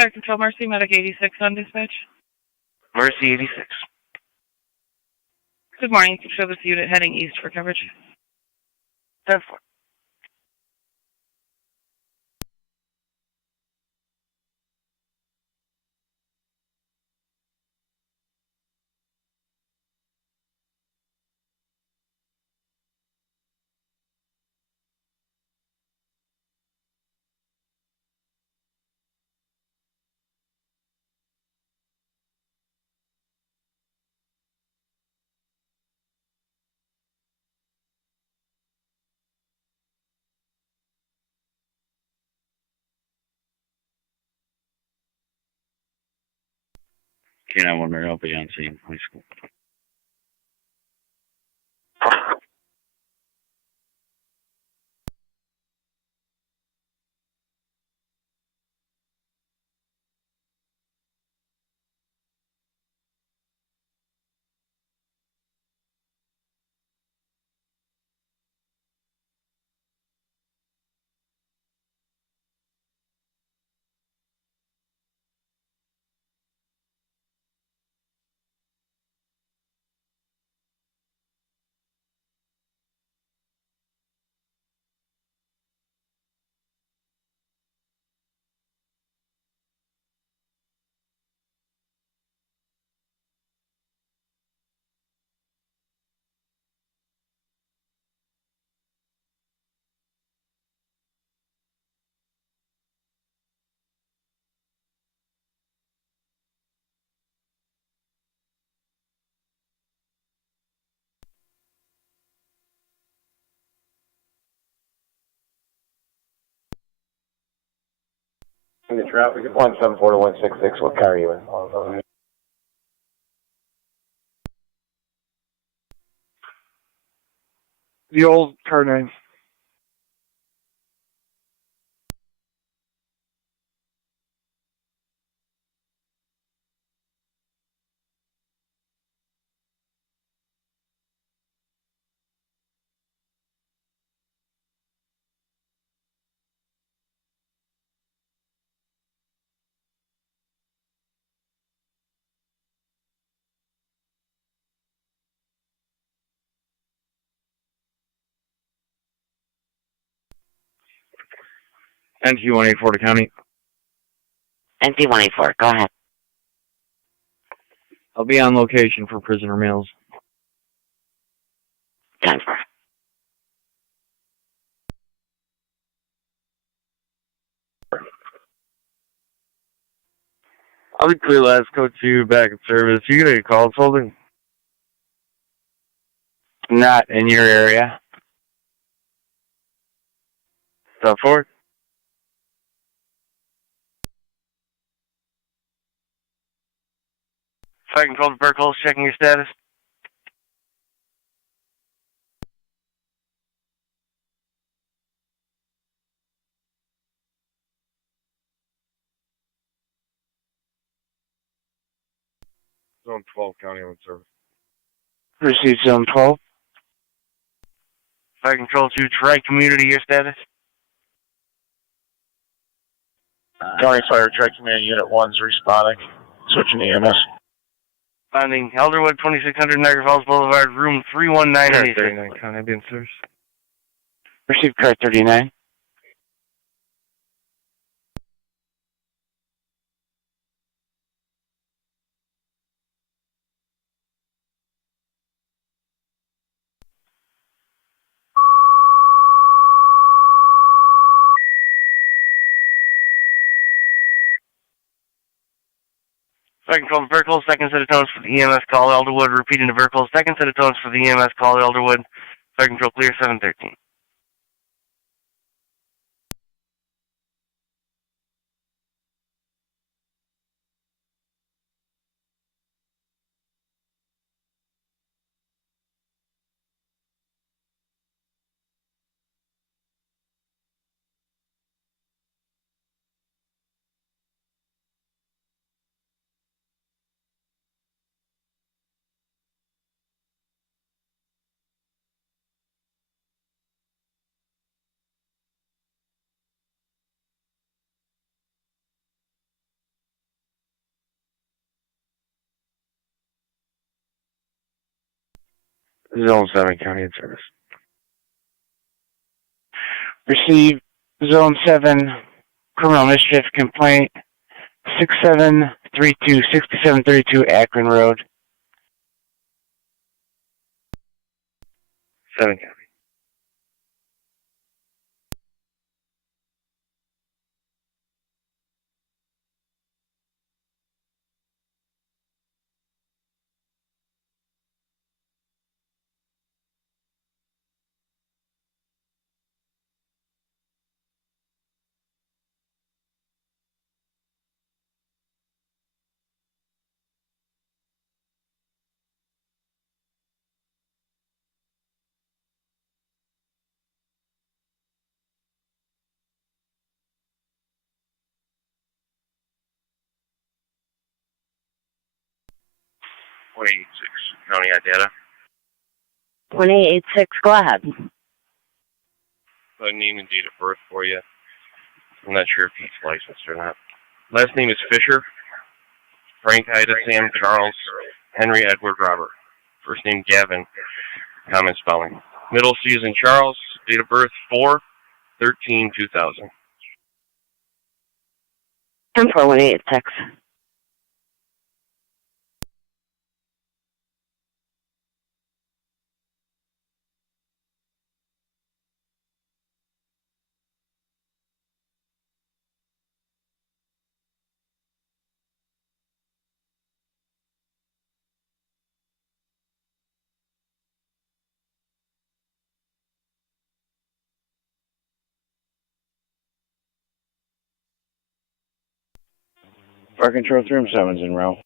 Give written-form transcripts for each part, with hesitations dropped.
Fire Control Mercy, Medic 86 on dispatch. Mercy 86. Good morning. You can show this unit heading east for coverage. 10-4. K911, I'll be on scene. High school. The traffic at 174 to 166 will carry you in. The old car name. NT184 to county. NT184, go ahead. I'll be on location for prisoner meals. 10-4. I'll be clear last code 2 back in service. You gonna get called something? Not in your area. Stop forward. Fire Control to Burkholz, checking your status. Zone 12, county on service. Received Zone 12. Fire Control to Tri-Community, your status. County Fire Track Command Unit 1's responding. Switching EMS. Finding Elderwood, 2600 Niagara Falls Boulevard, room 319. 39, county, I'll be in service. Received car 39. Fire Control to Burkholz, second set of tones for the EMS call Elderwood, repeating to Burkholz, second set of tones for the EMS call Elderwood. Fire Control clear 713. Zone 7 County in service. Receive Zone 7 criminal mischief complaint 6732 Akron Road. 7 County. County data. 2886, go ahead. I name and date of birth for you. I'm not sure if he's licensed or not. Last name is Fisher. Frank Ida Sam Charles Henry Edward Robert. First name Gavin. Common spelling. Middle Susan Charles. Date of birth 4/13/2000. 14186. Fire Control 3 7's in row.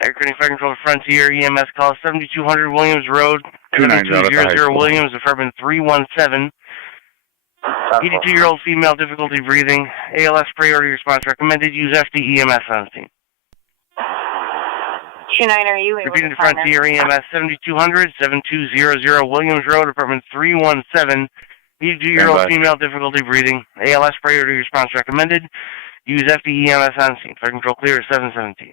Akron Fire Control Frontier EMS call 7200 Williams Road. 290 Williams, apartment 317. 82-year-old female, difficulty breathing. ALS priority response recommended. Use FD EMS on scene. 29, are you able Repeating to to find Frontier EMS 7200 7200 Williams Road, apartment 317. 82-year-old female, difficulty breathing. ALS priority response recommended. Use FD EMS on scene. Fire Control clear 717.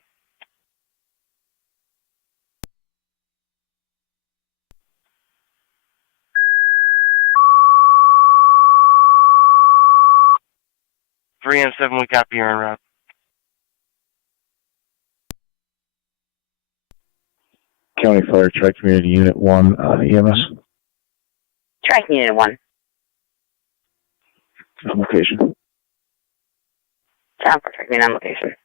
Three and 7, we copy your en route. County Fire Tri-Community Unit 1, EMS. Tracking Unit 1. On location. Down for tracking on location.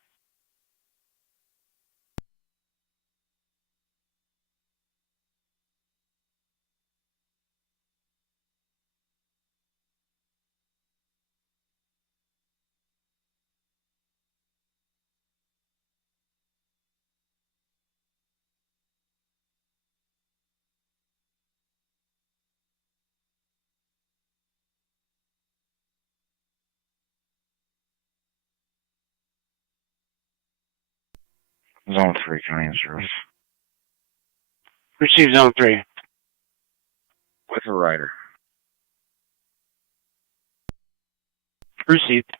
Zone 3 County in service. Receive Zone 3. With a rider. Received.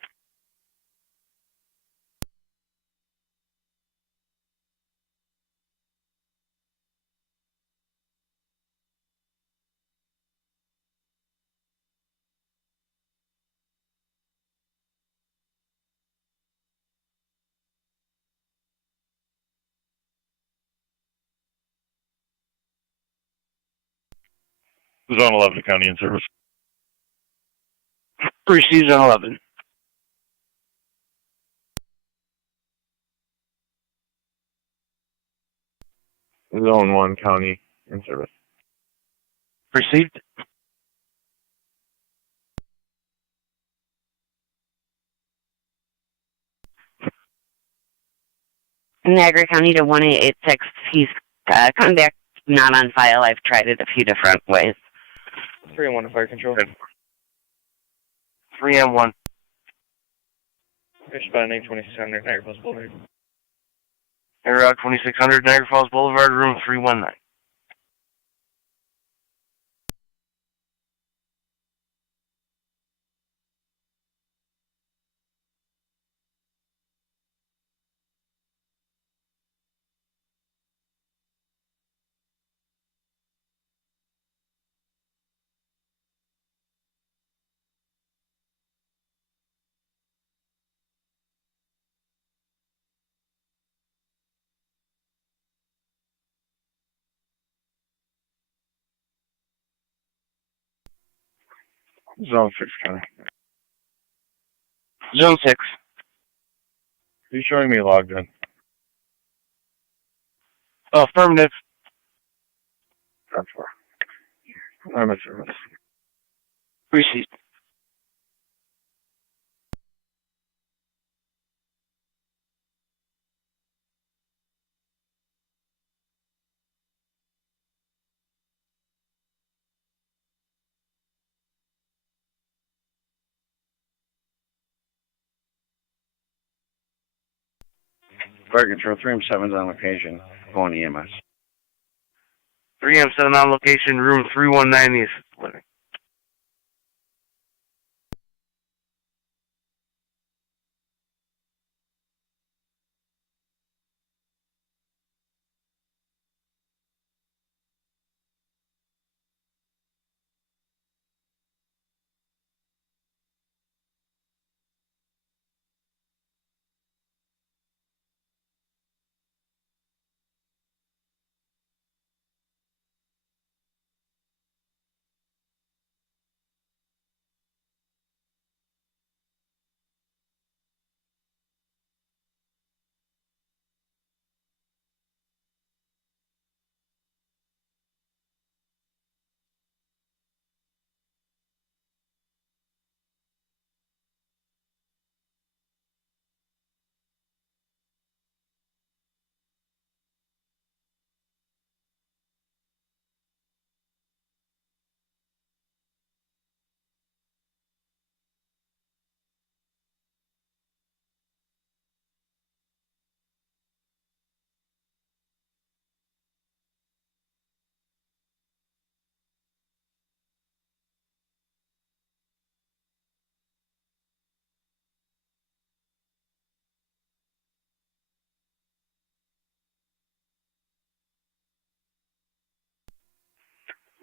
Zone 11 County in service. Receive Zone 11. Zone 1 County in service. Received. Niagara County to 1886. He's coming back, not on file. I've tried it a few different ways. 3 and 1 to Fire Control. 3 and 1. Fish spot 82600 Niagara Falls Boulevard. En route 2600 Niagara Falls Boulevard, room 319. Zone 6 County. Zone 6. He's showing me logged in. Affirmative. That's far. I'm in service. Received. Fire Control 3M7's on location. Going EMS. 3M7 on location, room 319 the assisted living.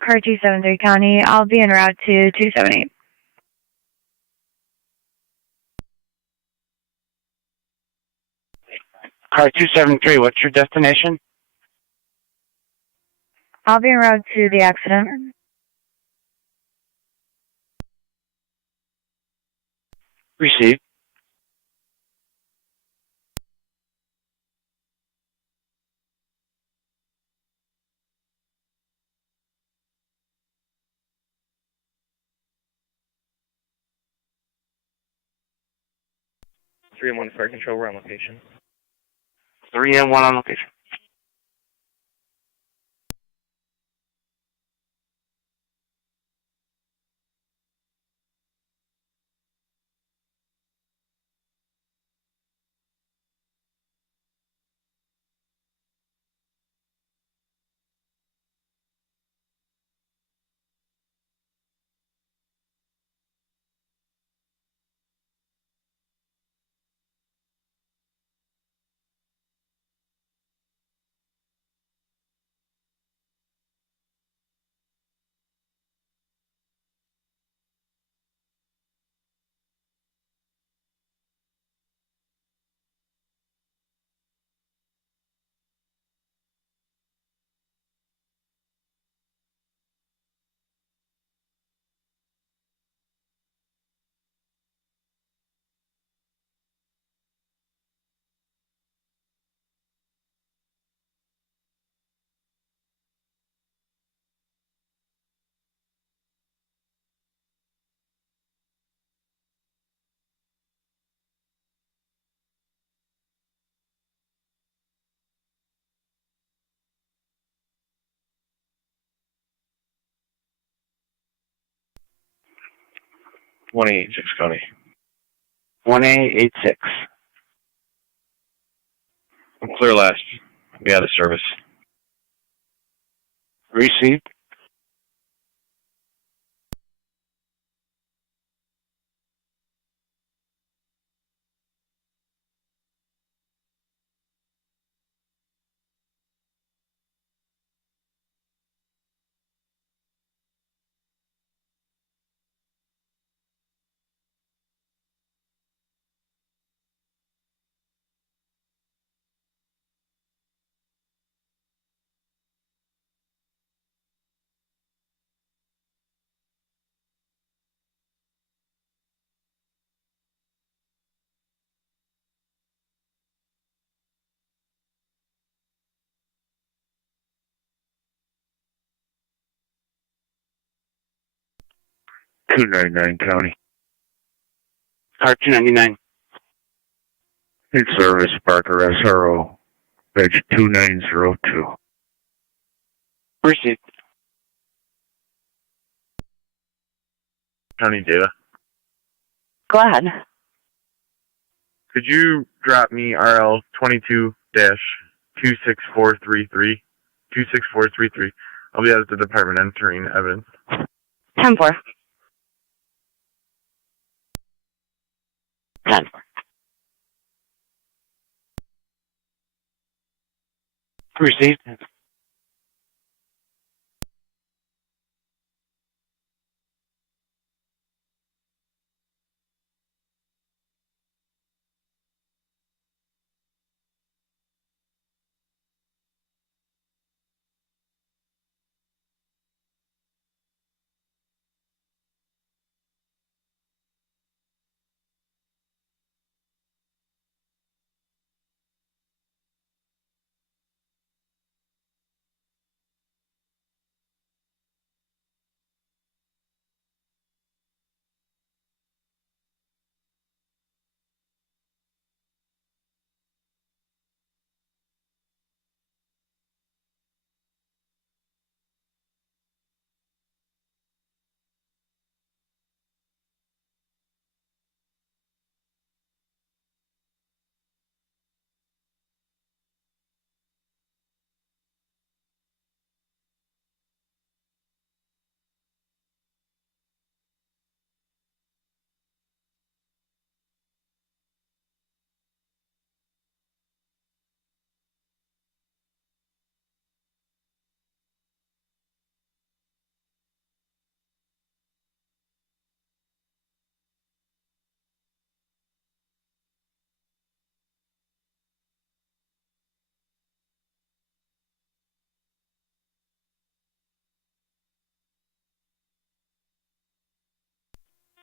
Car 273 County, I'll be en route to 278. Car 273, what's your destination? I'll be en route to the accident. Received. Three and one fire control, we're on location. 3M1 on location. One eight six County. 1A86. I'm clear last. Be out of service. Received. 299 County. Car 299. In service, Parker SRO. Page 2902. Received. County data. Go ahead. Could you drop me RL 22-26433? 26433. I'll be out at the department entering evidence. 10-4. 10-4. Received.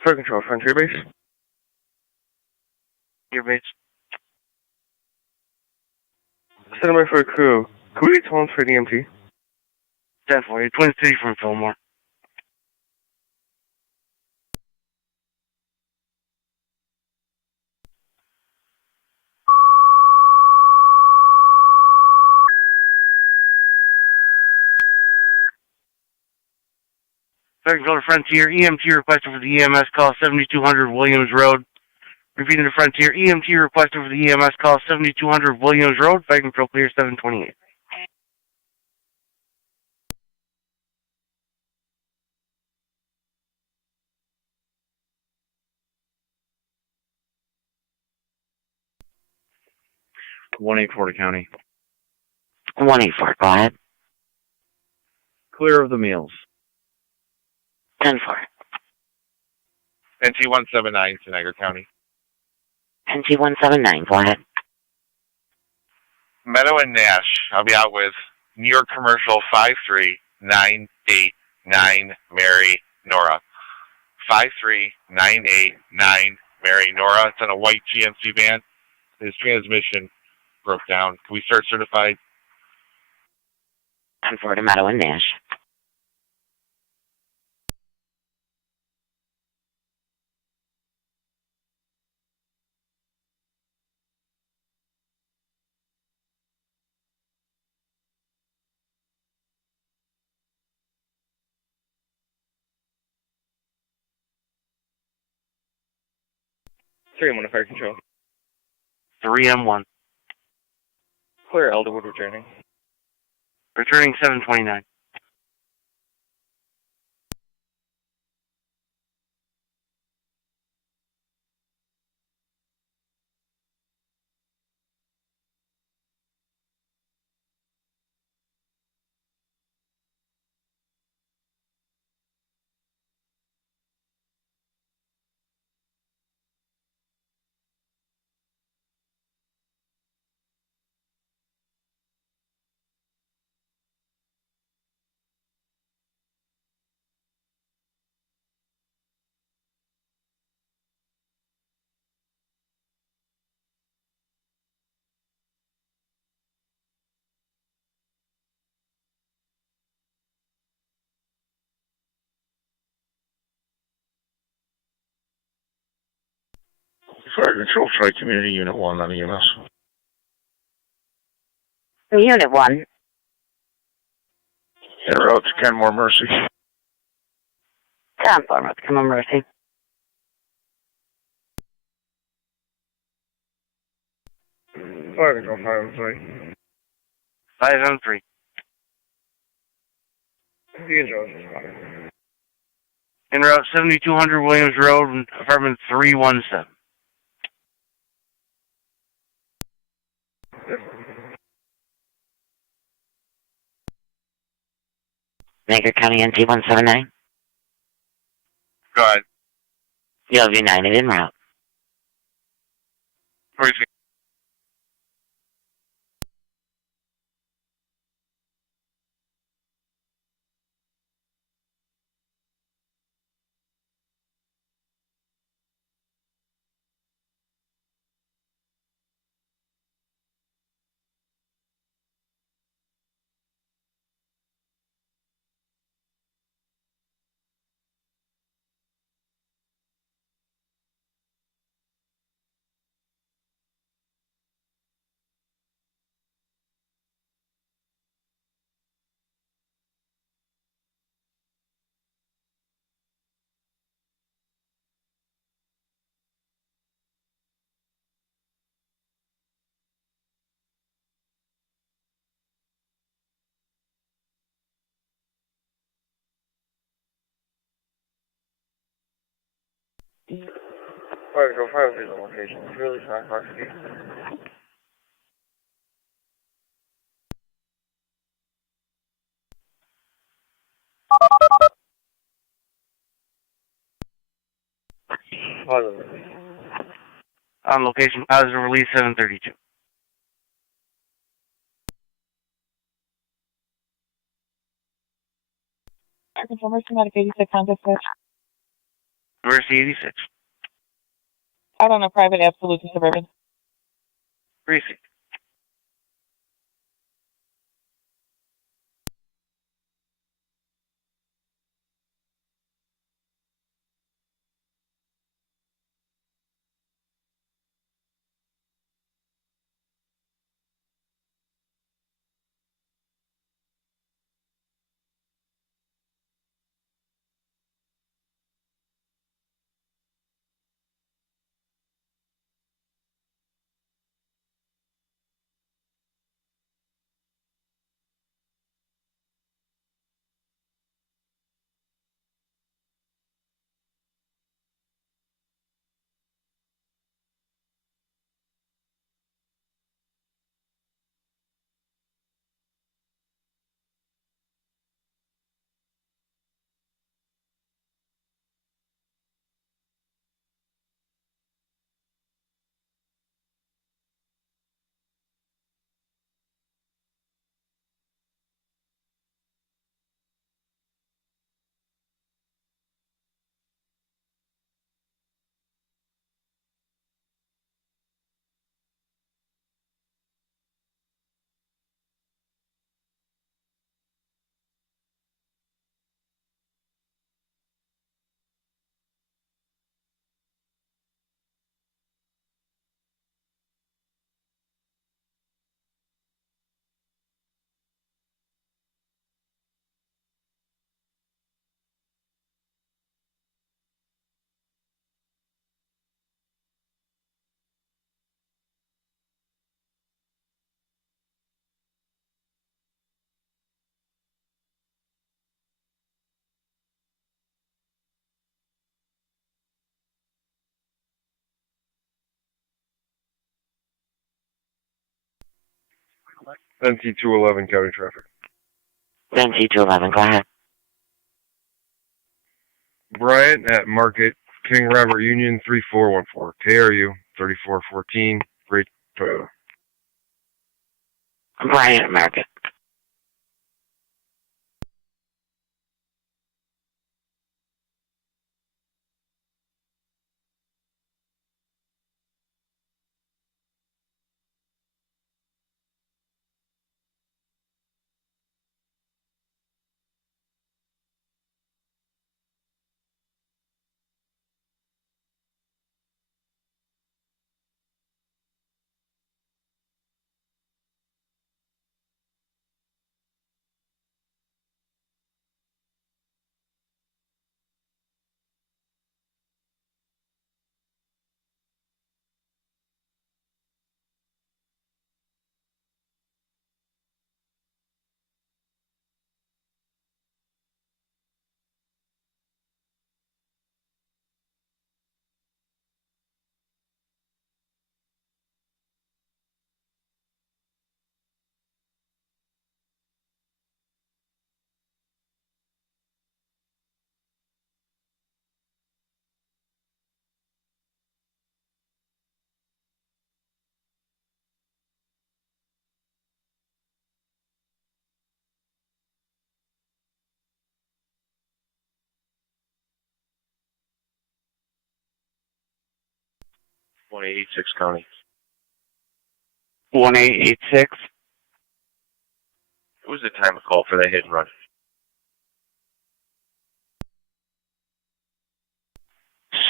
Fire control, frontier base. Your base. Stand by for a crew. Could we get tones for the EMT? 10-4. Twin City from Fillmore. Fire control to Frontier. EMT requested for the EMS call 7200 Williams Road. Repeating to Frontier. EMT requested for the EMS call 7200 Williams Road. Fire control clear 728. One 840 County. 184. Go ahead. Clear of the meals. 10-4. NT-179, Niagara County. NT-179. Go ahead. Meadow and Nash. I'll be out with New York Commercial 53989 Mary Nora. 53989 Mary Nora. It's on a white GMC van. His transmission broke down. Can we start certified? 10-4 to Meadow and Nash. Three M1 fire control. 3M1. Clear Elderwood returning. Returning 729. Fire Control, Tri-Community Unit 1 on EMS. Unit 1. En route to Kenmore Mercy. Conform with Come on, Mercy. Fire Control, 503. 503. En route 7200 Williams Road, apartment 317. Niagara County NT 179. Go ahead. You'll be 90 en route. 46. Fire Control, 503 the location. It's really not hard to get. Positive. On location, positive release 732. Fire Control, Mercy Medic 86, contact switch. Mercy 86. Out on a private absolute to suburban. Precinct. NT 211 county traffic. NT 211, go ahead. Bryant at Market, King Robert Union 3414. KRU 3414, Great Toyota. Bryant Market. 1886 County. 1886. What was the time of call for that hit and run?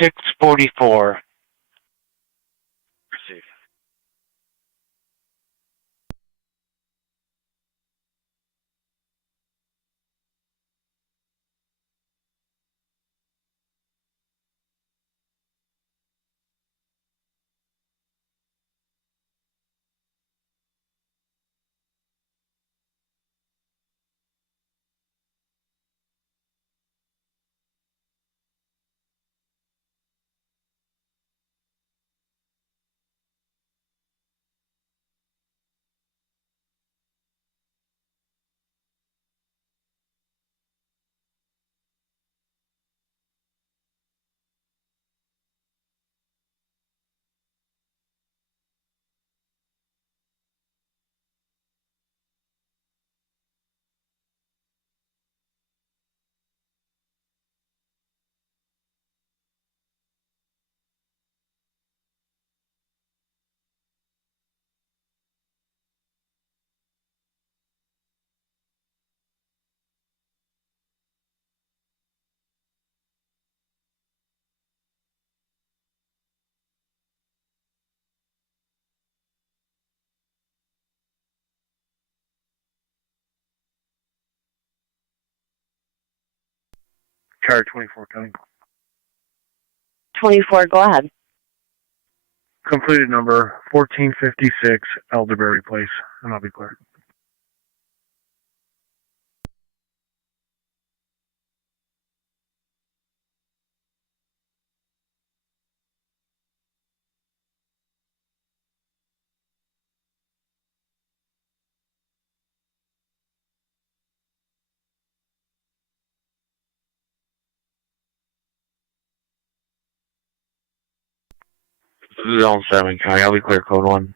6:44. Receive. Car 24 County. 24, go ahead. Completed number 1456 Elderberry Place, and I'll be clear. Zone 7 County. I'll be clear. Code 1.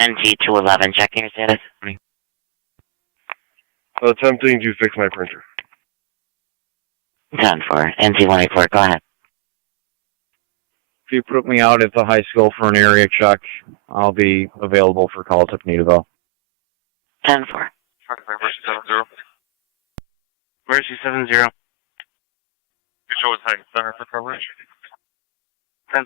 NG211, checking your status. Attempting to fix my printer. 10-4, NG184, go ahead. If you put me out at the high school for an area check, I'll be available for calls if needed, though. 10-4. Truck driver 70. Mercy 70. You show us Titan Center for coverage. 10.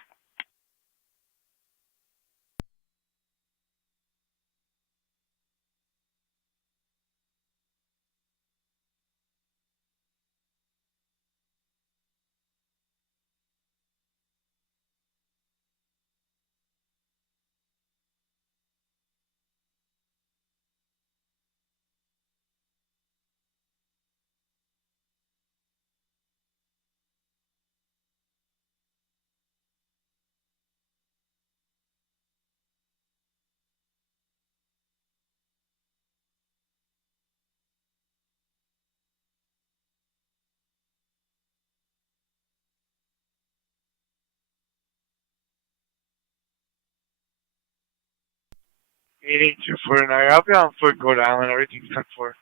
Eight two four nine. I'll be on foot. Go to Island. Everything's 10-4.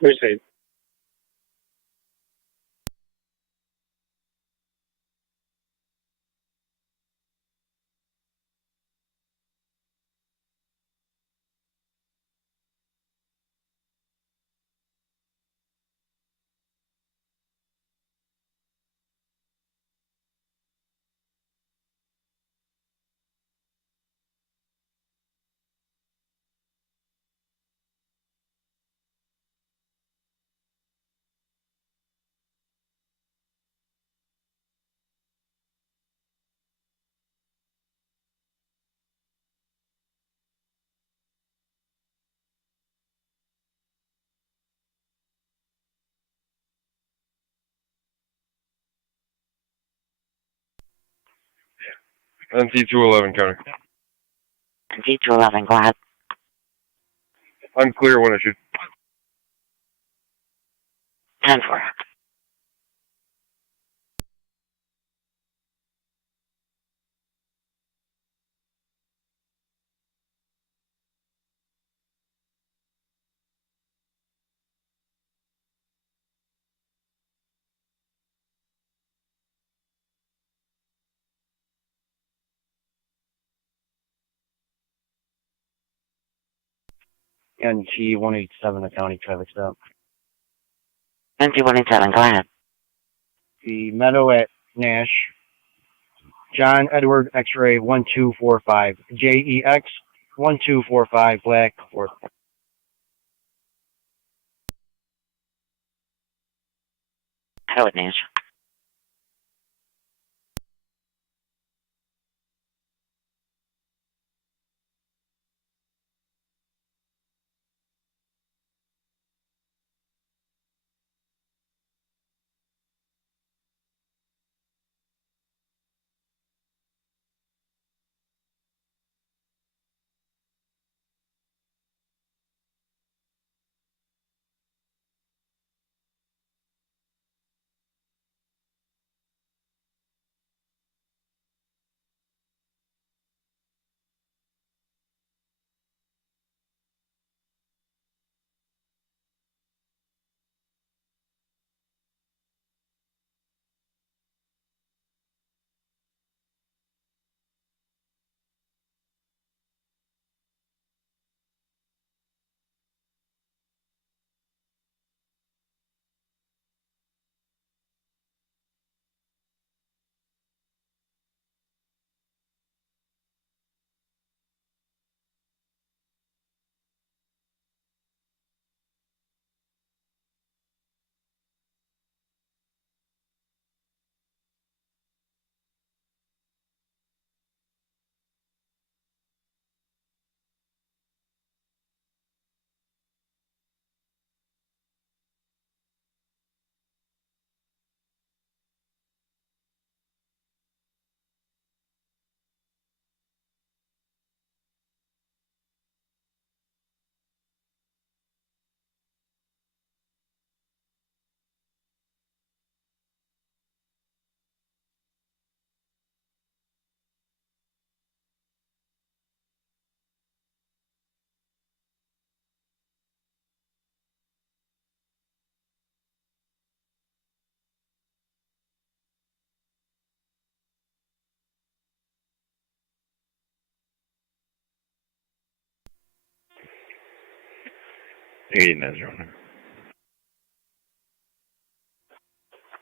Please say. NC211 County. NC211, go ahead. Unclear when issued. 10-4. NG187, a county traffic stop. NC187, go ahead. The Meadow at Nash. John Edward X-ray 1245. JEX 1245 Black Fort. Hello, Nash.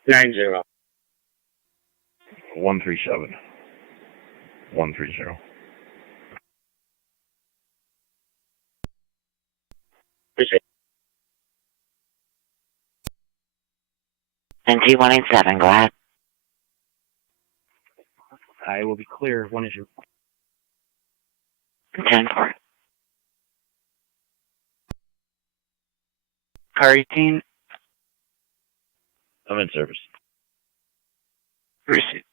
90. 137. 130. NT 187, go ahead. I will be clear. One issue. 10-4. Car 18. I'm in service. Receipt.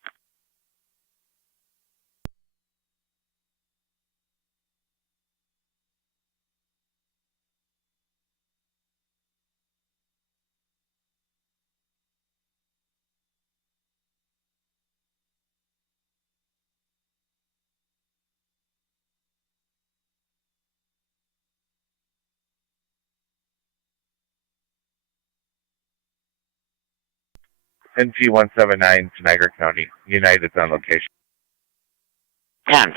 NG 179, Niagara County. United's on location. 10-4.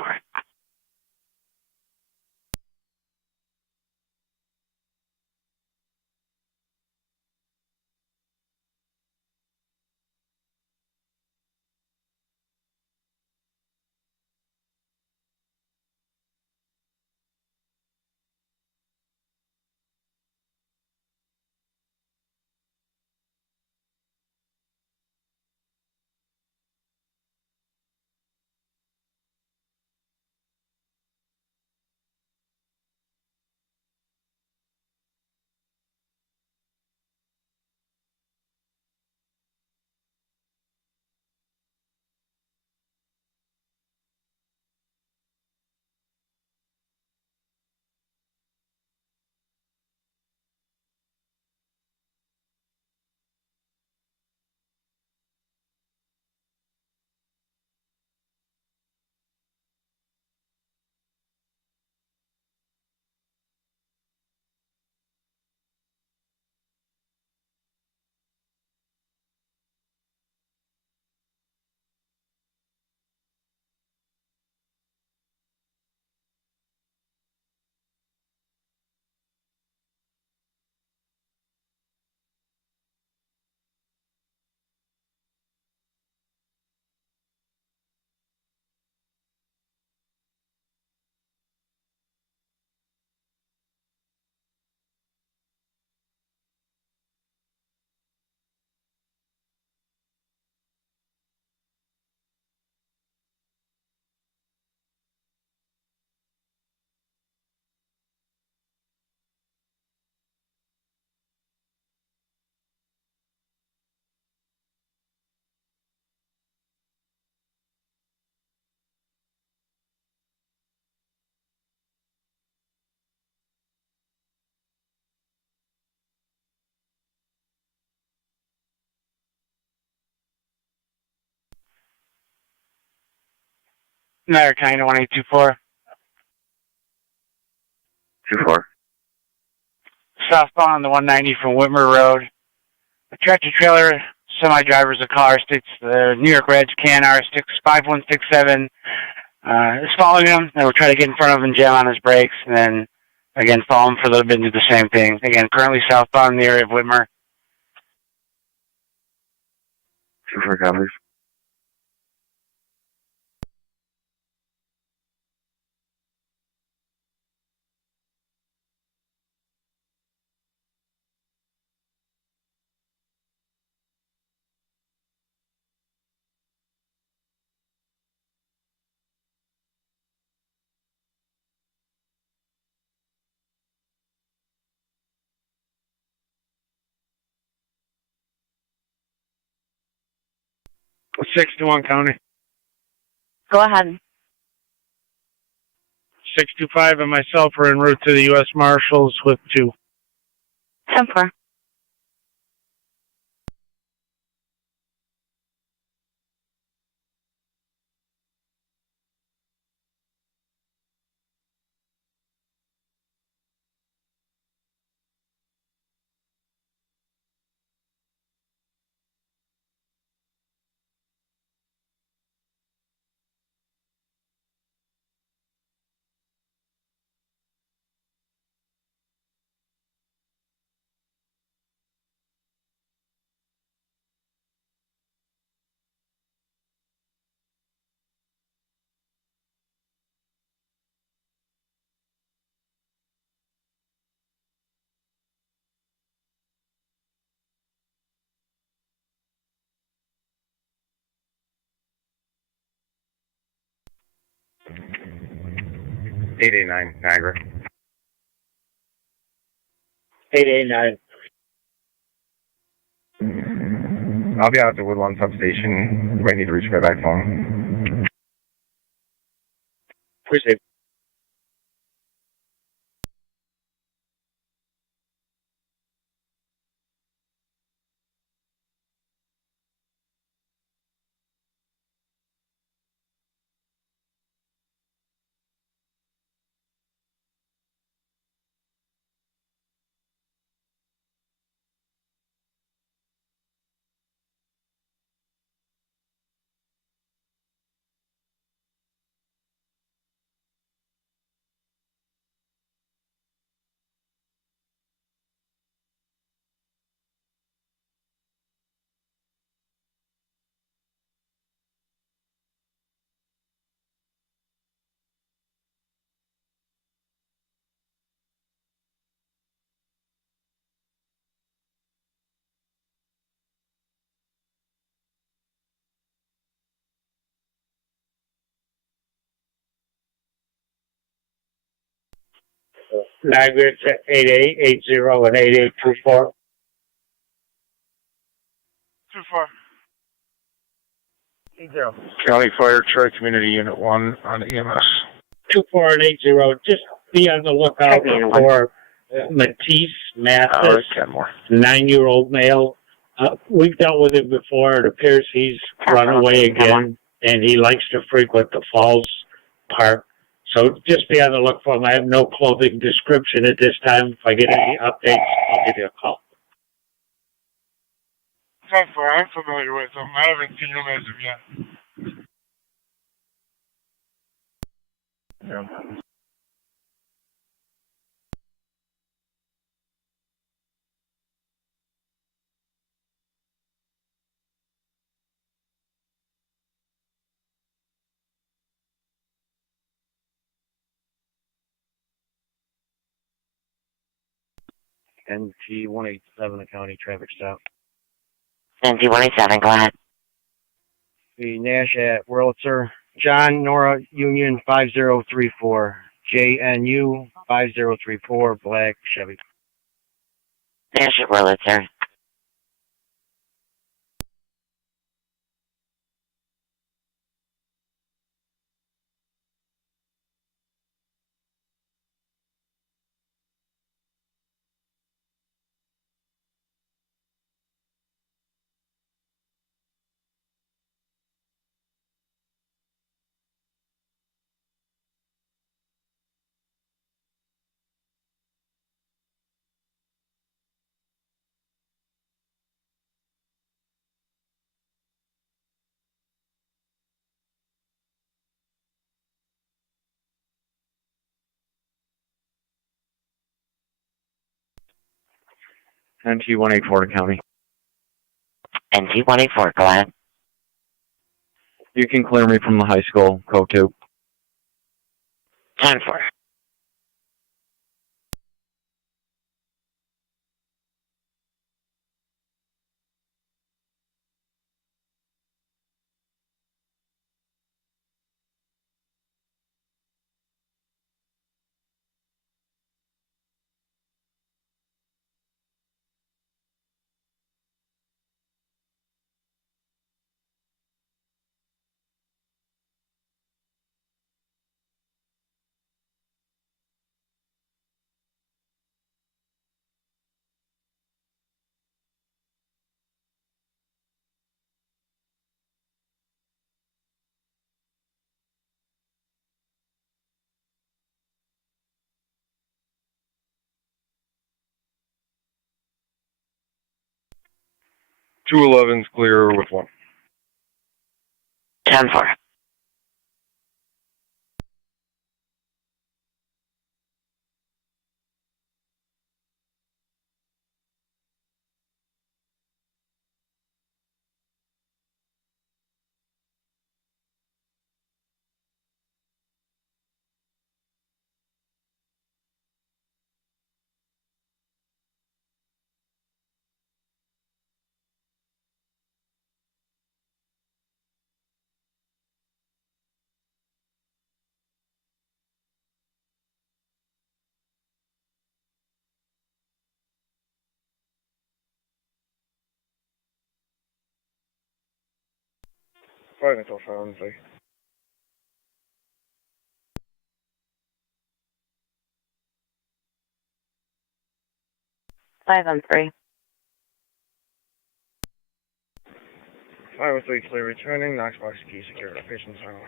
Niagara County 1824. 24. Southbound on the 190 from Whitmer Road. A tractor trailer, semi driver's a car, sticks the New York Reds KNR 5167. Is following him, and we'll try to get in front of him and jam on his brakes, and then again follow him for a little bit and do the same thing. Again, currently southbound in the area of Whitmer. 24 copies. Six to one County. Go ahead. 625 and myself are en route to the U.S. Marshals with 2. 10-4. 889, Niagara. 889. I'll be out at the Woodlawn substation. You might need to reach my back phone. Appreciate it. Niagara 8880 and 8824. 24. 80. County Fire Tri-Community Unit 1 on EMS. 24 and 80. Just be on the lookout for Matisse Mathis, 9-year-old male. We've dealt with him before. It appears he's run away again, and he likes to frequent the Falls Park. So just be on the look for him. I have no clothing description at this time. If I get any updates, I'll give you a call. 24. I'm familiar with him. I haven't seen him as of yet. Yeah. NT 187, a county traffic stop. NT 187, go ahead. The Nash at Wurlitzer. John Nora Union 5034. JNU 5034, black Chevy. Nash at Wurlitzer. NT 184 to county. NT 184, go ahead. You can clear me from the high school, code 2. 10-4. Two 11's clear with 1. 10-4. 5 until 7:30. Five on three. 503 clear returning. Knoxbox key secure. Location silent.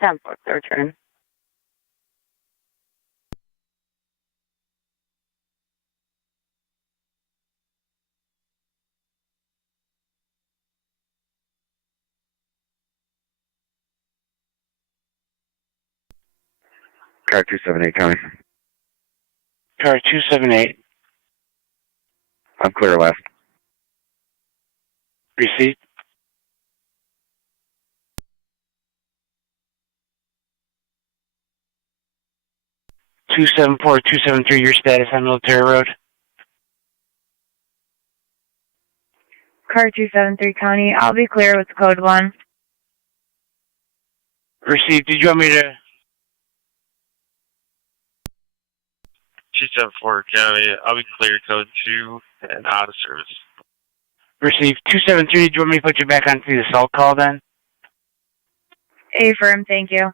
10-4, clear return. Car 278 County. Car 278. I'm clear left. Receipt. Two 273, your status on Military Road. Car 273 County, I'll be clear with code 1. Received. Did you want me to... 274 County, I'll be clear code 2 and out of service. Received. 273, did you want me to put you back onto the assault call then? Affirm, thank you.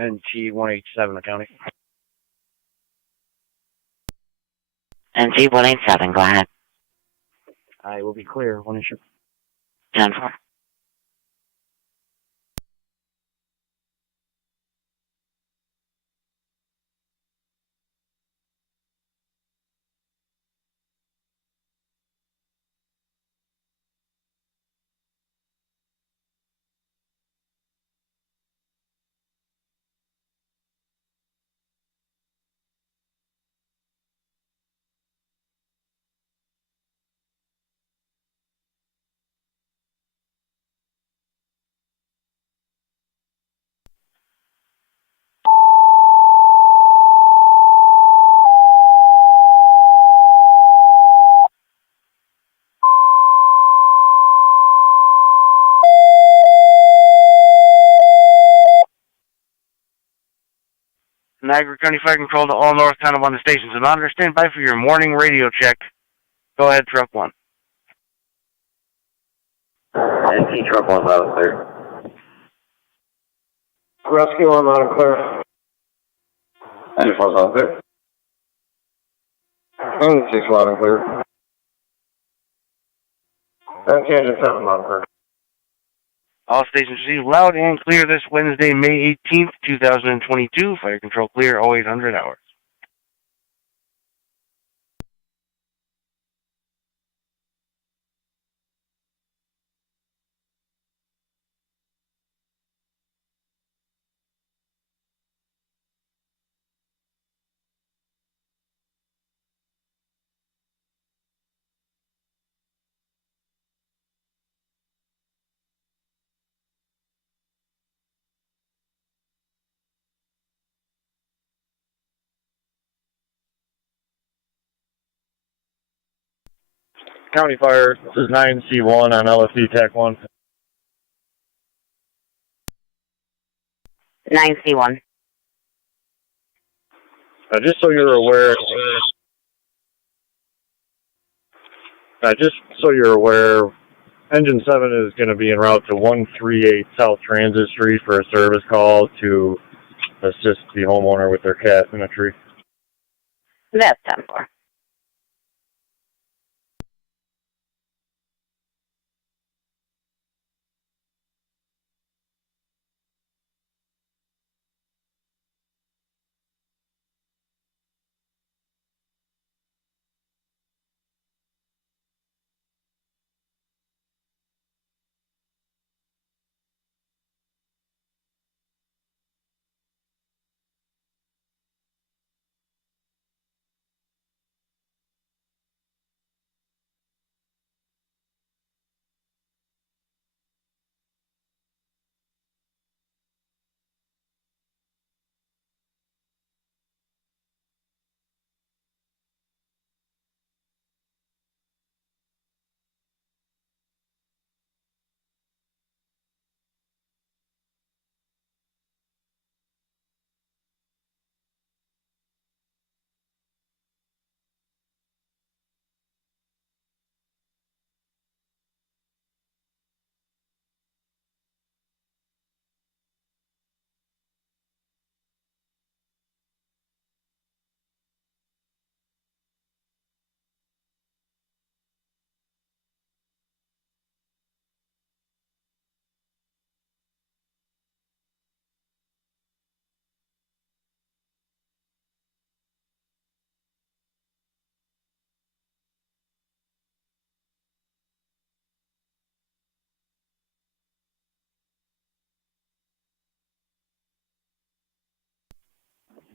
NG 187 County. NG 187, go ahead. I will be clear. 1 issue. 10-4. Niagara County Fire Control to all North Tonawanda stations. I'm on standby for your morning radio check. Go ahead, Truck 1. NT Truck 1 loud and clear. Rescue 1 loud and clear. NT 4 loud and clear. NT 6 loud and clear. NT Engine 7 loud and clear. All stations receive loud and clear this Wednesday, May 18th, 2022. Fire Control clear, 0800 hours. County Fire, this is 9C1 on LSD TAC 1. 9C1. Just so you're aware, Engine 7 is going to be en route to 138 South Transit Street for a service call to assist the homeowner with their cat in a tree. That's 10-4.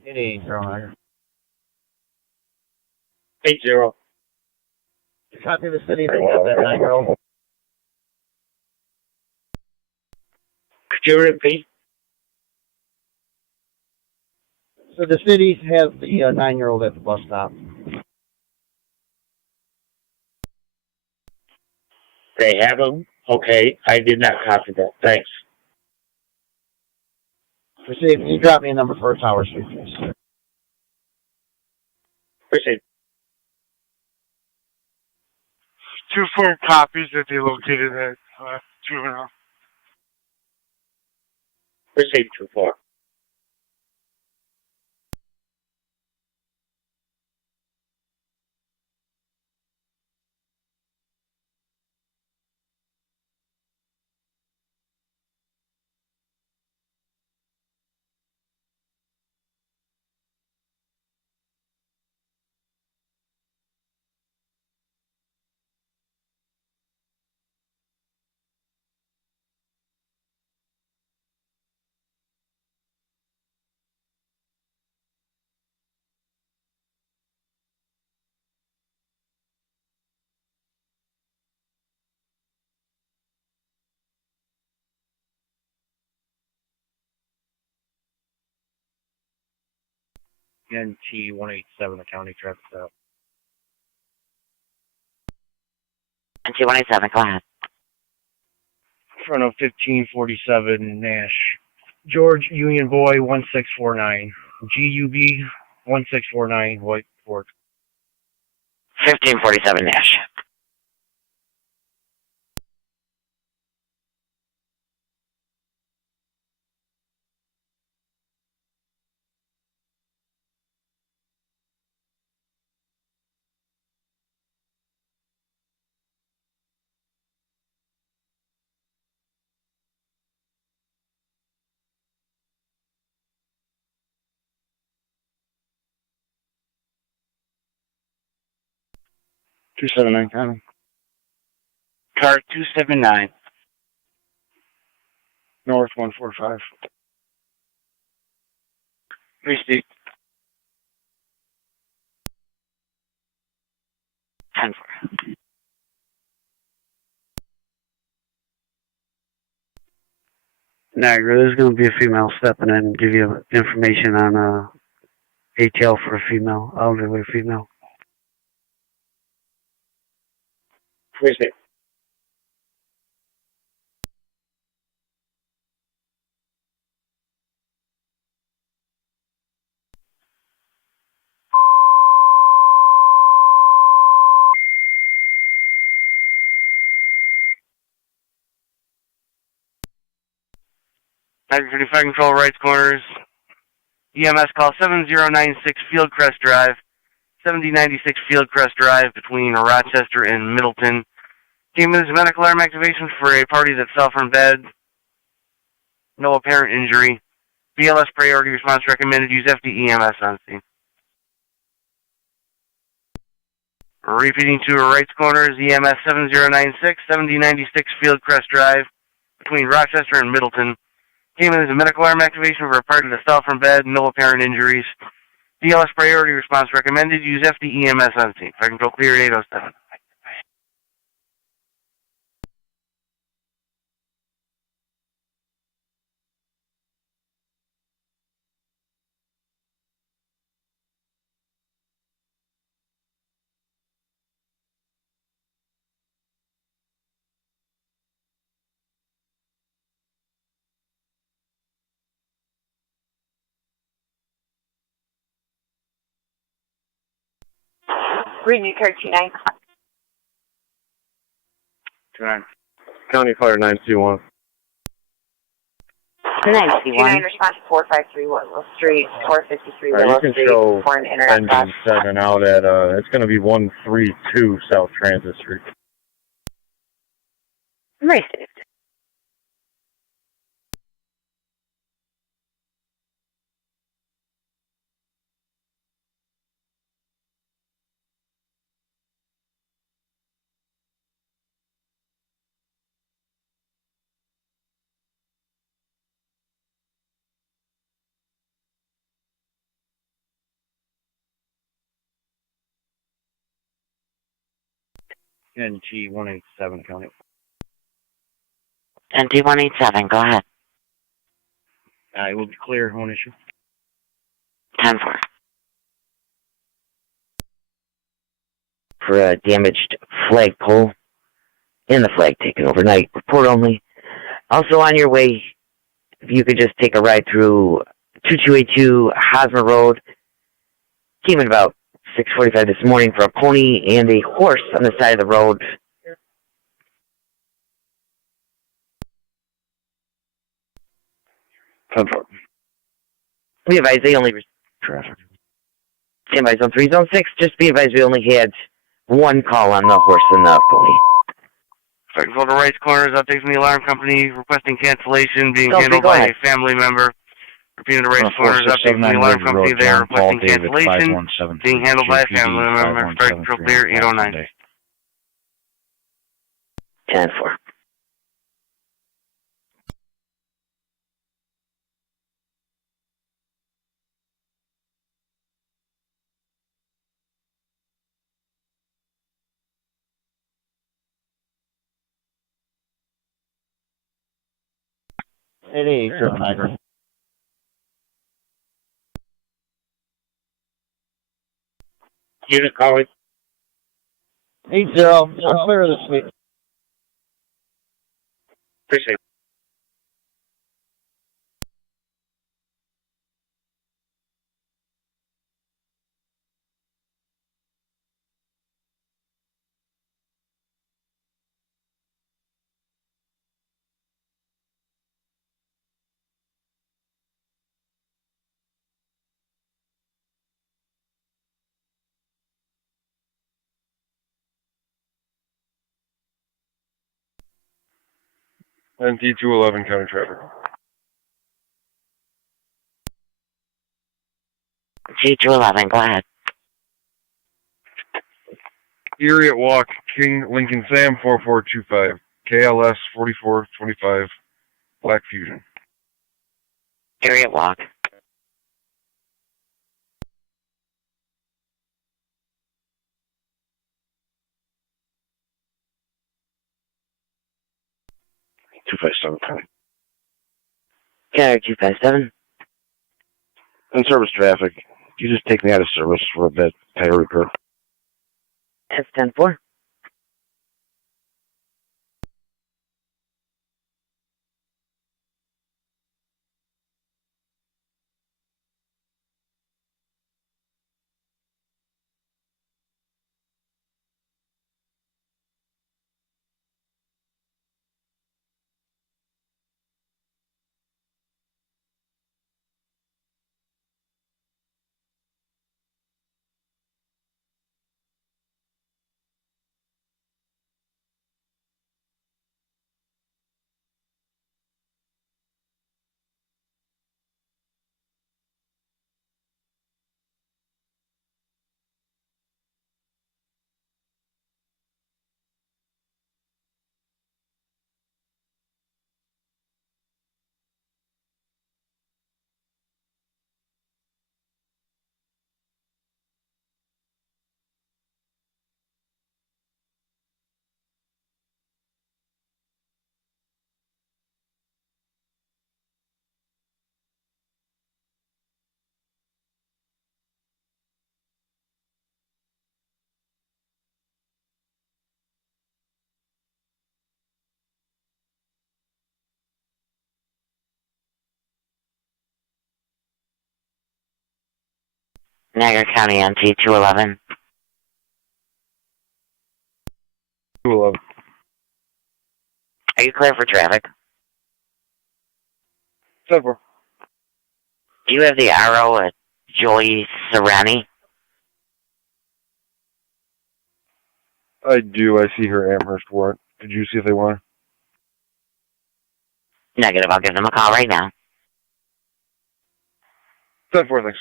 Any Niagara. 8-0. Copy the city. They got that 9-year-old. Could you repeat? So the cities have the 9-year-old at the bus stop. They have them? Okay, I did not copy that. Thanks. Proceed. Can you drop me a number for a tower street, please? Proceed. 2 firm copies that they located at Juvenile. Proceed 2-4. NT 187, the county traffic stop. NT-187, go ahead. Front of 1547 Nash. George Union Boy 1649. GUB 1649 Whiteport. 1547 Nash. $279 coming. Car 279. North 145. Receipt. 10-4. Niagara, there's going to be a female stepping in and give you information on ATL for a female, elderly female. Proceed. Niagara City Fire Control, right corners. EMS call 7096 Fieldcrest Drive. 7096 Fieldcrest Drive between Rochester and Middleton. Came in as a medical alarm activation for a party that fell from bed. No apparent injury. BLS priority response recommended. Use FDEMS on scene. Repeating to a right's corner is EMS 7096, 7096 Fieldcrest Drive between Rochester and Middleton. Came in as a medical alarm activation for a party that fell from bed. No apparent injuries. BLS priority response recommended. Use FDEMS on scene. Fire control clear at 807. Renew card 29. 29. County Fire 921. 29 response 453 Willow Street, 453 Willow You can Street show for an internet engine 7 out at, it's going to be 132 South Transit Street. Racist. NG 187 County. NT 187, go ahead. It will be clear, one issue. 10-4. For a damaged flagpole and the flag taken overnight. Report only. Also on your way, if you could just take a ride through 2282 Hosmer Road. Came in about 6:45 this morning for a pony and a horse on the side of the road. Be advised they only traffic. Stand by zone 3, zone 6. Just be advised we only had one call on the horse and the pony. Fire control to right's corner is update from the alarm company requesting cancellation being Don't handled go by ahead. a family member. Repeating to right's corner is update from the alarm company. They are requesting cancellation being handled by a family member. Fire control clear 809. 10-4. Niagara. Unit calling. 80, I'm clear of the suite. Appreciate it. NT 211 County Traffic. G211, go ahead. Erie at Walk, King Lincoln Sam 4425. KLS 4425. Black Fusion. Area walk. Two five seven County. Carrier 257. In service traffic. You just take me out of service for a bit. Tire repair. That's 10-4. Niagara County NT 211. 211. Are you clear for traffic? 10-4. Do you have the arrow at Joy Serrani? I do. I see her Amherst warrant. Did you see if they want her? Negative. I'll give them a call right now. 10-4, thanks.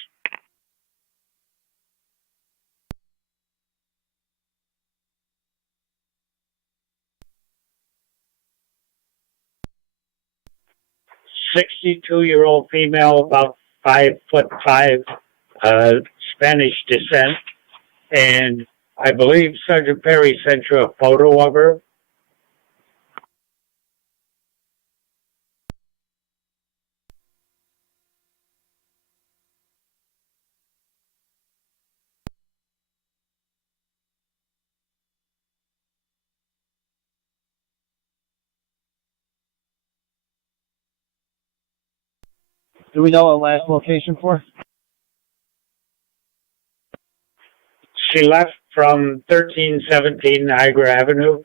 "62-year-old female, about 5'5", Spanish descent, and I believe Sergeant Perry sent you a photo of her. Do we know what last location for? She left from 1317 Niagara Avenue.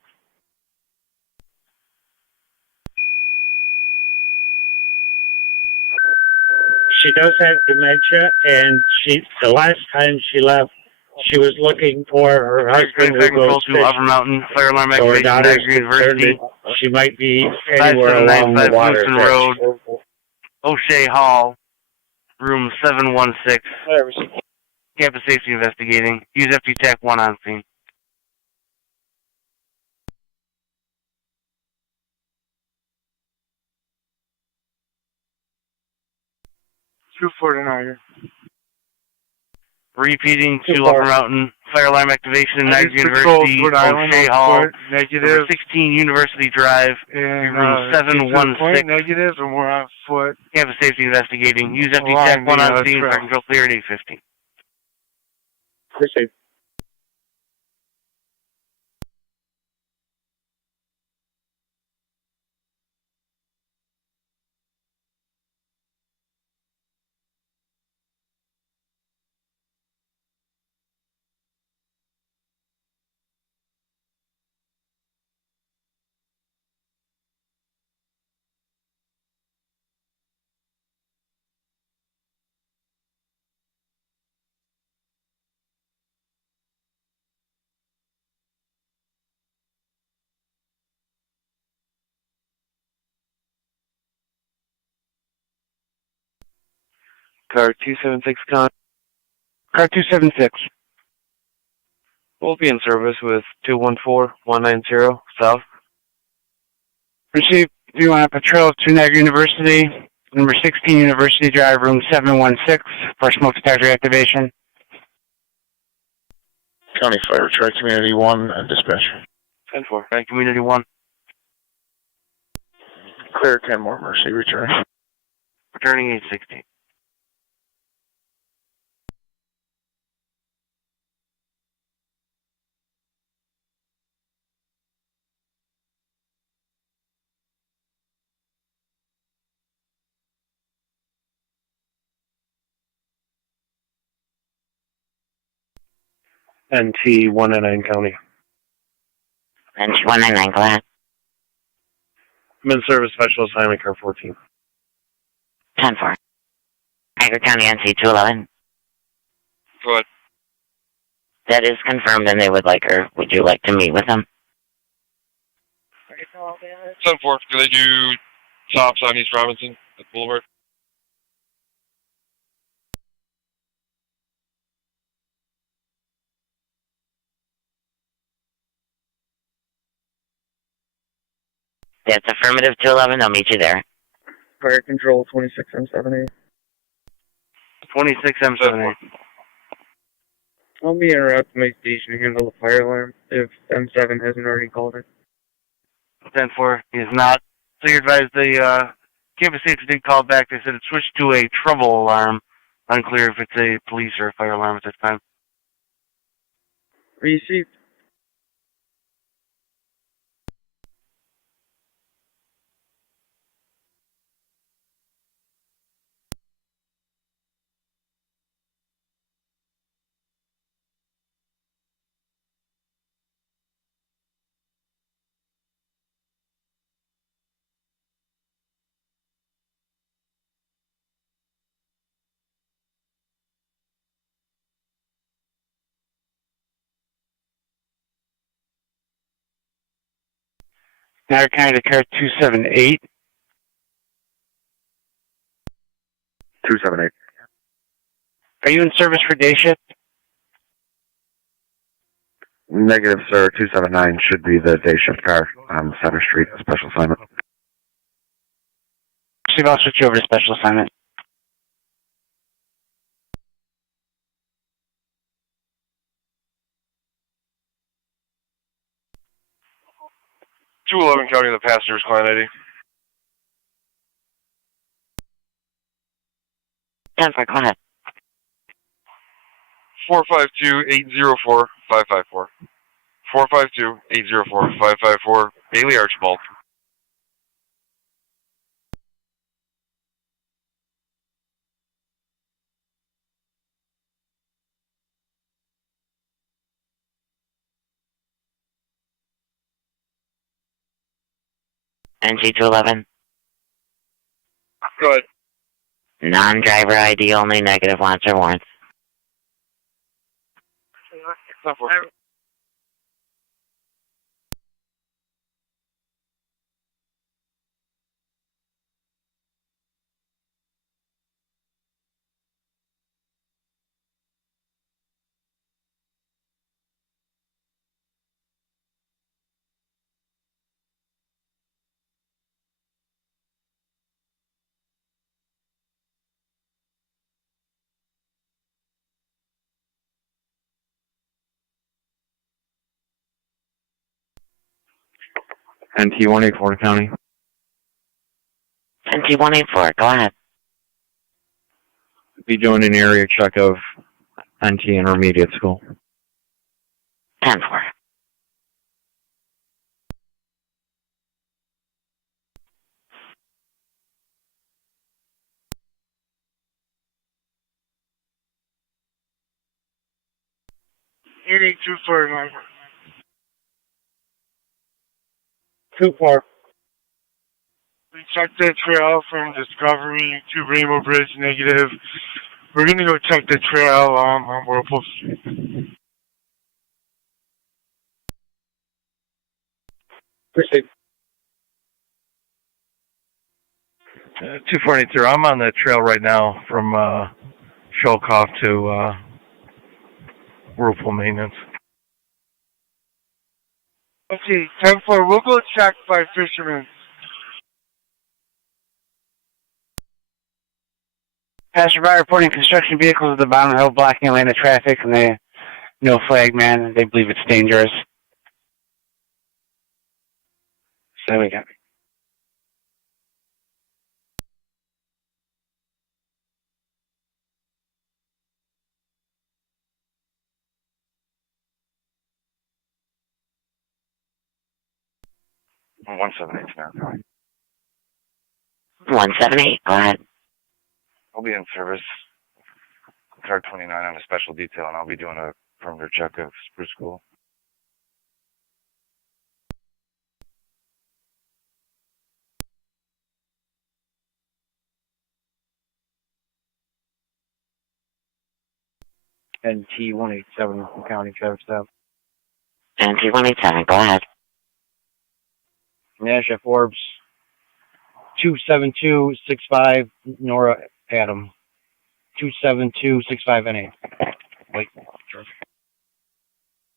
She does have dementia, and the last time she left, she was looking for her husband who goes to Upper Mountain, fire alarm so her activation, daughter's Niagara University. concerned that she might be anywhere along the 5795 water. Lewiston Road, O'Shea Hall, room 716. Campus safety investigating. Use FD TAC 1 on scene. Repeating to Upper Mountain, fire alarm activation, Niagara University, O'Shea Hall, number 16 University Drive, room 716. Negative, and we're on foot. Campus safety investigating. Use FD TAC 1 on scene, fire control clear at 850. Appreciate. Car 276 con. Car 276. We'll be in service with 214190 south. Receive. Do you want to patrol to Niagara University, number 16 University Drive, room 716, for smoke detector activation. County Fire, Tri Community 1, and dispatch. 10-4. Tri Community 1. Clear 10 more, Mercy, return. Returning 860. NT 199 County. NT 199, go ahead. I'm in service special assignment car 14. 10-4. Niagara County NC 211. Go ahead. That is confirmed, and they would like her. Would you like to meet with them? 10-4. Do they do stops on East Robinson at Boulevard? That's affirmative 211. They'll meet you there. Fire control 26M78. 26M78. I'll be en route to my station to handle the fire alarm if M7 hasn't already called it. 10-4 is not. So you're advised the campus safety did call back. They said it switched to a trouble alarm. Unclear if it's a police or a fire alarm at this time. Received. Niagara County to car 278. 278. Are you in service for day shift? Negative, sir. 279 should be the day shift car on Center Street, special assignment. Steve, I'll switch you over to special assignment. County, the passenger's client ID. 10-4, go ahead. 452-804-554. 452-804-554. Bailey Archibald. NG211. Go ahead. Non-driver ID only, negative wants or warrants. NT184 County. NT184, go ahead. Be doing an area check of NT Intermediate School. 10-4. Eight 2-4. 2-4. We checked the trail from Discovery to Rainbow Bridge, negative. We're gonna go check the trail on Whirlpool Street. Proceed. 2480, I'm on the trail right now from Shelkoff to Whirlpool Maintenance. Okay, 10-4, we'll go check by Fisherman. Passerby reporting construction vehicles at the bottom of the hill blocking lane of traffic, and they no flag man, and they believe it's dangerous. So we got. Oh, 178 now. 178, go ahead. I'll be in service. Car 29 on a special detail, and I'll be doing a perimeter check of Spruce School. NT187 County Traffic Stop. NT187, go ahead. Nash F. Forbes 27265 Nora Adam. 27265 NA. Wait.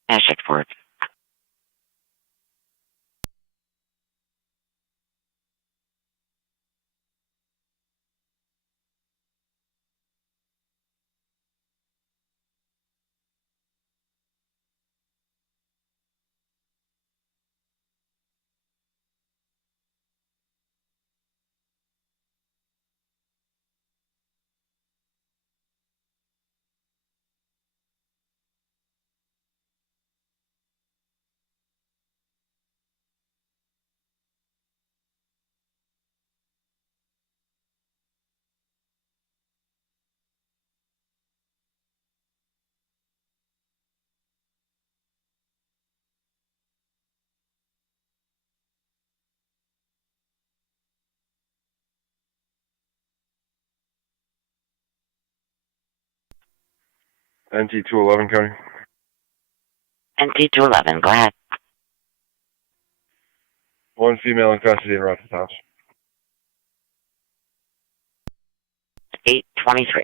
Nash F. Forbes. NT211 County. NT211, go ahead. One female in custody in Russell's house. 823.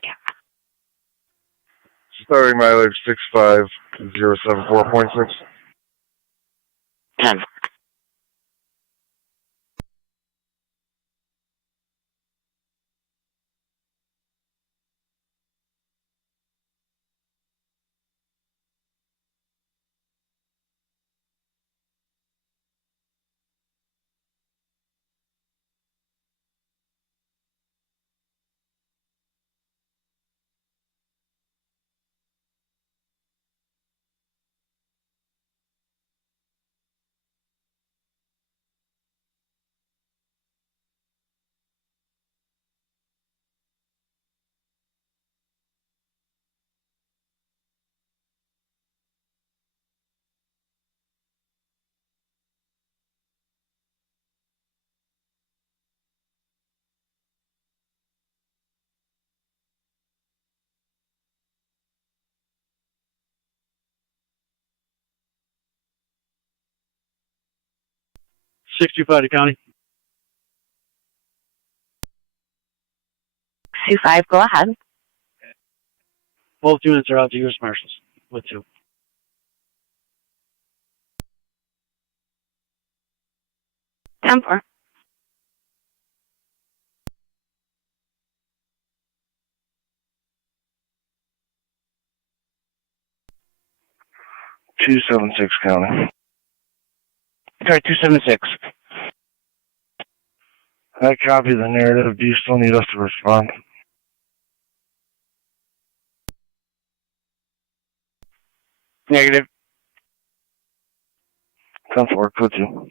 Starting mileage 65074.6. 10. County. 25, go ahead. Both units are out to U.S. Marshals with 2. 10-4. County. Car 276. I copy the narrative. Do you still need us to respond? Negative. 10-4, code 2.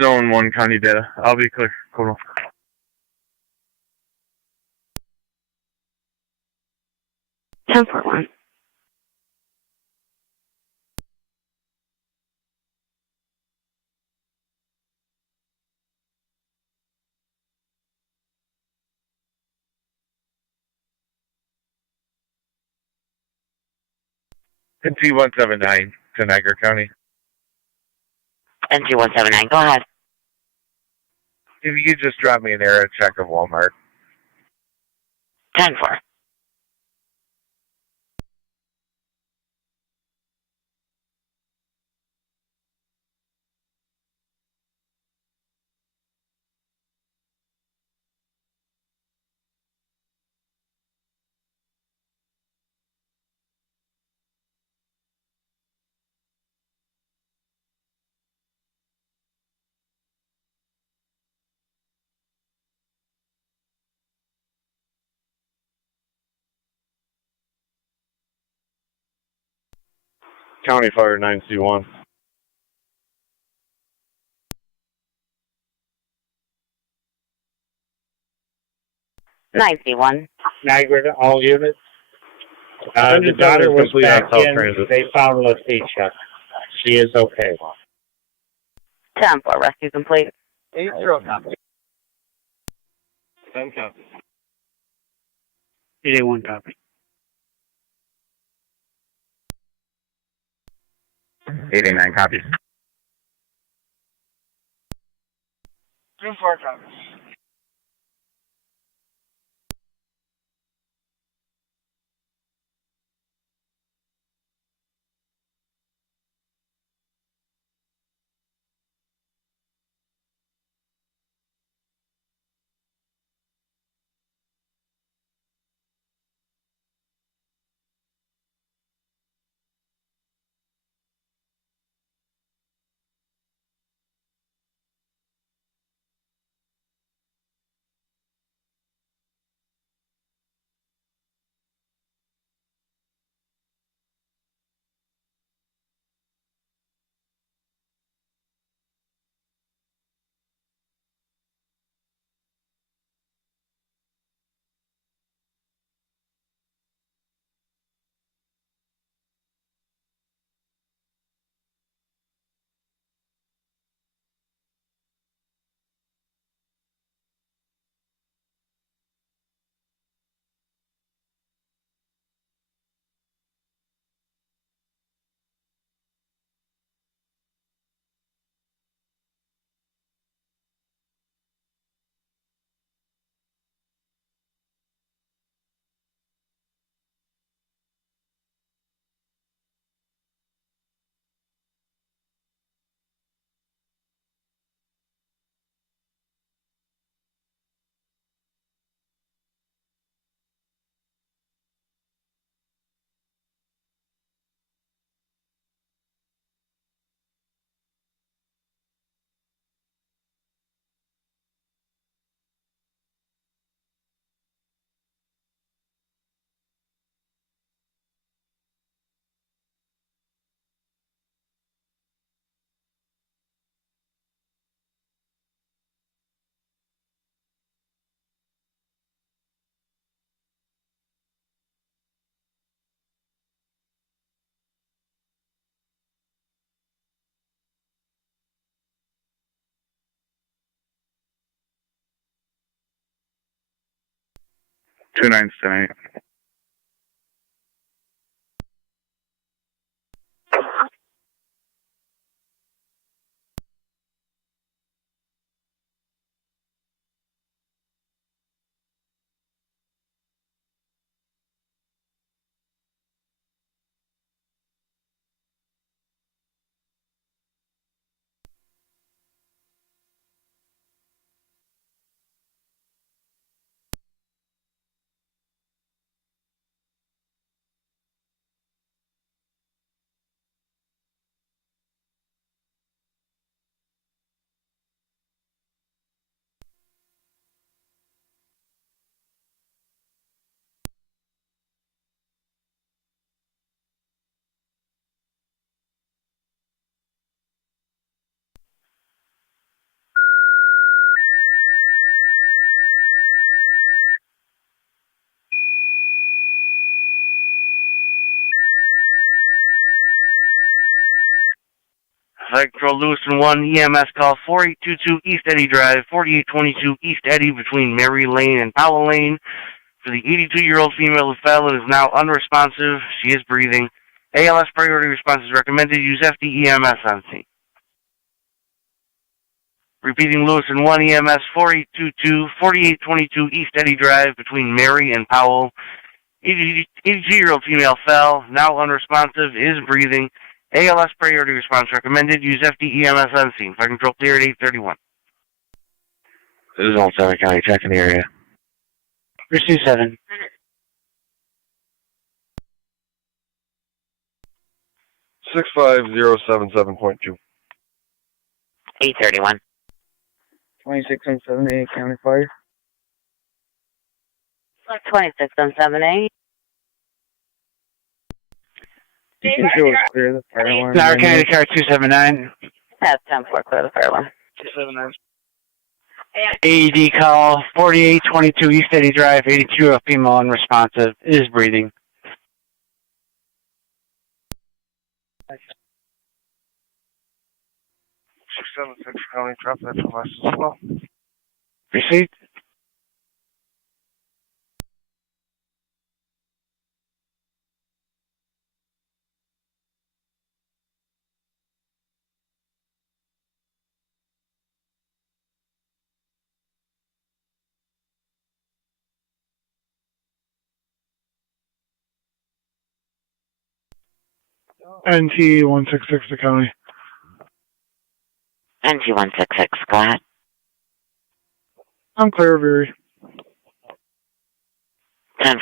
Zone 1 county data. I'll be clear. Code 10-4-1. NT179 to Niagara County. NT179, go ahead. If you could just drop me an error check of Walmart. 10-4. County Fire 9C1. C1. Niagara, all units. The daughter was back in. They found Letitia. She is okay. 10-4, rescue complete. 8-0 copy. 10 copy. 881 copy. 889 copies. 2-4 copies. 2978. Flight Control Lewiston 1, EMS call 4822 East Eddy Drive, 4822 East Eddy between Mary Lane and Powell Lane. For the 82-year-old female who fell and is now unresponsive, she is breathing. ALS priority response is recommended. Use FDEMS on scene. Repeating Lewiston 1, EMS 4822 East Eddy Drive between Mary and Powell. 82-year-old female fell, now unresponsive, is breathing. ALS priority response recommended. Use FDEMS on scene. Flight Control clear at 831. This is all Southern County. Checking the area. Receive 7. Six 65077.2. 831. 26 on 78 County Fire. 26 on 78. You can show us clear the fire alarm. Niagara County car 279. That's 10-4, clear the fire alarm. 279. AED call 4822 East Eddy Drive, 82 female unresponsive, is breathing. Six County traffic request as well. Receipt. NT 166 to County. NT 166, go ahead. I'm clear, Veery. 10-4.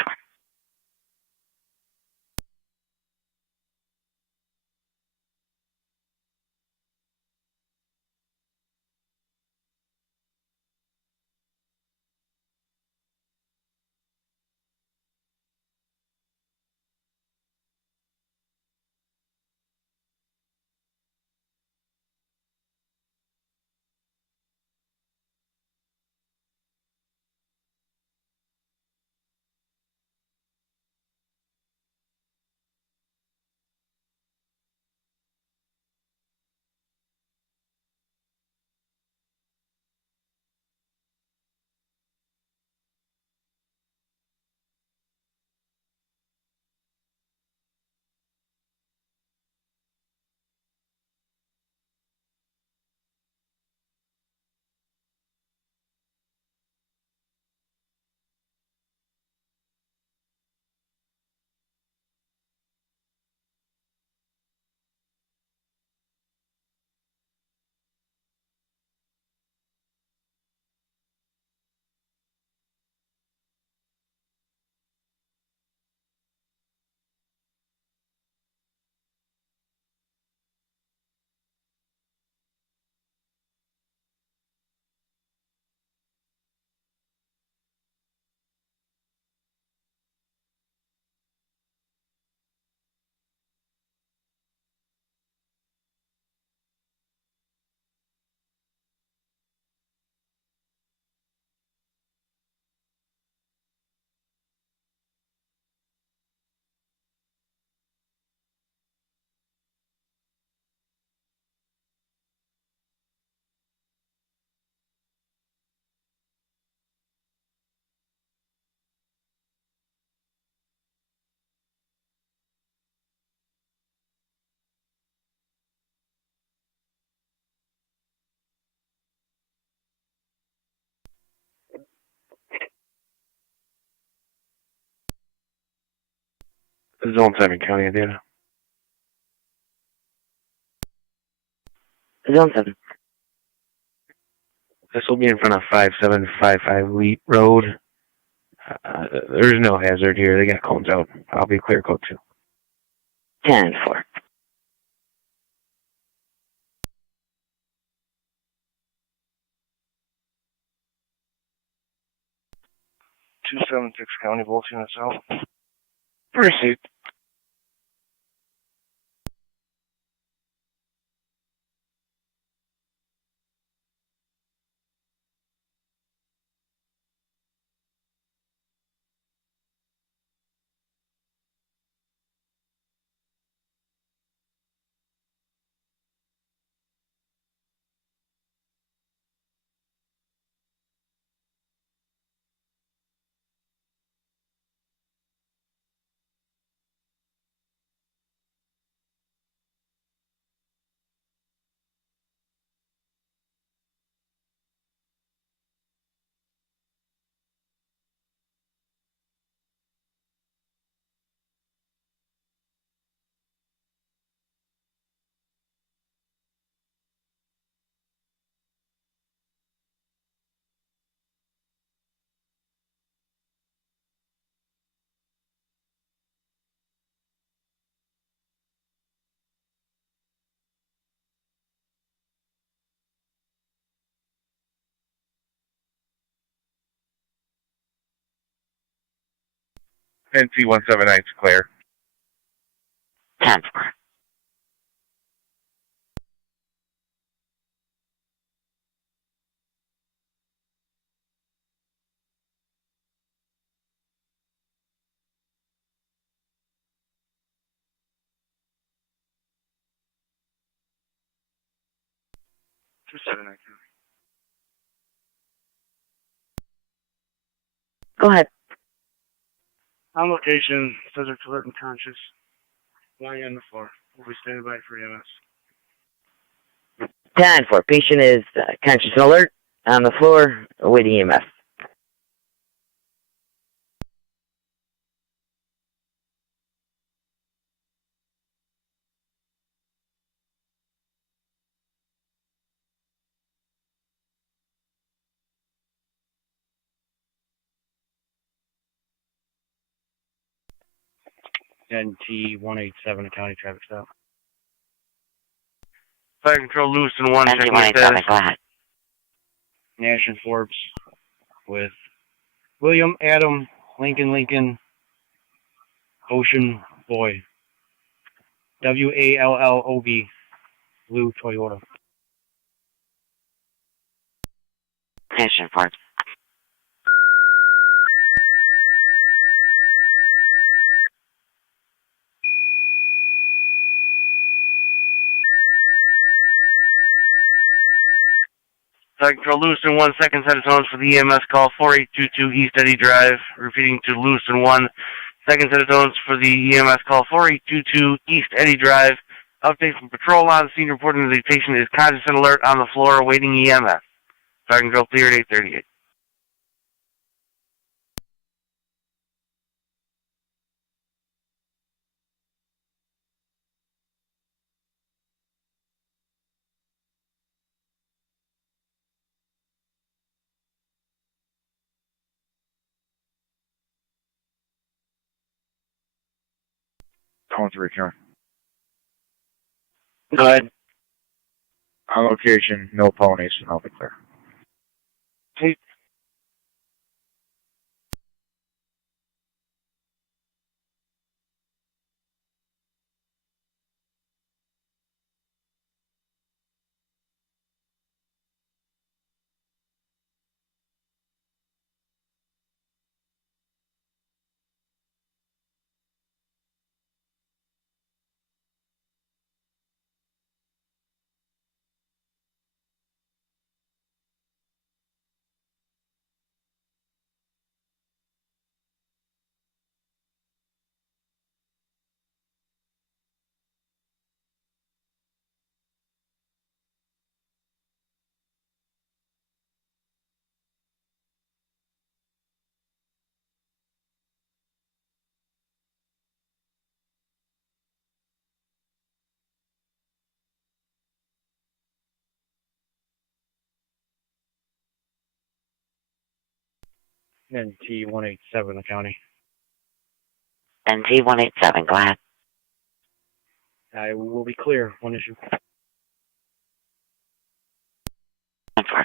Zone 7, County data. Zone 7. This will be in front of 5755 Wheat Road. There's no hazard here. They got cones out. I'll be clear code 2. 10-4. .276 County, both units out. Proceed. NC-179 is clear. 10-4. Go ahead. On location, subject alert and conscious. Lying on the floor. We'll be standing by for EMS. 10-4. Patient is conscious and alert on the floor, awaiting EMS. NT-187, county traffic stop. Fire control Lewiston 1, checking NT-187, status. go ahead. Nash and Forbes with William, Adam, Lincoln, Ocean Boy. WALLOB, blue Toyota. Patient Forbes. Fire control Lewiston 1, second set of tones for the EMS call 4822 East Eddy Drive. Repeating to Lewiston 1, second set of tones for the EMS call 4822 East Eddy Drive. Update from patrol on the scene reporting that the patient is conscious and alert on the floor awaiting EMS. Fire control cleared 838. Calling to return. Go ahead. On location, no ponies, and I'll be clear. NT 187, the county. NT 187, go ahead. I will be clear. One issue. 10-4.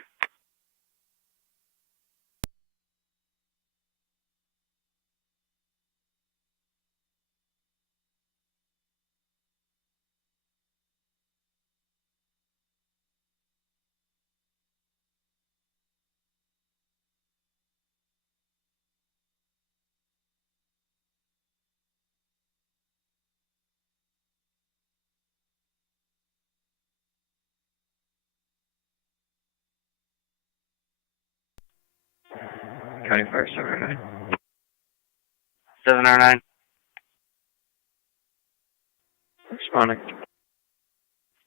County Fire 709. 709. Responding.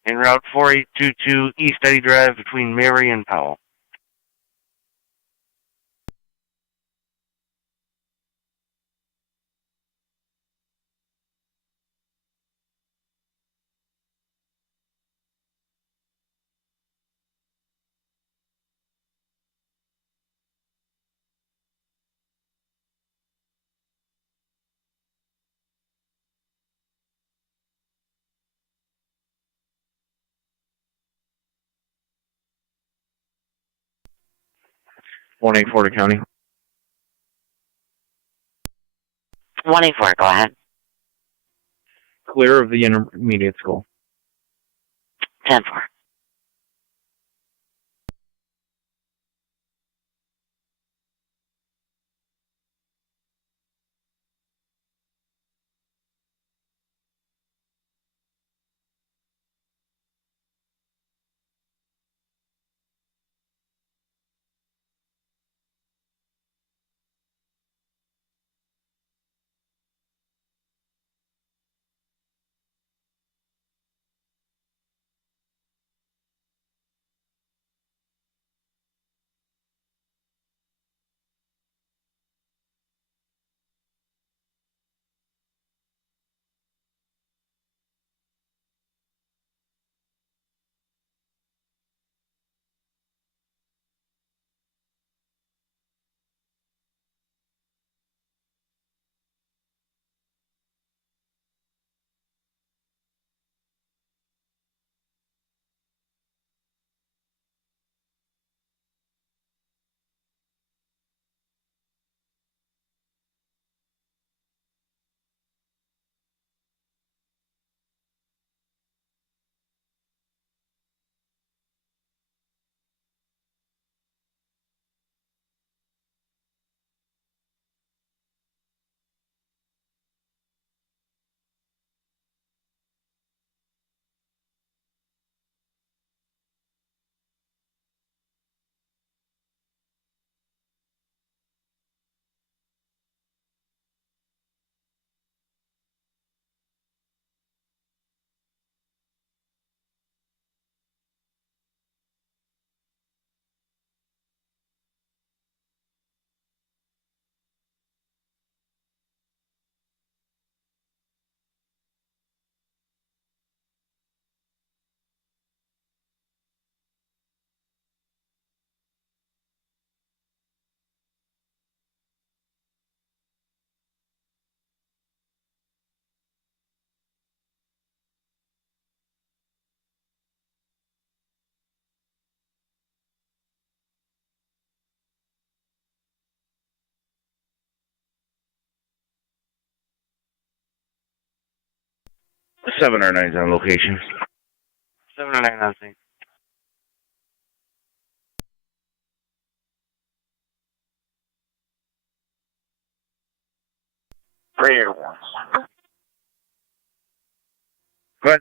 En route 4822 East Eddy Drive between Mary and Powell. One eight four to county. 184, go ahead. Clear of the intermediate school. 10-4. Seven or nine's on location. 709 on scene. Radio once. Go ahead.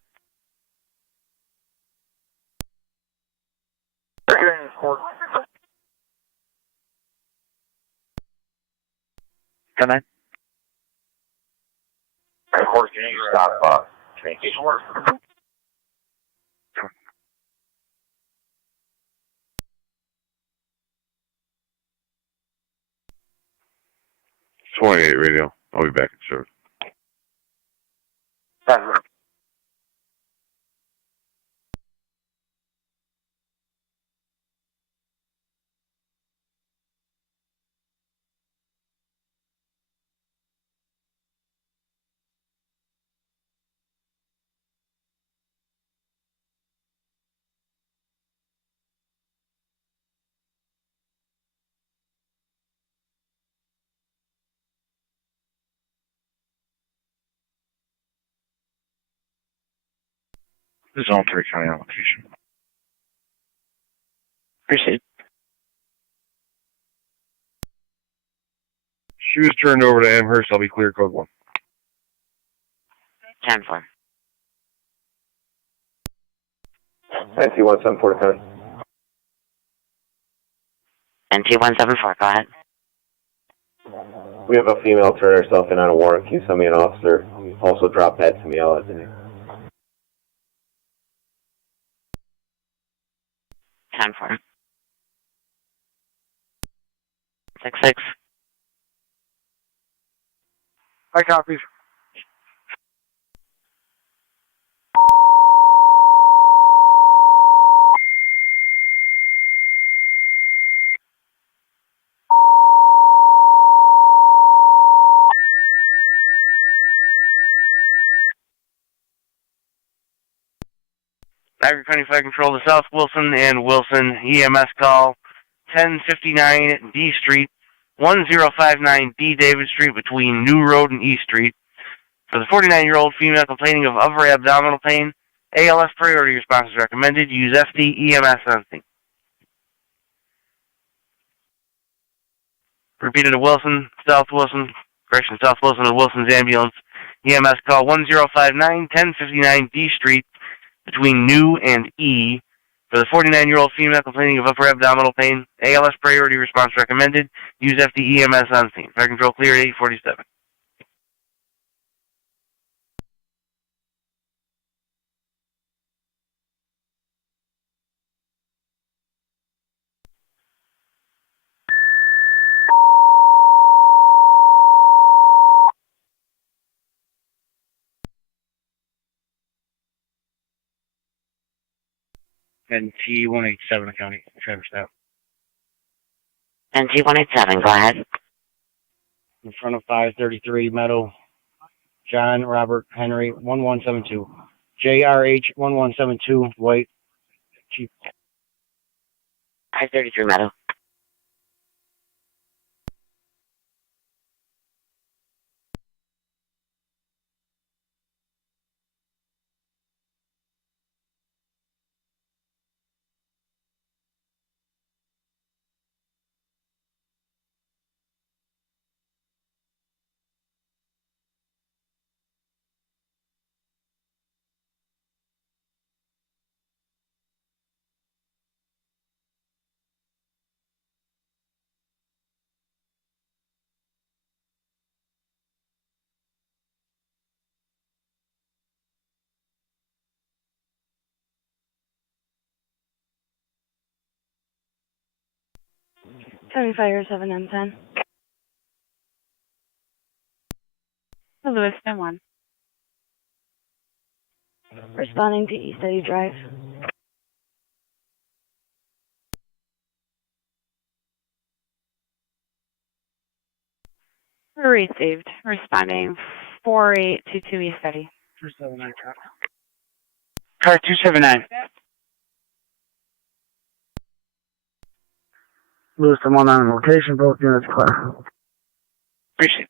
Come on. Of course, you need to stop communication work. .28 radio. I'll be back in service. Zone 3 County on location. Appreciate it. She was turned over to Amherst. I'll be clear, code 1. 10-4. NT-174 County. NT-174, go ahead. We have a female turn herself in on a warrant. Can you send me an officer? Also drop that to me. I'll let you know. 10-4. 6-6. I copies. Niagara County Fire Control to South Wilson and Wilson EMS call 1059 D Street, 1059 D David Street between New Road and E Street. For the 49-year-old female complaining of upper abdominal pain, ALS priority response is recommended. Use FD EMS sensing. Repeated to Wilson, South Wilson and Wilson's ambulance. EMS call 1059 1059 D Street between New and E. For the 49-year-old female complaining of upper abdominal pain, ALS priority response recommended. Use FD EMS on scene. Fire control clear at 847. NT-187 County, Trevor Stout. NT-187, go ahead. In front of 533 Meadow, John Robert Henry 1172. JRH 1172, White, Chief. 533 Meadow. County Fire 7M10. Lewiston 1. Responding to East Eddy Drive. Received. Responding 4822 East Eddy. 279. Car 279. Lewiston 1 on location, both units clear. Appreciate it.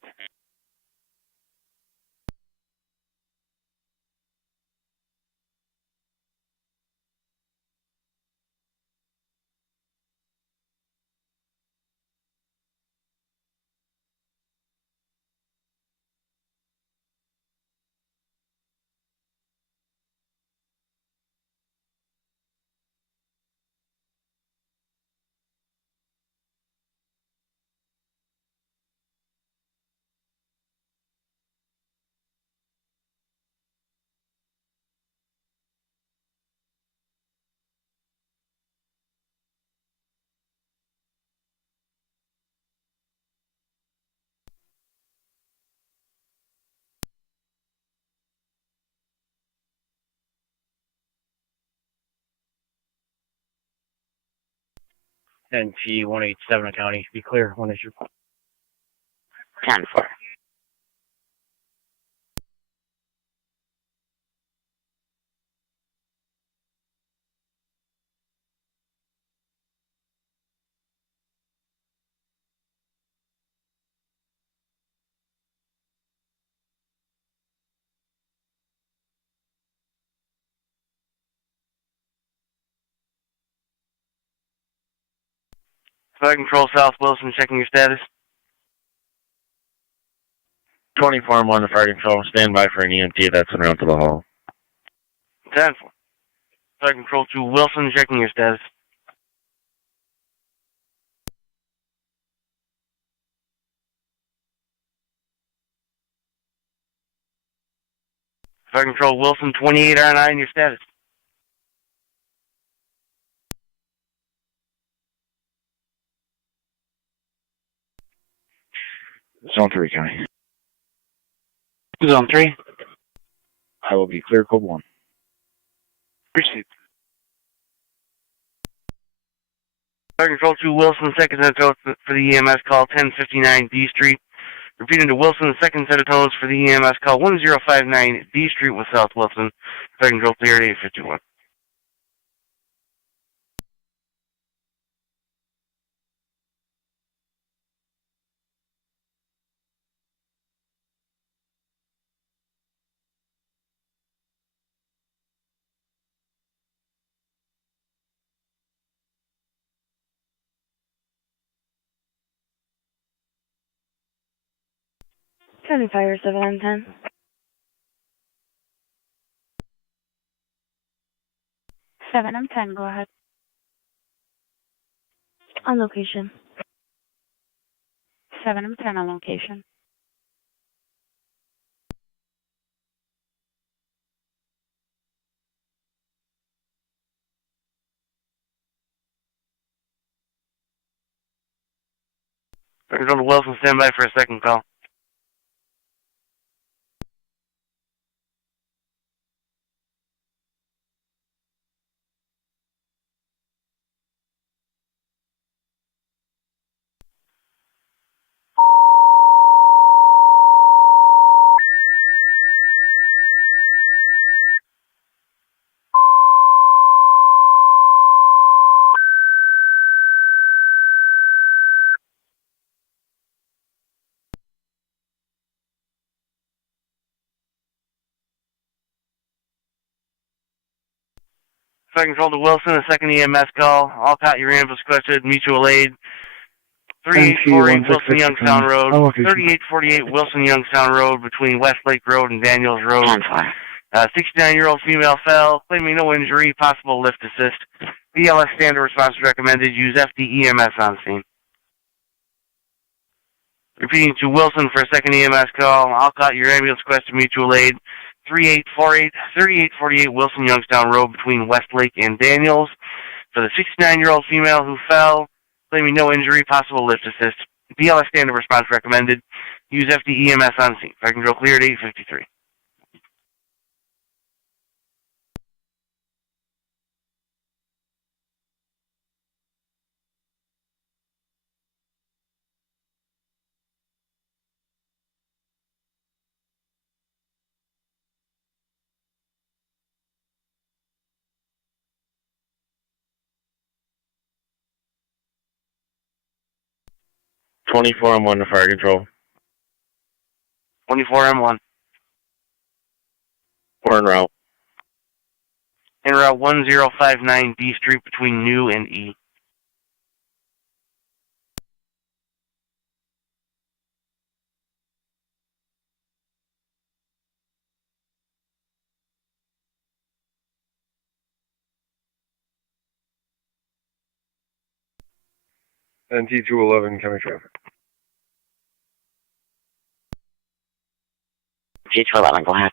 NT-187 County, be clear, one issue. 10-4. Fire Control South Wilson, checking your status. 24 on 1 to Fire Control. Stand by for an EMT that's en route to the hall. 10-4. Fire Control to Wilson, checking your status. Fire Control Wilson, 28R9, your status. Zone 3, County. Zone 3. I will be clear, code 1. Received. Fire Control to Wilson, second set of tones for the EMS call 1059 D Street. Repeating to Wilson, second set of tones for the EMS call 1059 D Street with South Wilson. Fire Control cleared 851. County Fire 7 on 10. 7 on 10, go ahead. On location. 7 on 10 on location. Fire Control to Wilson, stand by for a second call. Fire Control to Wilson, a second EMS call. All caught your ambulance requested, mutual aid. 3848 Wilson Youngstown Road. 3848 Wilson Youngstown Road between Westlake Road and Daniels Road. 69-year-old female fell, claiming no injury, possible lift assist. BLS standard response recommended. Use FD EMS on scene. Repeating to Wilson for a second EMS call. All caught your ambulance requested, mutual aid. 3848 Wilson Youngstown Road between Westlake and Daniels. For the 69-year-old female who fell, claiming no injury, possible lift assist. BLS standard response recommended. Use FD EMS on scene. Fire Control cleared 853. Twenty-four on 1 to Fire Control. 24M1. We're en route. En route 1059 D Street between New and E. NT211, county traffic. G211, go ahead.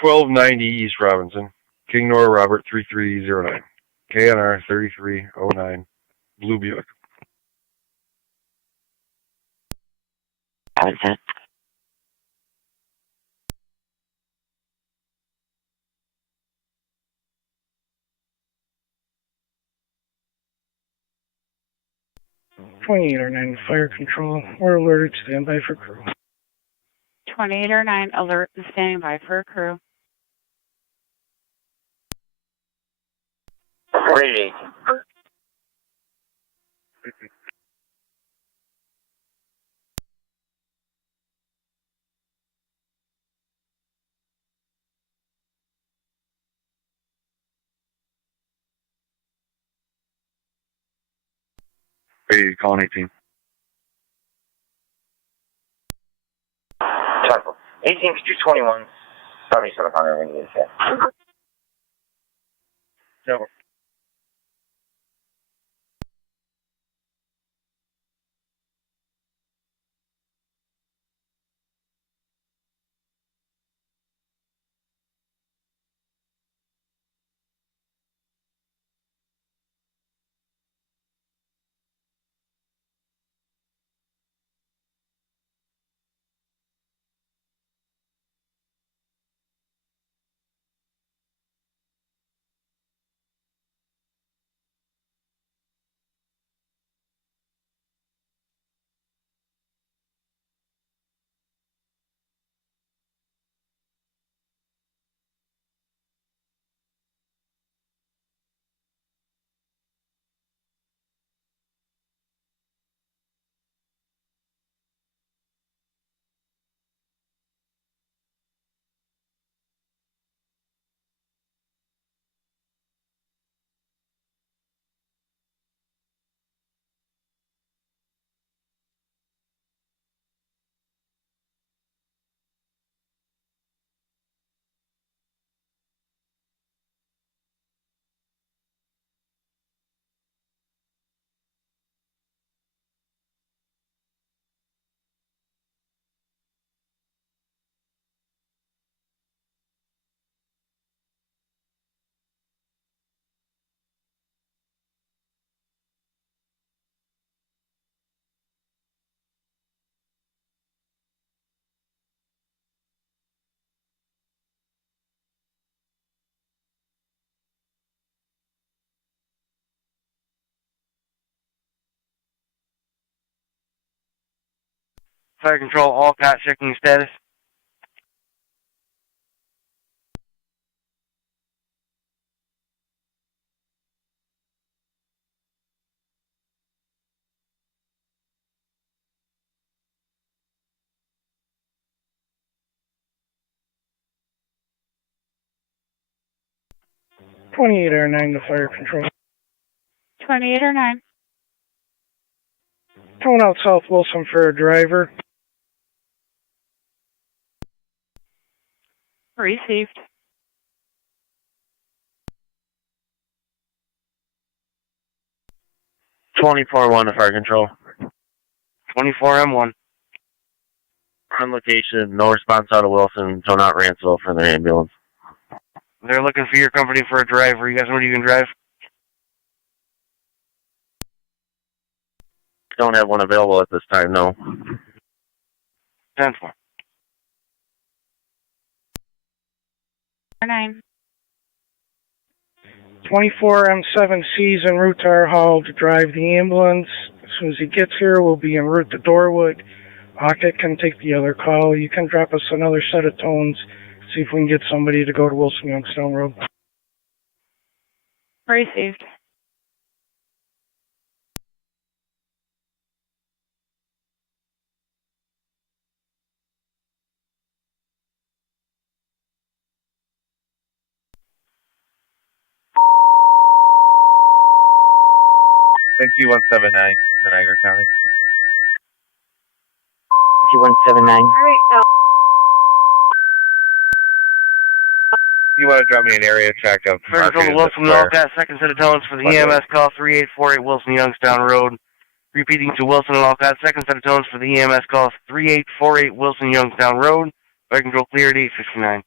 1290 East Robinson. King Nora Robert 3309. KNR 3309. Blue Buick. Robinson. Or 9 Fire Control. We're alerted to stand by for crew. 2809, alert and standing by for a crew. 48. Hey, calling 18. 18, 221, 7700 when you get that. So, Fire control, all cot checking status. or 9 to fire control. 28 or 9. Going out South Wilson for a driver. Received. $24-1 to fire control. 24M1. On location, no response out of Wilson, so not Ranceville for their ambulance. They're looking for your company for a driver. You guys know where you can drive? Don't have one available at this time, no. 10-4. 9. 24 M7C's en route to our hall to drive the ambulance. As soon as he gets here, we'll be en route to Dorwood. Hockett can take the other call. You can drop us another set of tones. See if we can get somebody to go to Wilson Youngstown Road. Received. NT-179, Niagara County. T179. All right. You want to drop me an area check of Fire control to Wilson, all cot, second set of tones for the EMS call 3848 Wilson Youngstown Road. Repeating to Wilson and all cot, second set of tones for the EMS call 3848 Wilson Youngstown Road. Fire control cleared 859.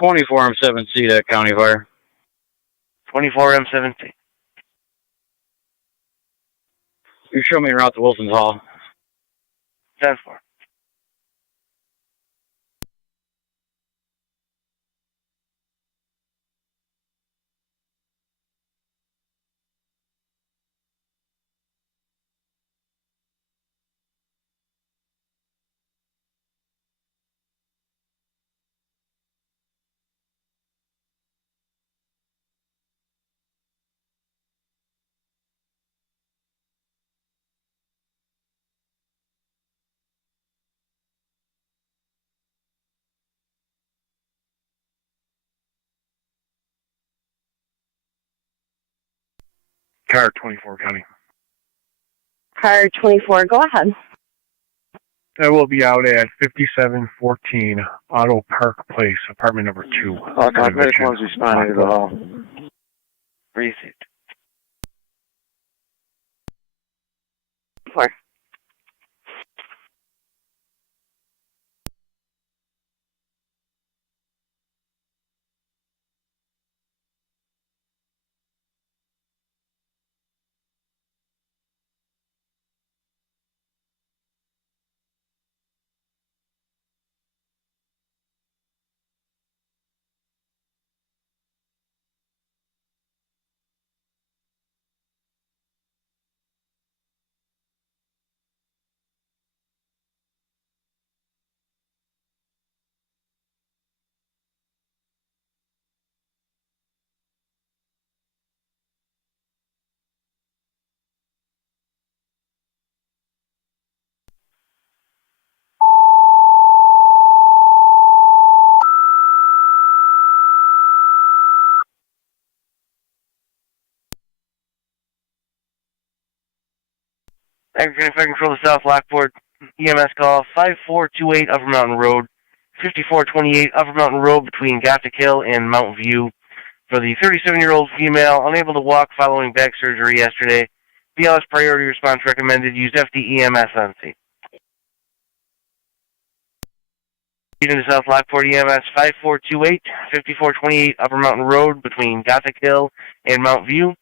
M7C to County Fire. 24M17. You show me around to Wilson's Hall. 10-4. Car 24 County. Car 24, go ahead. I will be out at 5714 Auto Park Place, apartment number 2. Medic 1's responding to the hall. Receipt. 4. Niagara Fire Control to South Lockport. EMS call 5428 Upper Mountain Road, 5428 Upper Mountain Road between Gothic Hill and Mountain View. For the 37-year-old female, unable to walk following back surgery yesterday. BLS priority response recommended. Use FDEMS on scene. Leading to South Lockport EMS 5428, 5428 Upper Mountain Road between Gothic Hill and Mount View.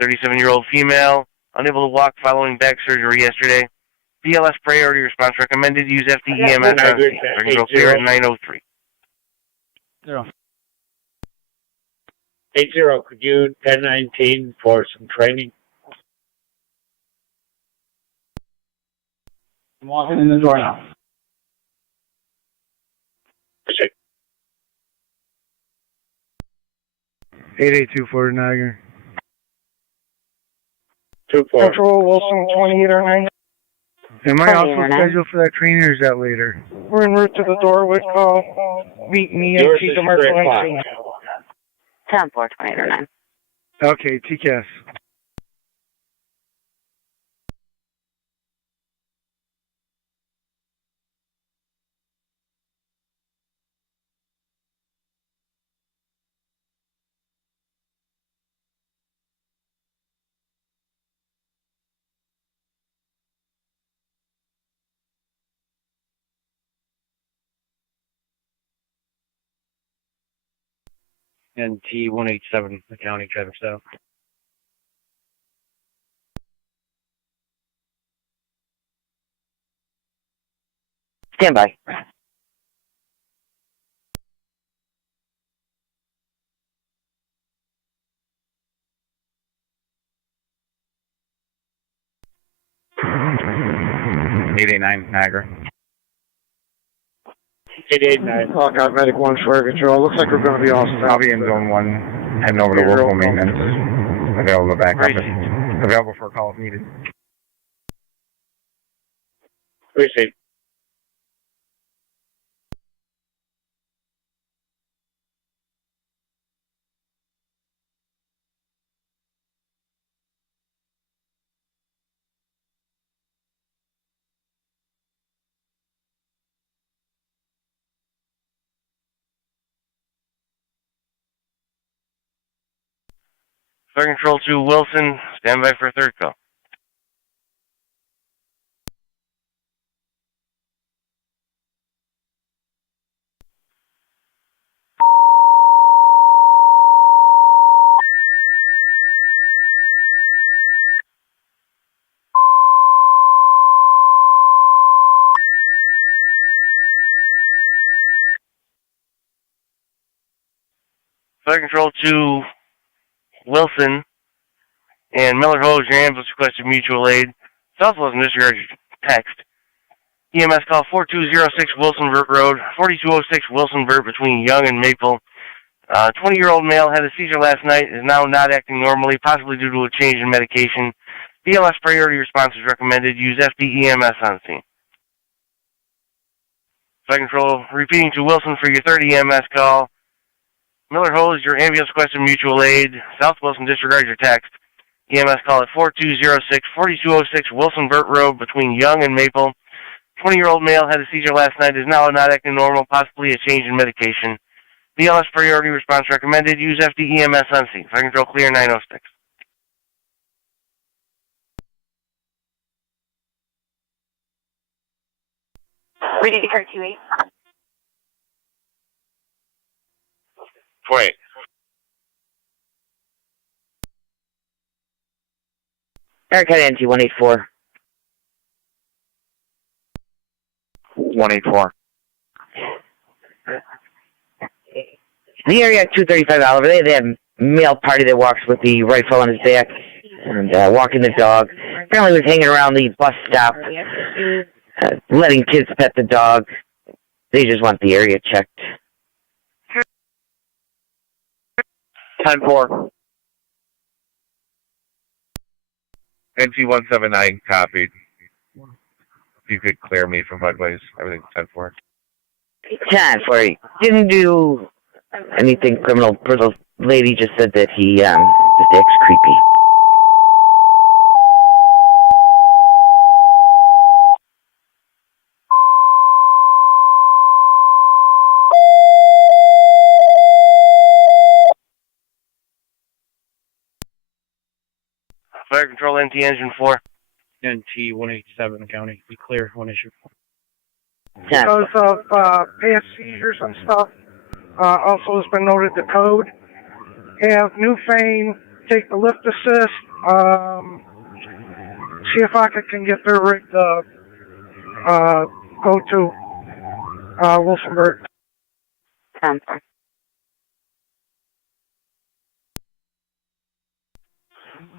37-year-old female, unable to walk following back surgery yesterday. BLS priority response recommended. Use FDEMS on scene. Control clear at 903. 80, could you 1019 for some training? I'm walking in the door now. 8824 Niagara. 24. Control Wilson 28 or 9. Am I also scheduled for that training or is that later? We're en route to the Dorwood call. Meet me and take the Mark 1. 10-4, 28 or 9. Okay, TCAS. And T187, the county traffic stop. Stand by. $889 Niagara. 889. Oh, got Medic 1's fire control. Looks like we're going to be all set. I'll be in zone 1, heading over to local maintenance. Available to back up. Available for a call if needed. Appreciate. Fire Control to Wilson. Stand by for a third call. Fire Control to Wilson and Miller Hose, your ambulance requested mutual aid. Southwestern disregard your text. EMS call 4206 Wilsonvert Road, 4206 Wilsonvert between Young and Maple. 20-year-old male had a seizure last night, is now not acting normally, possibly due to a change in medication. BLS priority response is recommended. Use FDEMS on scene. Fire Control repeating to Wilson for your third EMS call. Miller Hose, your ambulance requested mutual aid. South Wilson disregard your text. EMS call at 4206 Wilson Burt Road between Young and Maple. 20-year-old male had a seizure last night, is now not acting normal, possibly a change in medication. BLS priority response recommended. Use FD EMS on scene. Fire control clear 906. Ready to car 28. Wait. Aircat NT 184. 184. The area at 235 Oliver, they have a male party that walks with the rifle on his back and walking the dog. Apparently was hanging around the bus stop, letting kids pet the dog. They just want the area checked. 10-4. NT-179 copied. If you could clear me from Mudways, everything's 10-4. 10-4. Didn't do anything criminal. The lady just said that he just acts creepy. Fire control NT engine 4. NT 187 county. Be clear, one issue. Because of past seizures and stuff, also has been noted the code. Have Newfane take the lift assist. See if I can get their rig to go to Wilsonburg.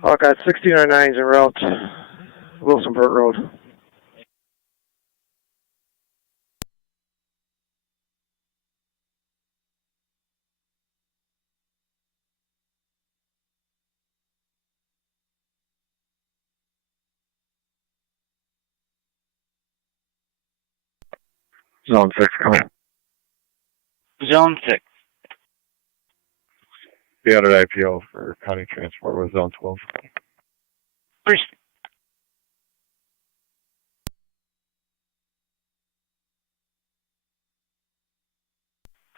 Okay, 1609 is en route, Wilsonburg Road. Zone 6 coming. Zone 6. The other IPO for county transport was zone 12. Priest.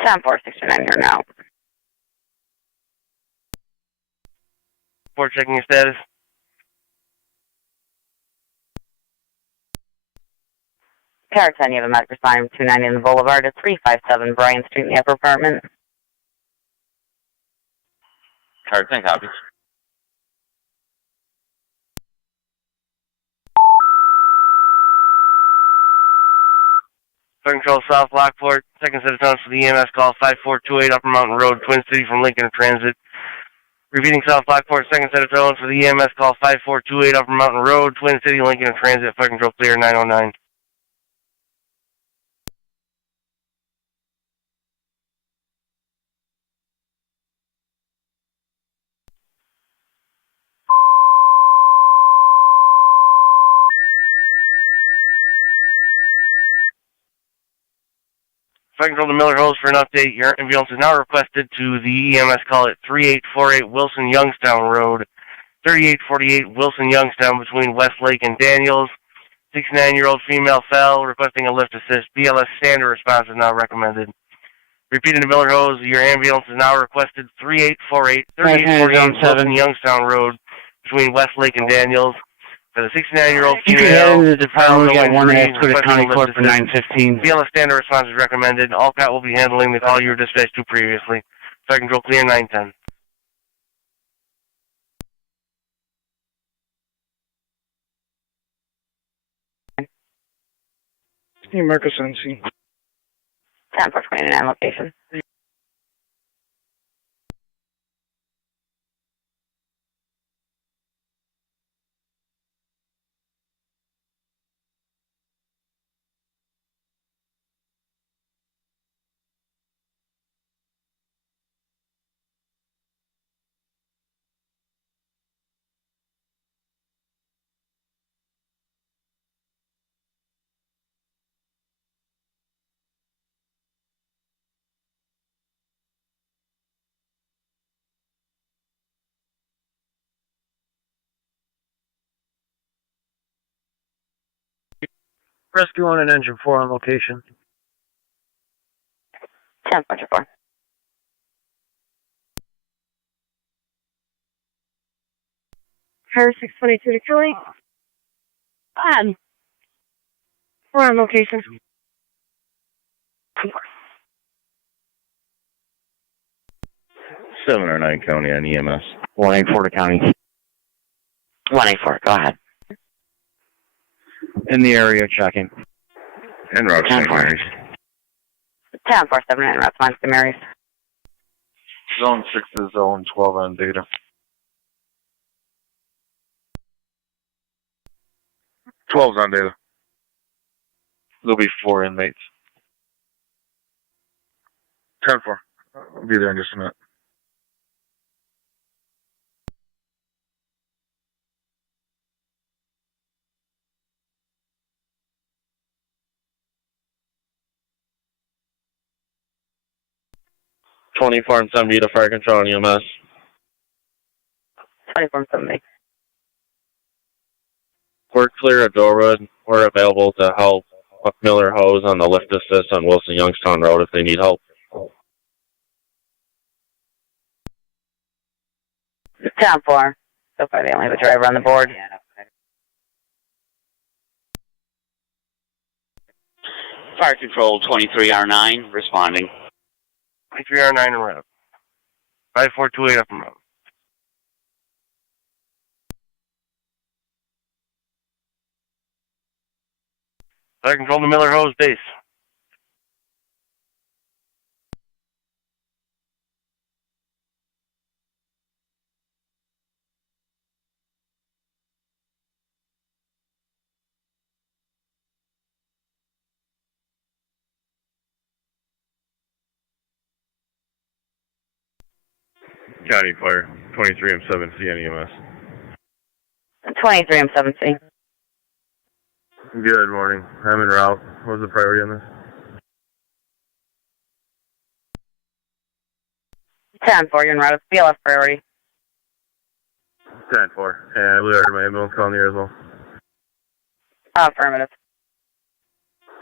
Time 469 here now. Report checking your status. Car 10, you have a medical sign 290 in the Boulevard at 357 Bryan Street in the upper apartment. Car 10 copies. Fire control South Lockport. Second set of tones for the EMS call 5428 Upper Mountain Road, Twin City from Lincoln Transit. Repeating South Lockport. Second set of tones for the EMS call 5428 Upper Mountain Road, Twin City, Lincoln Transit. Fire control clear 909. Fire control to Miller Hills for an update. Your ambulance is now requested to the EMS call at 3848 Wilson Youngstown Road, 3848 Wilson Youngstown between Westlake and Daniels. 69-year-old female fell, requesting a lift assist. BLS standard response is now recommended. Repeating to Miller Hills, your ambulance is now requested 3848 Wilson Youngstown Road between Westlake and Daniels. For the 69-year-old You can head female, into the department. We got one injury, at Dakota County Court for 915. BLS standard response is recommended. Allcat will be handling the call you were dispatched to previously. Fire control clear 910. Steve Marcus on scene. Time for 29 location. Rescue 1 and Engine 4 on location. 10.4. Car 622 to Kelly. We're on location. Seven or 9 county on EMS. 184 to county. 184, go ahead. In the area, checking. En route to St. 10-4. Mary's. 10-4-7 en route to St. Mary's. Zone 6 is zone 12 on data. 12's on data. There'll be 4 inmates. 10-4. I'll be there in just a minute. Twenty-four and 70 to fire control on EMS. 24 and 70. We're clear at Dorwood. We're available to help Miller Hose on the lift assist on Wilson Youngstown Road if they need help. 10-4. So far they only have a driver on the board. Fire control 23R9 responding. 23R9 en route. 5428 up and road. Fire control to Miller Hose base. County Fire, 23 M7C on EMS. 23 M7C. Good morning. I'm en route. What was the priority on this? 10-4, you're en route. It's BLF priority. 10-4. And I believe I heard my ambulance call in the air as well. Affirmative.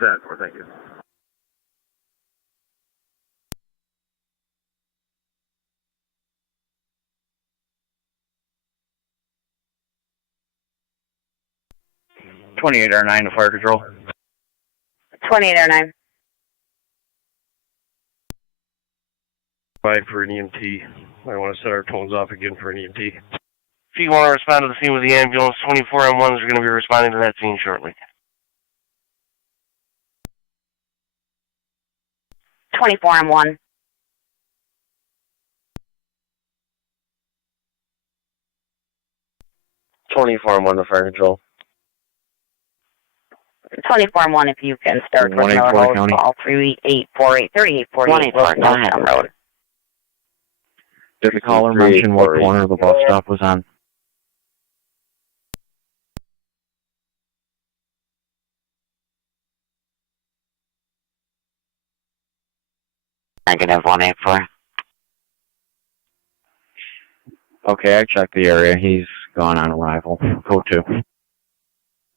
10-4, thank you. R9 to fire control. 28R9. 5 for an EMT. I want to set our tones off again for an EMT. If you want to respond to the scene with the ambulance, 24M1s are going to be responding to that scene shortly. 24M1. 24M1 to fire control. 24M1 if you can start with Miller Hose, call 3848 3848 Wilson Youngstown Road. Did the caller mention what corner the bus stop was on? Negative 184. Okay, I checked the area. He's gone on arrival. Code 2.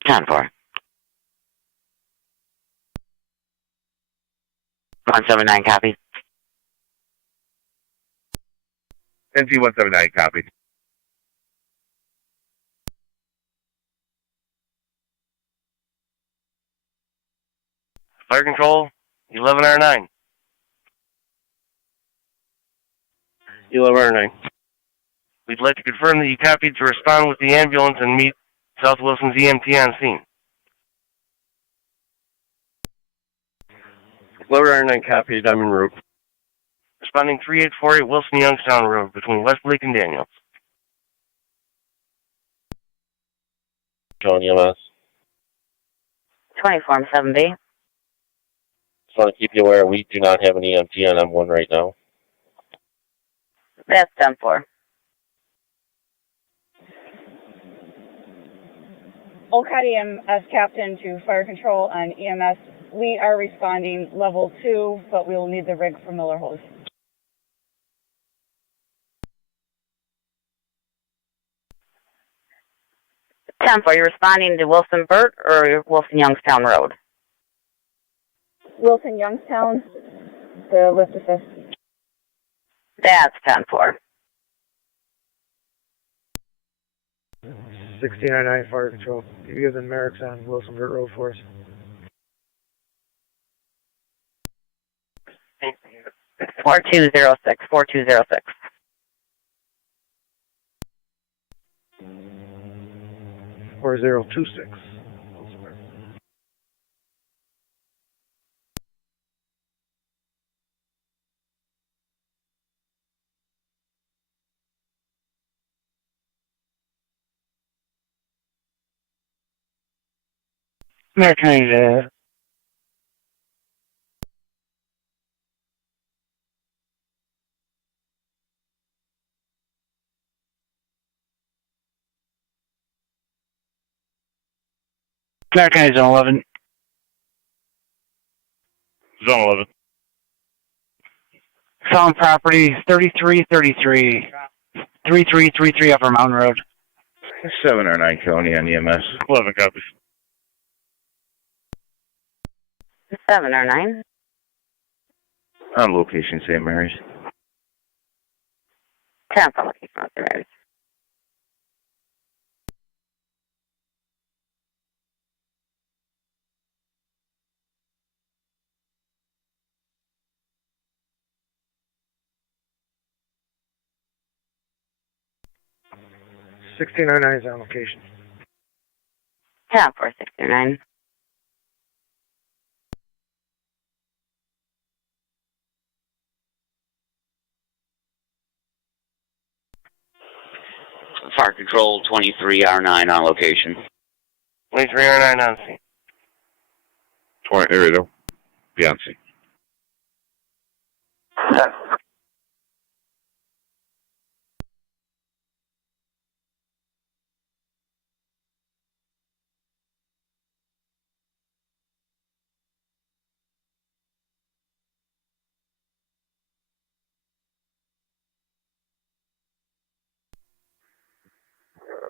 10-4. 179 copy. NT-179 copy. Fire control, 11R9. 11R9. We'd like to confirm that you copied to respond with the ambulance and meet South Wilson's EMT on scene. 11R9 copied. I'm en route. Responding 3848 Wilson Youngstown Road between Westlake and Daniels. John EMS. 24M7B. Just want to keep you aware we do not have an EMT on M1 right now. That's 10-4. Olcott EMS Captain to Fire Control on EMS. We are responding level 2, but we will need the rig for Miller Hose. 10-4, you're responding to Wilson Burt or Wilson Youngstown Road? Wilson, Youngstown, the lift assist. That's 10-4. 1699 Fire Control. You give them Merrick's on Wilsonburg Road for us. Thank you. 4206, 4206. Or 026. American, American Zone 11. Zone 11. Found property 3333. 3333 Upper Mountain Road. 7 or 9 County on EMS. 11 copies. 7 or 9. On location, St. Mary's. 10 for looking for St. Mary's. $16.99 is on location. 10 for 69. Fire Control 23R9 on location. 23R9 on scene. 20, there we go. Beyonce.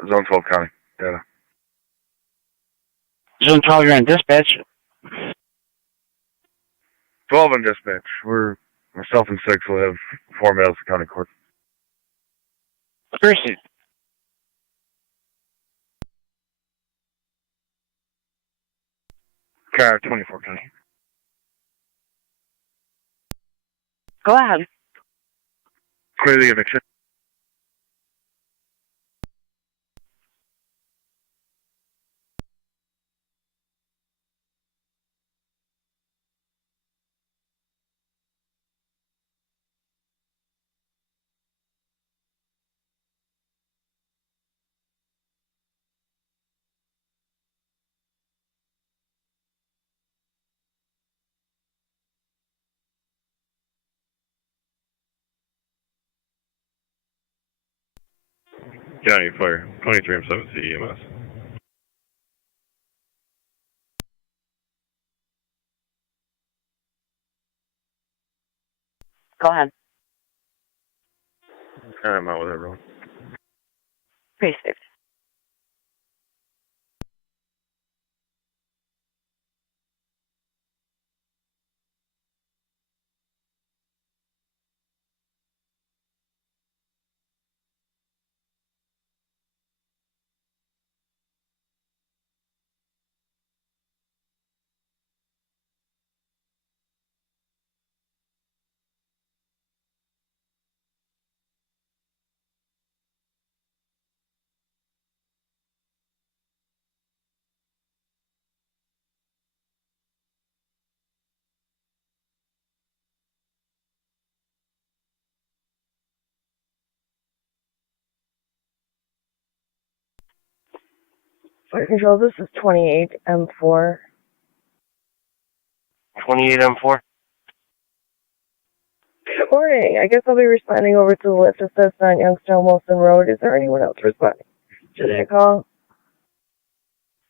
Zone 12 County. Data. Zone 12, you're in dispatch. 12 in dispatch. We're myself and 6 will have 4 males to county court. Appreciate it. Car 24 County. Go ahead. Clear the eviction. County Fire. 23 M7 CEMS. Go ahead. I'm out with that road. Appreciate it. Fire Control, this is 28M4. 28M4. Good morning. I guess I'll be responding over to the lift assist on Youngstown Wilson Road. Is there anyone else responding to that call?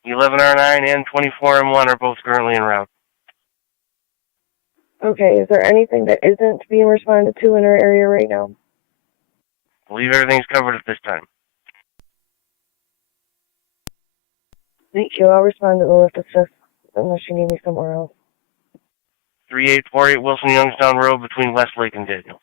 11R9 and 24M1 are both currently en route. Okay, is there anything that isn't being responded to in our area right now? I believe everything's covered at this time. Thank you. I'll respond to the lift assist unless you need me somewhere else. 3848 Wilson Youngstown Road between Westlake and Daniels.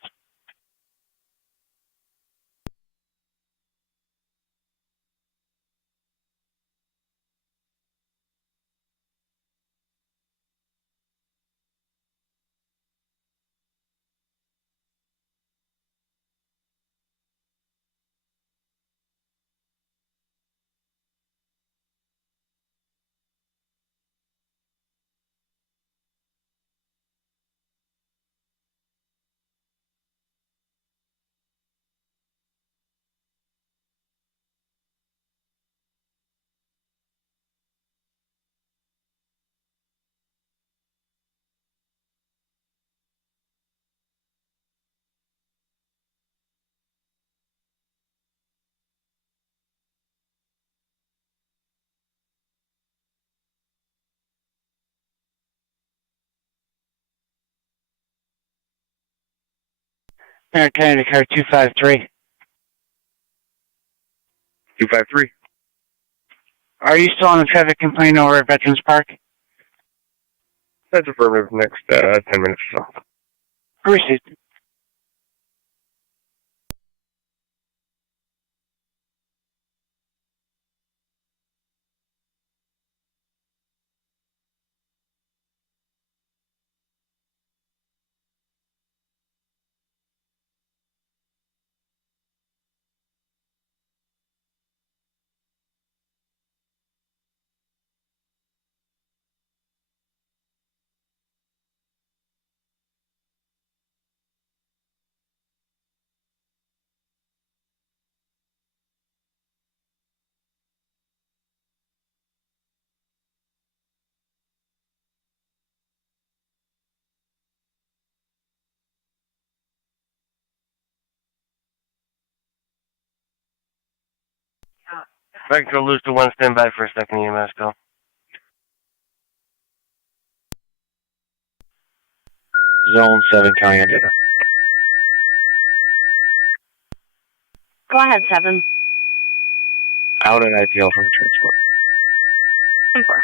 County car 253. 253. Are you still on the traffic complaint over at Veterans Park? That's affirmative. Next 10 minutes or so. Received. Vector lose to 1, stand by for a second EMS call. Zone 7, County data. Go ahead, 7. Out at IPL from the transport. 4.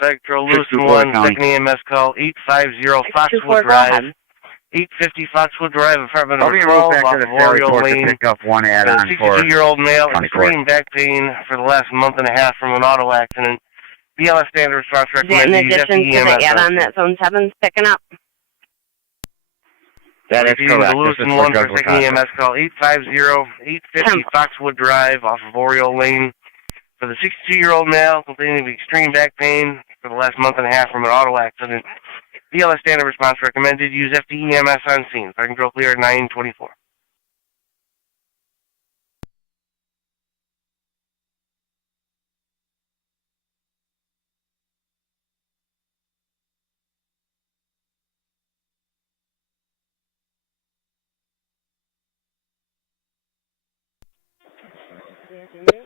Vector lose to 624 1, County. second EMS call, 850 624, Foxwood go Drive. ahead. 850 Foxwood Drive, apartment I'll number be 12, moved back off to the of ferry Oriole port to Lane. pick up one A add-on for 62-year-old male, 24. extreme back pain for the last month and a half from an auto accident. BLS standard response Is that recommended in use addition to FDEMS the add-on that Zone 7's picking up? That is Repeating correct. the This is Lewiston for 1 for Douglas second Costa. EMS call, 850 Foxwood Drive, off of Oriole Lane. For the 62-year-old male complaining of extreme back pain for the last month and a half from an auto accident. BLS standard response recommended use FDEMS on scene. Fire control clear at 924.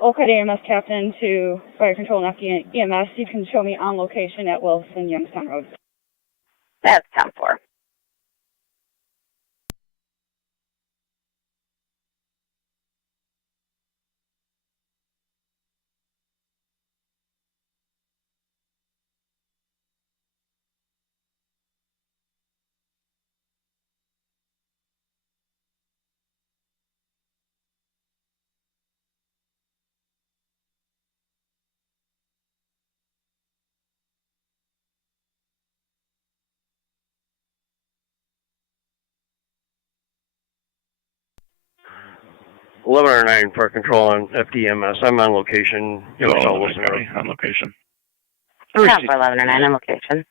Okay, EMS captain to fire control and EMS. You can show me on location at Wilson Youngstown Road. That's 10-4. Eleven or 9 for control on FDMS. I'm on location. Youngstown, Wilson Road. On location. 10 for 11 or 9 on location.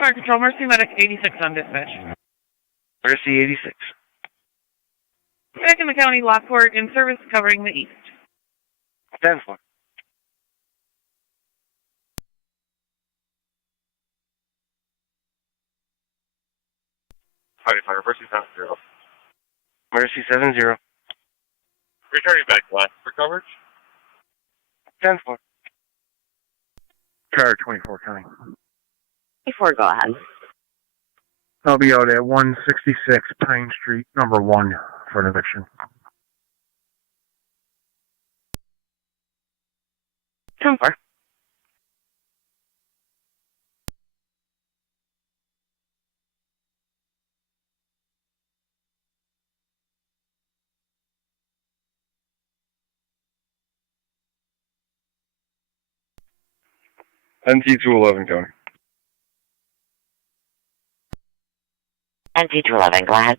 Fire Control, Mercy Medic 86 on dispatch. Mercy 86. Back in the county, Lockport, in service covering the east. 10-4. County Fire, Mercy 70. Mercy 70. Returning back left for coverage. 10-4. Car 24 County. 24, go ahead. I'll be out at 166 Pine Street, number 1, for an eviction. 10-4. NT211 County. NT211, go ahead.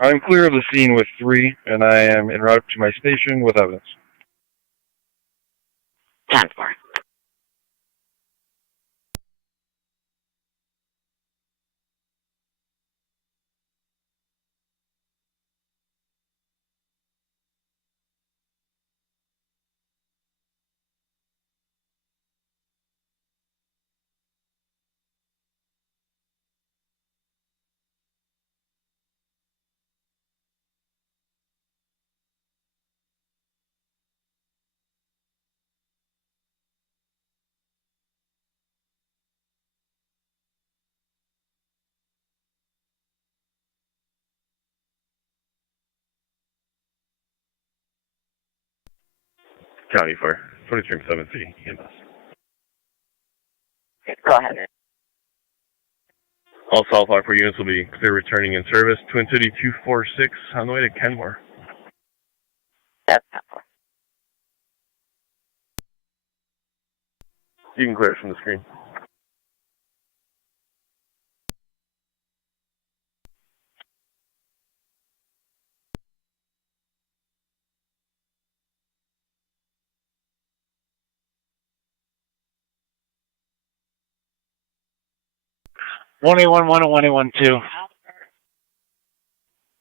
I'm clear of the scene with 3, and I am en route to my station with evidence. 10-4. County Fire, 23-7C, EMS. Go ahead. All South Lockport units will be clear returning in service. Twin City 246 on the way to Kenmore. That's 10-4. You can clear it from the screen. One 1 and 1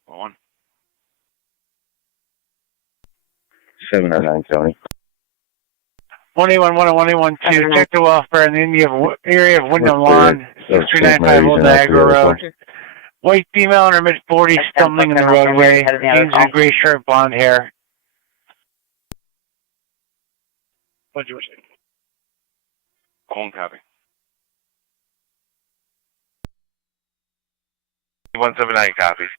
1. 709 County. 1 and 1 Check the welfare in the area of Wyndham Lawn, 6395 Niagara Road. White female in her mid-40s stumbling in the roadway. Jeans and gray shirt, blonde hair. What'd you say? Home copy. 179 copies.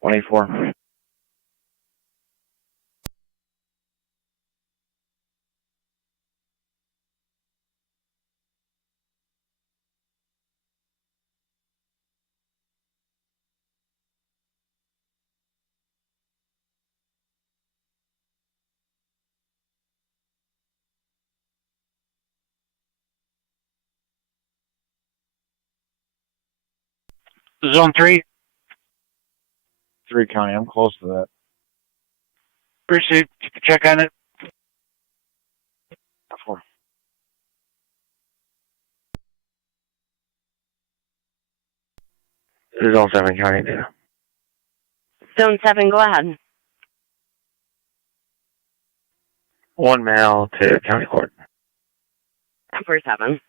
184. Zone 3. 3 County, I'm close to that. Appreciate you can check on it. 4. This is all 7 County data. Zone 7, go ahead. 1 male to County Court. Number 7.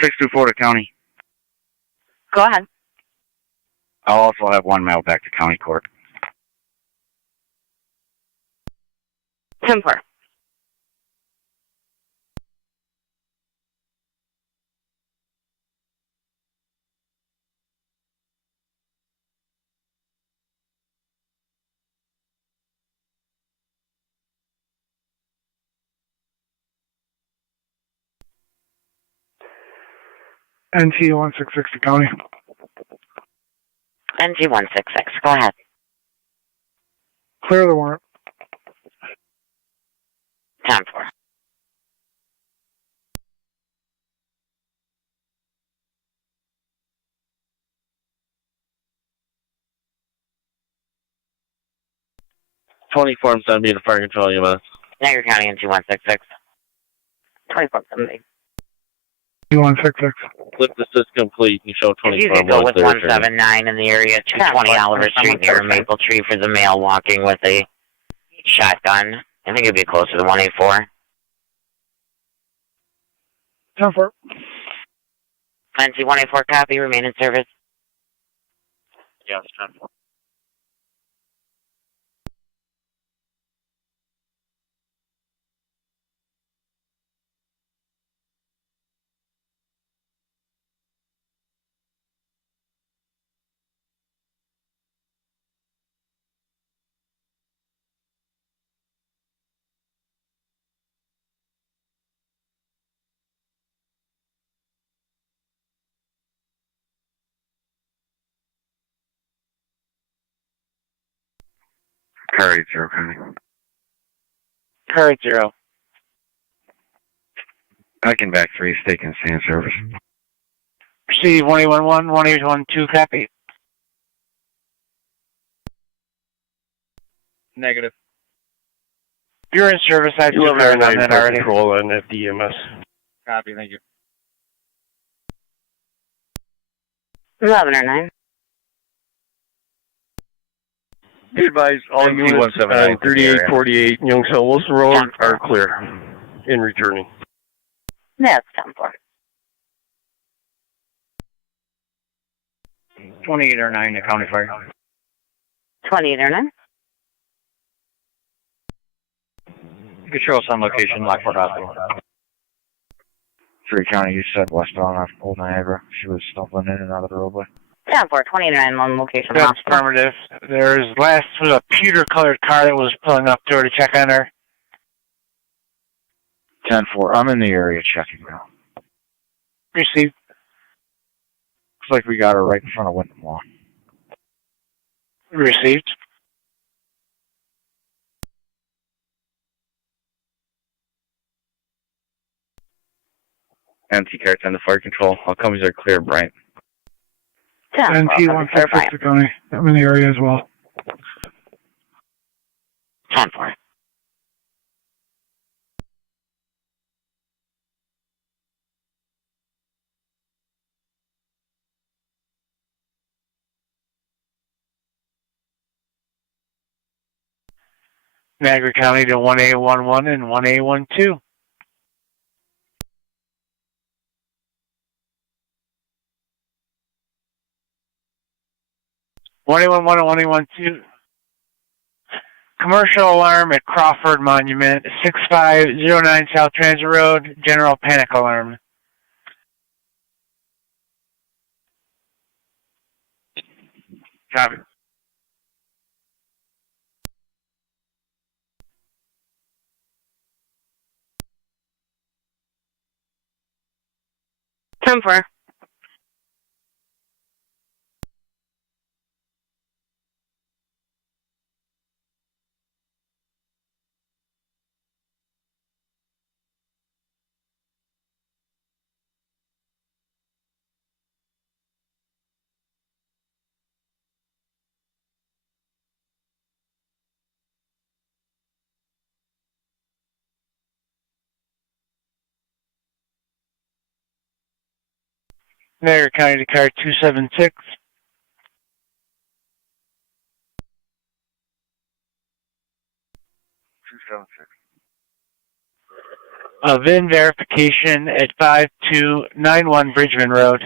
624 to County. Go ahead. I'll also have 1 male back to County Court. 10-4. NT 166 to County. NT 166, go ahead. Clear the warrant. 10-4. Form 70 to Fire Control EMS. Niagara County NT 166. 24-70. 166. Lift assist complete. You show 24. If you could go with 179 in the area, 220 Oliver Street near Maple Tree for the male walking with a shotgun. I think it'd be closer to 184. 10-4. NC-184 copy, remain in service. Yes, 10-4. Car 80, County. Car 80. I can back 3, stake and stay in service. Proceed 1811, 1812, copy. Negative. You're in service. I have 2 cars on that already. Control on FDMS. Copy, thank you. 1109. Be advised, all units on 3848 Youngstown Wilson Road are clear in returning. That's 10-4. 2809 to County Fire. 2809. You can show us on location, Lockport Hospital. 3 County, you said westbound off Old Niagara. She was stumbling in and out of the roadway. 10-4, 2809, one location. That's affirmative. There's was a pewter colored car that was pulling up to her to check on her. 10-4, I'm in the area checking now. Received. Looks like we got her right in front of Wyndham Law. Received. NT car 10 to fire control. All companies are clear, Bryant. NT-166 to County. I'm in the area as well. 10-4. Niagara County to 1A11 and 1A12. One A11 and 1A12. Commercial alarm at Crawford Monument, 6509 South Transit Road, general panic alarm. Copy. Come for. Niagara County to car 276. VIN verification at 5291 Bridgman Road.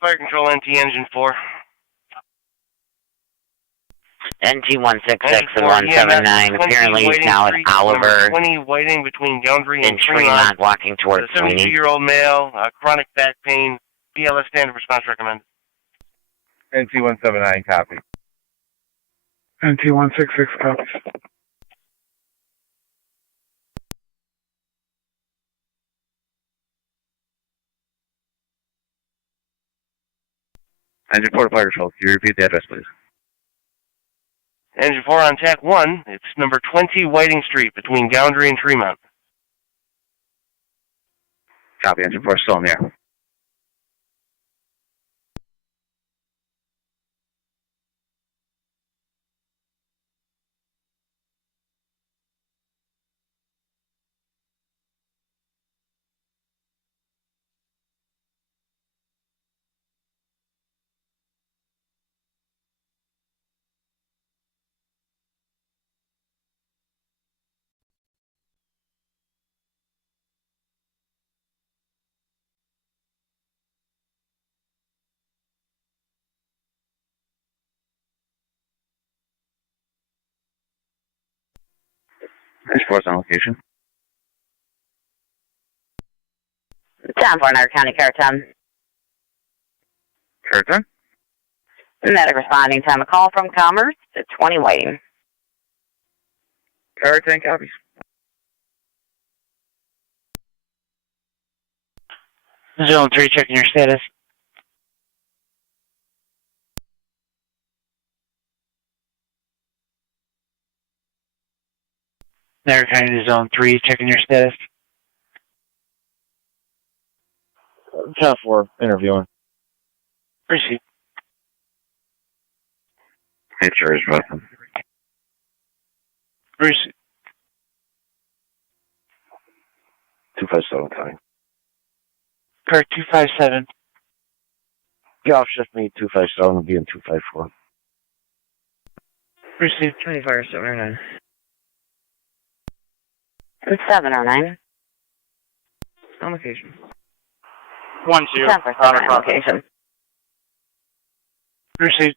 Fire control NT engine 4. NT-166 and 179. Apparently he's now at Oliver 20 waiting between Gundry in and Fremont. walking towards A 72-year-old male, chronic back pain, BLS standard response recommended. NT-179, copy. NT-166 copies. Engine 4 to Fire Control. Can you repeat the address, please? Engine 4 on TAC 1. It's number 20 Whiting Street between Goundry and Tremont. Copy. Engine 4 still in the air. Engine 4's on location. 10 for Niagara County, Car 10. Car 10? Medic responding, time of call from Commerce to 20 Whiting. Car 10 copies. Zone 3, checking your status. Niagara County to Zone 3, checking your status. 10-4, interviewing. Proceed. Hey, Charge Button. Proceed. 257 time. Car 257. Get off shift me 257 and be in 254. Proceed. 24, 709. 709. On location. 1-2. 10 for 7 on location. Proceed.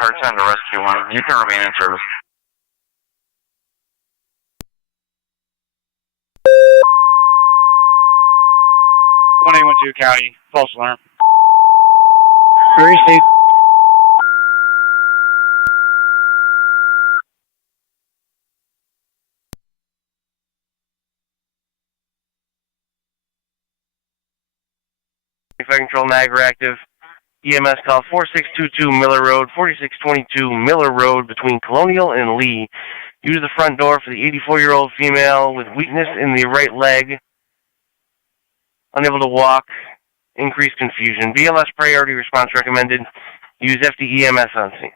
Car 10 to Rescue 1. You can remain in service. One 812 County, false alarm. Proceed. Fire Control Niagara active. EMS call 4622 Miller Road, 4622 Miller Road between Colonial and Lee. Use the front door for the 84-year-old female with weakness in the right leg. Unable to walk. Increased confusion. BLS priority response recommended. Use FDEMS on scene.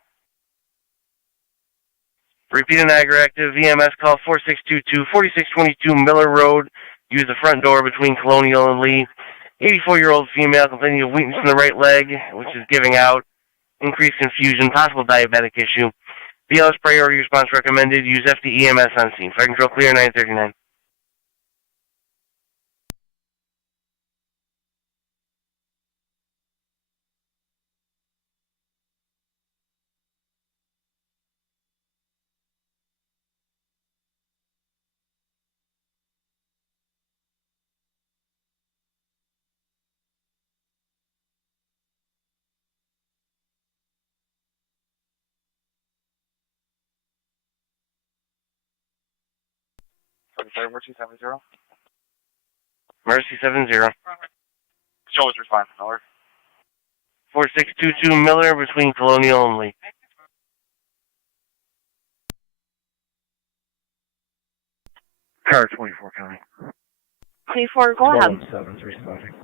Repeat Niagara active. EMS call 4622 4622 Miller Road. Use the front door between Colonial and Lee. 84-year-old female complaining of weakness in the right leg, which is giving out. Increased confusion, possible diabetic issue. BLS priority response recommended. Use FDEMS on scene. Fire control clear 939. Sorry, where's 270? Mercy 70. Show us response, Miller. 4622 Miller between Colonial and Lee. Car 24 County. 24, go ahead. 7's responding.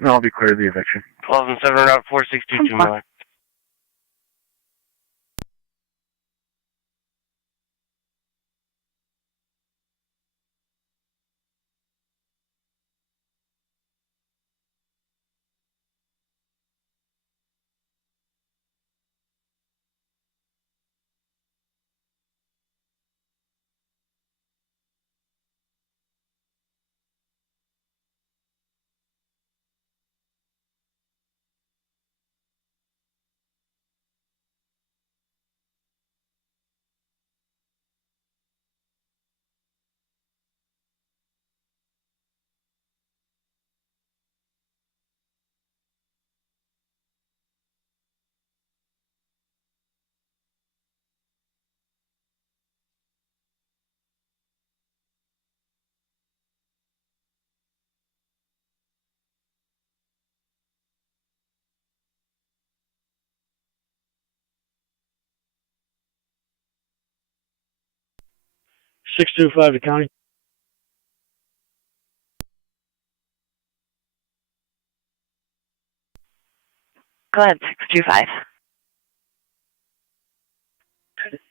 No, I'll be clear of the eviction. 12 and 7 route 4622 Miller. 625 to county. Go ahead, 625.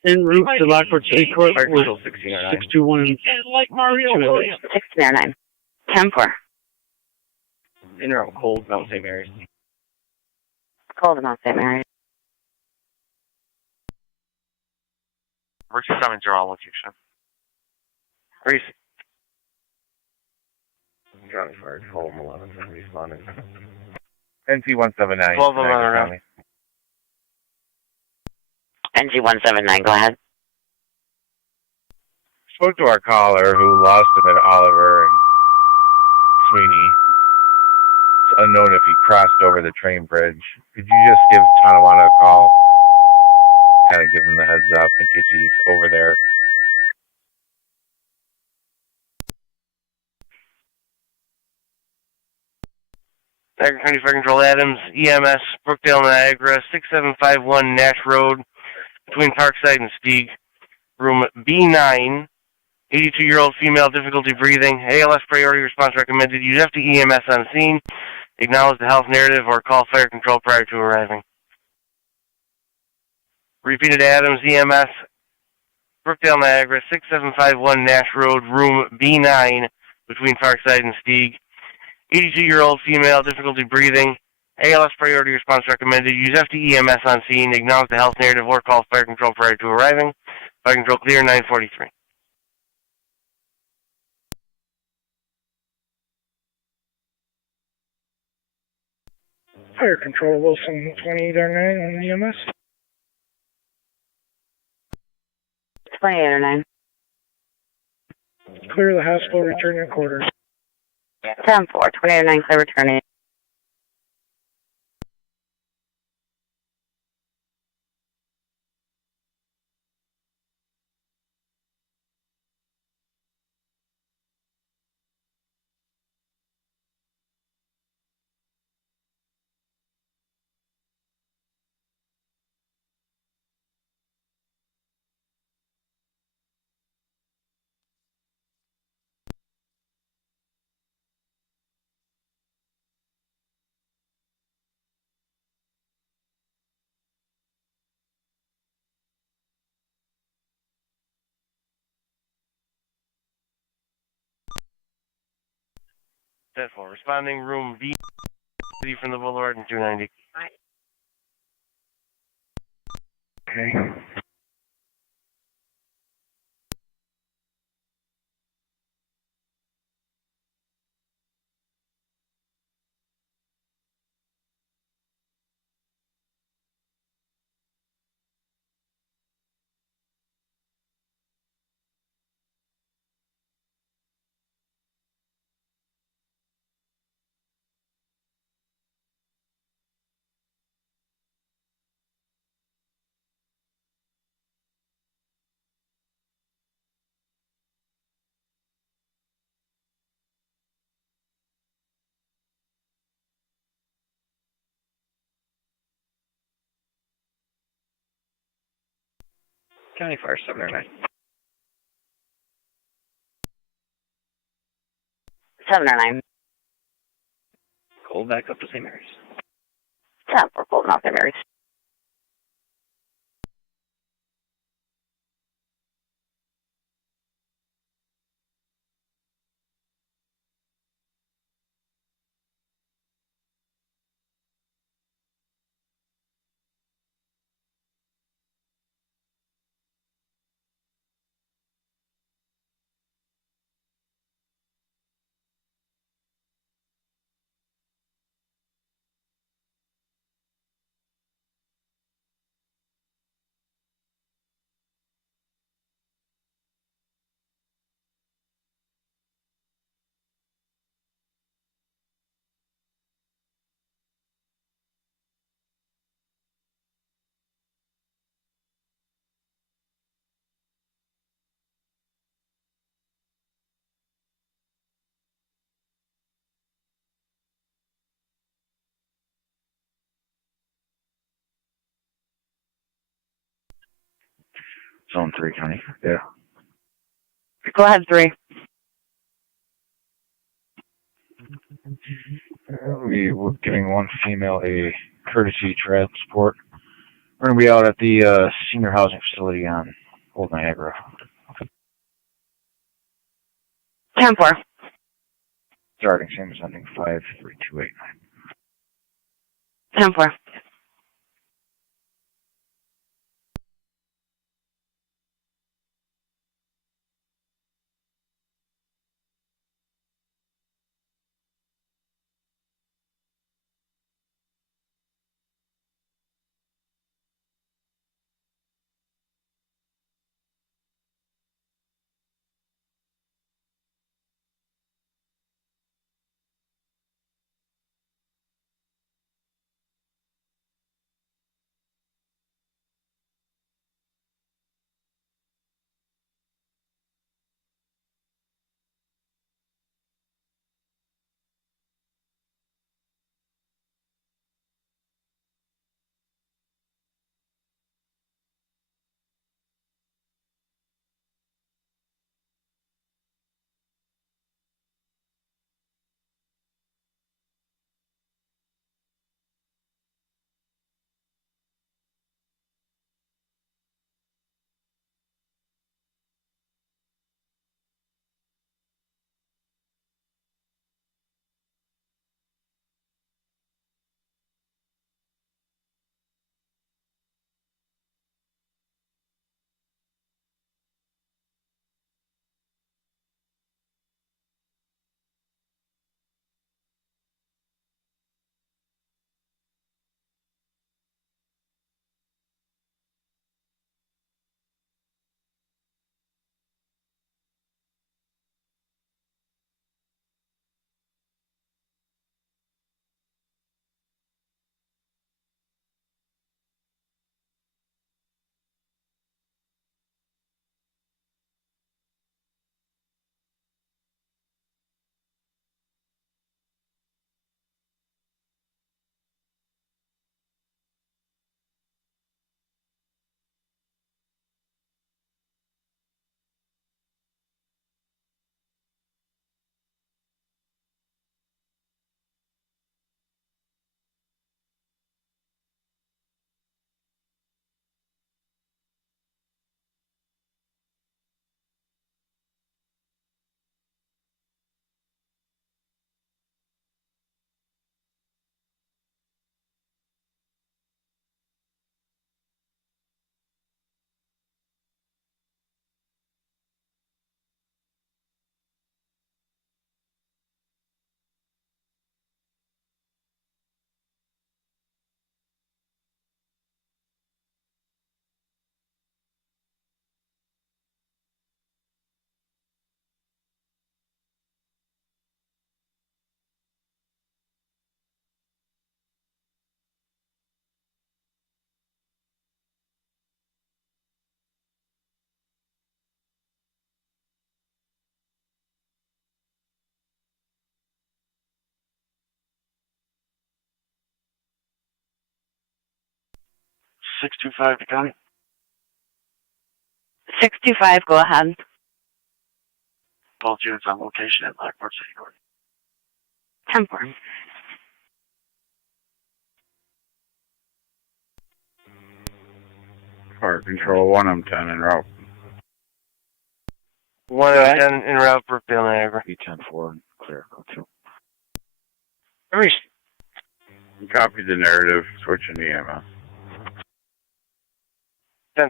En route to Lockport City Court with 621 and Like Mario. 609. 10-4. In or out cold, Mount St. Mary's. Call them out, St. Mary. We're 270 on location. Reese. County Fire, home 11, responding. NC 179. 12 Niagara around. County. NG179, go ahead. Spoke to our caller who lost him at Oliver and Sweeney. It's unknown if he crossed over the train bridge. Could you just give Tonawanda a call? Kind of give him the heads up in case he's over there. Niagara County Fire Control Adams, EMS, Brookdale, Niagara, 6751 Nash Road, between Parkside and Stieg. Room B9, 82-year-old female, difficulty breathing, ALS priority response recommended. Use FD EMS on scene. Acknowledge the health narrative or call fire control prior to arriving. Repeated Adams, EMS, Brookdale, Niagara, 6751 Nash Road, room B9, between Parkside and Stieg. 82-year-old female, difficulty breathing, ALS priority response recommended. Use FD EMS on scene. Acknowledge the health narrative or call fire control prior to arriving. Fire control clear, 943. Fire control, Wilson 2809 on EMS. 2809. Clear the hospital, return your quarters. 10-4, 2809, clear returning. Deadfall, responding room B from the Boulevard and 290. Okay. County Fire 709. 709. Cold back up to St. Mary's. 10-4, holding off St. Mary's. Zone 3 County. Yeah. Go ahead, 3. We're giving one female a courtesy transport. We're going to be out at the senior housing facility on Old Niagara. 10-4. Starting same as ending 53289. 10-4. Six two five to county. 625, go ahead. Both units on location at Lockport City Court. 10-4. Fire control 1, I'm 10 en route. 1 out of 10 en route for Brookdale, Niagara. B10-4, clear, go 2. Copy the narrative, switching to EMS. 10-4.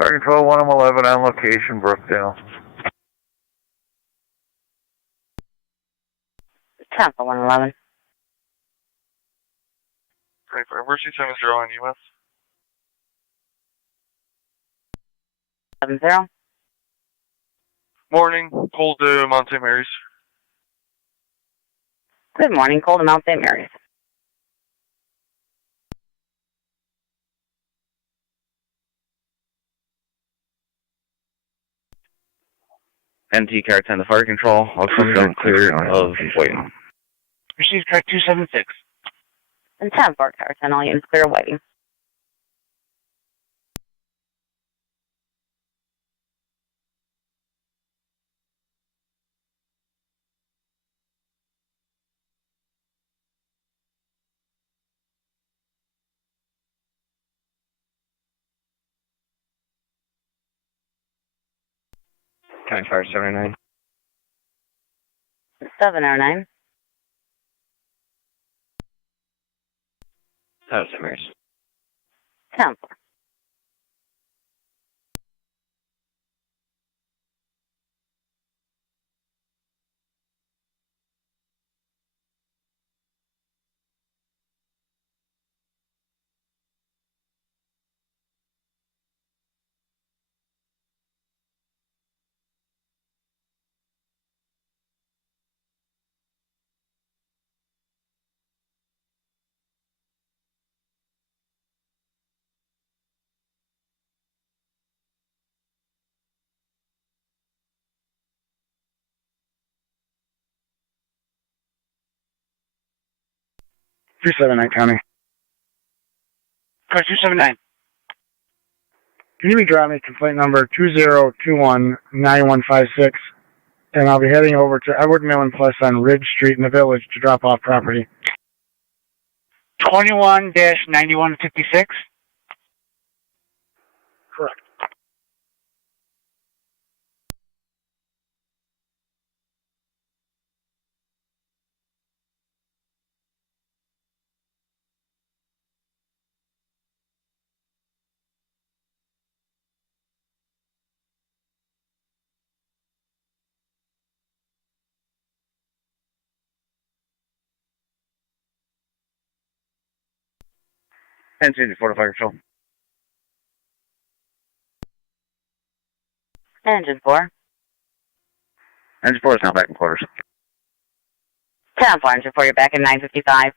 Fire Control 111 on location, Brookdale. 10 for 111. Great, for emergency 70 on US. 70. Morning, cold to Mount St. Mary's. Good morning, cold to Mount St. Mary's. NT car 10 to fire control. I'll come down clear of waiting. Received car 276. And 10 for car 10, all units clear of waiting. County Fire 79. 709. Town of St. Mary's. 10 for. County. Car 279. Can you drop me complaint number 2021-9156, and I'll be heading over to Edward Millen Plus on Ridge Street in the Village to drop off property. 21-9156. Correct. Engine for fire control. Engine 4. Engine 4 is now back in quarters. 10 for engine 4, you're back in 955.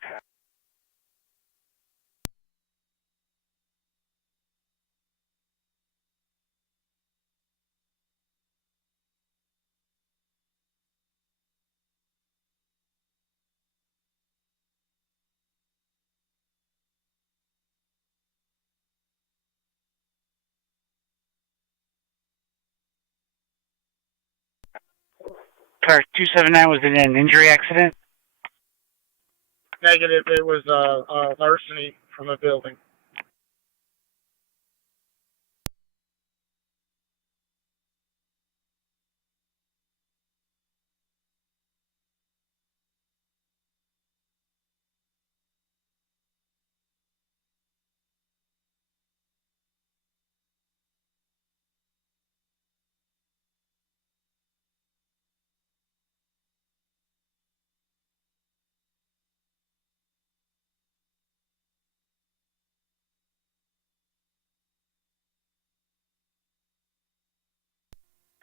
Car 279 was in an injury accident. Negative, it was larceny from a building.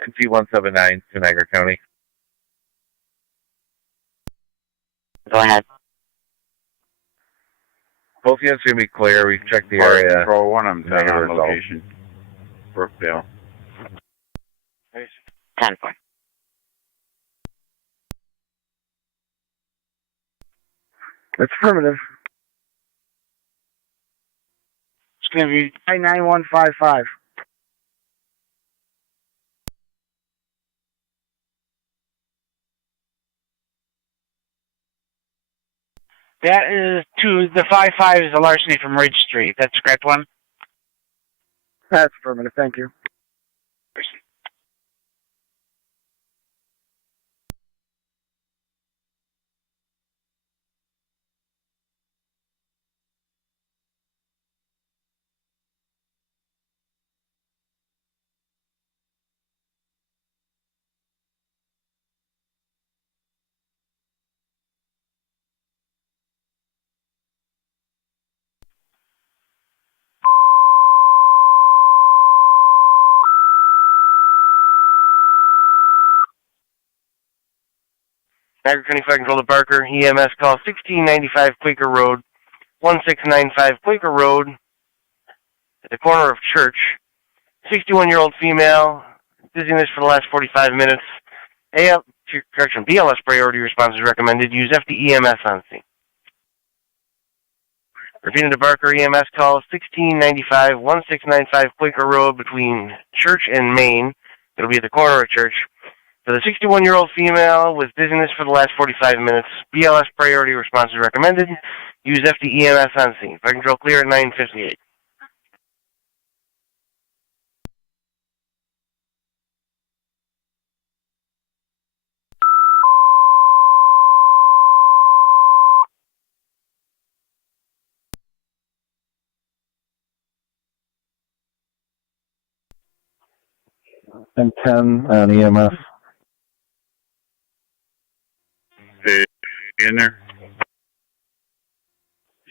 NT 179 to Niagara County. Go ahead. Both units are going to be clear. We've checked the Fire area. Control 1, I'm down Negative on result. location. Brookdale. 10 for. That's affirmative. It's going to be 9155. that is the 55 is a larceny from Ridge Street. That's the correct one. That's affirmative, thank you. Niagara County Fire Control to Barker, EMS call 1695 Quaker Road, 1695 Quaker Road, at the corner of Church. 61-year-old female, dizziness for the last 45 minutes. BLS priority response is recommended. Use FDEMS on scene. Repeating to Barker, EMS call 1695, 1695 Quaker Road between Church and Main. It'll be at the corner of Church. For the 61-year-old female with dizziness for the last 45 minutes, BLS priority response is recommended. Use FDEMS on scene. Fire control clear at 9:58. And 10 on EMS. Stay in there.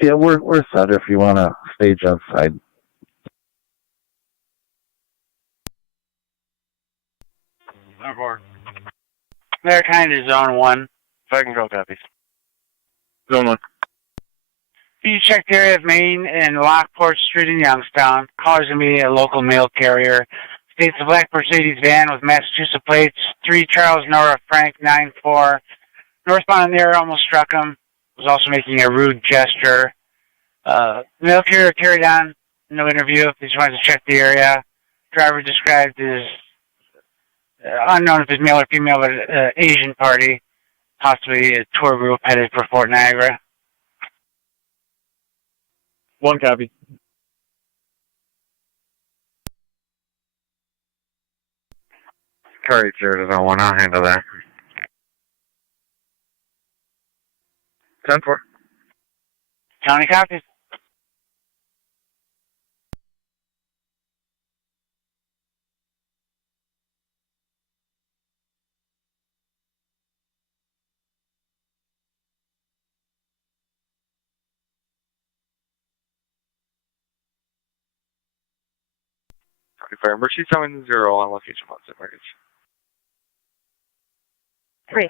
Yeah, we're set if you want to stage outside. They're kind of zone 1. Fire control copies. Zone 1. You check the area of Main and Lockport Street in Youngstown. Caller's going to be a local mail carrier. States a black Mercedes van with Massachusetts plates. 3 Charles Nora Frank 94. No respondent there, almost struck him. Was also making a rude gesture. Mail carrier carried on. No interview. They just wanted to check the area. Driver described as unknown if it's male or female, but Asian party. Possibly a tour group headed for Fort Niagara. 1 copy. Car 80 is on 1. I'll handle that. 10-4. County copies. Fire emergency summon 0 on location 1 set markets. 3.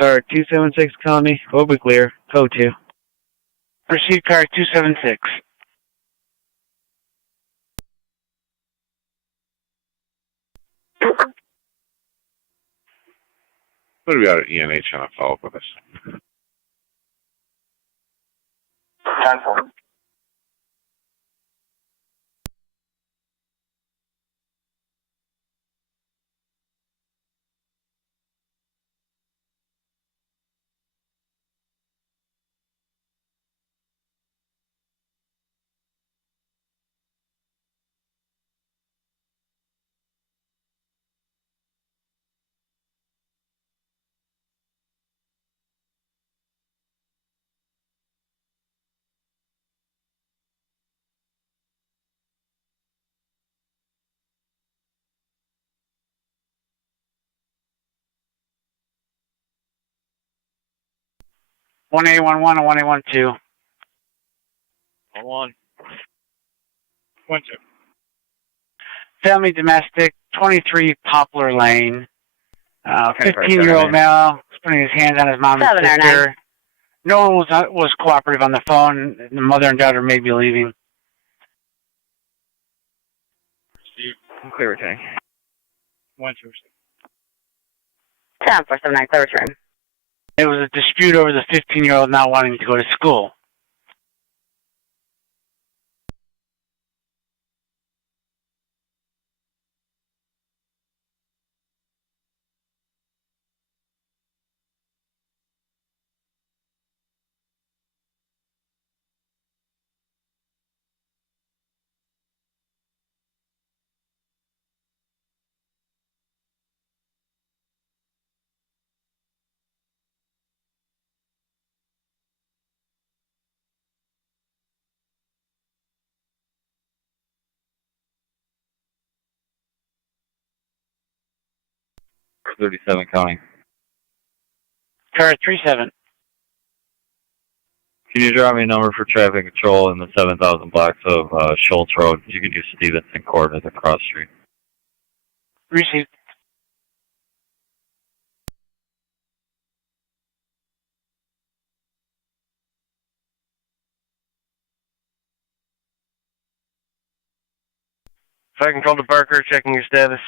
Car 276 Colony, will be clear. Code 2. Proceed car 276. What do we got at ENH on a follow-up with us? 10-4. One A11 and 1A12. 1. 1-2. Family domestic, 23 Poplar Lane. 15-year-old male was putting his hands on his mom and 7 or 9. sister. No one was cooperative on the phone. The mother and daughter may be leaving. Clear returning. 10-479, clear return. It was a dispute over the 15-year-old not wanting to go to school. For 37 County. Car 37. Can you drop me a number for traffic control in the 7,000 blocks of Schultz Road? You can use Stevenson Court as a cross street. Received. Fire Control to Barker, checking your status.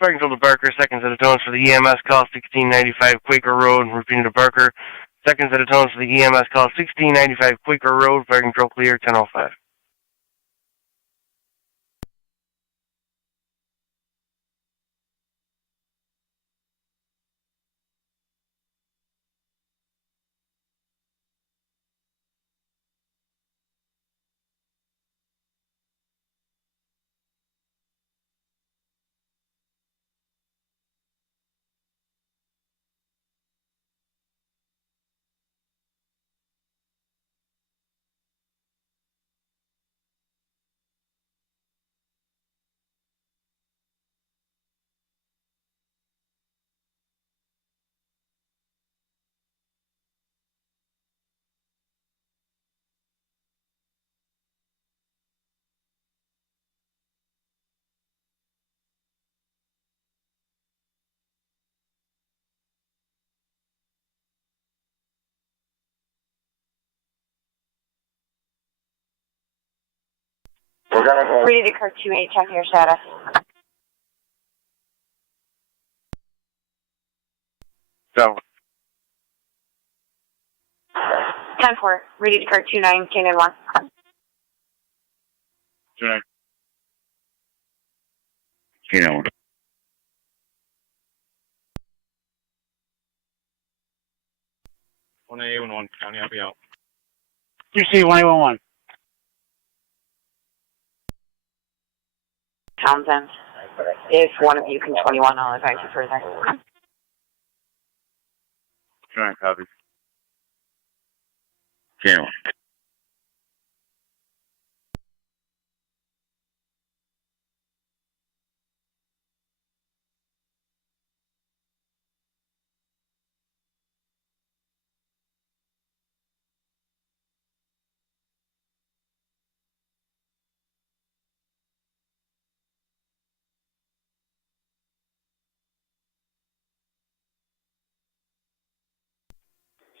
Fire Control to Barker, seconds at a tones for the EMS call 1695 Quaker Road, repeating to Barker. Seconds at a tones for the EMS call 1695 Quaker Road, Fire Control clear, 1005. Ready to car 28, checking your status. Go. 10-4, ready to car 29, Canaan 1. 29. Canaan 1. One County, I'll be out. QC 1811. Townsend. If one of you can 21, I'll advise you further. 29 copies. Canaan 1.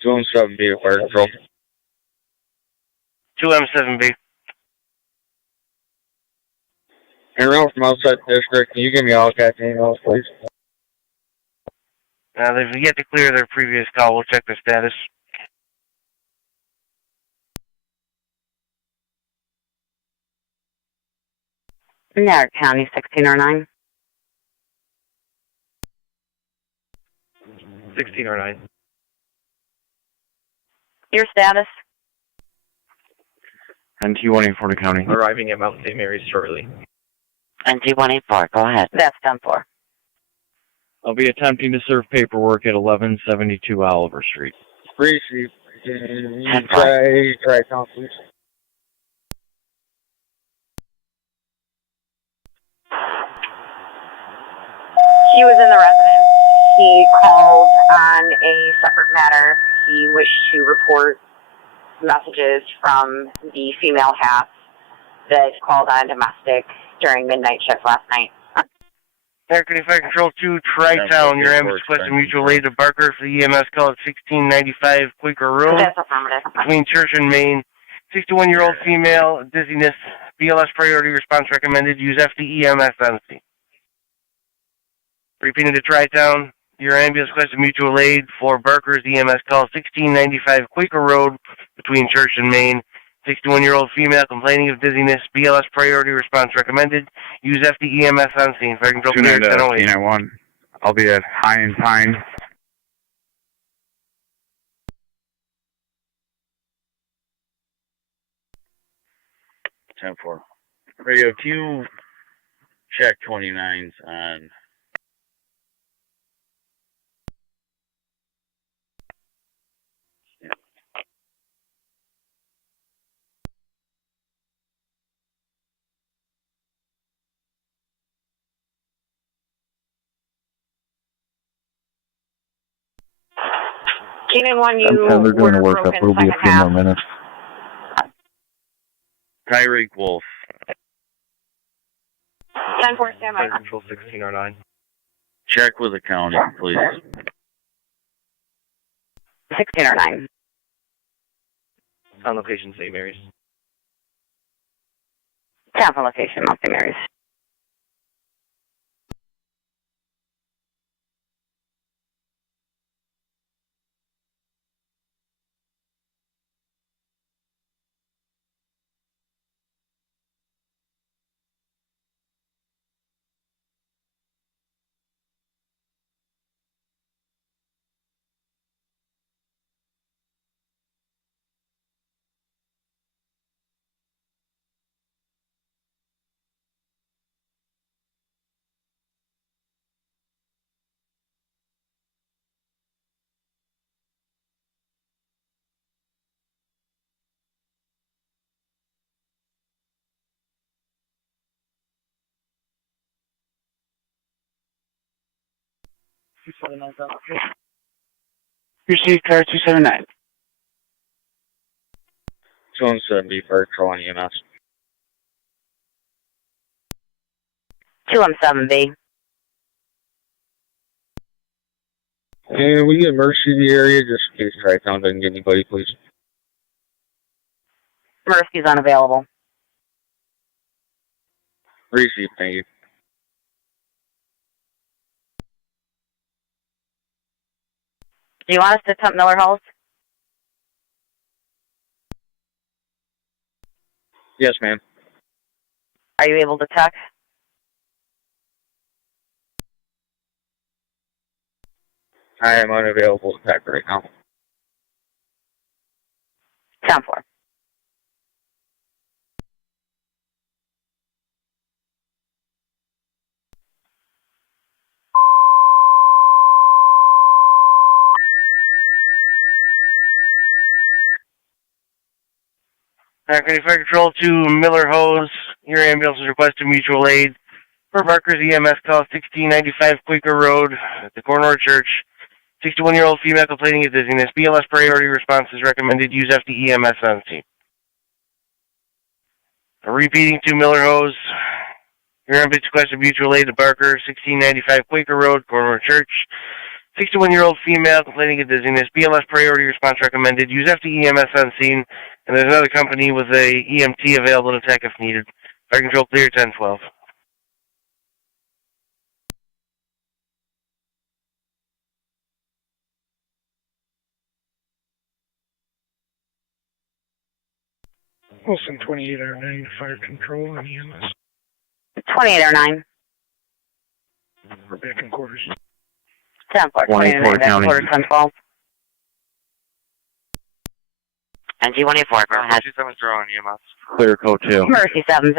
Zone 7B, Fire Control. 2M7B. And around from outside the district, can you give me all cats emails, please? They've yet to clear their previous call. We'll check their status. Niagara County 1609. 1609. Your status? NT 140 County. Arriving at Mount St. Mary's shortly. And G184, go ahead. That's 10-4. I'll be attempting to serve paperwork at 1172 Oliver Street. Receive. Try count, please. He was in the residence. He called on a separate matter. He wished to report messages from the female half that called on domestic during midnight shift last night. American Fire Control 2, Tri-Town. Your ambulance requesting mutual aid to Barker for the EMS call at 1695 Quaker Road. That's affirmative. Between Church and Main. 61-year-old female, dizziness, BLS priority response recommended. Use FDEMS NC. Repeating to Tri-Town. Your ambulance requesting mutual aid for Barker's EMS call 1695 Quaker Road between Church and Main. 61-year-old female complaining of dizziness. BLS priority response recommended. Use FDEMS on scene. Fire control clear 1008. 10-1. I'll be at High and Pine. Radio Q, check 29s on. Keeping one, you They're doing a workup. broken It'll be a second few half. more minutes. Tyreek Wolf. 10-4, stand by. Control 1609. Check with the county, please. 1609. On location, St. Mary's. Tampa location, St. Mary's. Received car 279. 270 for control on EMS. 217B. And we get emergency in the area just in case Tri-Town doesn't get anybody, please. Mercy's unavailable. Receive, thank you. Do you want us to attempt Miller Halls? Yes, ma'am. Are you able to text? I am unavailable to text right now. 10-4. American Fire Control 2, Miller Hose. Your ambulance is requesting mutual aid for Barker's EMS call 1695 Quaker Road at the Corner Church. 61-year-old female complaining of dizziness. BLS priority response is recommended. Use FDEMS on scene. Repeating to Miller Hose. Your ambulance requesting mutual aid to Barker 1695 Quaker Road, Corner Church. 61-year-old female complaining of dizziness. BLS priority response recommended. Use FDEMS on scene. And there's another company with a EMT available to attack if needed. Fire control clear 10-12. Wilson 2809 Fire Control and EMS. 2809. We're back in quarters. 10-4. 2809 back in quarters, 10-12. And G184, go ahead. Mercy 70 on EMS. Clear code 2. Mercy 70.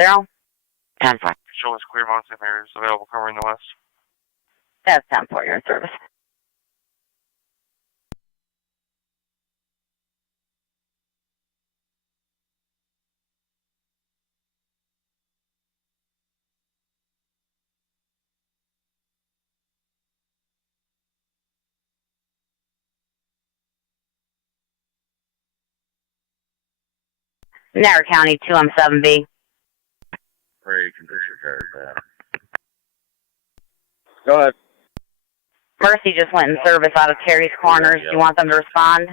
10-4. show us clear mountain areas available covering the west. That's 10-4, you're in service. Niagara County, 2M7B. Where you can disregard that. Go ahead. Mercy just went in service out of Terry's Corners. Do you want them to respond?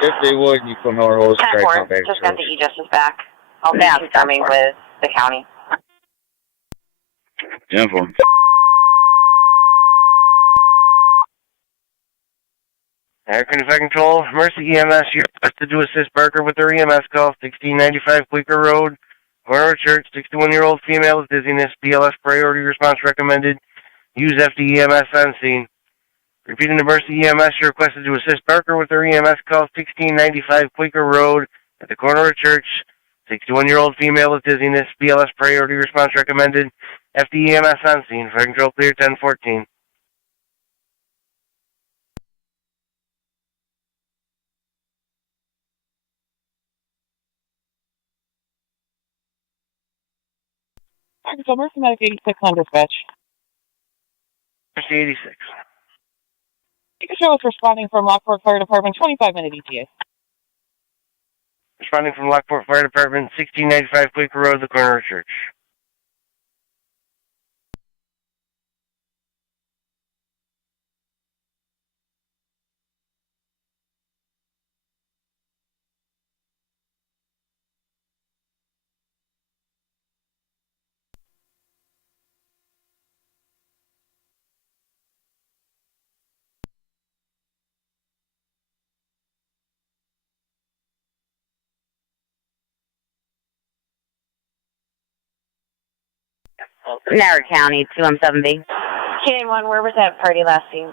If they would, you put Miller Hose. 10-4, just got the e-justice back. I'll be confirming with the county. 10-4. Niagara County Control, Mercy EMS, you're requested to assist Barker with their EMS call, 1695 Quaker Road, corner of church, 61-year-old female with dizziness, BLS priority response recommended. Use FDEMS on scene. Repeating the Mercy EMS, you're requested to assist Barker with their EMS call, 1695 Quaker Road, at the corner of church, 61-year-old female with dizziness, BLS priority response recommended. FDEMS on scene. Fire control clear, 1014. So Mercy Medic 86 on dispatch. Mercy 86. You can show us responding from Lockport Fire Department, 25-minute ETA. Responding from Lockport Fire Department, 1695 Quaker Road, the corner of church. Niagara County, 2M7B. KN1, where was that party last seen?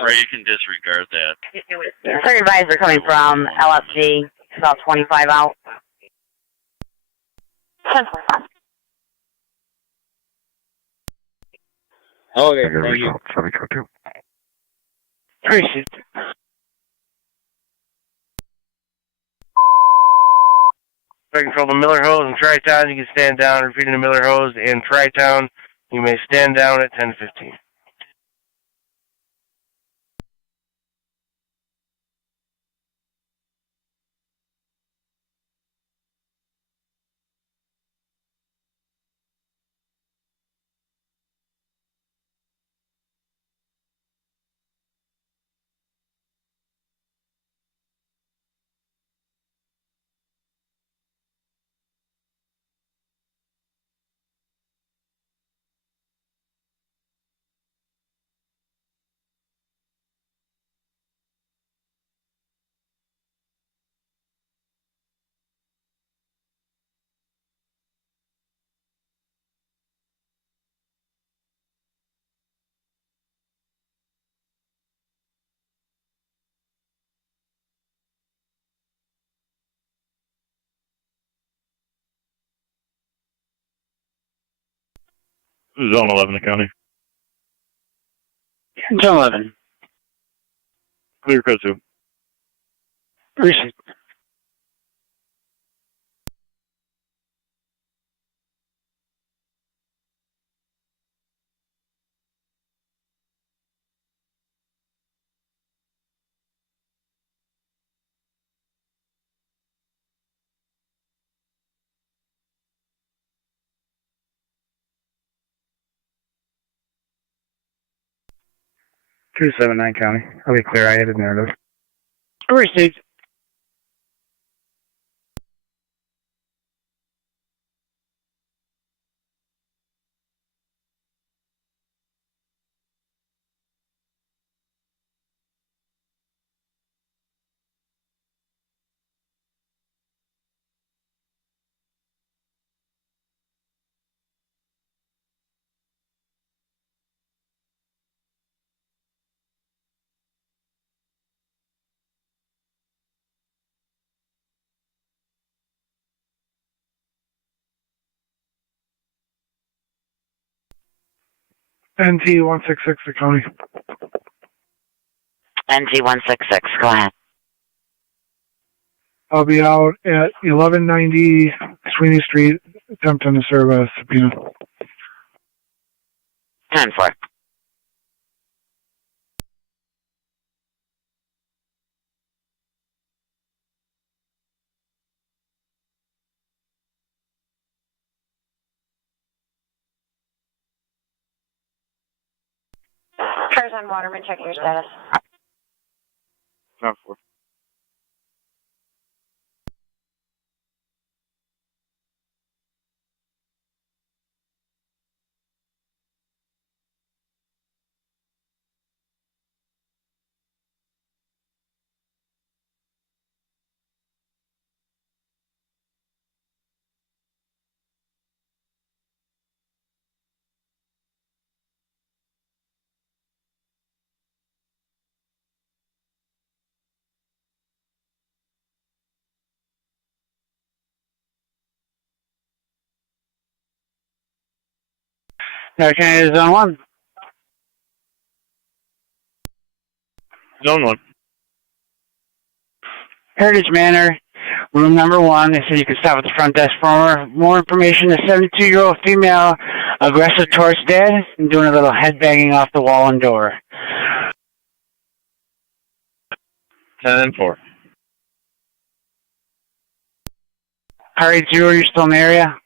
Or you can disregard that. Third advisor coming from LFG, about 25 out. 10-4. Okay, thank you. 722. Appreciate it. Fire control the Miller Hose and Tri-Town, you can stand down. Repeating the Miller Hose and Tri-Town, you may stand down at 1015. Zone 11, the county. Zone 11. Clear code 2. Receipt. Two 279 County. I'll be clear. I added narrative. Receipt. NT 166 the county. NT 166. Go ahead. I'll be out at 1190 Sweeney Street, attempting to serve a subpoena. 10-4. Cars on Waterman, checking your status. 10-4. Okay, Zone 1. Zone 1. Heritage Manor, room number 1. They said you could stop at the front desk for more information. A 72-year-old female, aggressive towards dead, and doing a little head banging off the wall and door. 10-4. Harry 0, are you still in the area?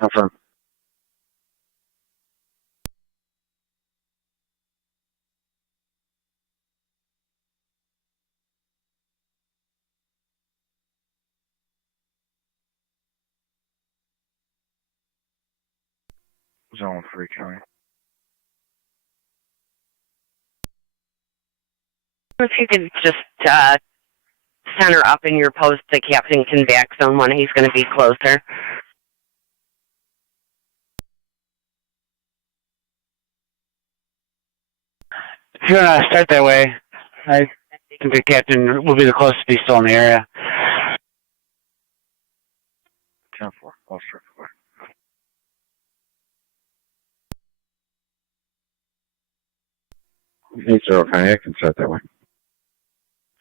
Confirm. Zone 3 county. If you could just center up in your post, the captain can back Zone 1. He's going to be closer. If you want to start that way, I think the captain will be the closest to be still in the area. 10-4. I'll start the way. Hey, 0 county, I can start that way.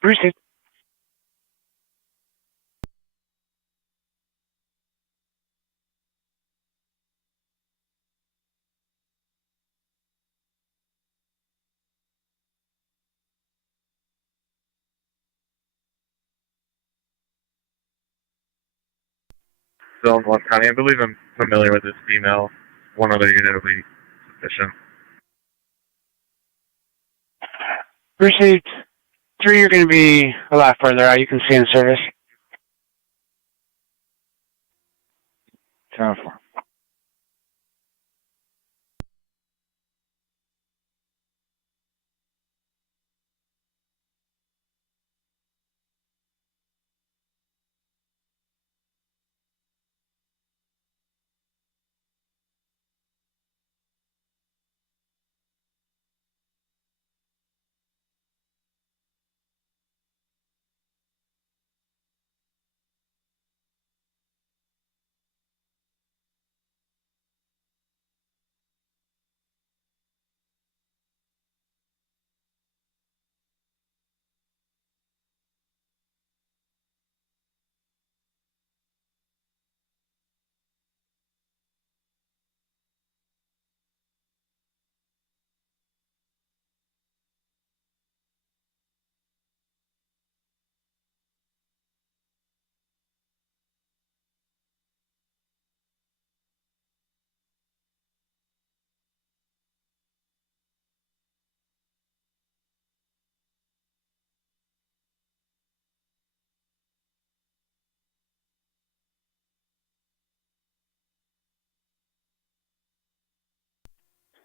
Proceed. Zone 1 County. I believe I'm familiar with this female. One other unit will be sufficient. Proceed. 3, you're going to be a lot further out. You can see in service. 10-4.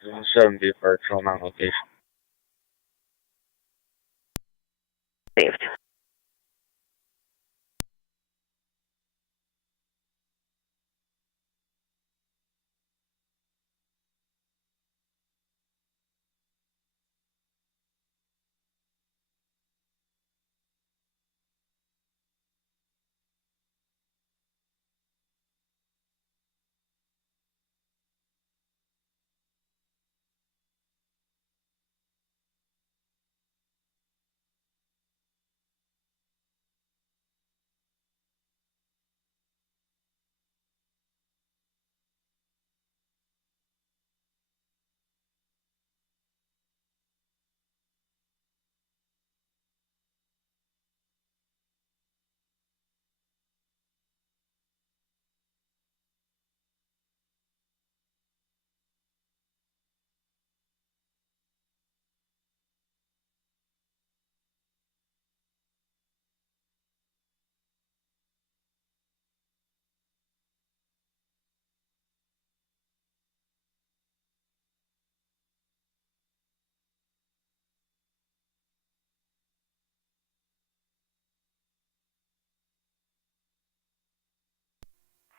Zone 7 be for control on location. Saved.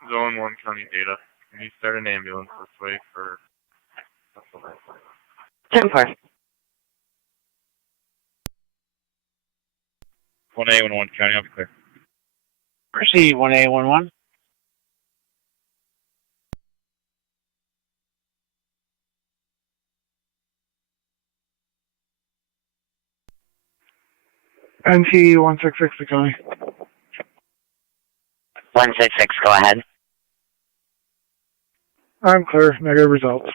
Zone 1 county data. Can you start an ambulance this way for... 10-4. 1A11 county, I'll be clear. Proceed, 1A11. NT 166 to county. 166, go ahead. I'm clear. Negative results.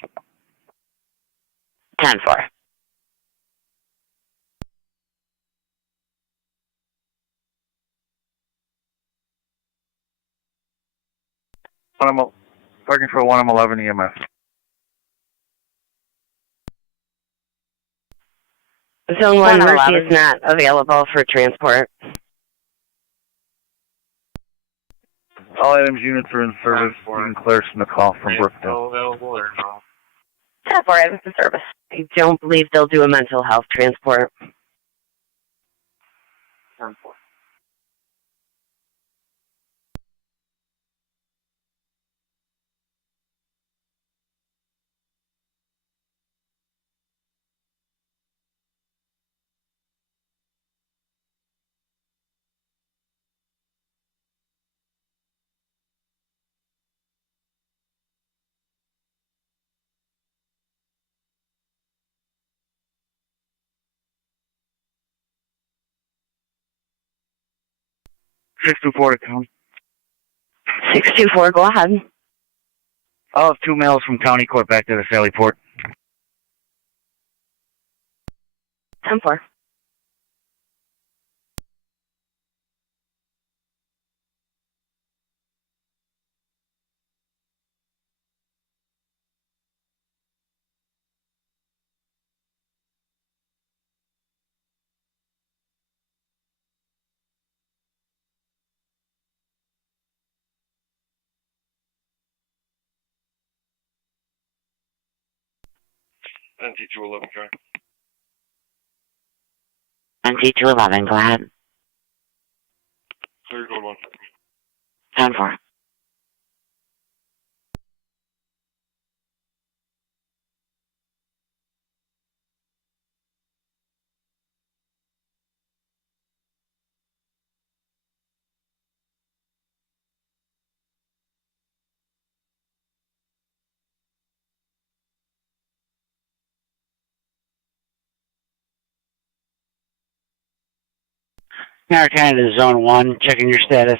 10-4. Parking for 1M11 EMS. Zone 1, Mercy 111. is not available for transport. All items units are in service. You can clear from the call from Brookdale. Available or no? 10-4, items in service. I don't believe they'll do a mental health transport. 10-4. Six two four to county. 624, go ahead. I'll have 2 mails from county court back to the Sally Port. 10-4. NT211, County. NT211, go ahead. Clear code 1. 10-4. Niagara County to Zone 1, checking your status.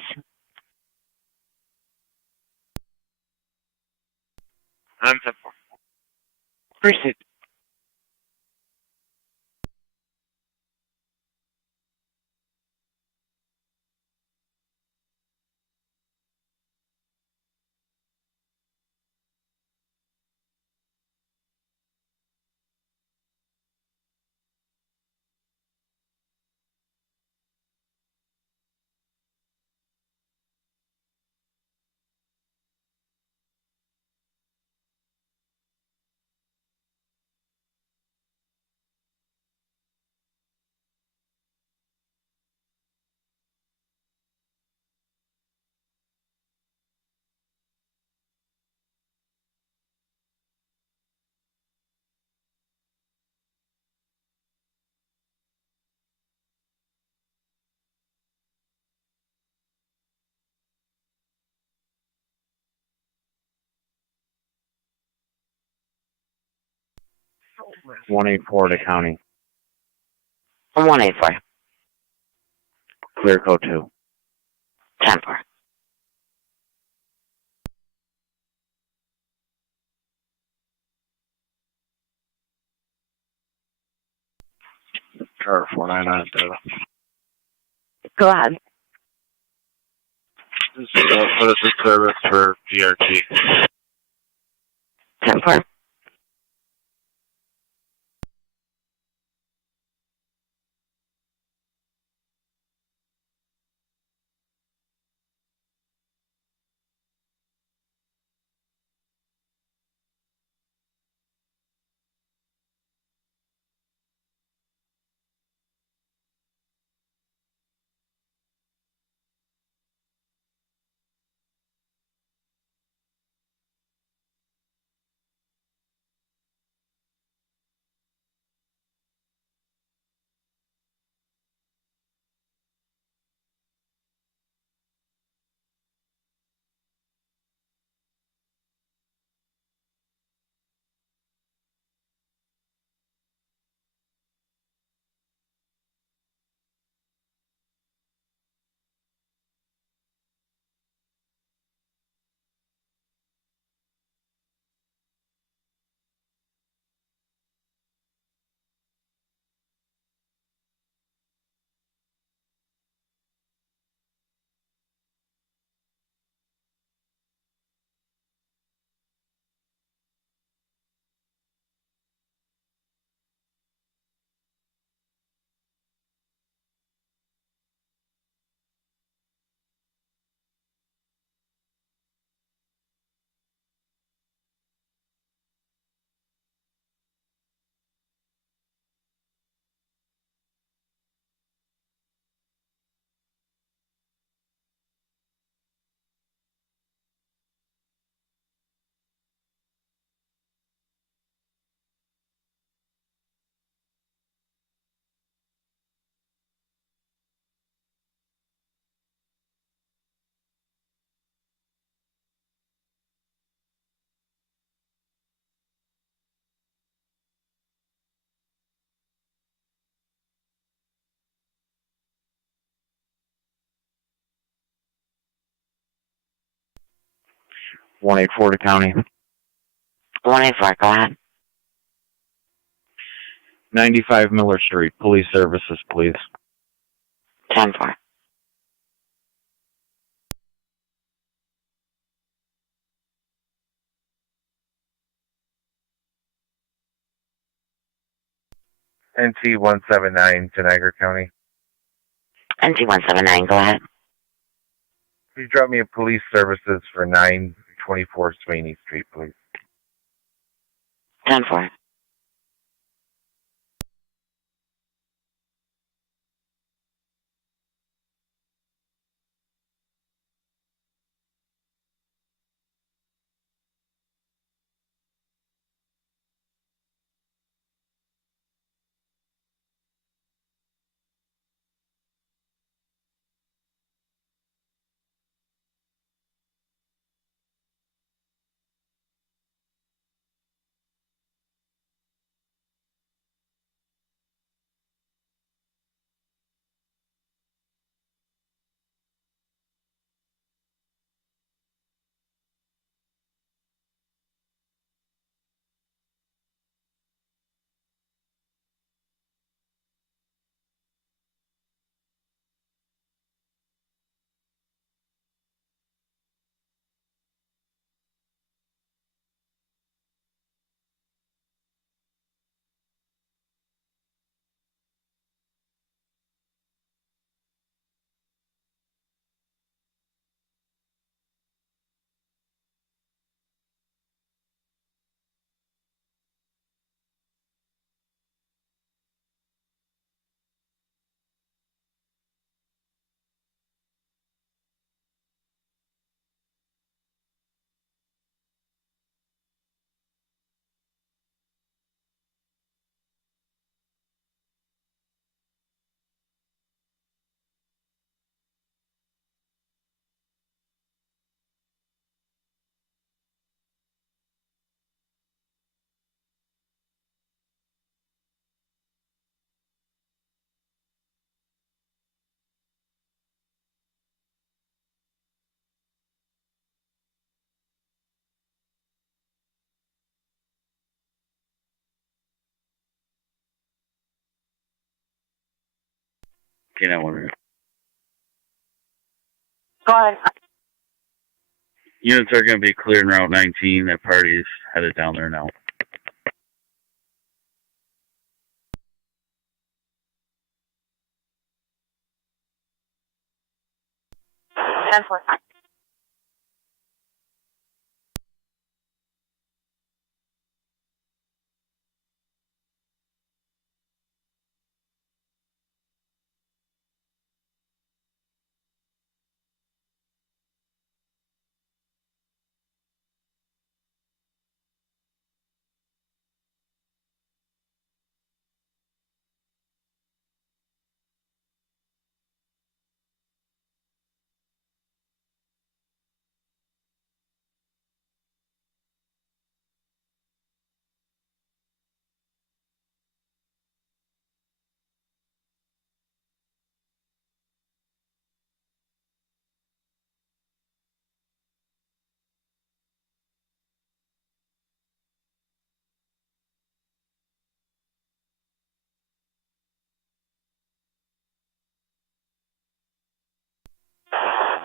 I'm 10-4. Proceed. One eight four to county. 184. Clear code 2. 10-4. Car 499 data. Go ahead. Put us in service for GRT. 10-4. 184 to county. 184, go ahead. 95 Miller Street. Police services, please. 10-4. NT 179 to Niagara County. NT 179, go ahead. Could you drop me a police services for 924 Sweeney Street, please? 10-4. Okay, now one. Go ahead. Units are going to be clearing Route 19. That party's headed down there now. Ten four.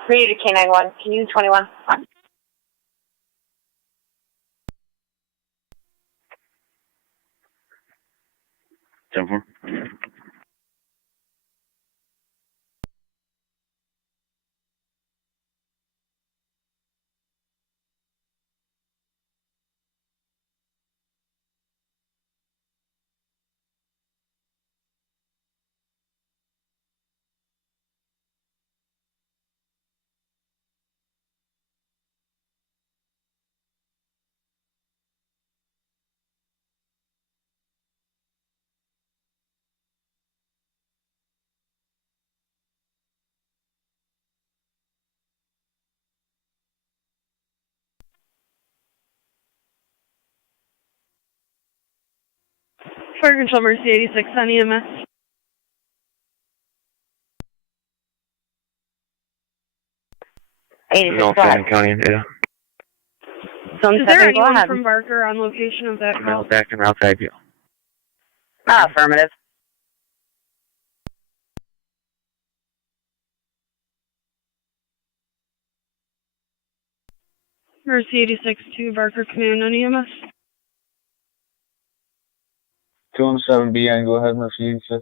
Ready to K91. Can you 21? Ten four. Fire Control Mercy 86 on EMS. No, County data. Zone Is there 7, go anyone ahead. from Barker on location of that Email call? back and outside view. Affirmative. Mercy 86 to Barker Command on EMS. 217 BN, go ahead, Mercy 86.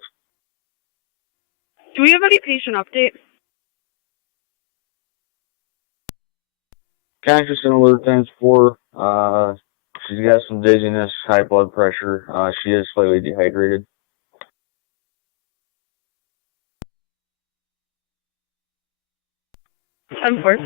Do we have any patient update? Conscious and alert times 4. She's got some dizziness, high blood pressure. She is slightly dehydrated. I'm for.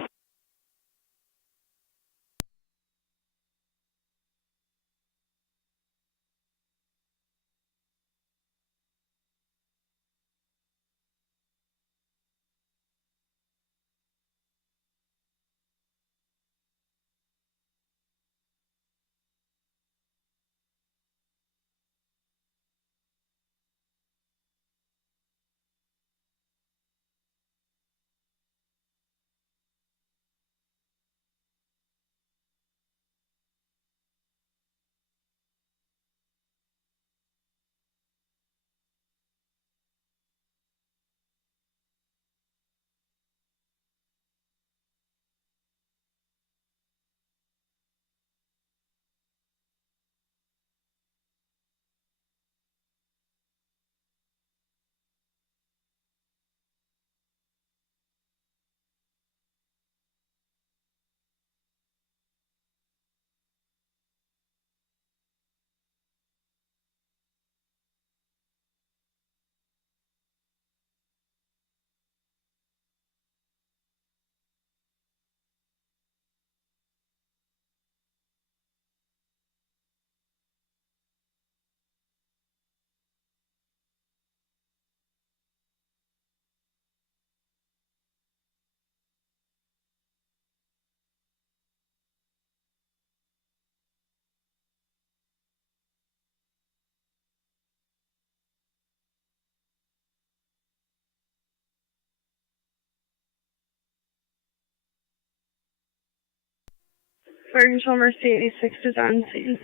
Fire Control Mercy 86 is on scene.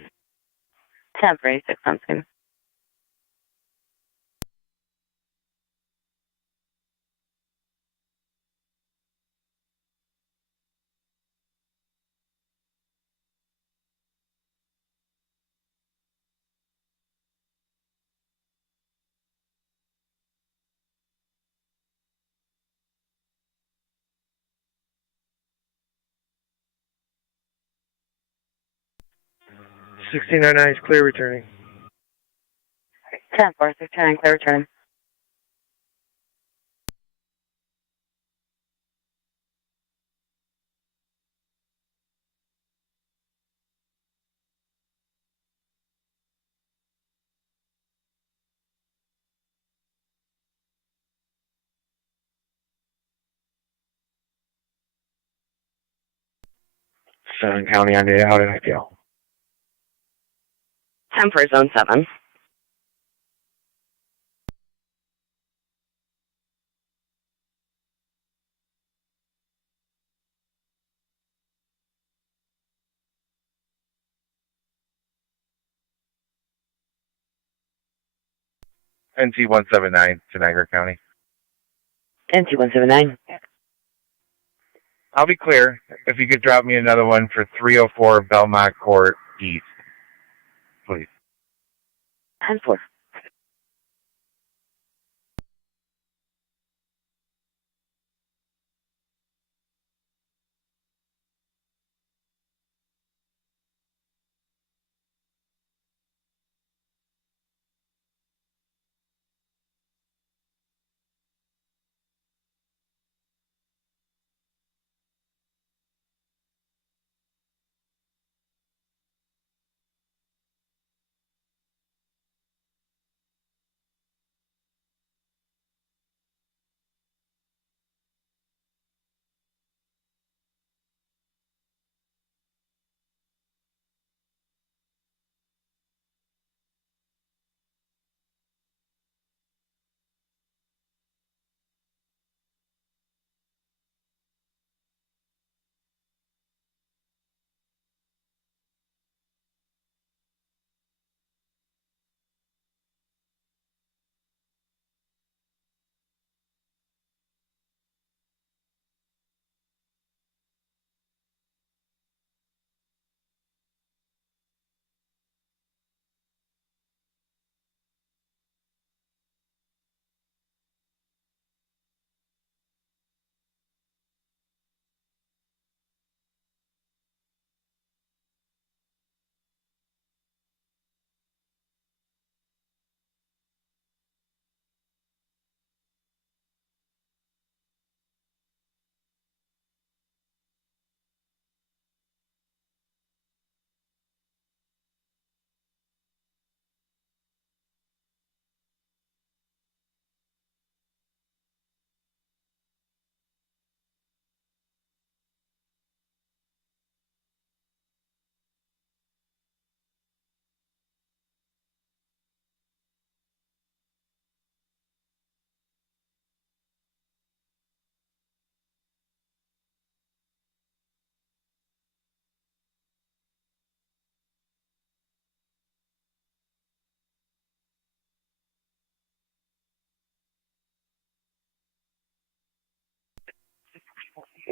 10 for 86 on scene. is clear returning. 10 for 610, clear returning. Southern County on the out in IPL. 10 for zone 7. NT 179 to Niagara County. NT 179. I'll be clear. If you could drop me another one for 304 Belmont Court East, please. 10 4.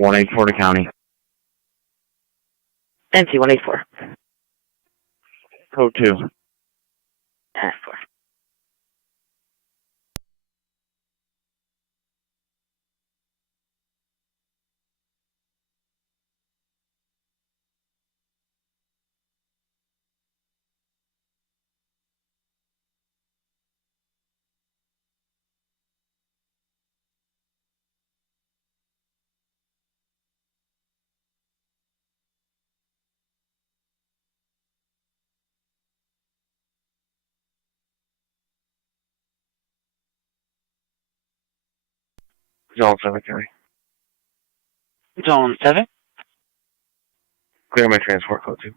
184 to county. NC 184. Code 2. 10-4. Zone 7 county. Zone 7. Clear my transport. Code 2.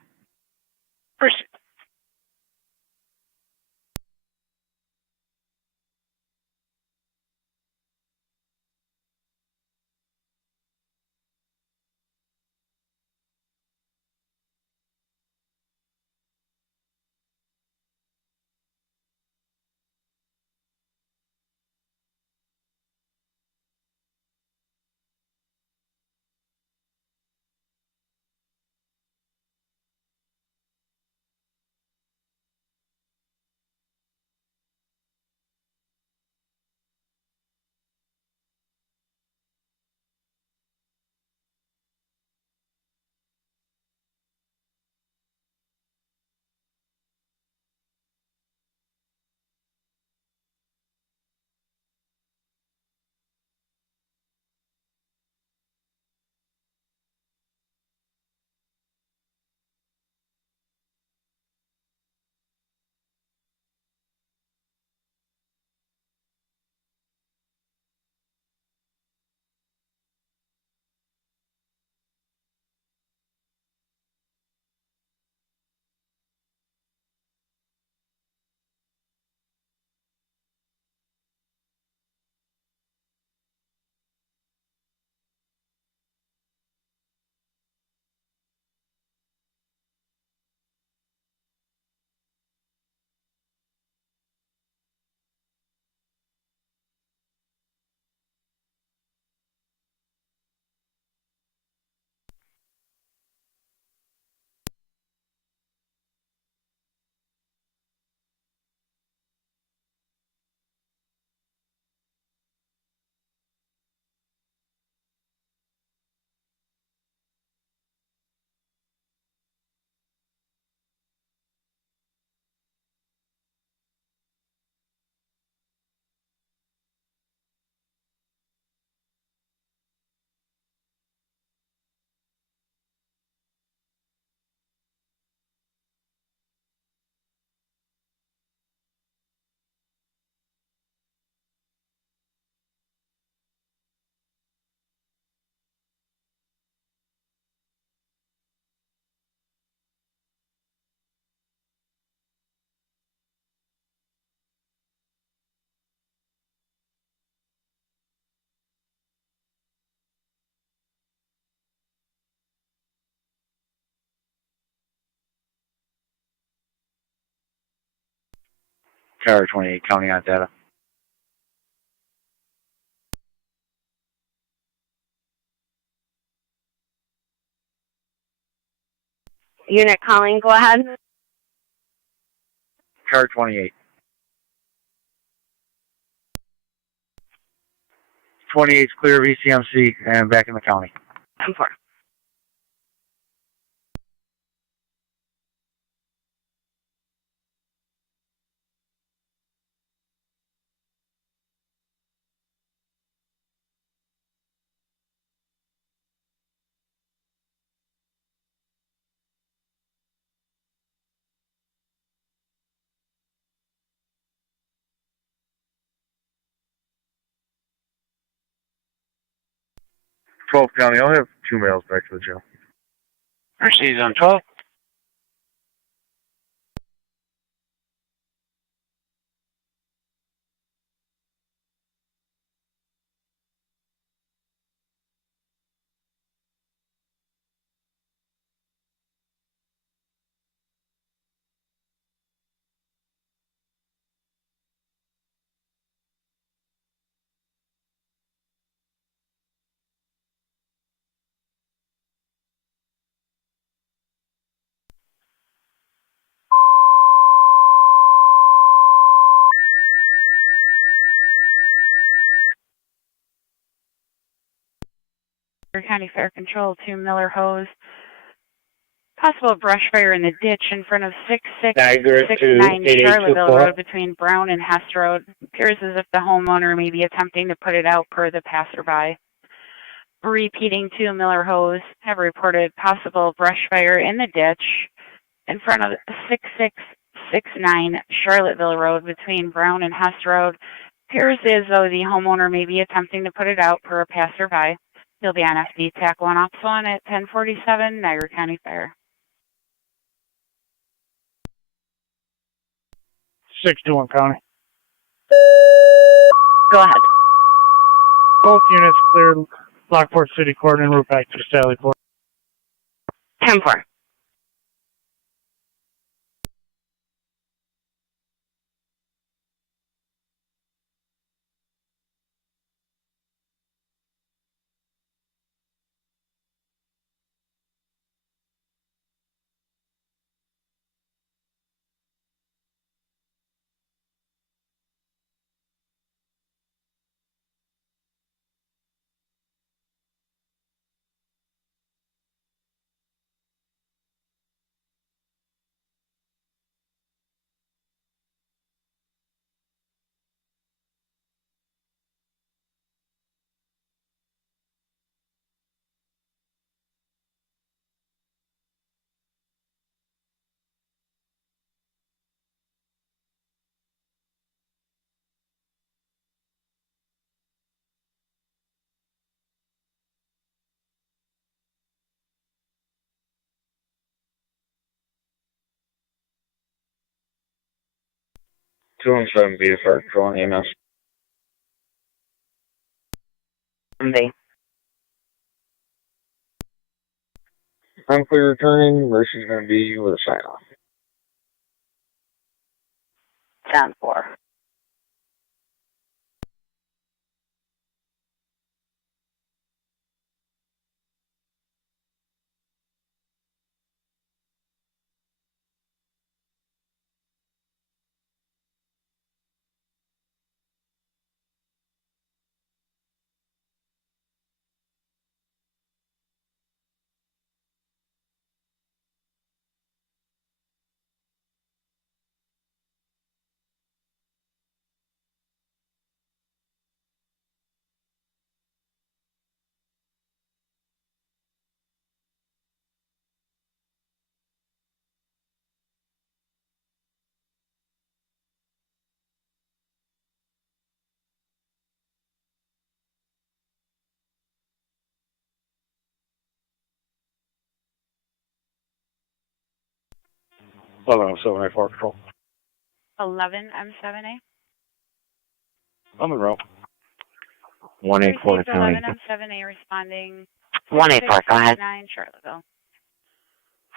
Proceed. Tower 28, counting on data. Unit calling, go ahead. Tower 28. 28's clear of ECMC and back in the county. 10-4. Twelve county, I'll have 2 mails back to the jail. Proceed on 12. County Fire Control to Miller Hose. Possible brush fire in the ditch in front of Niagara 6669 to Charlottesville 8824. Road between Brown and Hess Road. Appears as if the homeowner may be attempting to put it out per the passerby. Repeating to Miller Hose, have reported possible brush fire in the ditch in front of 6669 Charlottesville Road between Brown and Hess Road. Appears as though the homeowner may be attempting to put it out per a passerby. He'll be on FD TAC 1 Ops 1 at 1047 Niagara County Fire. 621 County. Go ahead. Both units cleared Lockport City Court en route back to Sally Court. 10-4. $207 B Fire Control and EMS. Monday. I'm clear returning. Mercy's going to be with a sign off. 10-4. Fire Control. 11 M7A. On the route. 184 Received County. 11 M7A responding 184, go ahead. 9 Charlottesville.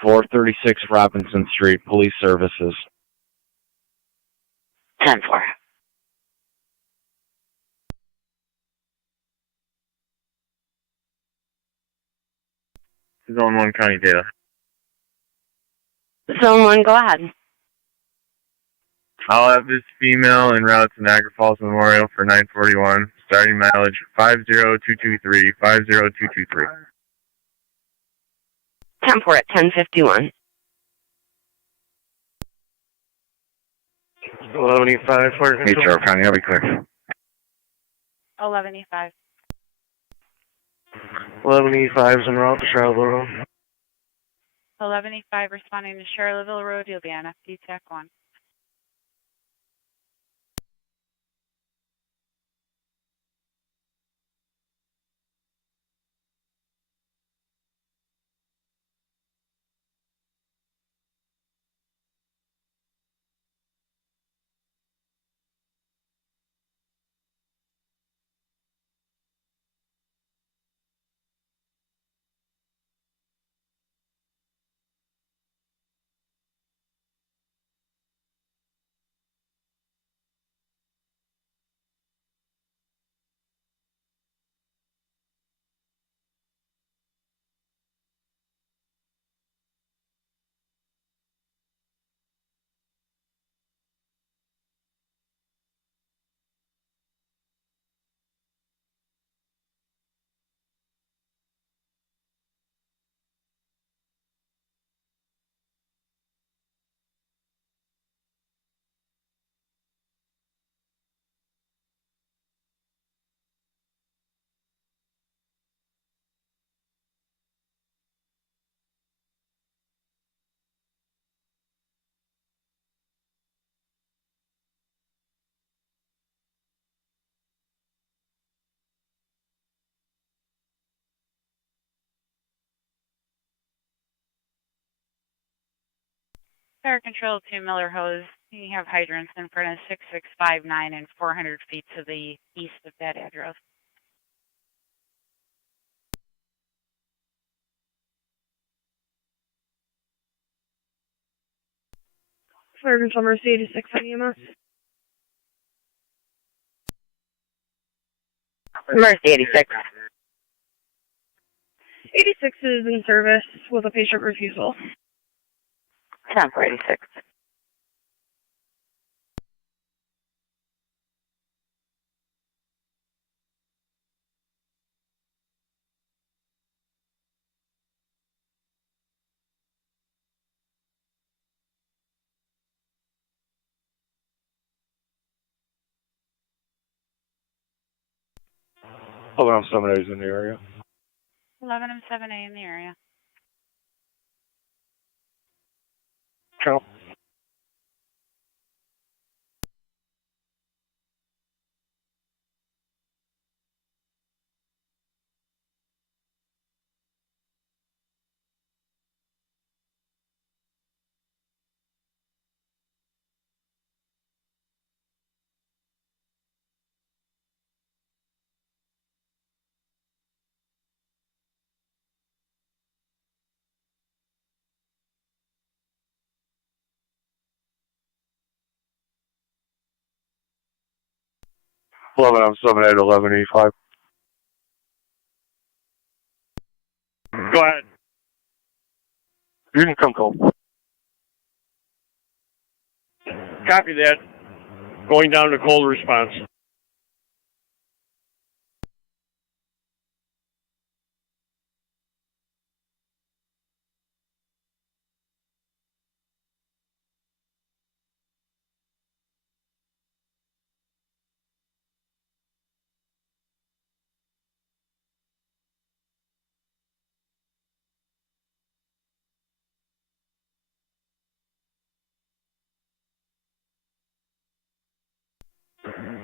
436 Robinson Street, Police Services. 10-4. Zone 1 County data. Zone 1, go ahead. I'll have this female en route to Niagara Falls Memorial for 941, starting mileage 50223, 50223. 10-4 at 1051. 1185 Fire Control. HR County, I'll be clear. 11E5. 11E5 is en route to Charlottesville Road. 11E5 responding to Charlottesville Road. You'll be on FD TAC 1. Fire Control to Miller Hose. You have hydrants in front of 6659 and 400 feet to the east of that address. Fire Control Mercy 86 on EMS. Mercy 86. 86 is in service with a patient refusal. 10 for 86. Hold on, somebody's in the area. 11 and 7A in the area. Ciao. Eleven, I'm 7-8, 11E5. Go ahead. You can come cold. Copy that. Going down to cold response.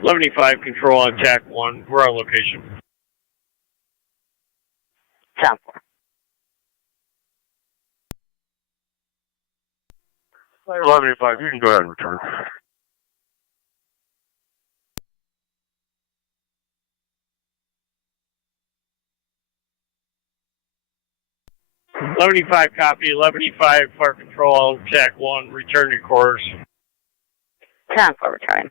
.11E5 control on TAC 1. We're on location. 10 4. 11E5, you can go ahead and return. .11E5 copy. 11E5 fire control on TAC 1. Return to quarters. 10 for return.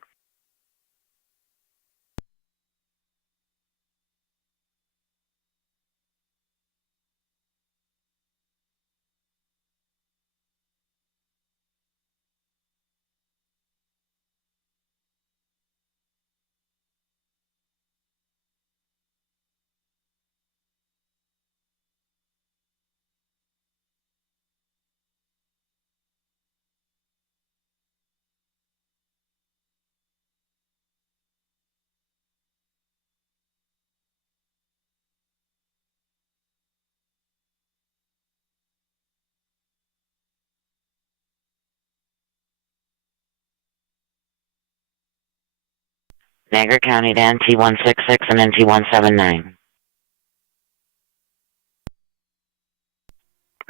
Niagara County to NT166 and NT179.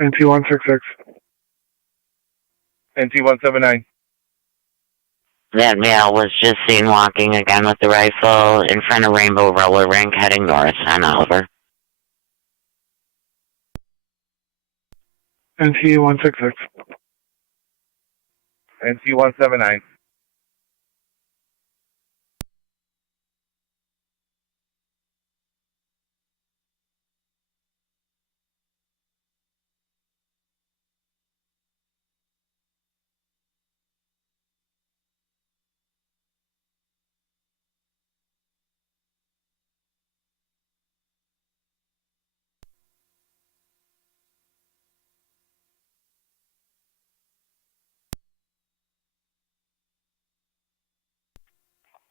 NT166. NT179. That male was just seen walking again with the rifle in front of Rainbow Roller Rink heading north on Oliver. NT166. NT179.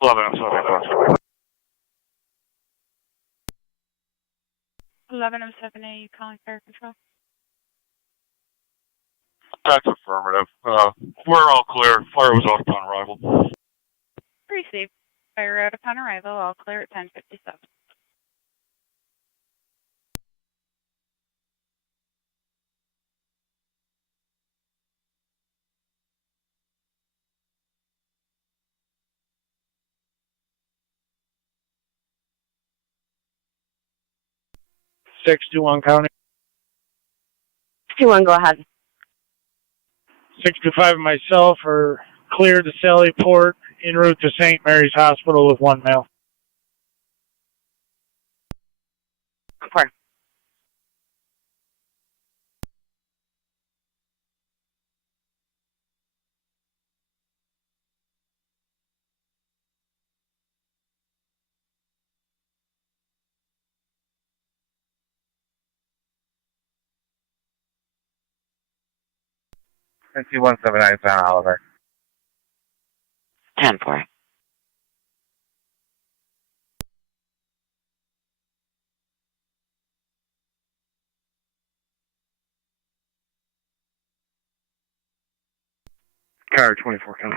Love it, I'm sorry. 11 and 7A, you calling fire control? That's affirmative. We're all clear. Fire was out upon arrival. Received. Fire out upon arrival, all clear at 10:57. 621 County. 21, go ahead. 625 myself are cleared to Sallyport en route to St. Mary's Hospital with 1 male. Four. NC-179 San Oliver. 10-4. Car 24 County.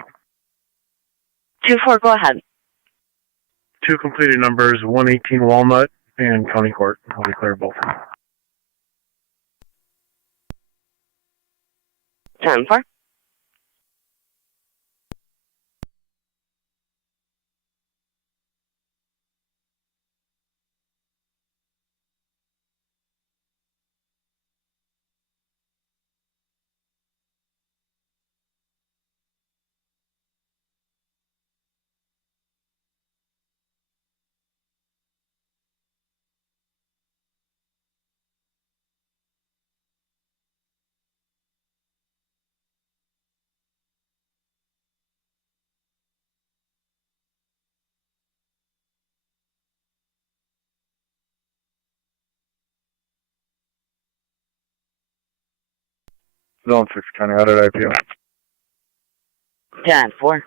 24, go ahead. 2 completed numbers, 118 Walnut and County Court. I'll declare both. 10-4. Zone 6 County, out at IPO. 10-4.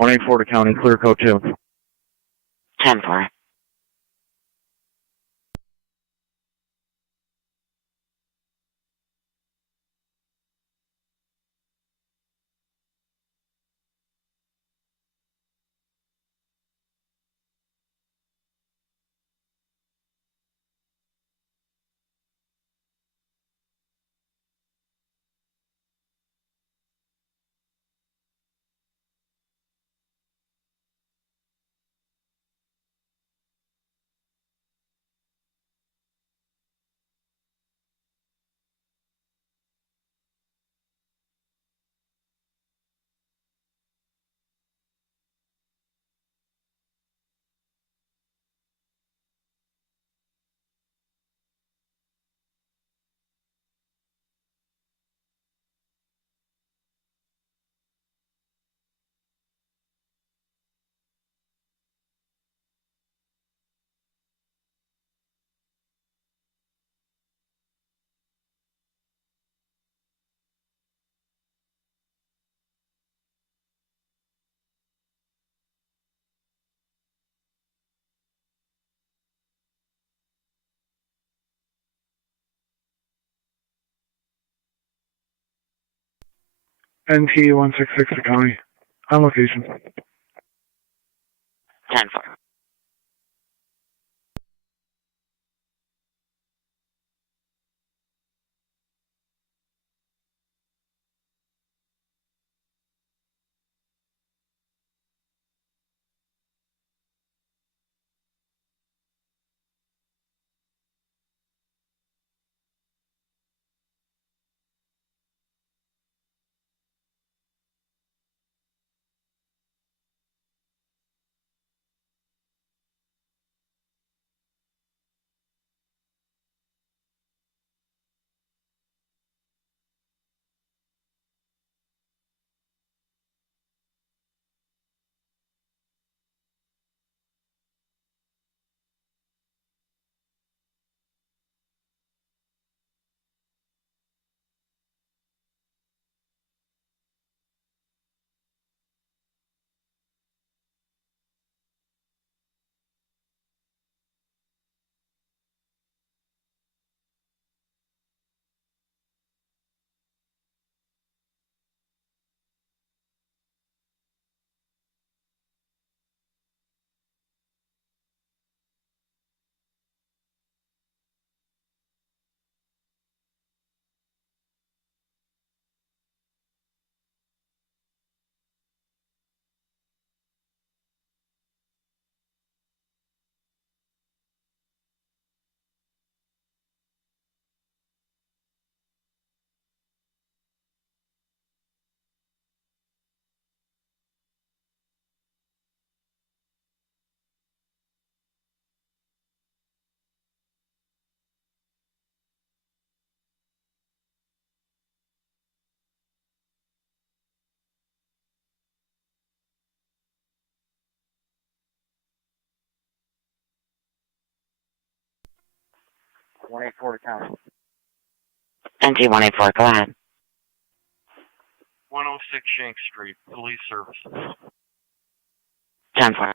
One 184 to County, clear code 2. 10-4. NT 166 to County. On location. 10-4. 184 to county. NG 184, go ahead. 106 Shank Street, Police Services. 10-4.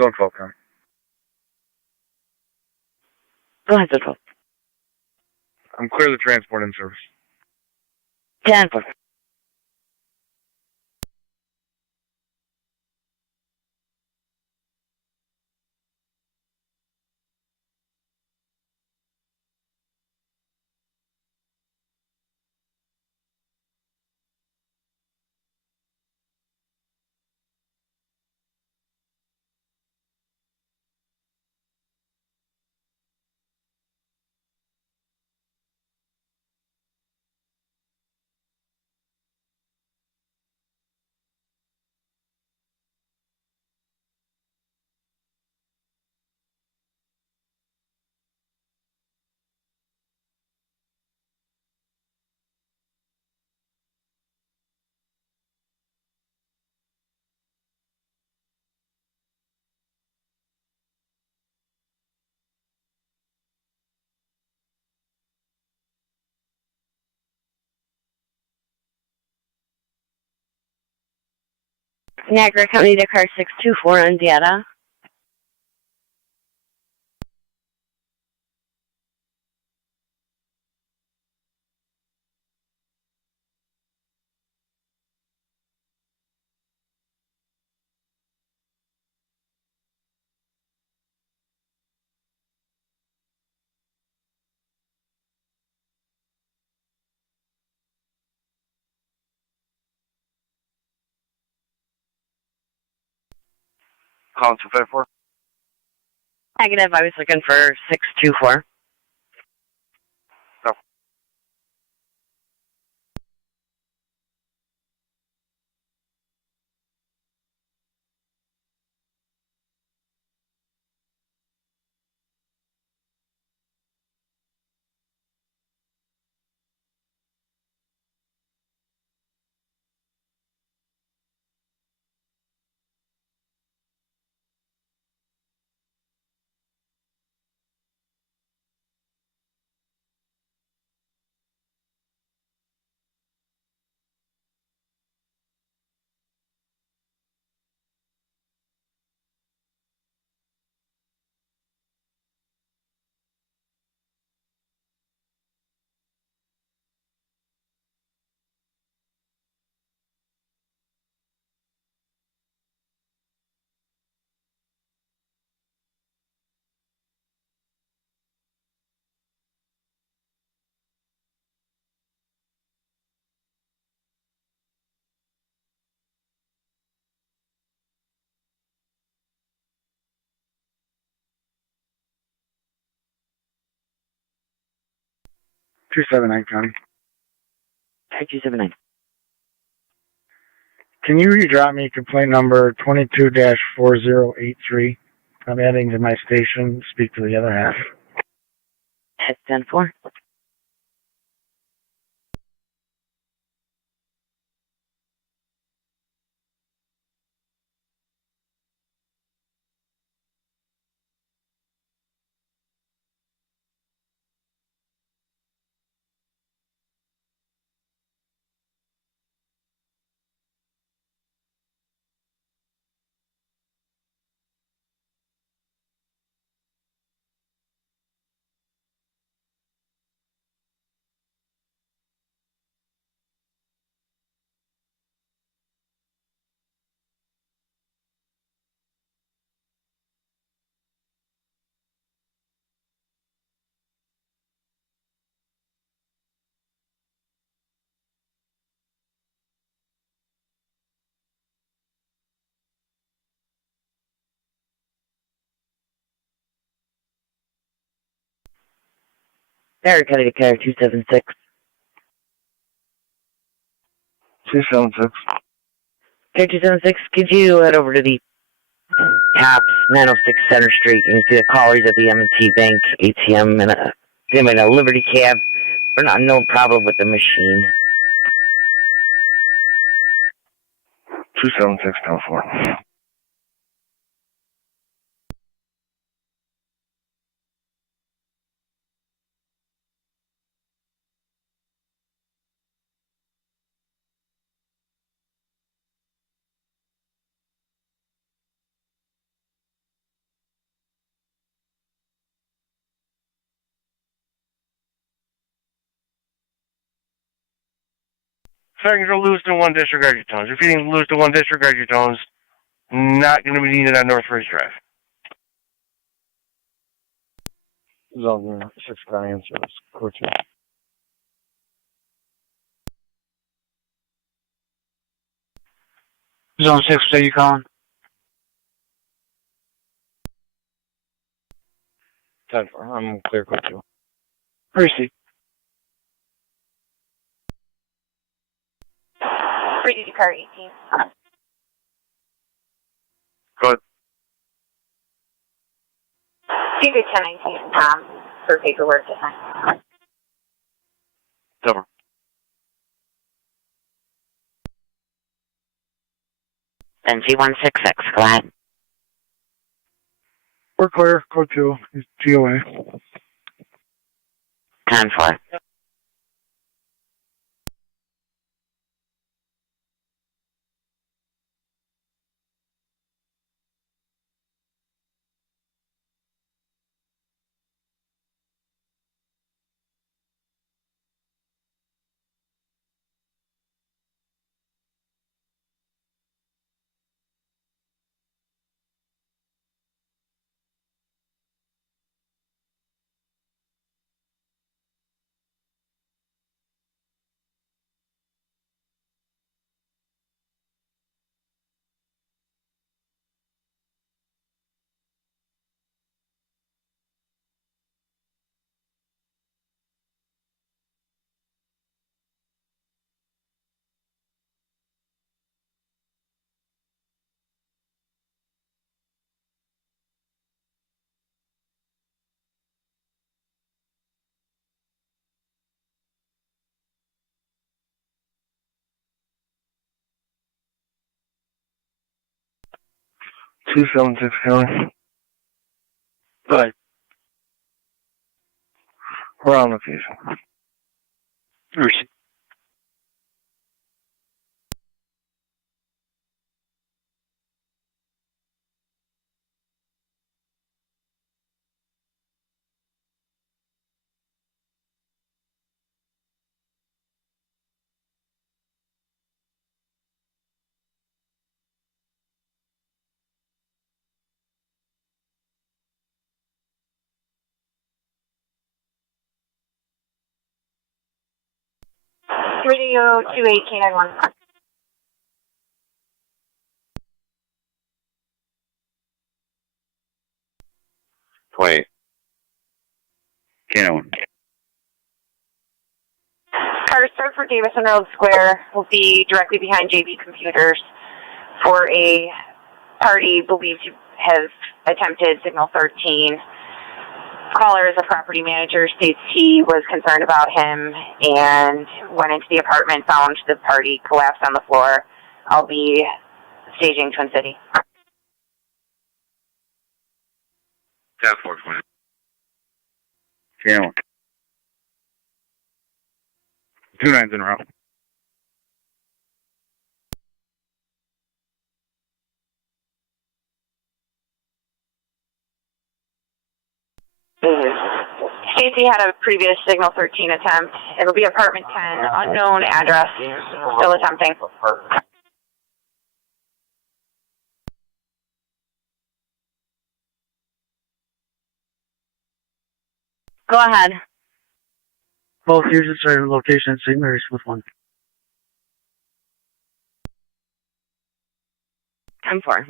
Zone 12, County. Go ahead, Zone 12. I'm clear the transport in service. 10-4. Niagara County to car 624 on data. Call 254. Negative, I was looking for 624. No. Two 279 County. 279. Can you redrop me complaint number 22-4083? I'm adding to my station. Speak to the other half. That's 10-4. Niagara County to car 276. 276. Car 276, could you head over to the TAPS 906 Center Street? You can see the callers at the M&T Bank ATM and him in a Liberty cab for an unknown problem with the machine. 276 10-4. Fire Control Lewiston 1, disregard your tones. Repeating, Lewiston 1, disregard your tones. Not going to be needed on North Ridge Drive. Zone 6 County in service. Court 2. Zone 6, what are you calling? 10-4. I'm clear, Court 2. Receipt. Free duty car 18. Go ahead. You get 1019 for paperwork to sign. Over. NC 166, go ahead. We're clear. Code 2. He's GOA. 10-4. Two 276 County. Go ahead. We're on location. Receipt. Radio 21891. 20. Cannon. Car start for Davison Road Square will be directly behind JB Computers for a party believed to have attempted Signal 13. Caller is a property manager, states he was concerned about him and went into the apartment, found the party collapsed on the floor. I'll be staging Twin City. 10-4-20. Cannon. 2 9s in a row. Stacy had a previous Signal 13 attempt. It'll be apartment 10, unknown address, still attempting. Go ahead. Both users are location at St. Mary's with 1. 10-4.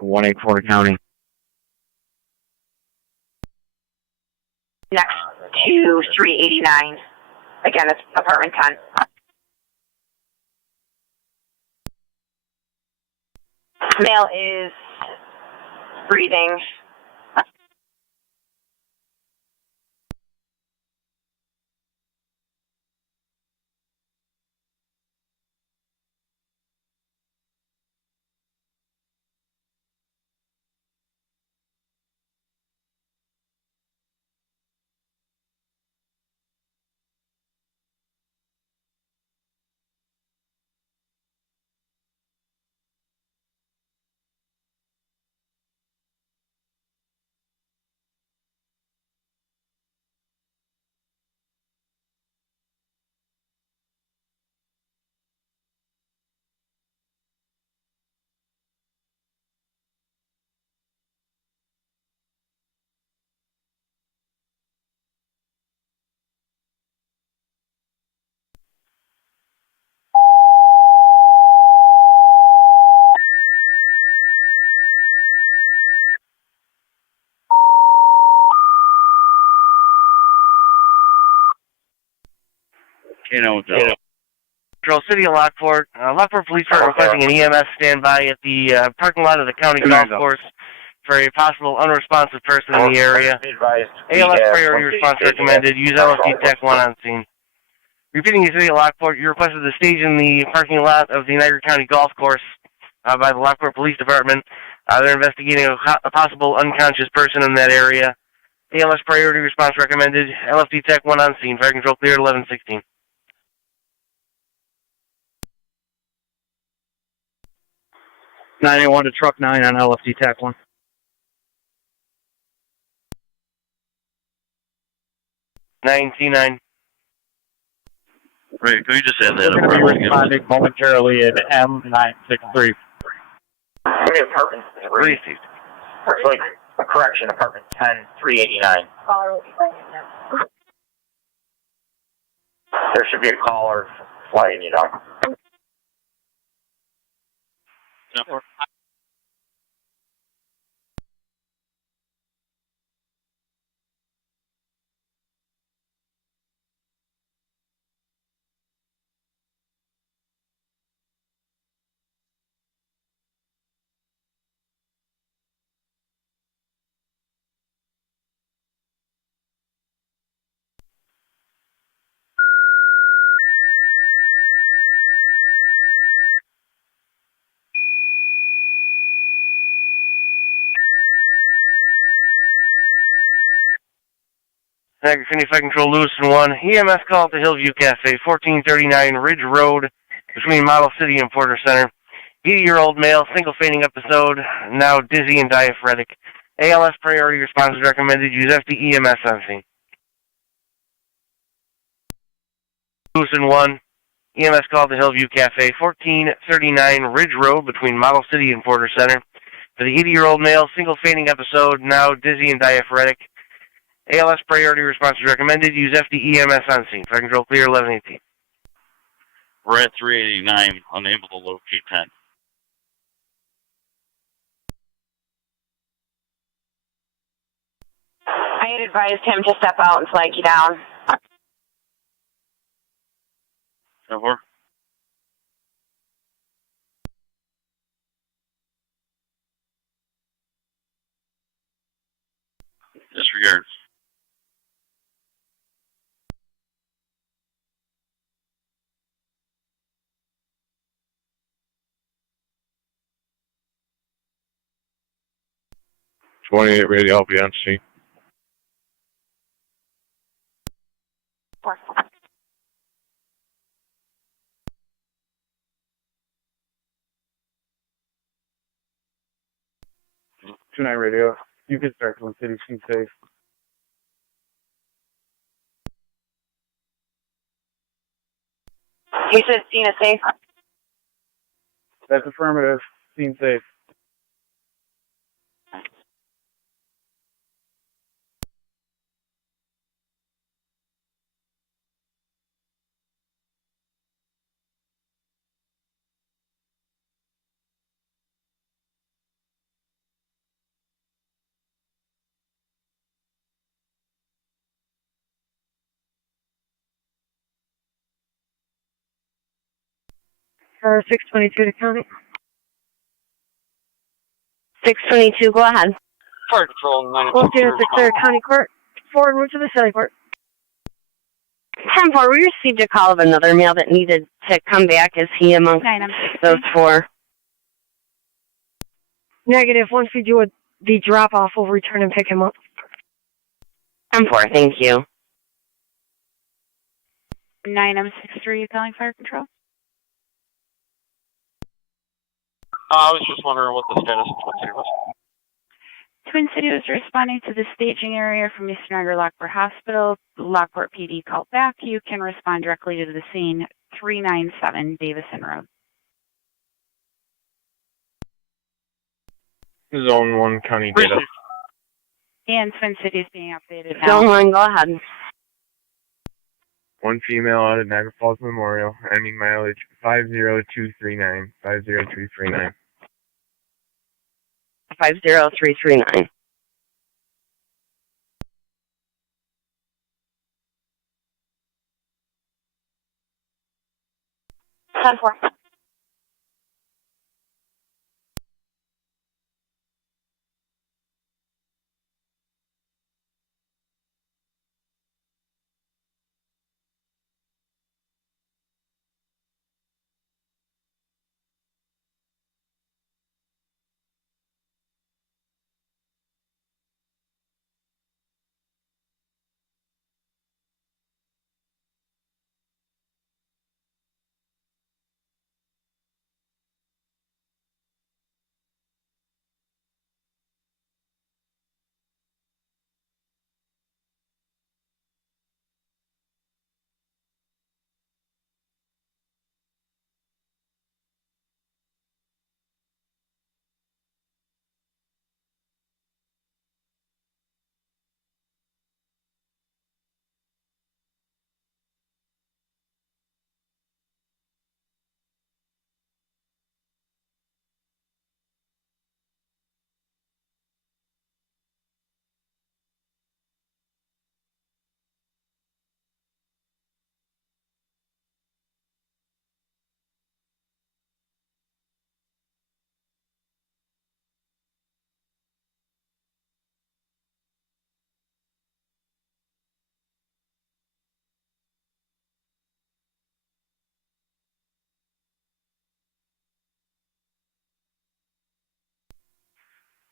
184 County. Next to 389. Again, it's apartment 10. Male is breathing. Control City of Lockport. Lockport Police are requesting an EMS standby at the parking lot of the county golf course for a possible unresponsive person in the area. ALS priority response recommended. Use LFD TAC 1 on scene. Repeating the City of Lockport, you requested the stage in the parking lot of the Niagara County golf course by the Lockport Police Department. They're investigating a possible unconscious person in that area. ALS priority response recommended. LFD TAC 1 on scene. Fire control clear at 1116. 981 to truck 9 on LFD TAC 1. 9T9. Right, can you just add that We're going to be responding momentarily at M963. Apartment 3. Correction, apartment 10, 389. There should be a caller flying you down. Niagara County Fire Control Lewiston 1. EMS call to Hillview Cafe, 1439 Ridge Road, between Model City and Porter Center. 80-year-old male, single fainting episode, now dizzy and diaphoretic. ALS priority response is recommended. Use FD EMS on scene. Lewiston 1. EMS call to Hillview Cafe, 1439 Ridge Road, between Model City and Porter Center. For the 80-year-old male, single fainting episode, now dizzy and diaphoretic. ALS priority response is recommended. Use FD EMS on scene. Fire control clear 1118. We're at 389, unable to locate 10. I had advised him to step out and flag you down. 10-4. Disregard. .28 radio, I'll be on scene. Tonight radio. You can start Twin City, seem safe. He said scene is safe. That's affirmative. Seem safe. Car 622 to county. 622, go ahead. Fire Control 9. Both units are clear County Court. Forward route to the Sally Court. 10-4, we received a call of another male that needed to come back. Is he amongst those four? Negative. Once we do the drop-off, we'll return and pick him up. 10-4, thank you. 9M63, calling Fire Control. I was just wondering what the status of Twin City was. Twin City was responding to the staging area from East Niagara Lockport Hospital. Lockport PD called back. You can respond directly to the scene, 397 Davison Road. Zone 1 county data. And Twin City is being updated now. Zone 1, go ahead. One female out at Niagara Falls Memorial, enemy mileage 50239, 50239. 50339. Ten four.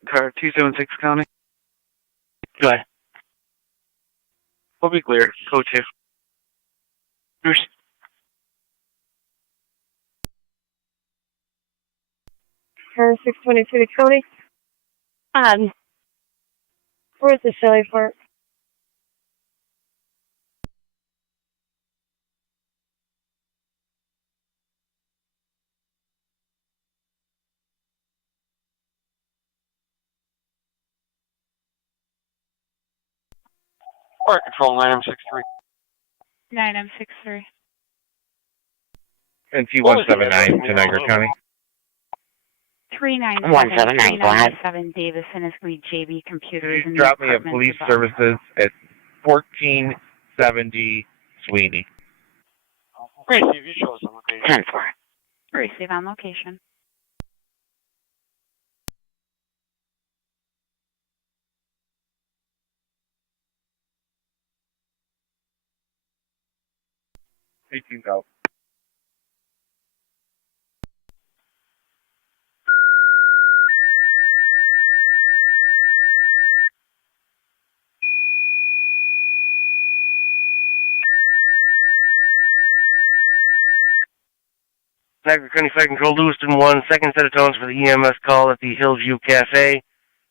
Car 276 County. Go ahead. We'll be clear. Code 2. Bruce. Car 622 to county. Where's the Sally Court? Fire Control 9M63. 9M63. And T179 to Niagara County. 397 Davison is going to be JB Computers. Please drop me at police services at 1470 Sweeney. Great, if you show us on location. 10-4. Receive on location. $18,000. Niagara County Fire Control, Lewiston 1, second set of tones for the EMS call at the Hillview Cafe.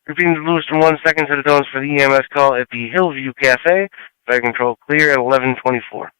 Repeating to Lewiston 1, second set of tones for the EMS call at the Hillview Cafe. Fire Control clear at 1124.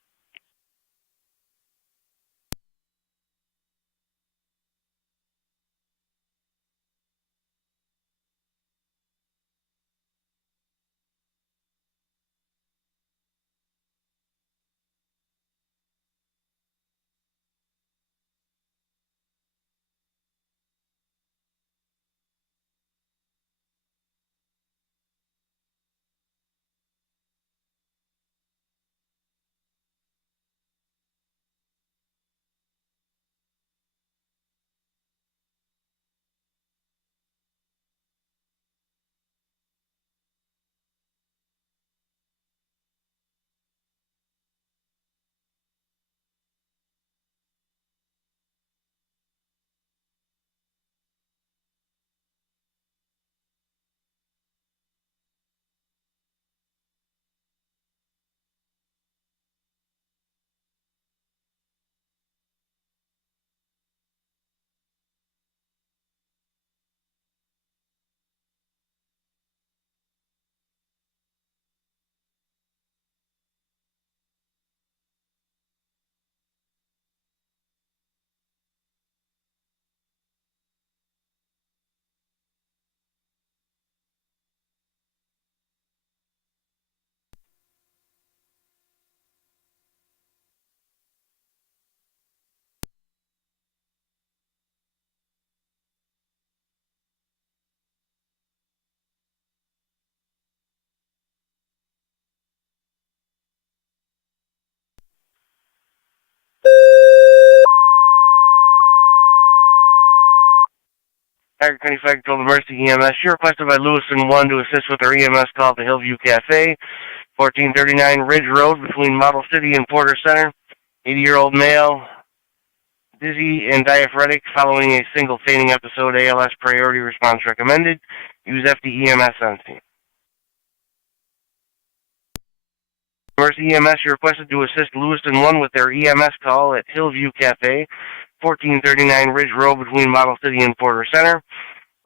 Niagara County Fire Control Emergency EMS. You're requested by Lewiston 1 to assist with their EMS call at the Hillview Cafe, 1439 Ridge Road between Model City and Porter Center. 80-year-old male, dizzy and diaphoretic following a single fainting episode. ALS priority response recommended. Use FDEMS on scene. Emergency EMS, you're requested to assist Lewiston 1 with their EMS call at Hillview Cafe, 1439 Ridge Road between Model City and Porter Center.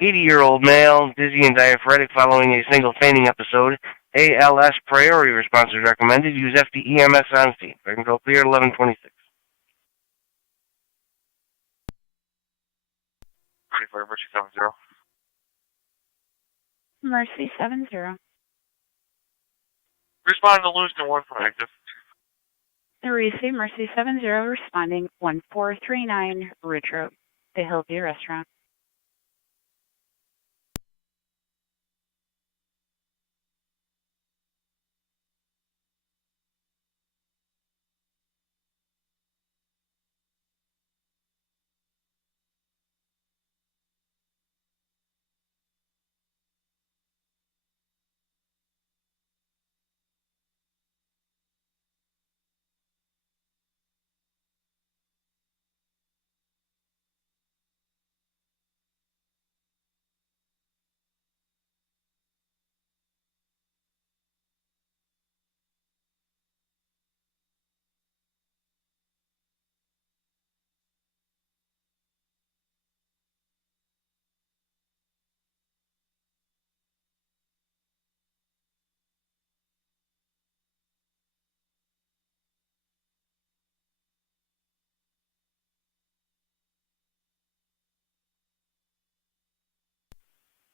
80-year-old male, dizzy and diaphoretic following a single fainting episode. ALS priority response is recommended. Use FDEMS on scene. Fire control clear at 1126. Mercy 70. Respond to Lewiston 1 for active. Receive Mercy 70 responding 1439 Ridge Road, the Hillview Restaurant.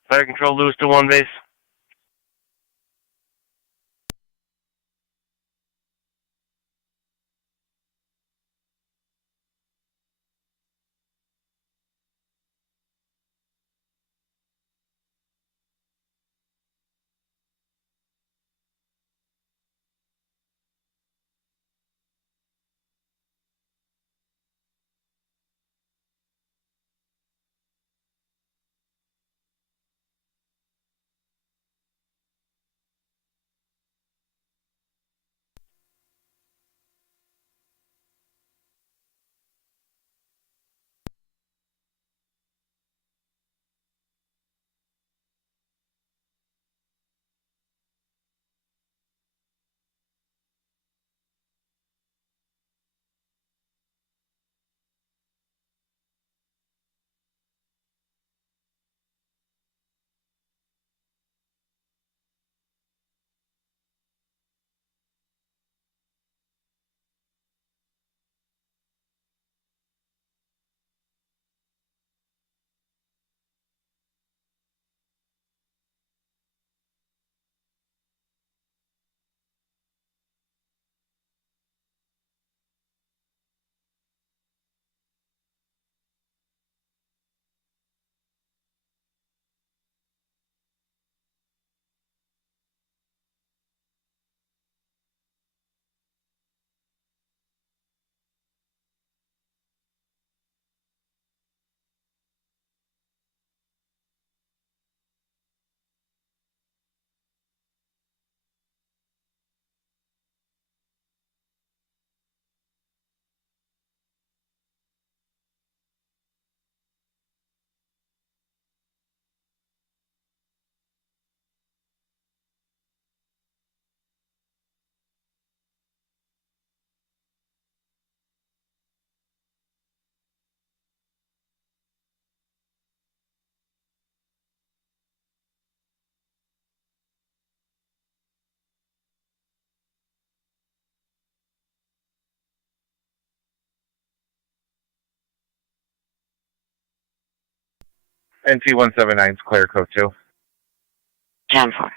Fire control Lewiston 1 base. NT179's clear code 2. 10-4.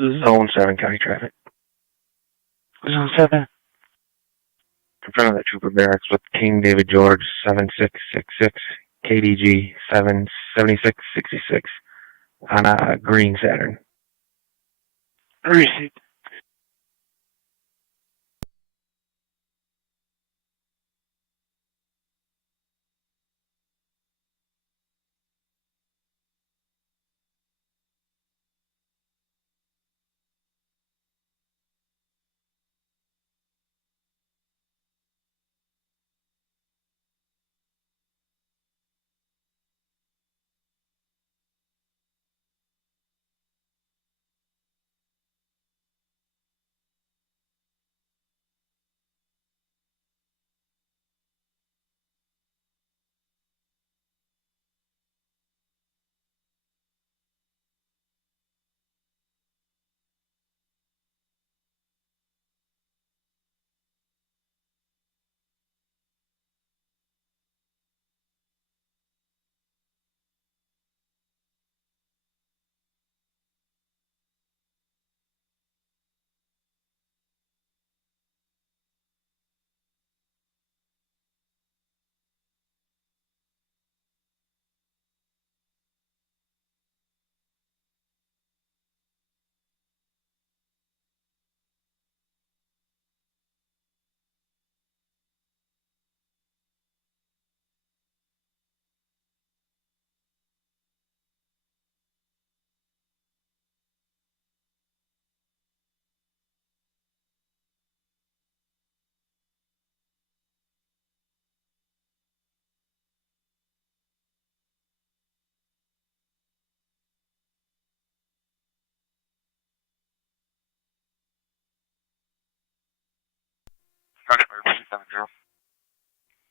Zone 7 county traffic. Zone 7. In front of the trooper barracks with King David George 7666, KDG 77666 on a green Saturn. Received.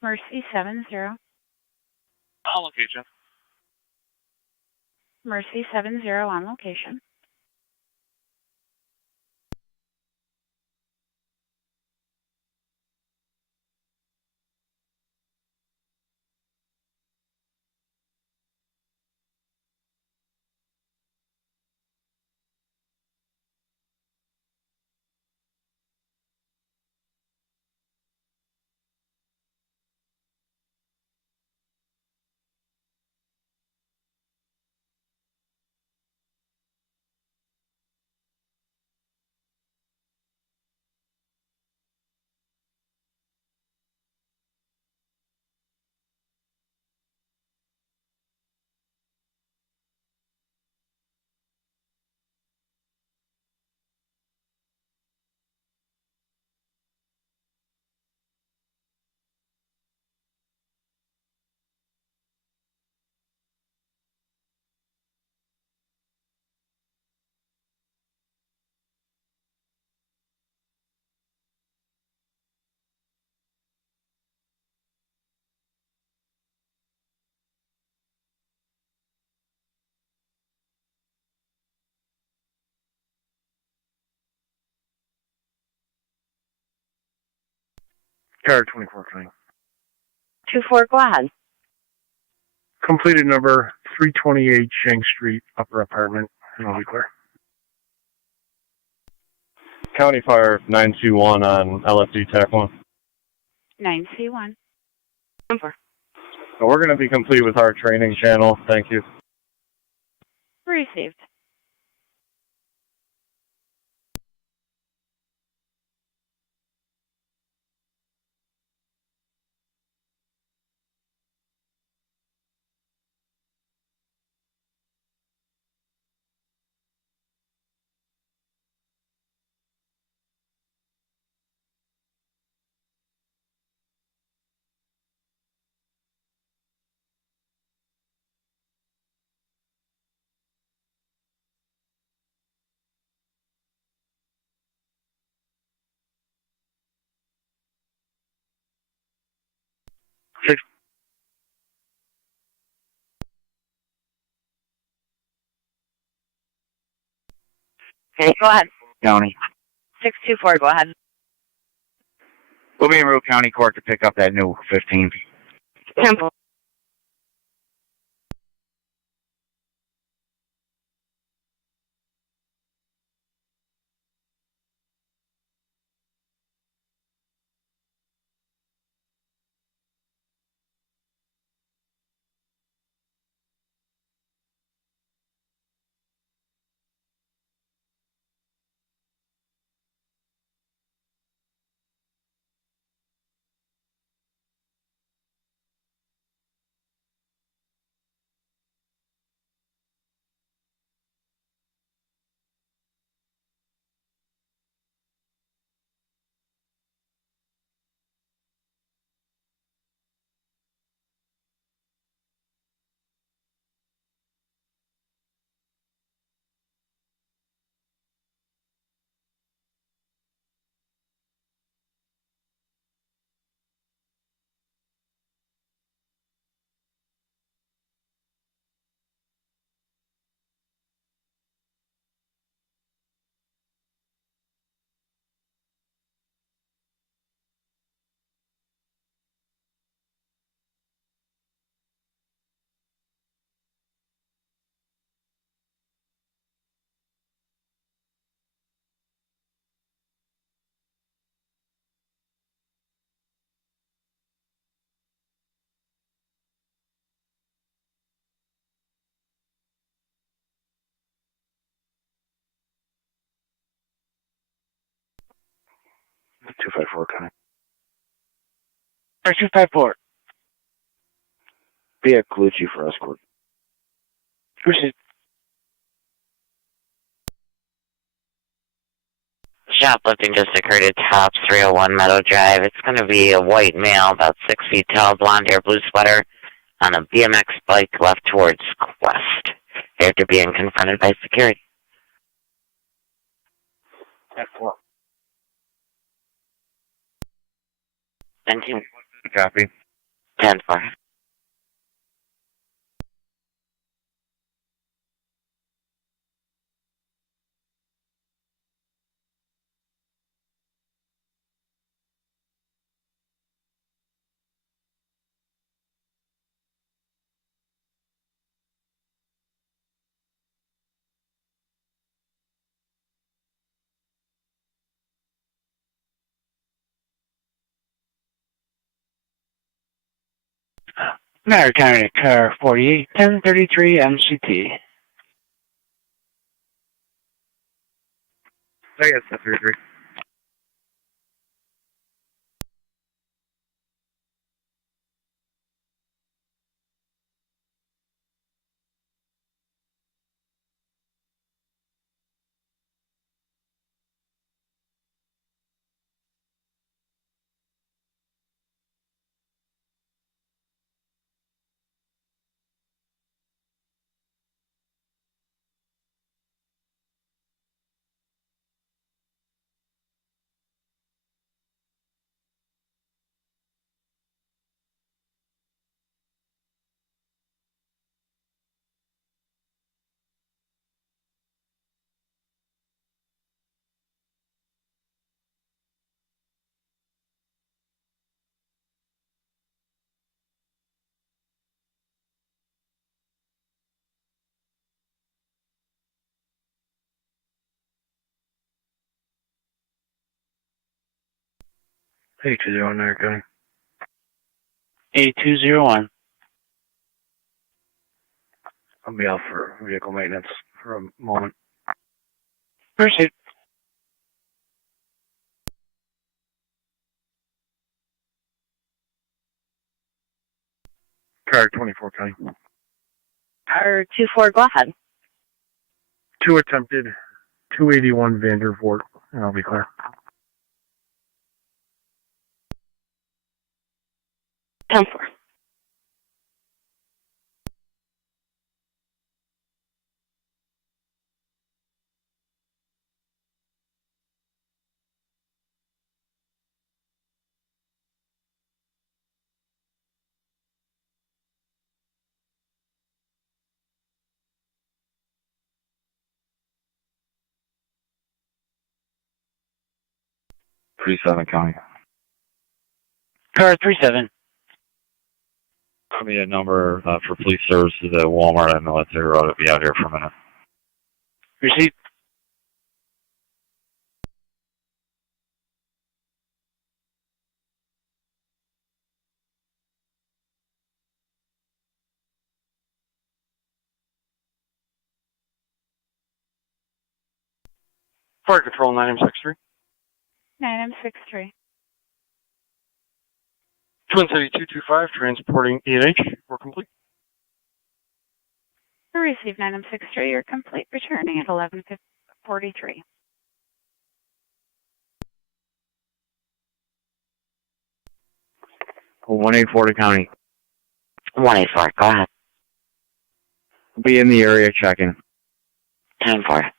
Mercy 70. On location. Mercy 70 on location. Car 24 County. 2-4, go ahead. Completed number 328 Shank Street, upper apartment, and I'll be clear. County Fire 921 on LFD TAC 1. 9C1. So we're going to be complete with our training channel. Thank you. Received. Okay, go ahead. County. 624, go ahead. We'll be in Root County Court to pick up that new 15. Temple. 254, Connie. 254. Be at Colucci for escort. Proceed. Shoplifting just occurred at top 301 Meadow Drive. It's going to be a white male, about 6 feet tall, blonde hair, blue sweater, on a BMX bike left towards Quest, after being confronted by security. At 4. Thank you. Copy. 10-4. Niagara County, car 48, 1033 MCT. I guess that's 33. Hey, 201 Niagara County. 8201. I'll be out for vehicle maintenance for a moment. Proceed. Car 24, Connie. Car 24, go ahead. 2 attempted, 281 Vandervoort, and I'll be clear. 10-4. County. Car 37. Give me a number for police services at Walmart and Military Road. I'll be out here for a minute. Receipt. Fire Control 9M63. 9M63. Twin City 225, transporting E&H. We're complete. Receive 9M63. You're complete. Returning at 11:43. 184 County. 184, go ahead. Be in the area checking. 10-4.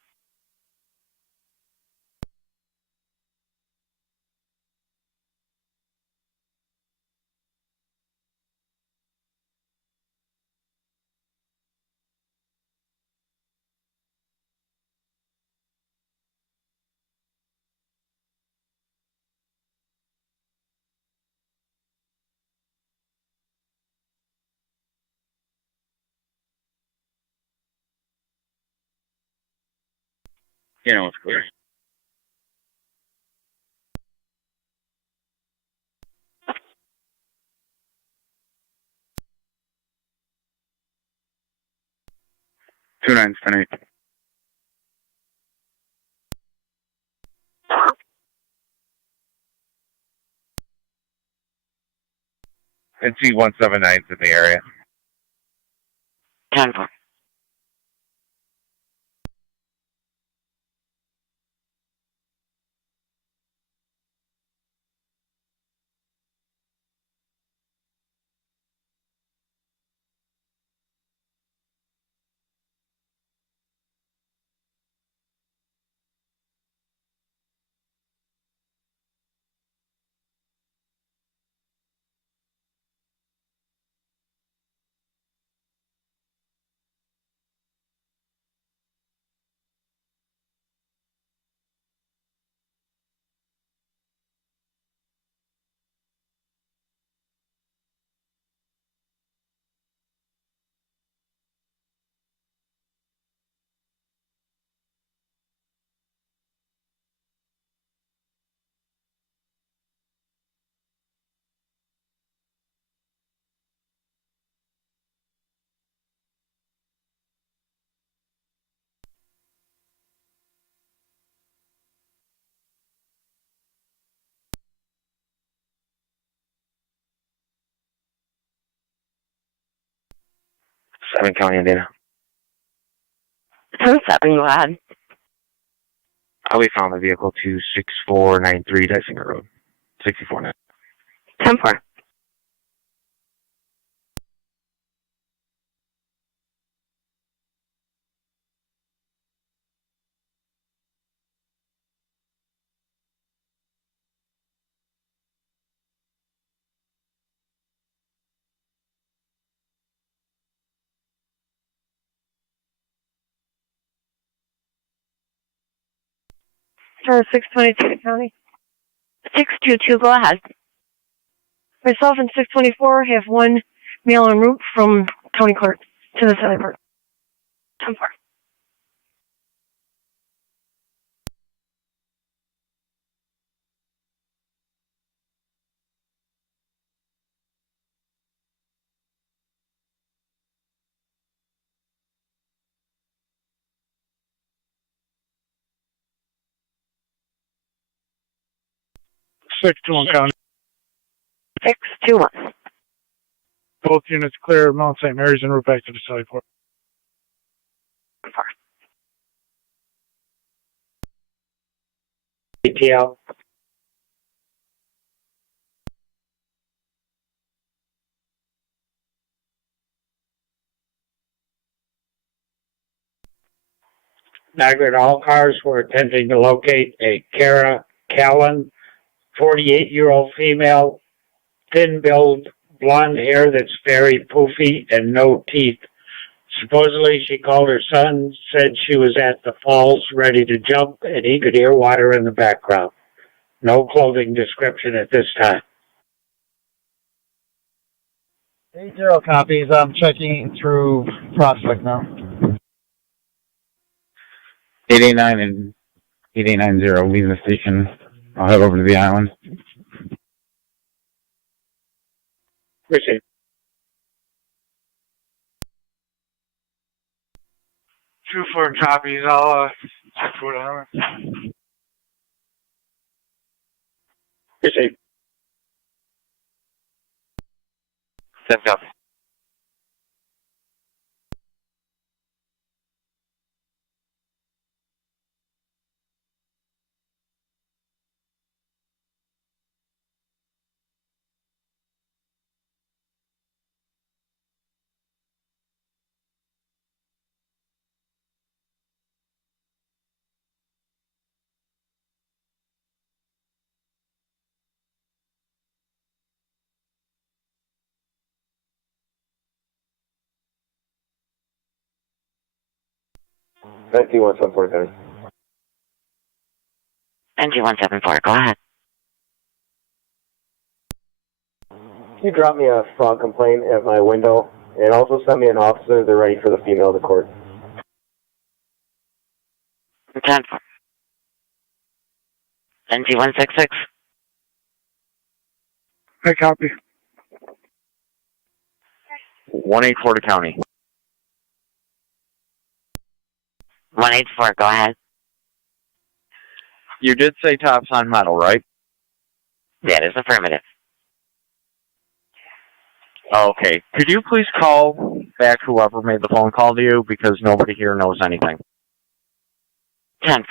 You know, it's clear. Two 9s, 10-8. And T179's in the area. 10-4. Seven County and data. 10-7, go ahead. We found the vehicle 26493 Dysinger Road. 64 10-4. Star 622 County. 622, go ahead. Myself and 624 have one mail en route from County Clerk to the Center. 10-4. County. 621. Both units clear Mount St. Mary's and route back to the Middleport. 4. ATL. Niagara, all cars were attempting to locate a Kara Callan, 48-year-old female, thin build, blonde hair that's very poofy and no teeth. Supposedly she called her son, said she was at the falls ready to jump, and he could hear water in the background. No clothing description at this time. 80 copies. I'm checking through Prospect now. 889 and 8890 leaving the station. I'll head over to the island. Appreciate it. 2-4 copies. I'll check for whatever. Appreciate it. 7 copy. NT174 County. NT174, go ahead. Can you drop me a fraud complaint at my window and also send me an officer? They're ready for the female to court. 10-4. NT166. I copy. 184 to county. 184, go ahead. You did say tops on metal, right? That is affirmative. Okay. Could you please call back whoever made the phone call to you, because nobody here knows anything. 10-4.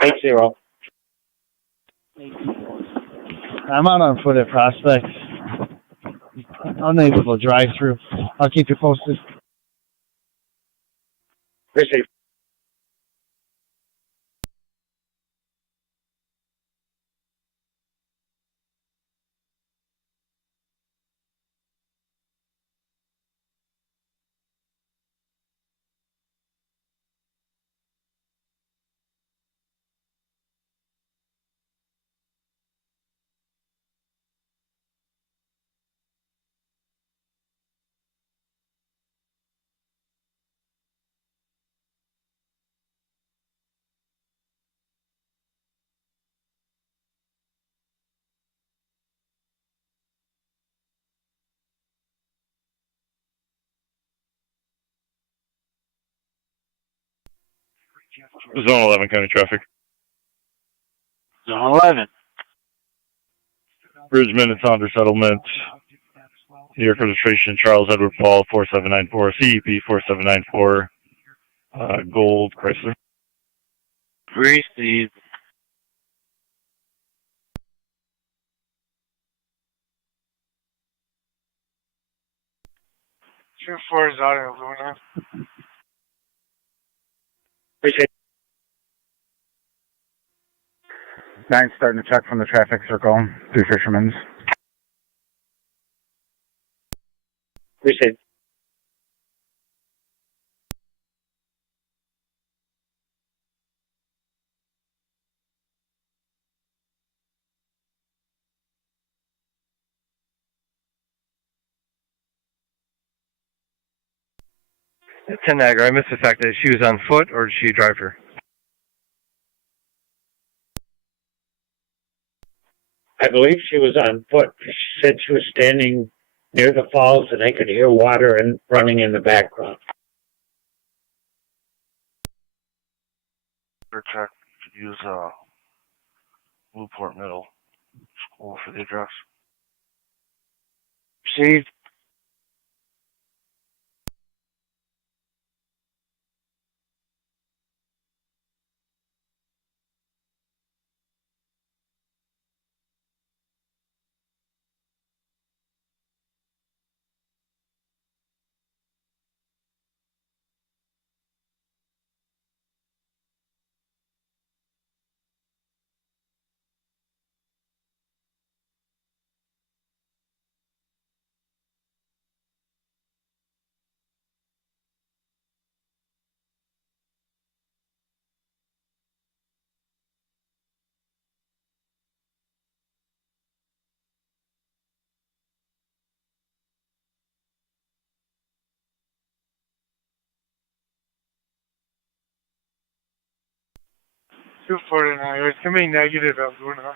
8-0. I'm out on foot at Prospect. Unable to drive through. I'll keep you posted. Receive. Zone 11 county traffic. Zone 11. Bridgman and Saunders Settlement. New York registration, Charles Edward Paul, 4794, CEP 4794, Gold Chrysler. Receive. Two 4 is out of Luna. Appreciate. 9 starting to check from the traffic circle. 3 fishermen's. Appreciate. To Niagara, I missed the fact that she was on foot, or did she drive her? I believe she was on foot. She said she was standing near the falls and I could hear water and running in the background. Check to use Newport Middle School for the address. Received. Two 49. It's going to be negative of Luna.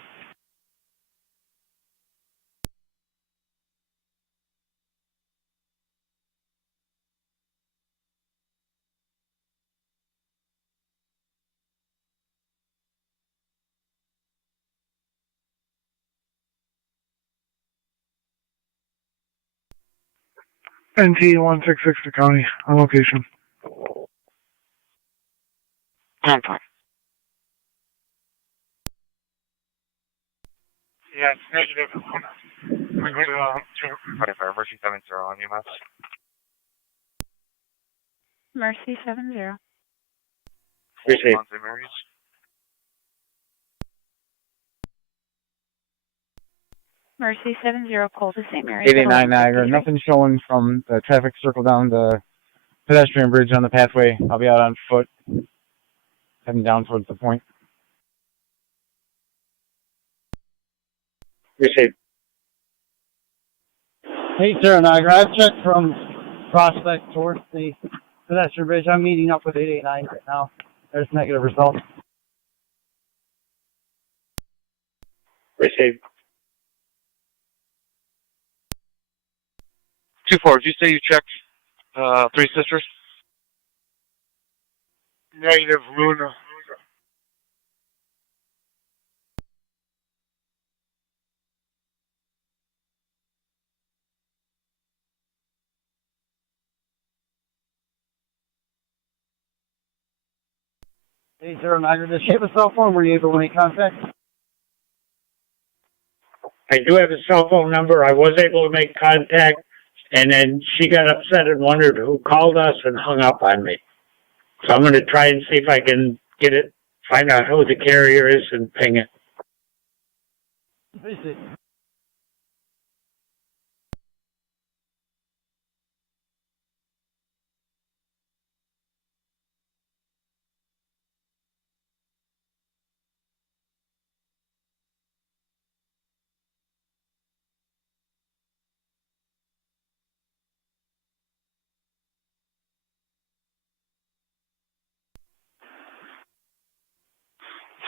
NT 166 to county on location. 10-4. Yeah, it's negative. We go to 25, Mercy 70 on UMass. Mercy 70. Appreciate. Mercy 70, pull to St. Mary's. 89 Niagara. Nothing showing from the traffic circle down the pedestrian bridge on the pathway. I'll be out on foot, heading down towards the point. Appreciate. Hey, Sarah Niagara. I've checked from Prospect towards the pedestrian bridge. I'm meeting up with 889 right now. There's negative results. Appreciate. 2-4, did you say you checked Three Sisters? negative Luna. 80 Niagara, does she have a cell phone? Were you able to make contact? I do have a cell phone number. I was able to make contact, and then she got upset and wondered who called us and hung up on me. So I'm going to try and see if I can get it, find out who the carrier is and ping it. Visit.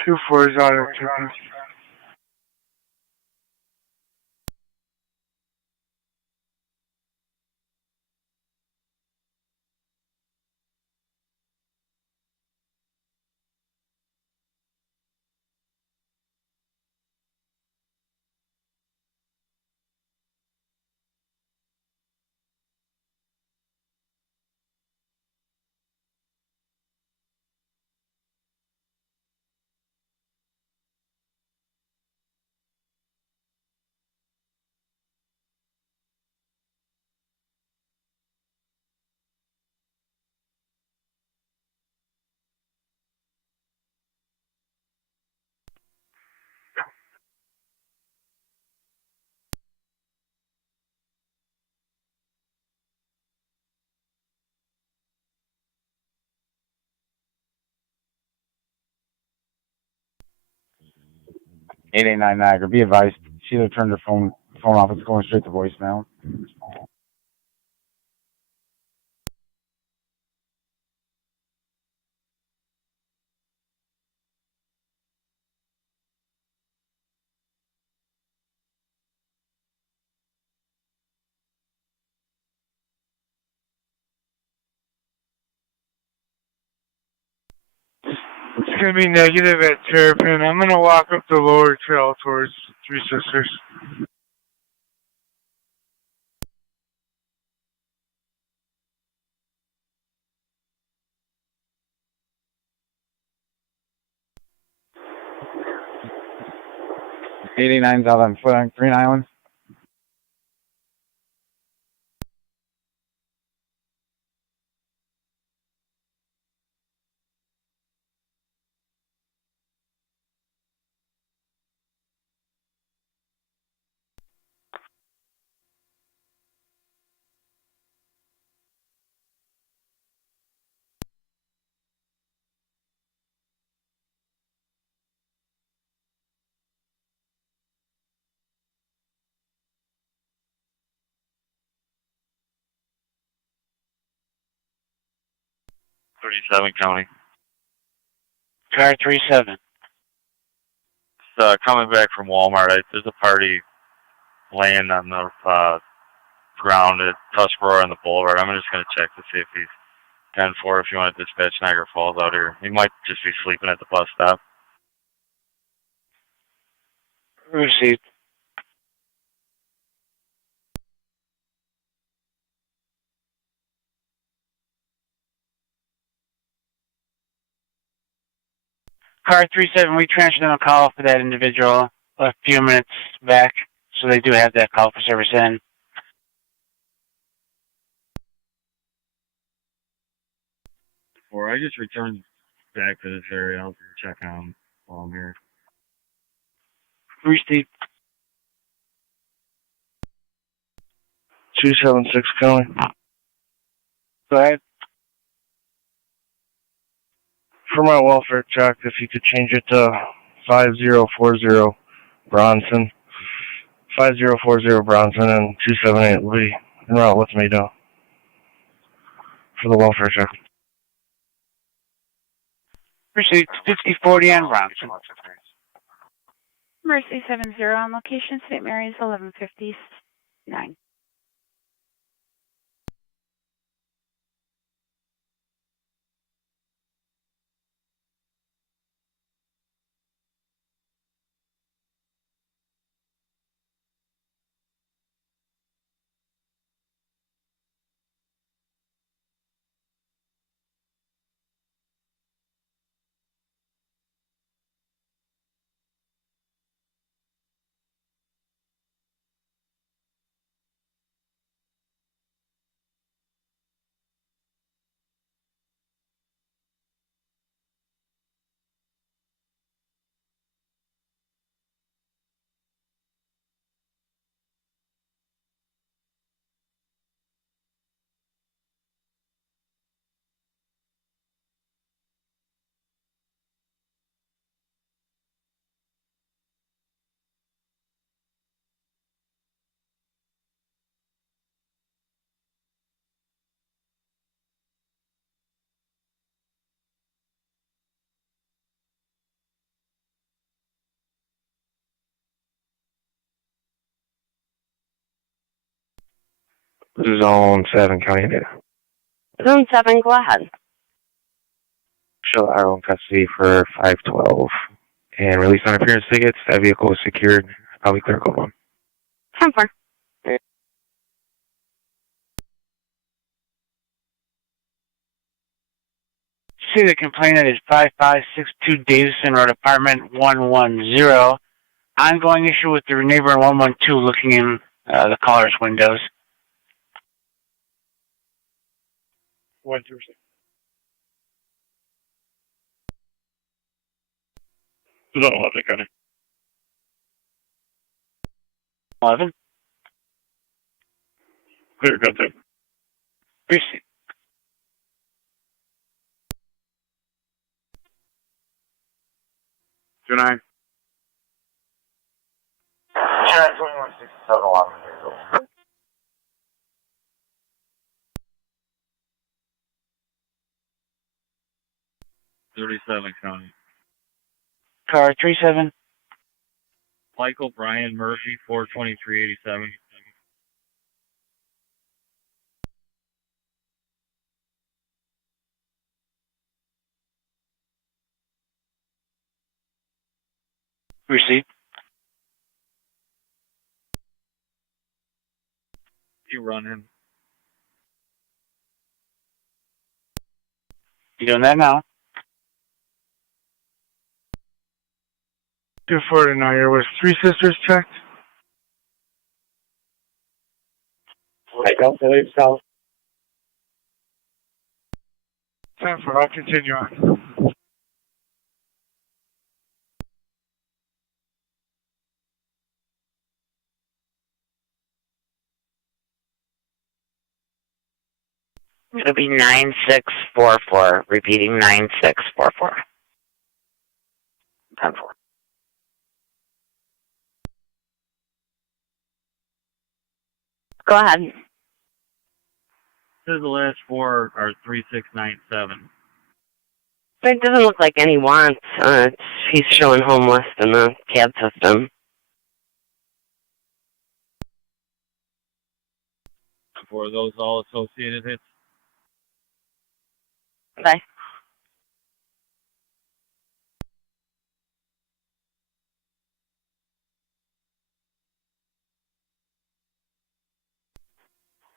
Two fours out of two. 889 Niagara, be advised. She either turned her phone off, it's going straight to voicemail. It's going to be negative at Terrapin. I'm going to walk up the lower trail towards Three Sisters. '89's out on foot on Green Island. County. Car 37. Coming back from Walmart, there's a party laying on the ground at Tuscarora on the boulevard. I'm just going to check to see if he's 10-4 if you want to dispatch Niagara Falls out here. He might just be sleeping at the bus stop. Received. Car 37, we transferred them a call for that individual a few minutes back, so they do have that call for service in. Or I just returned back to this area. I'll check on him while I'm here. Received. 276 County. Go ahead. For my welfare check, if you could change it to 5040 Bronson. 5040 Bronson and 278 Lee. En route with me, though. For the welfare check. Received. 5040 on Bronson. Mercy 70 on location, St. Mary's 1159. Zone 7, County data. Zone 7, go ahead. Show the R1 custody for 512 and release on appearance tickets. That vehicle is secured. I'll be clear, code 1. 10-4. See, the complainant is 5562 Davison Road, apartment 110. Ongoing issue with the neighbor in 112 looking in the caller's windows. 126. Zone 11, County. 11. Clear cut there. Receipt. Two 9. 37 County. Car 37. Michael Brian Murphy, 42387. Receipt. You running? You doing that now? 249. There was 3 sisters checked. I don't believe so. 10-4. I'll continue on. It'll be 9644. Repeating 9644. 10-4. Go ahead. Says the last 4 are 3697. It doesn't look like any wants. He's showing homeless in the cab system. For those all associated hits. Bye.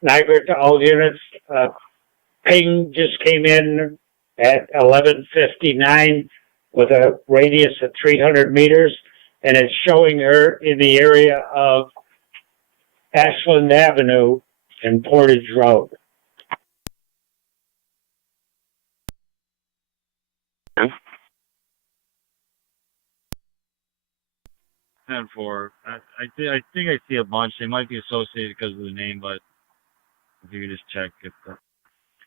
Niagara to all units. Ping just came in at 11:59 with a radius of 300 meters, and it's showing her in the area of Ashland Avenue and Portage Road. And for I think I see a bunch. They might be associated because of the name, but if you could just check if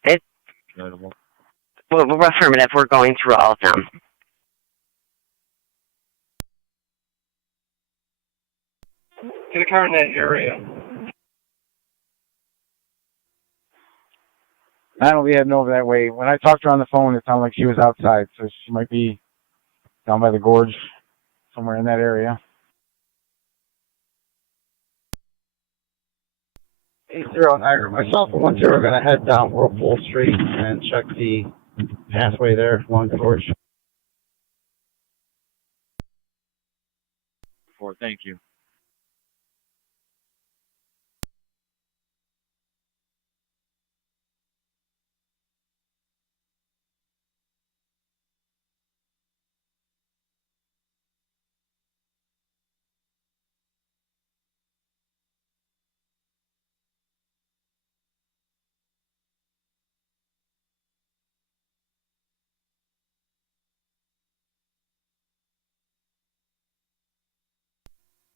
It's credible. we're affirmative. We're going through all of them. Get a car in that area. I don't be heading over that way. When I talked to her on the phone, it sounded like she was outside, so she might be down by the gorge, somewhere in that area. 80 Niagara. Myself and 10 are going to head down Whirlpool Street and check the pathway there along the gorge. 4, thank you.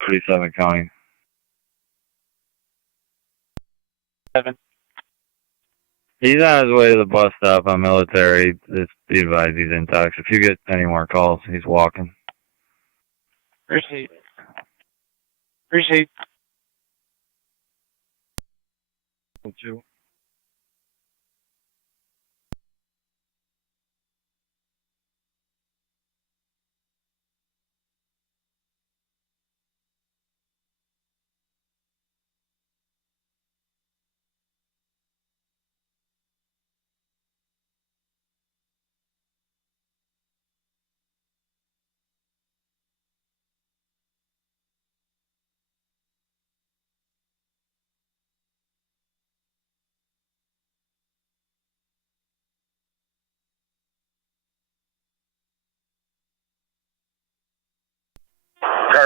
Thirty-seven County. 7. He's on his way to the bus stop on Military. Just be advised he's in touch. If you get any more calls, he's walking. Receipt. Receipt. 2.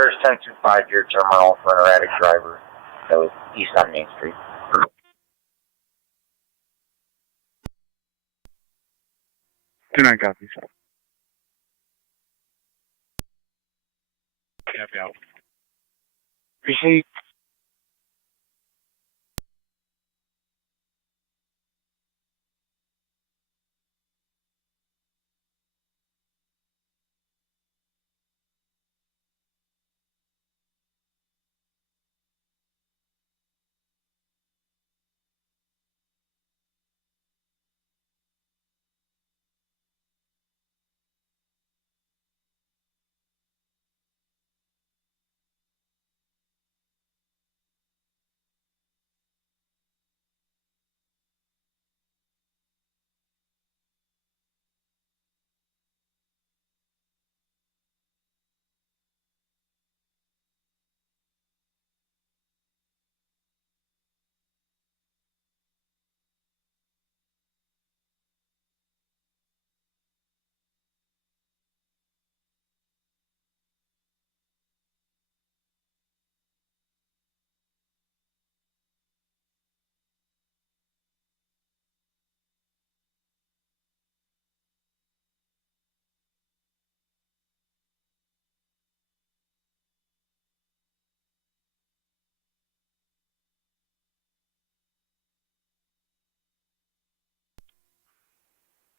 cars 1025 your terminal for an erratic driver that was east on Main Street. Do not copy. Copy out. Receipt.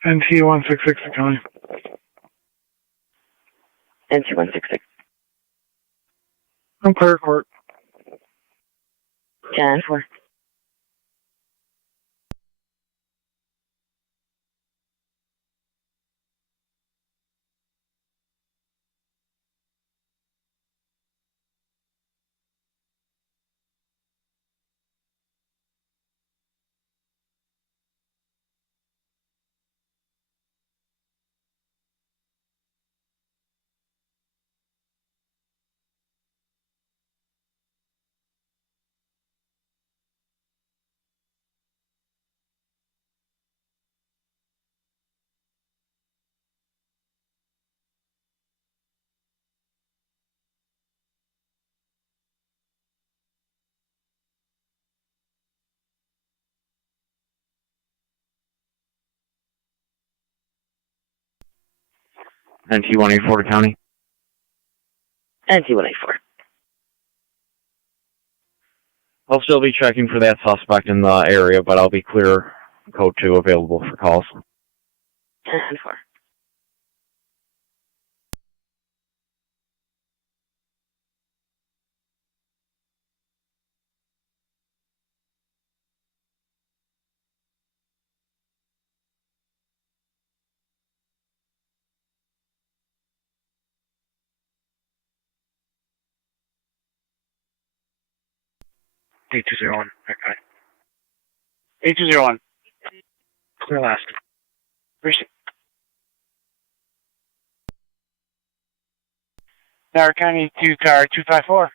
NT166 County. NT166. I'm clear court. 10-4. NT184 County. NT184. I'll still be checking for that suspect in the area, but I'll be clear code 2 available for calls. 10-4. D201. Okay. D201. Clear last. Receipt. Niagara County 2 car 254.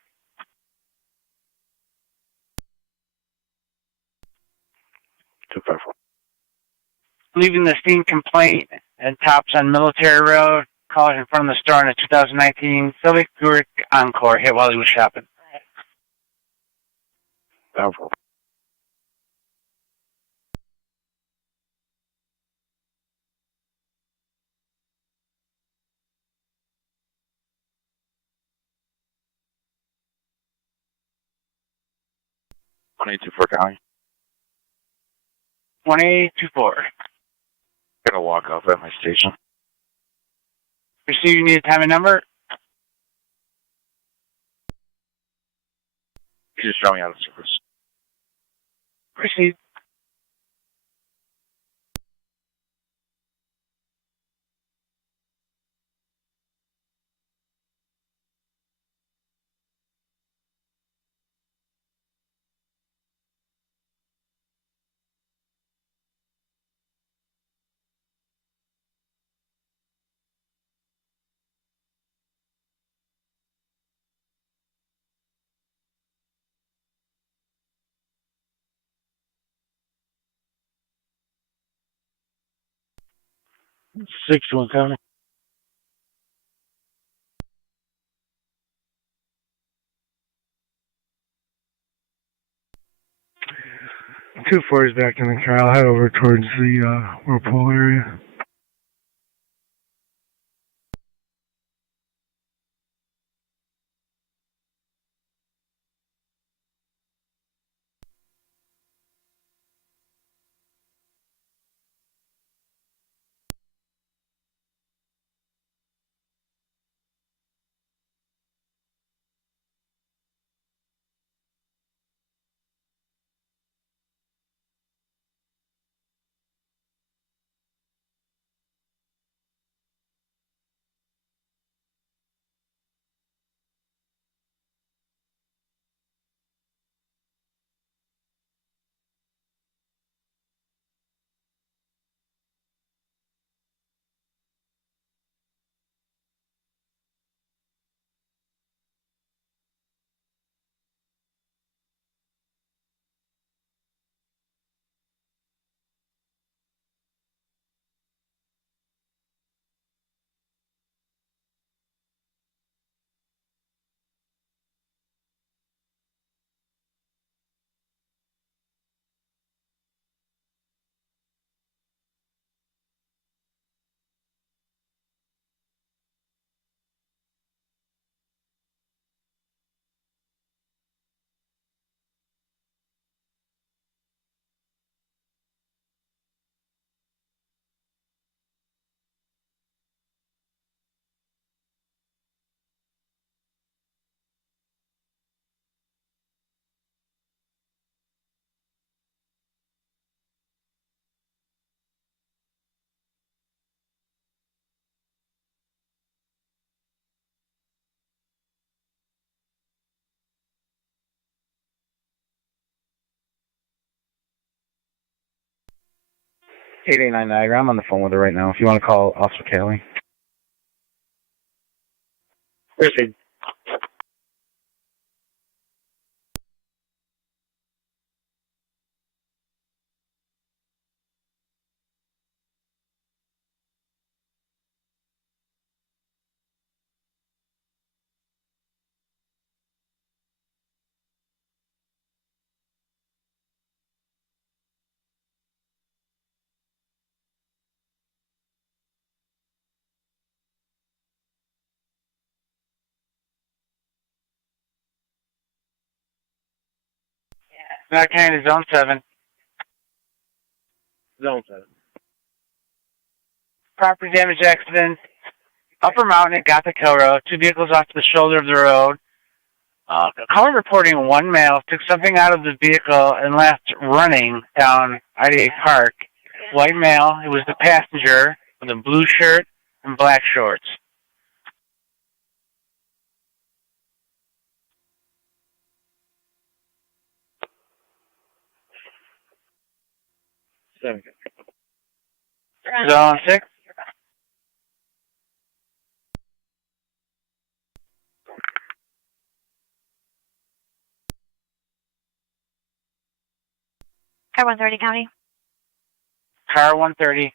Leaving the scene complaint and tops on Military Road. Cars in front of the store in a 2019 Civic Buick Encore hit while he was shopping. Doubtful. County. 1824. Gonna walk off at my station. Receive, you need a time and number? You just show me out of service. Proceed. County. 61 County. 2-4 is back in the car. I'll head over towards the Whirlpool area. Niagara. I'm on the phone with her right now. If you want to call Officer Kelly. Proceed. Not County Zone 7. Zone 7. Property damage accident. Upper Mountain at Gothic Hill Road. 2 vehicles off to the shoulder of the road. Caller reporting one male took something out of the vehicle and left running down IDA Park. White male. It was the passenger with a blue shirt and black shorts. Zone 6. Car 130 County. Car 130.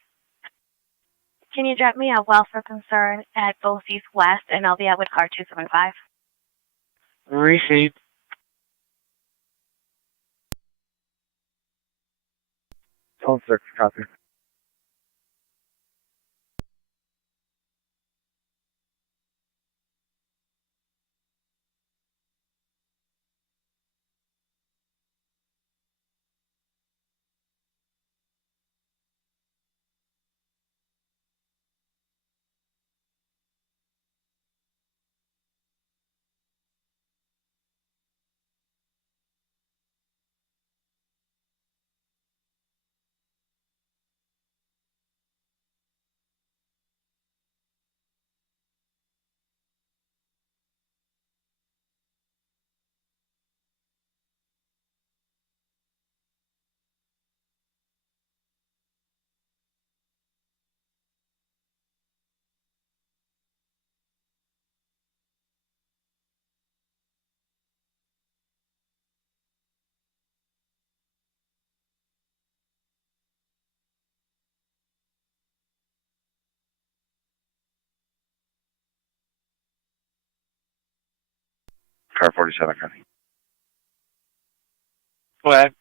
Can you drop me a welfare concern at both East West, and I'll be out with car 275. Received. Phone 6, copy. Car 47, copy. Go ahead.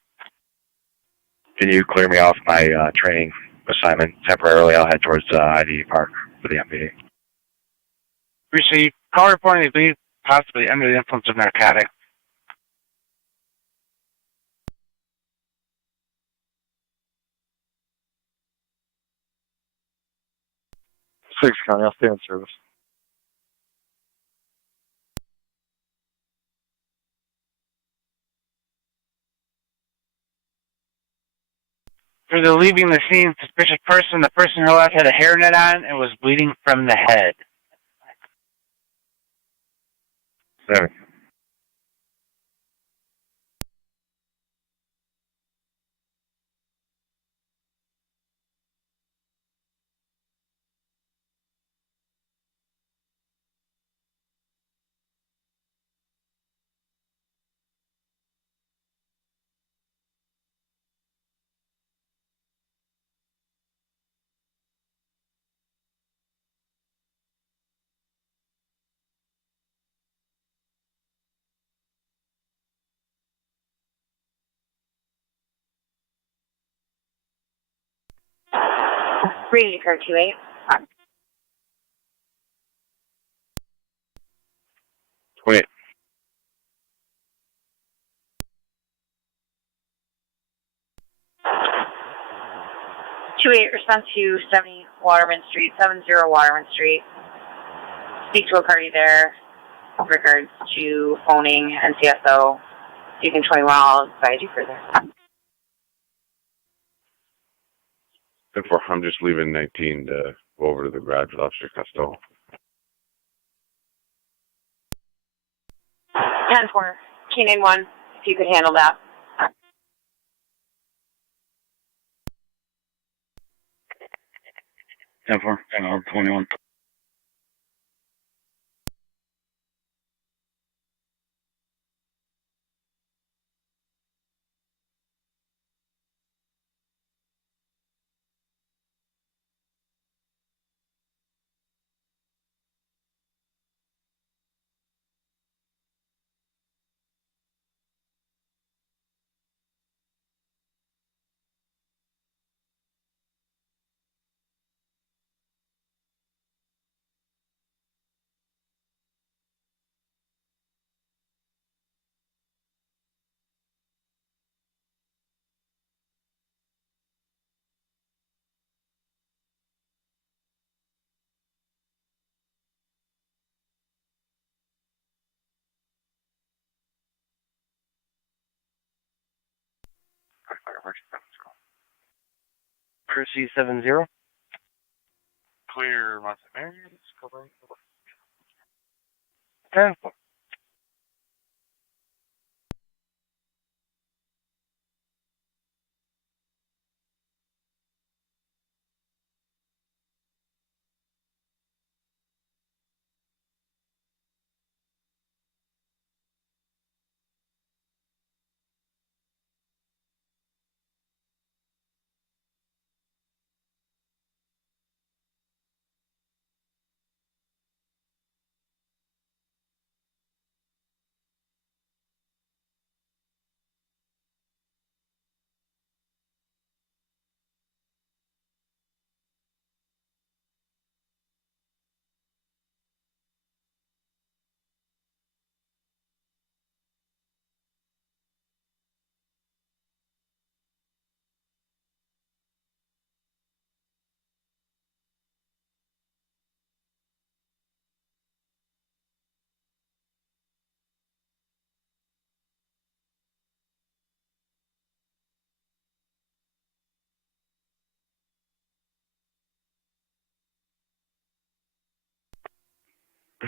Can you clear me off my training assignment temporarily? I'll head towards ID Park for the MPD. Receive. Call reporting they believe possibly under the influence of narcotics. Six County, I'll stay in service. Further leaving the scene, suspicious person, the person who left had a hairnet on and was bleeding from the head. 7. Ready to 28. 28. Respond to 70 Waterman Street, 70 Waterman Street. Speak to a party there with regards to phoning NCSO. You can 21, I'll advise you further. 10-4, I'm just leaving 19 to go over to the garage with Officer Costello. 10-4, Canine 1, if you could handle that. 10-4, 21. Percy 70. Clear, Mountain Mary. 10-4.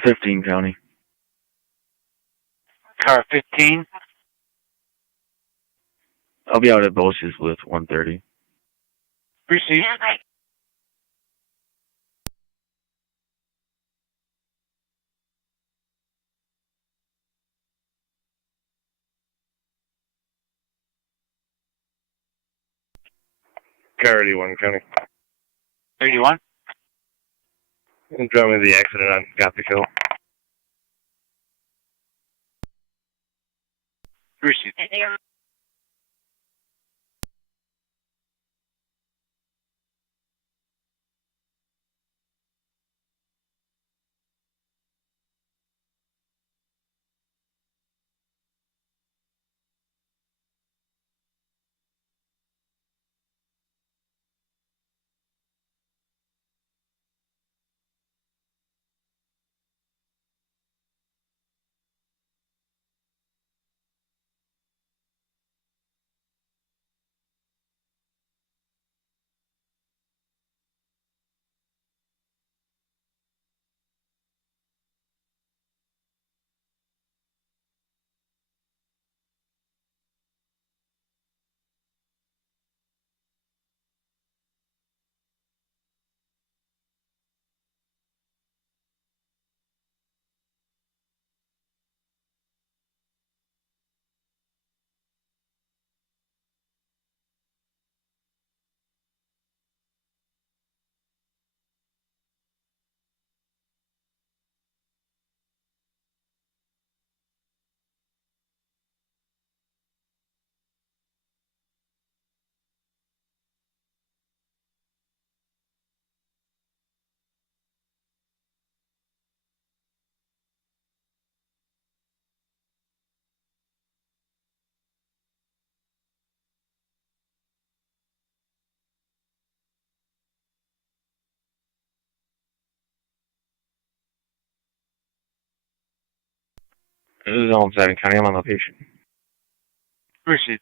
Fifteen County. Car 15. I'll be out at Bose's with 1:30. Receive. Car 81, County. 31. And drop me the accident on Gothic Hill. Receive. This is Elm County. I'm on location. Proceed.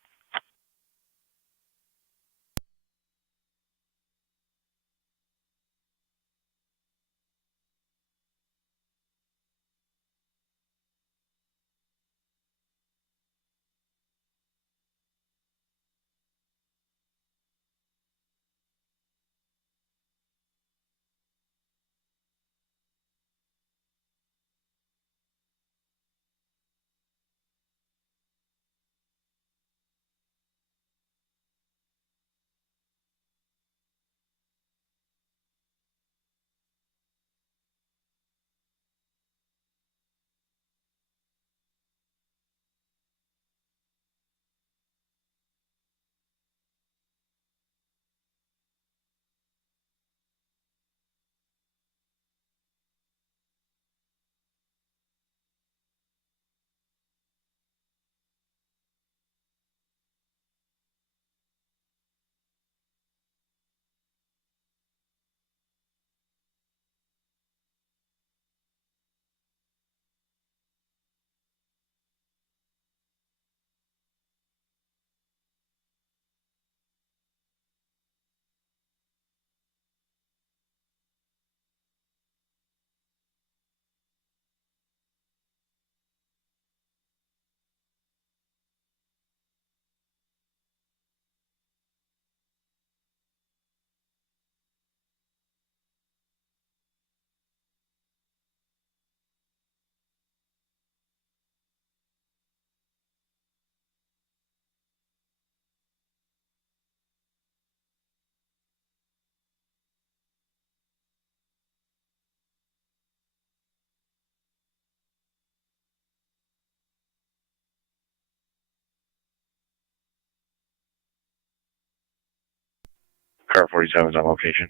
Car 47 is on location.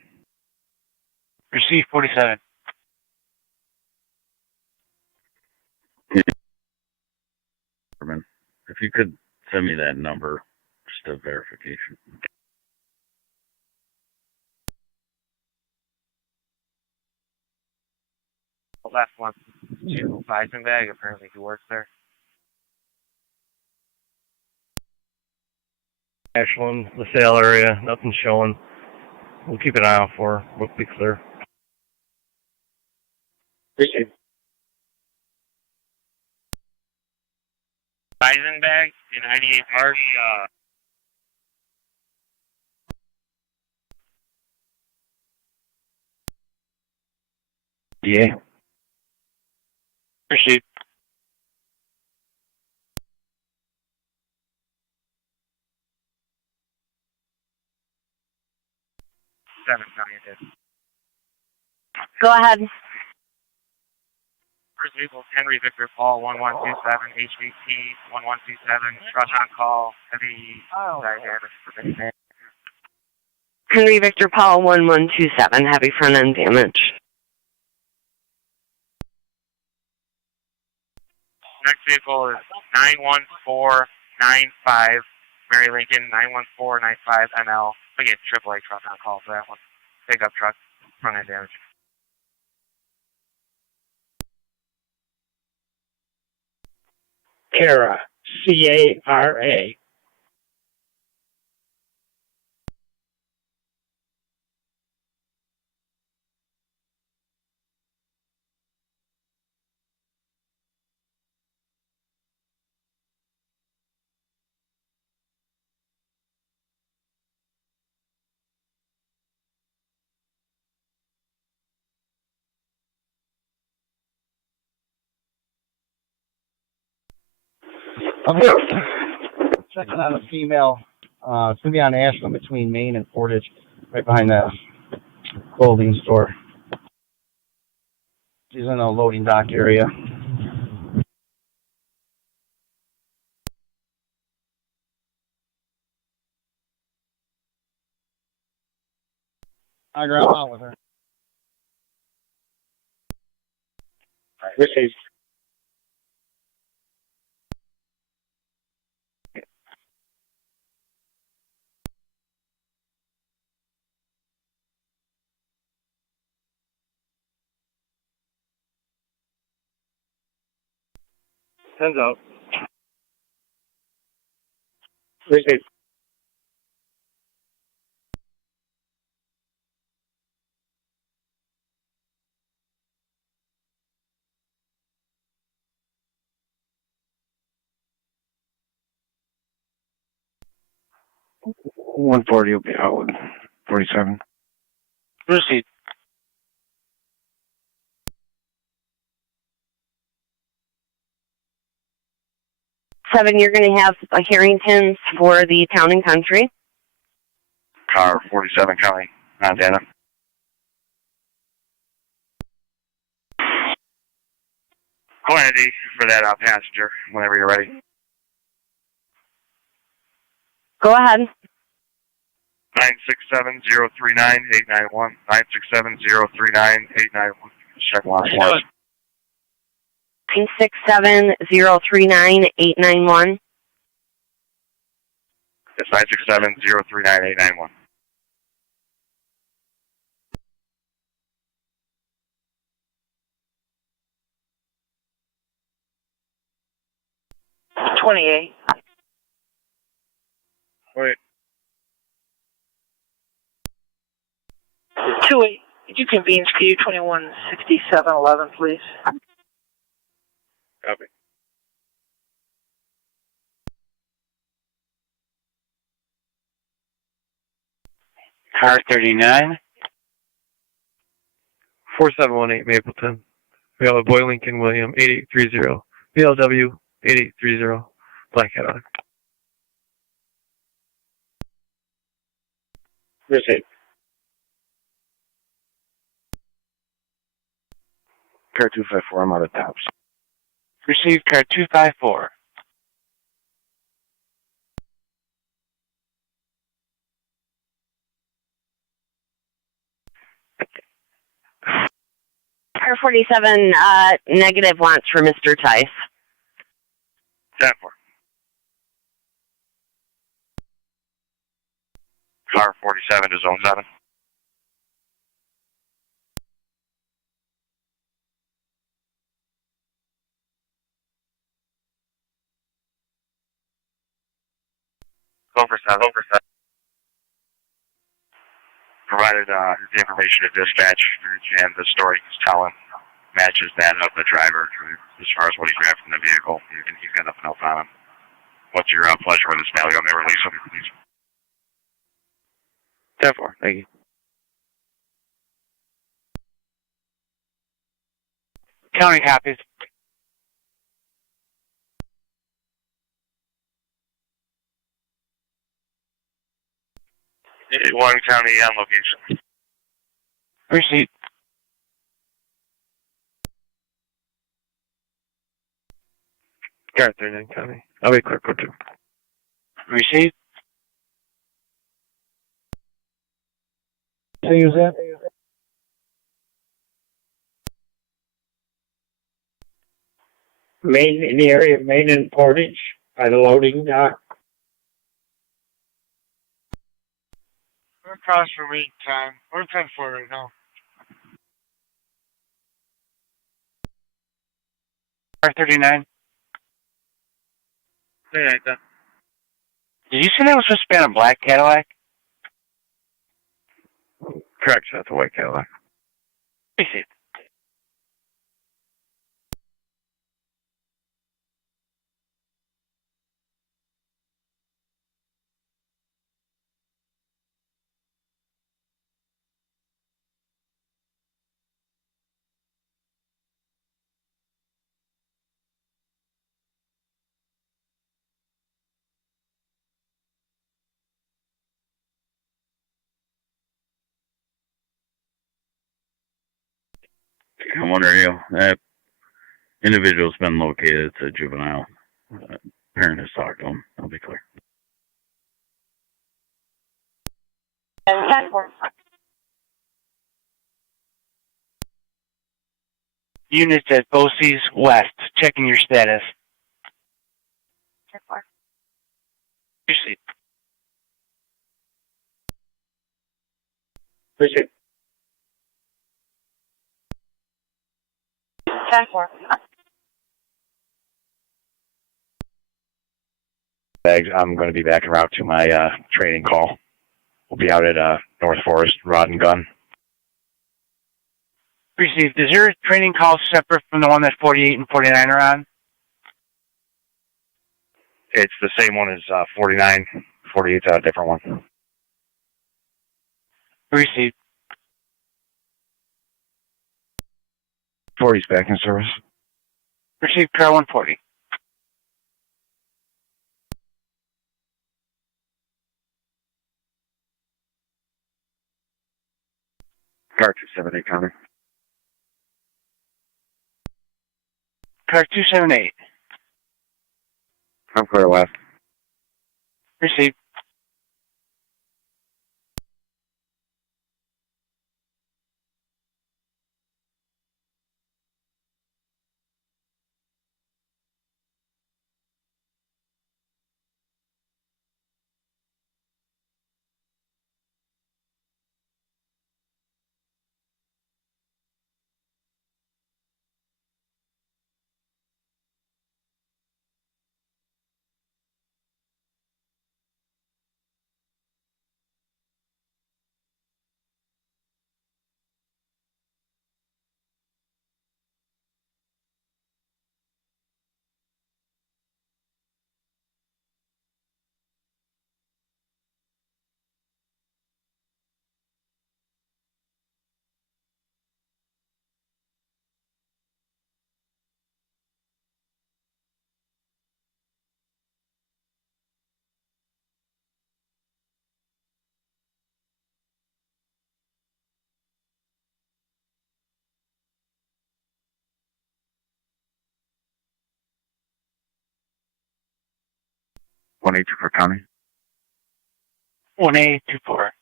Receive 47. If you could send me that number, just a verification. Last one. To Weisenberg. Apparently he works there. Ashland, the sale area, nothing's showing. We'll keep an eye out for her. We'll be clear. Appreciate it. Weisenberg in 98 Park. Yeah. Proceed. Seven County it is. Go ahead. First vehicle Henry Victor Paul 1127 HVT 1127 truck on call heavy side damage. Henry Victor Paul 1127, heavy front end damage. Next vehicle is 91495 Mary Lincoln 91495 NL. We get AAA truck on call for that one. Pickup truck, front end damage. Cara, C-A-R-A. I'm checking on a female. It's going to be on Ashland between Maine and Portage, right behind the clothing store. She's in a loading dock area. I grab out with her. Received. 10's out. Appreciate. $140 will be out with 47. Proceed. Seven, you're going to have Harrington's for the Town and Country. Car 47 County, Montana. Quantity for that passenger whenever you're ready. Go ahead. 967-039-891. 967-039-891. Check line one. 967-039-891. It's 967-039-891. Wait. 28. Could you convene SKU 216711, please? Copy. Car 39. 4718 Mapleton. We have a Boy Lincoln William 8830. BLW 8830. Black Cadillac. Appreciate. Car 254, I'm out of tops. Received car 254. Car 47, negative wants for Mr. Tice. 10-4. Car 47 to zone 7. Over 7. Provided the information to dispatch, and the story he's telling matches that of the driver as far as what he grabbed from the vehicle. He's got nothing else on him. What's your pleasure with this value on the release of your release? 10-4, thank you. County copies. One county on location. Receipt. Car 39 County. I'll be quick with you. Receipt. Say use that. Main, in the area of Main and Portage by the loading dock. We're across for wait time. We're 10-4 right now. Car 39. 39 then. Did you say that was supposed to be on a black Cadillac? Correct, that's a white Cadillac. Receipt. I'm wondering, that individual's been located. It's a juvenile. Parent has talked to him. I'll be clear. Units at Bosse's West. Checking your status. 10-4. Receipt. Appreciate. 10-4. I'm going to be back en route to my training call. We'll be out at North Forest, Rod and Gun. Received. Is your training call separate from the one that 48 and 49 are on? It's the same one as 49. 48's a different one. Received. 40's back in service. Received, car 140. Car 278 counter. Car 278. I'm clear west. Received. One 824 county. 1824.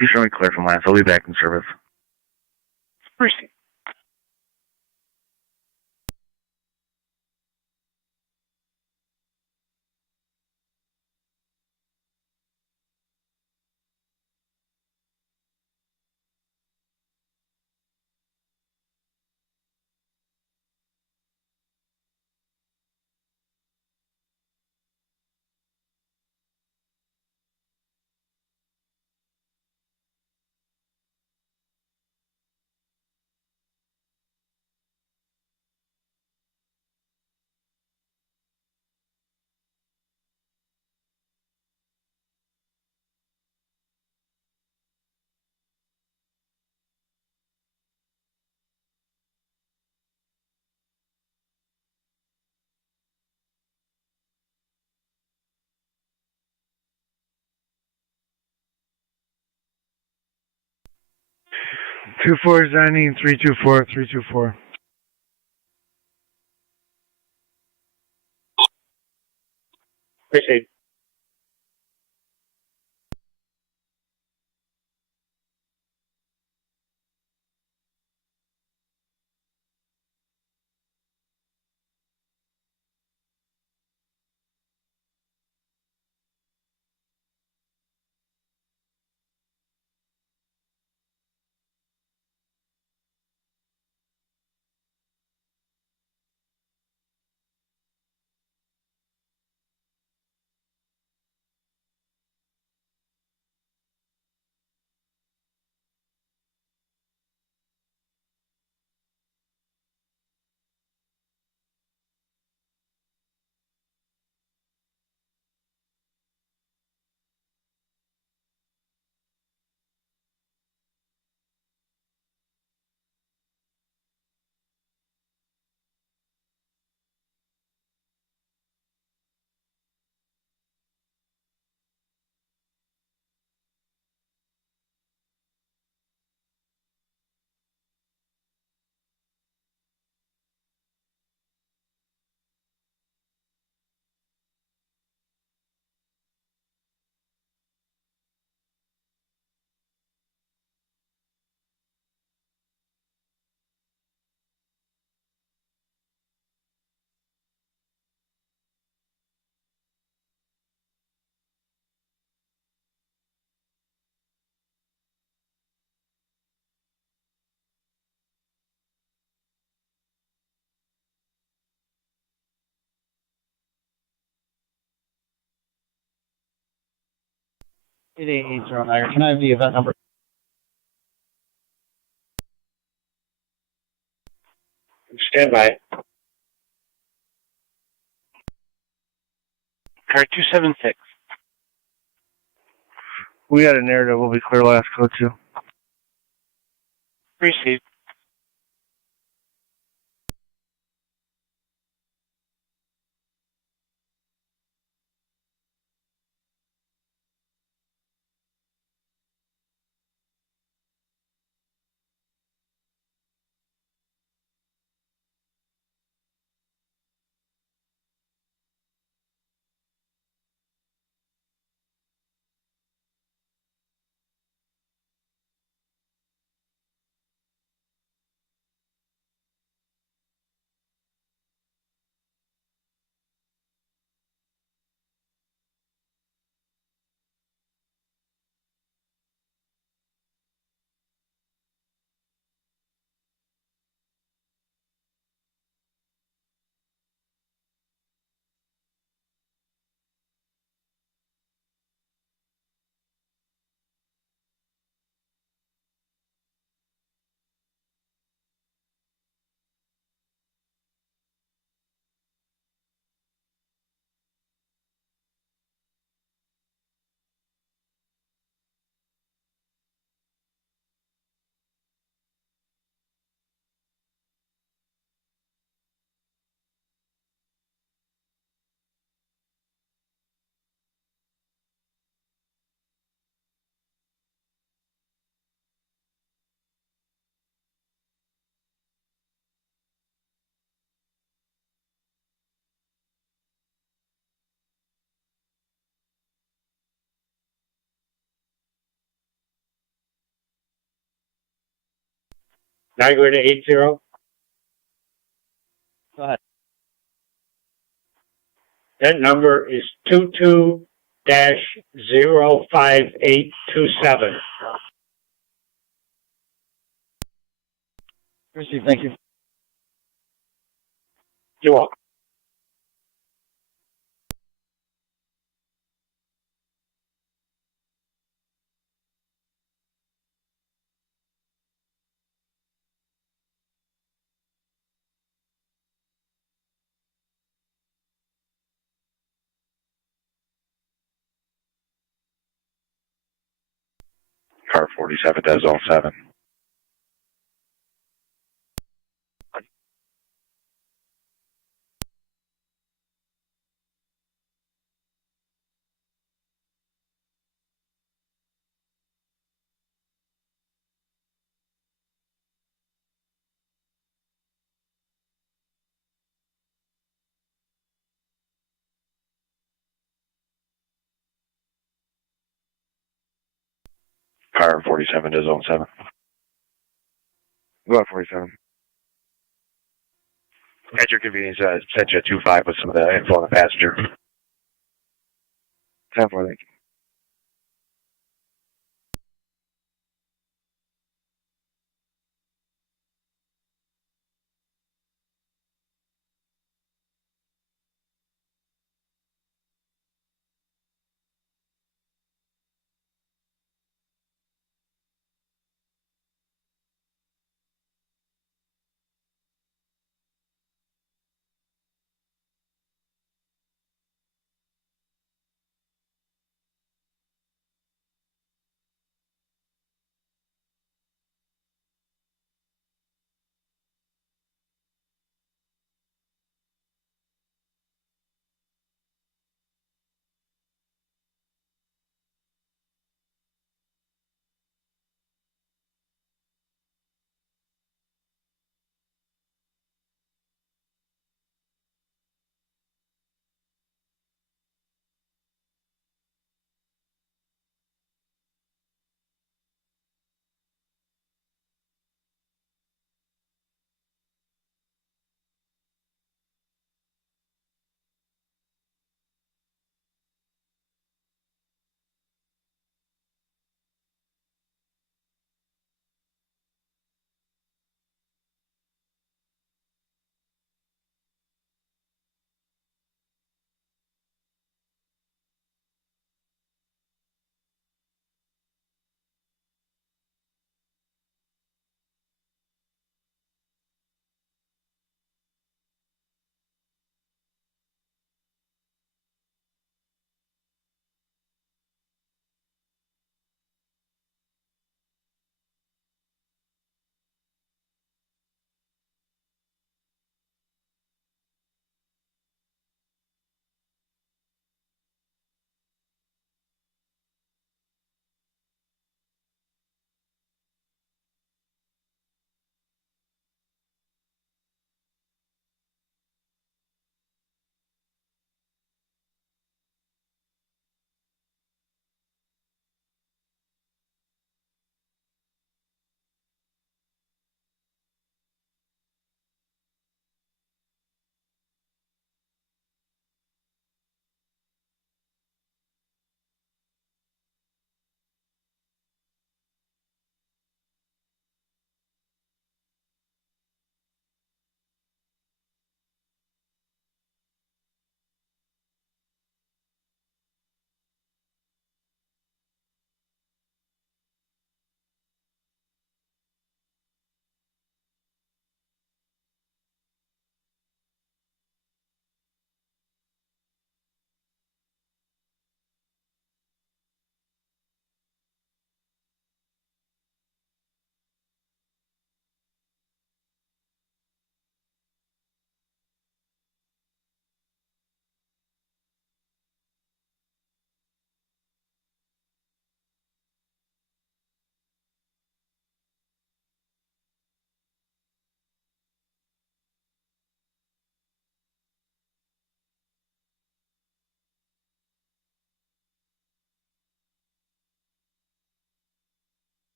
You show me clear from last. I'll be back in service. Received. Two four Zanny 324 324. Received. 8880 Niagara. Can I have the event number? Stand by. Car 276. We got a narrative. We'll be clear last code 2. Received. Niagara to 80. Go ahead. That number is 22-05827. Received. Thank you. You're welcome. Car 47 to zone 7. Car 47 to zone 7. Go ahead, 47. At your convenience, sent you a 2-5 with some of the info on the passenger. 10-4, thank you.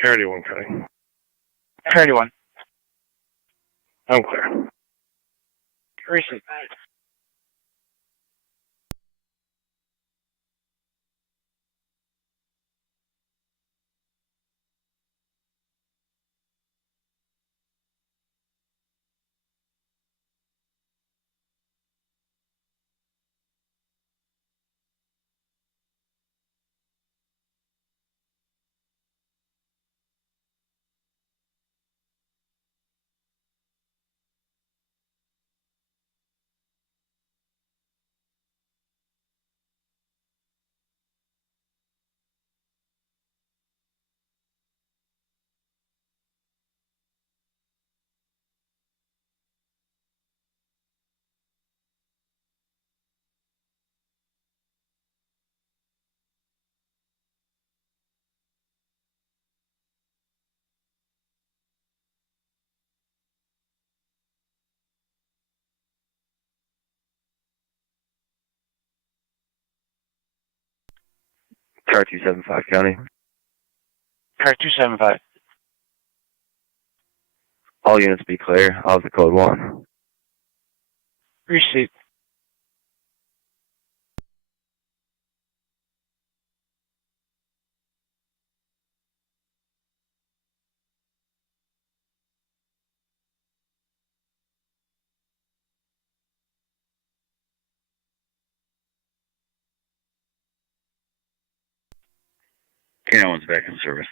Carry 1 cutting. Carry 1. I'm clear. Receipt. Car 275 County. Car 275. All units be clear. I'll have the code 1. Receipt. K9's back in service.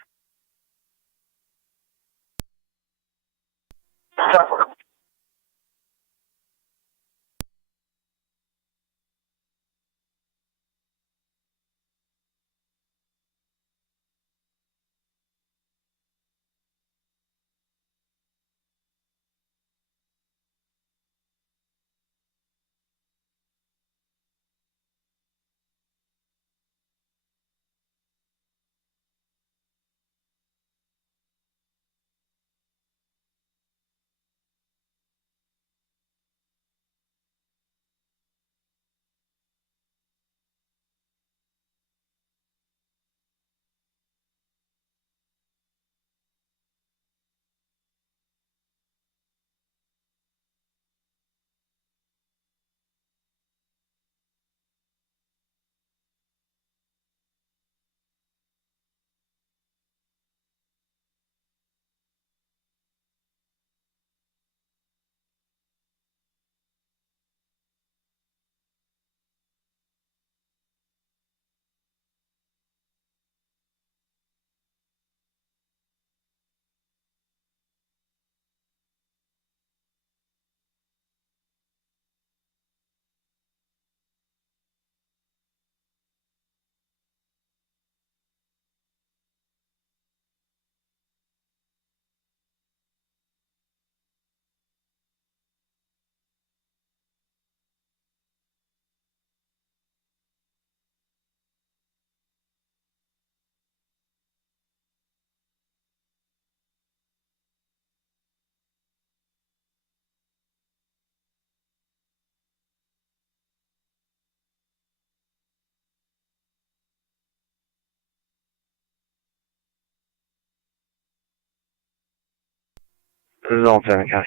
Zone 7 County.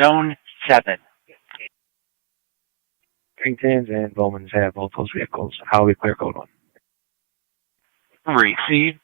Zone 7. Ringtons and Bowmans have both those vehicles. How we clear code 1. Receipt.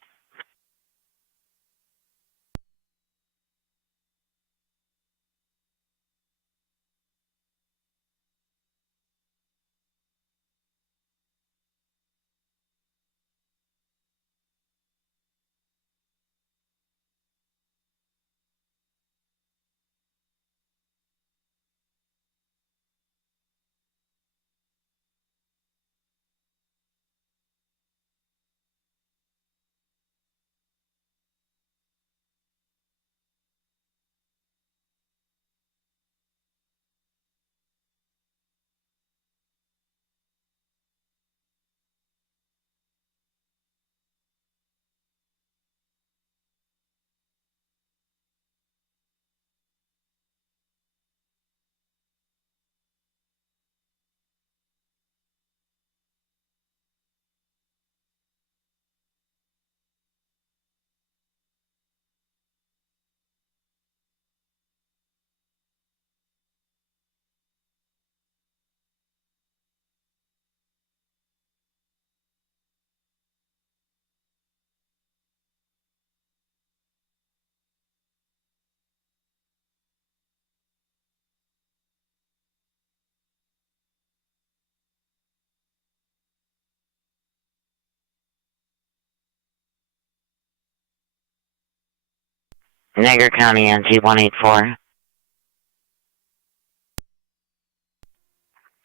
Niagara County NT 184.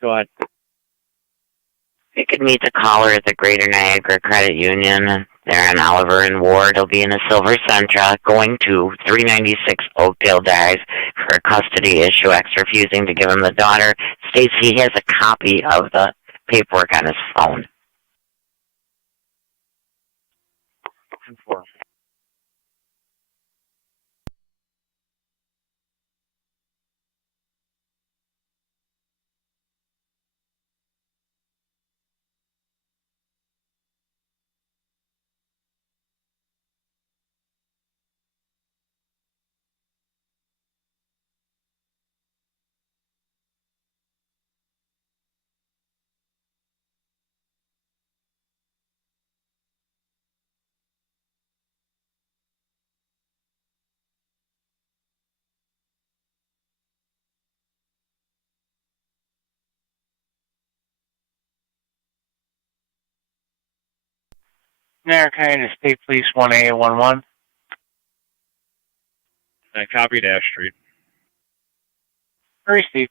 Go ahead. You could meet the caller at the Greater Niagara Credit Union. They're on Oliver and Ward. He'll be in a silver Sentra going to 396 Oakdale Drive for a custody issue. Ex refusing to give him the daughter. States he has a copy of the paperwork on his phone. 10-4. Niagara County State Police 1A11. I copied Ash Street. Received.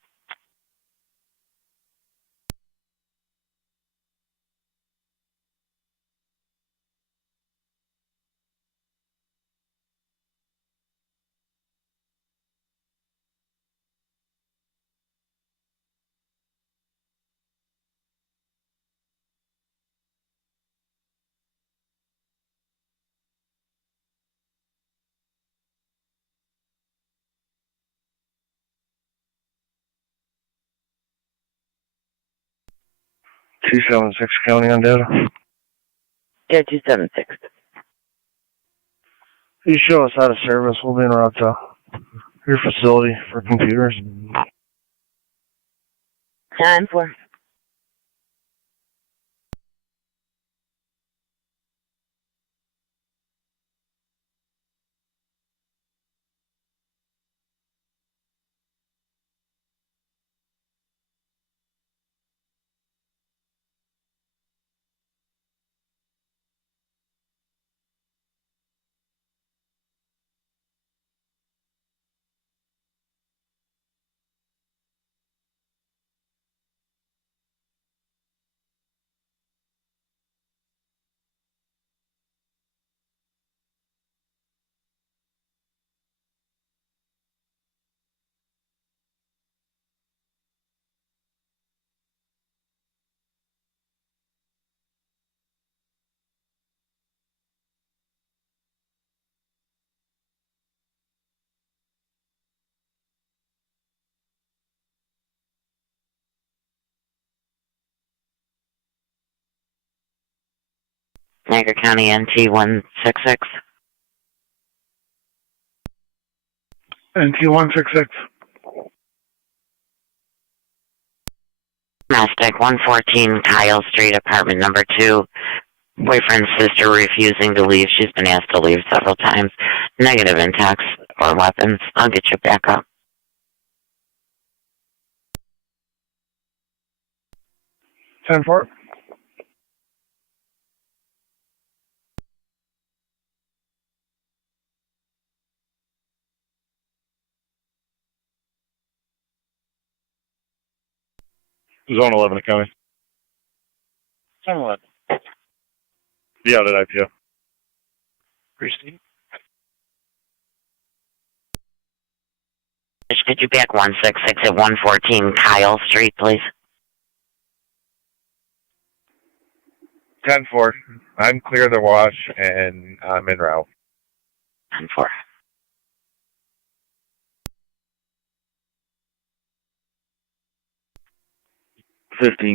$276 County on data. Yeah, 276. You show us out of service. We'll be en route to your facility for computers. 10-4. Niagara County NT 166. NT 166. Domestic 114 Kyle Street, apartment number 2. Boyfriend's sister refusing to leave. She's been asked to leave several times. Negative in text or weapons. I'll get you back up. 10-4. Zone 11 County. 10-11. Be out at IPO. Received. Could you back 166 at 114 Kyle Street, please? 10-4. I'm clear the wash and I'm en route. 10-4.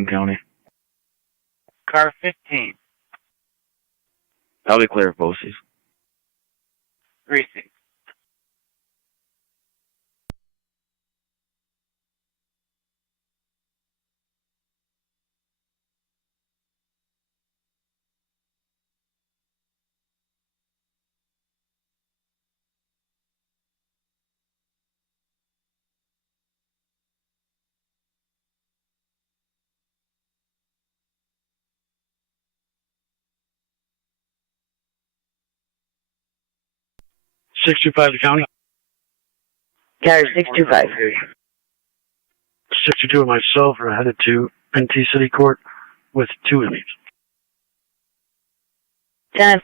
County. Car 15. I'll be clear of Bosse's. Received. 625 to county. Car 625. 62 and myself are headed to NT City Court with 2 inmates. 10-4.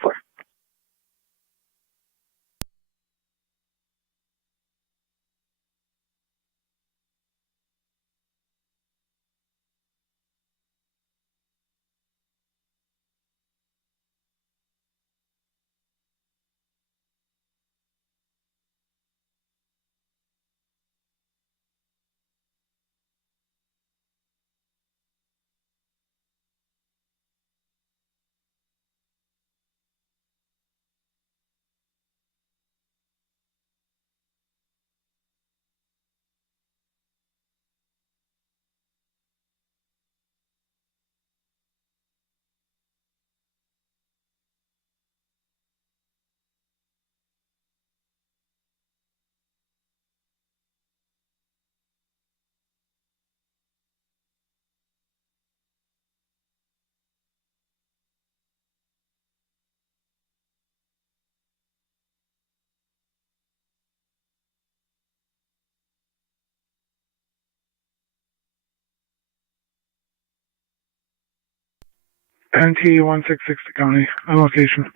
NT 166 to county. On location.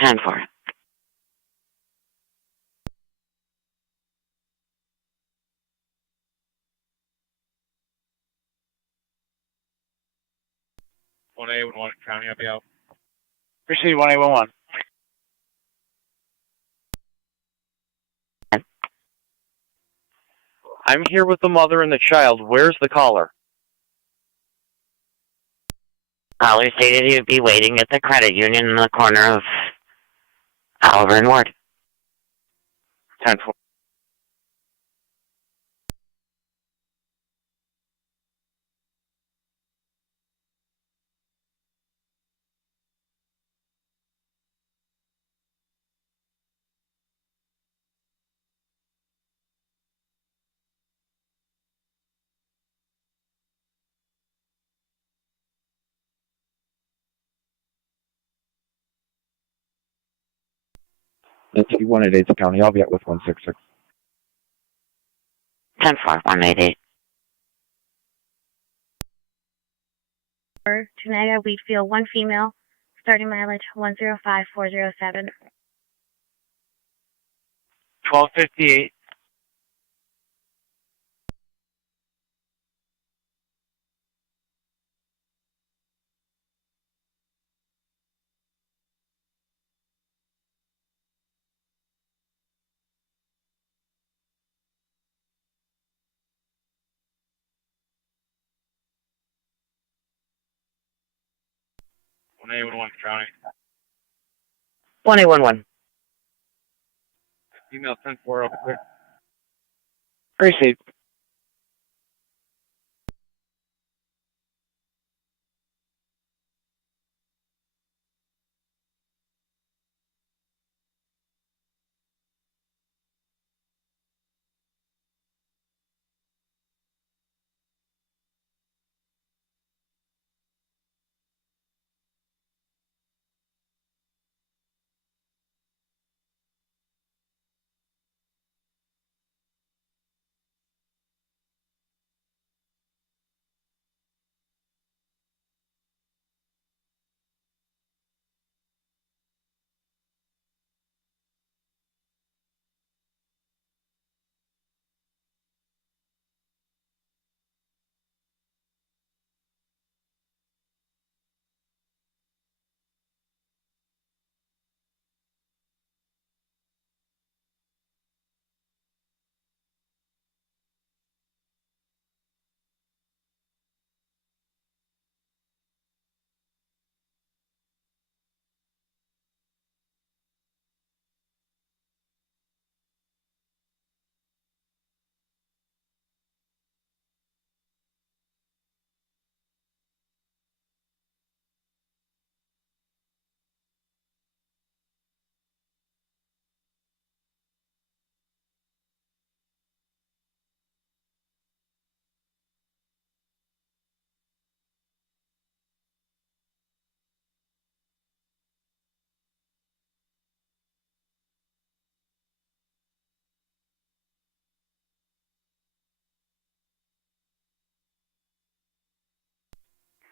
10-4. One A, 1 county, I'll be out. Proceed 1811. I'm here with the mother and the child. Where's the caller? Caller stated he would be waiting at the credit union in the corner of Oliver and Ward. 10-4. NT 188 to county. I'll be out with 166. 10-4, 188. For Niagara, Wheatfield, 1 female, starting mileage 105407. 1258. One A, 1 county. 1811. Email 10-4 up quick. Proceed.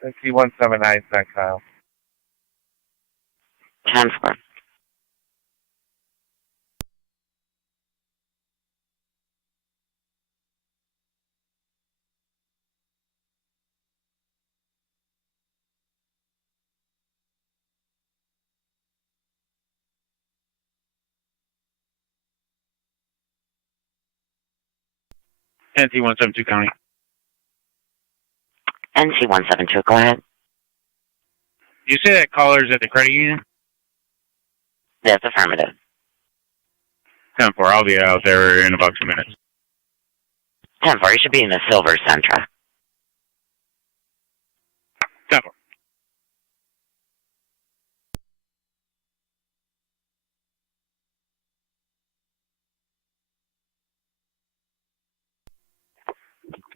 NC-179 next aisle. 10-4. NC-172 County. NC-172, go ahead. You say that caller's at the credit union? That's affirmative. 10-4, I'll be out there in about 2 minutes. 10-4, you should be in the Silver Sentra. 10-4.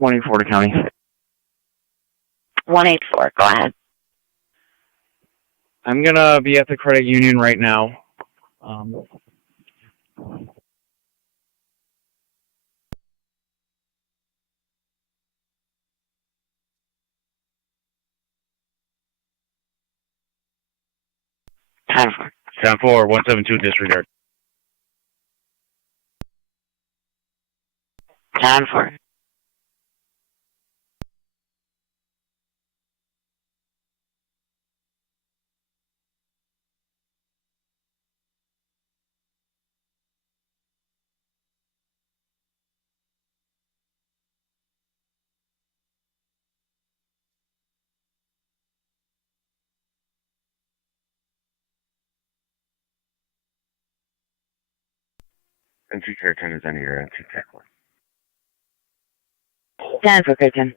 $2040 County. 184, go ahead. I'm gonna be at the credit union right now. Time for 10-4, 172 disregard. 10-4. NC Care 10 is under your NC TAC 1. 10-4, good 10.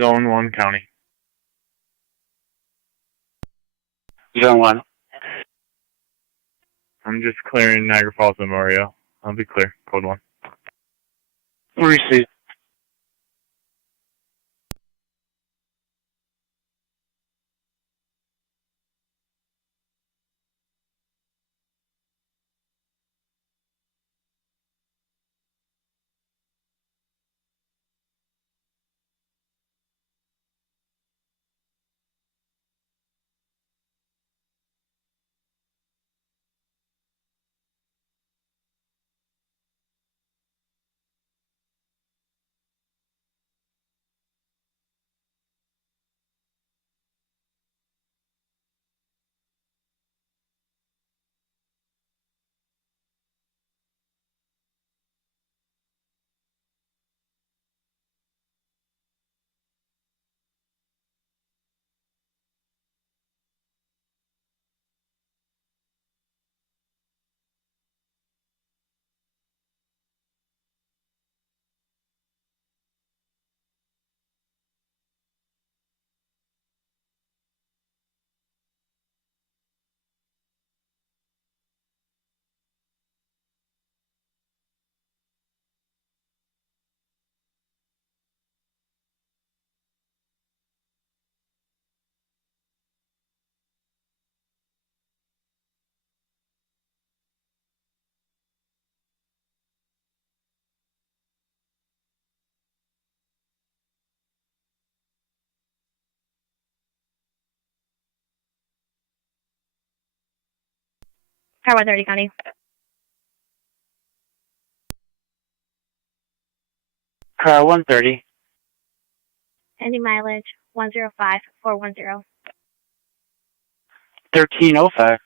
Zone 1 County. Zone 1. I'm just clearing Niagara Falls Memorial. I'll be clear. Code 1. Received. Car 130 County. Car 130. Ending mileage 105410. 1305.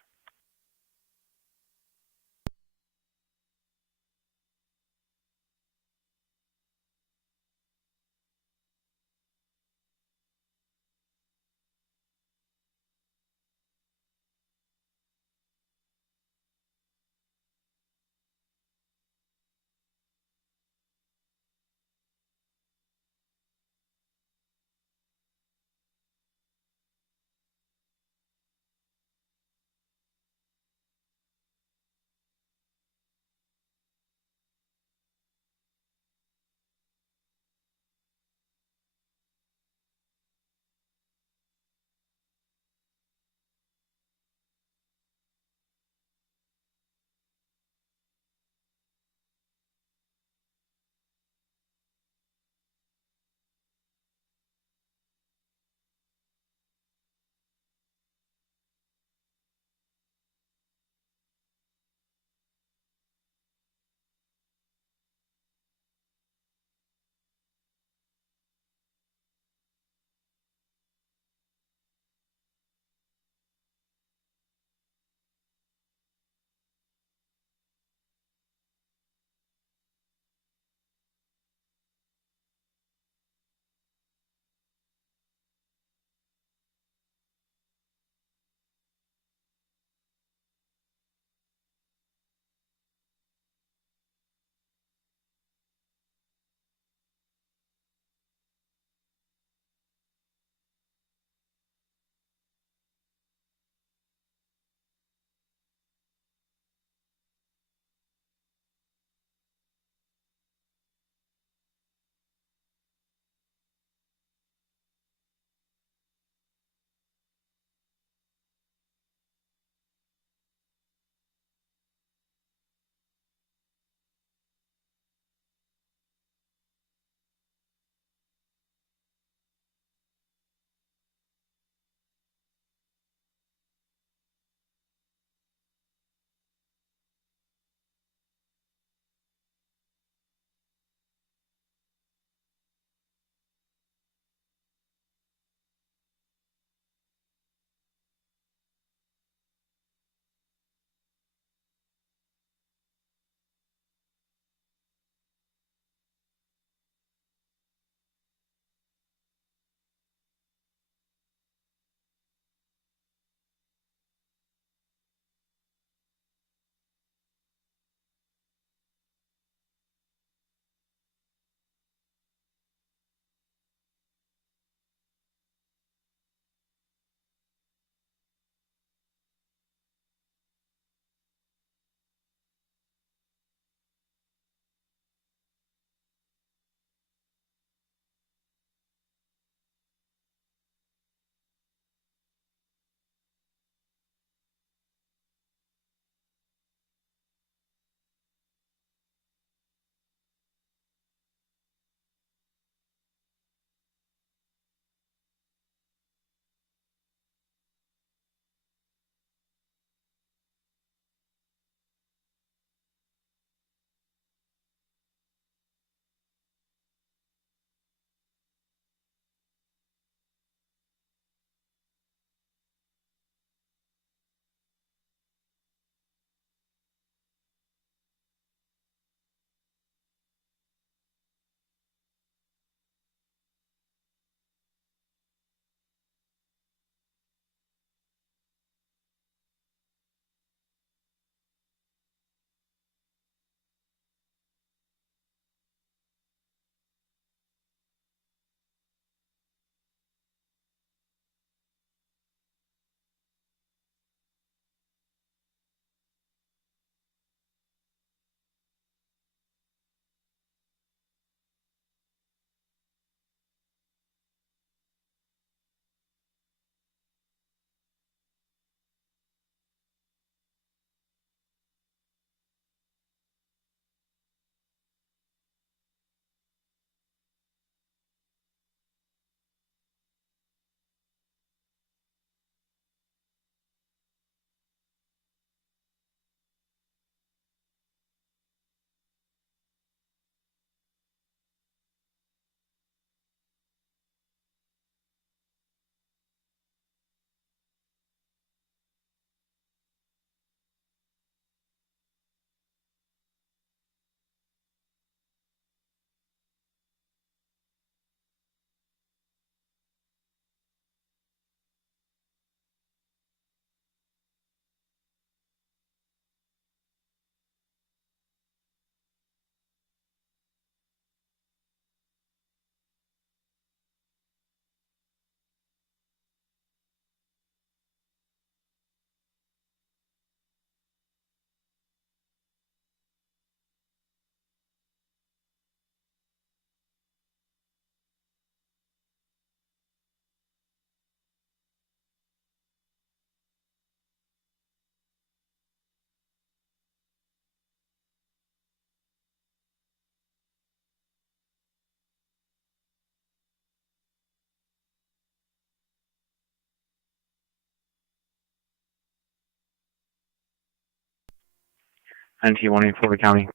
NT184 County.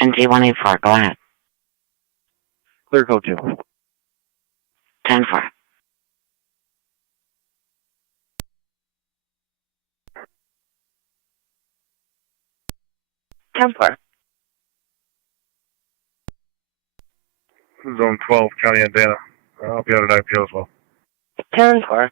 NT184, go ahead. Clear code 2. 10-4. Zone 12, County Andana. I'll be out at IPO as well. 10-4.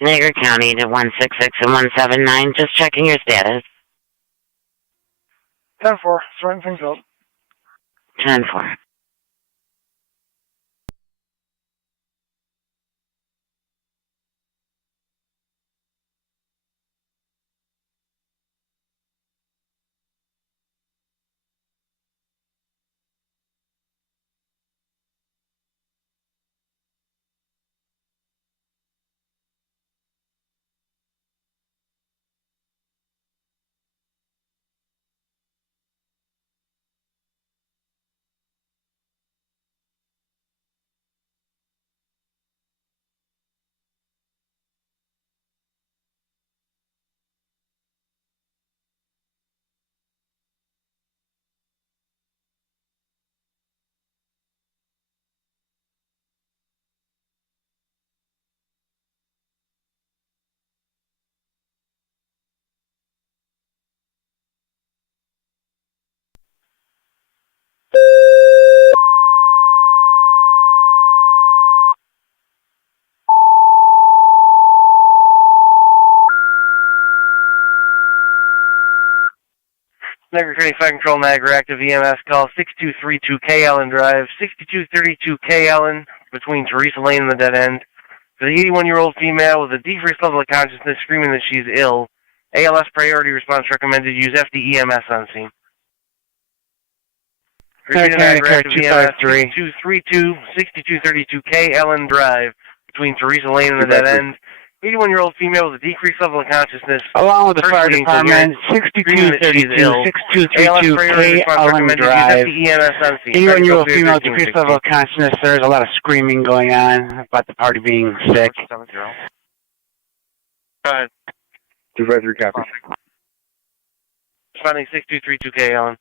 Niagara County to 166 and 179. Just checking your status. 10-4. Sorting things out. 10-4. Niagara County Fire Control, Niagara active EMS call 6232K Allen Drive, 6232K Allen between Teresa Lane and the dead end. For the 81-year-old female with a decreased level of consciousness screaming that she's ill, ALS priority response recommended. Use FD EMS on scene. Repeating Niagara active EMS 6232, 6232K Allen Drive between Teresa Lane and the dead end. 81-year-old female with a decreased level of consciousness. Along with the fire First department, screaming that she's 6232, ill. 6232 K. Ellen Drive. Use FD EMS on scene. 81-year-old female, decreased level of consciousness. There's a lot of screaming going on about the party being sick. Go ahead. 253 copy. Responding 6232K, Ellen.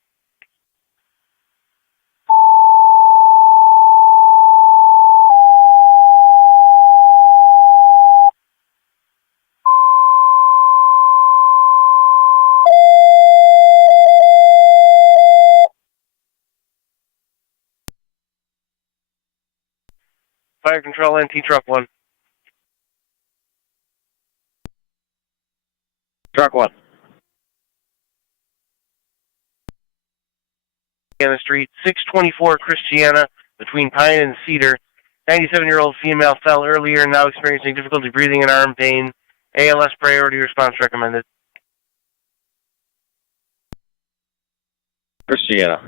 Fire control NT truck 1. Truck 1. Christiana Street, 624 Christiana, between Pine and Cedar. 97-year-old female fell earlier, now experiencing difficulty breathing and arm pain. ALS priority response recommended. Christiana.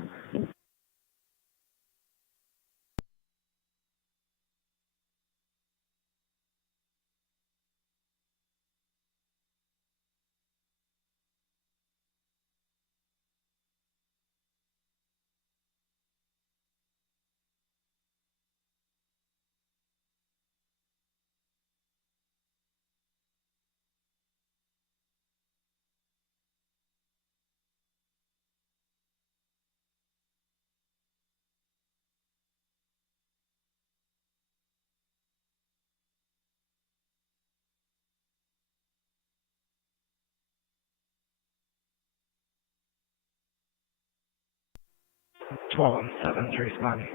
Twelve 7's responding.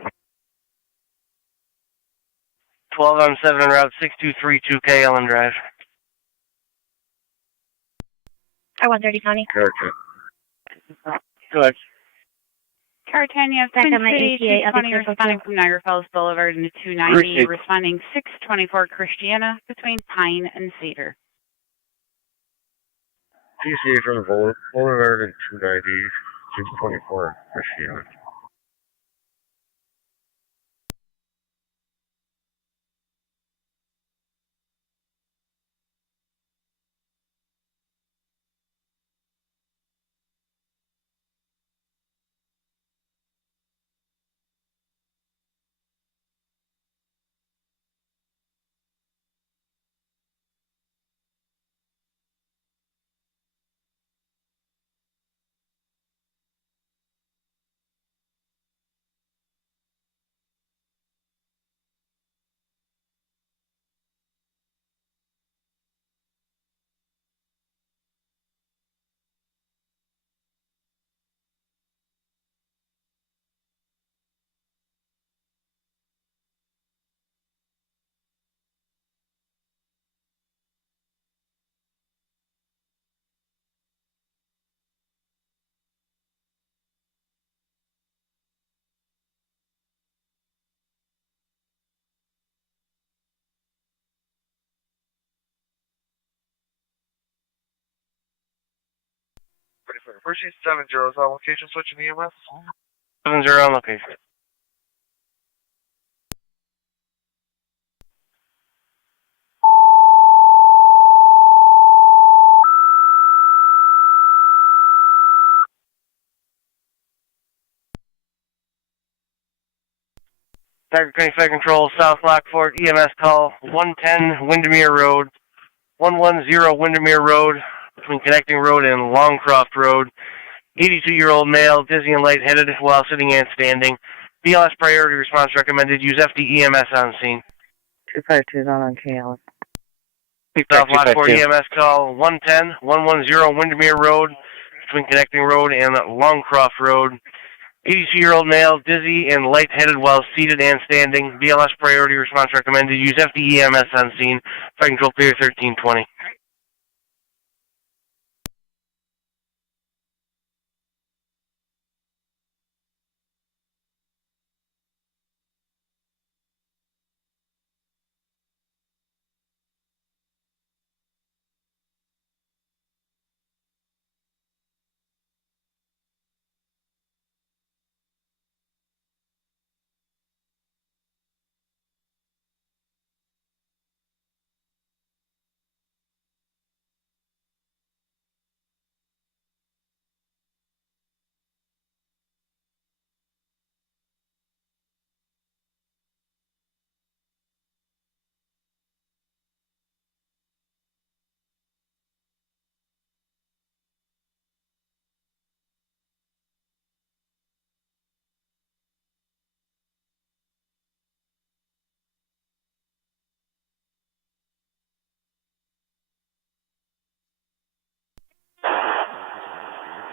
12 on 7 en route 6232K Ellen Drive. I-130 County. Good. Car 10, you have Back Twin on my City, APA, 220 responding from Niagara Falls Boulevard into 290, responding 624 Christiana between Pine and Cedar. TCA from the Boulevard and 290, 624 Christiana. Proceed 70 is on location, switching EMS. 70 on location. Niagara County Fire Control, South Lockport, EMS call 110 Windermere Road, 110 Windermere Road, between Connecting Road and Longcroft Road. 82-year-old male, dizzy and lightheaded while sitting and standing. BLS priority response recommended. Use FD EMS on scene. 252 is on KL. South Lockport EMS call 110 Windermere Road, between Connecting Road and Longcroft Road. 82-year-old male, dizzy and lightheaded while seated and standing. BLS priority response recommended. Use FD EMS on scene. Fire control clear 1320.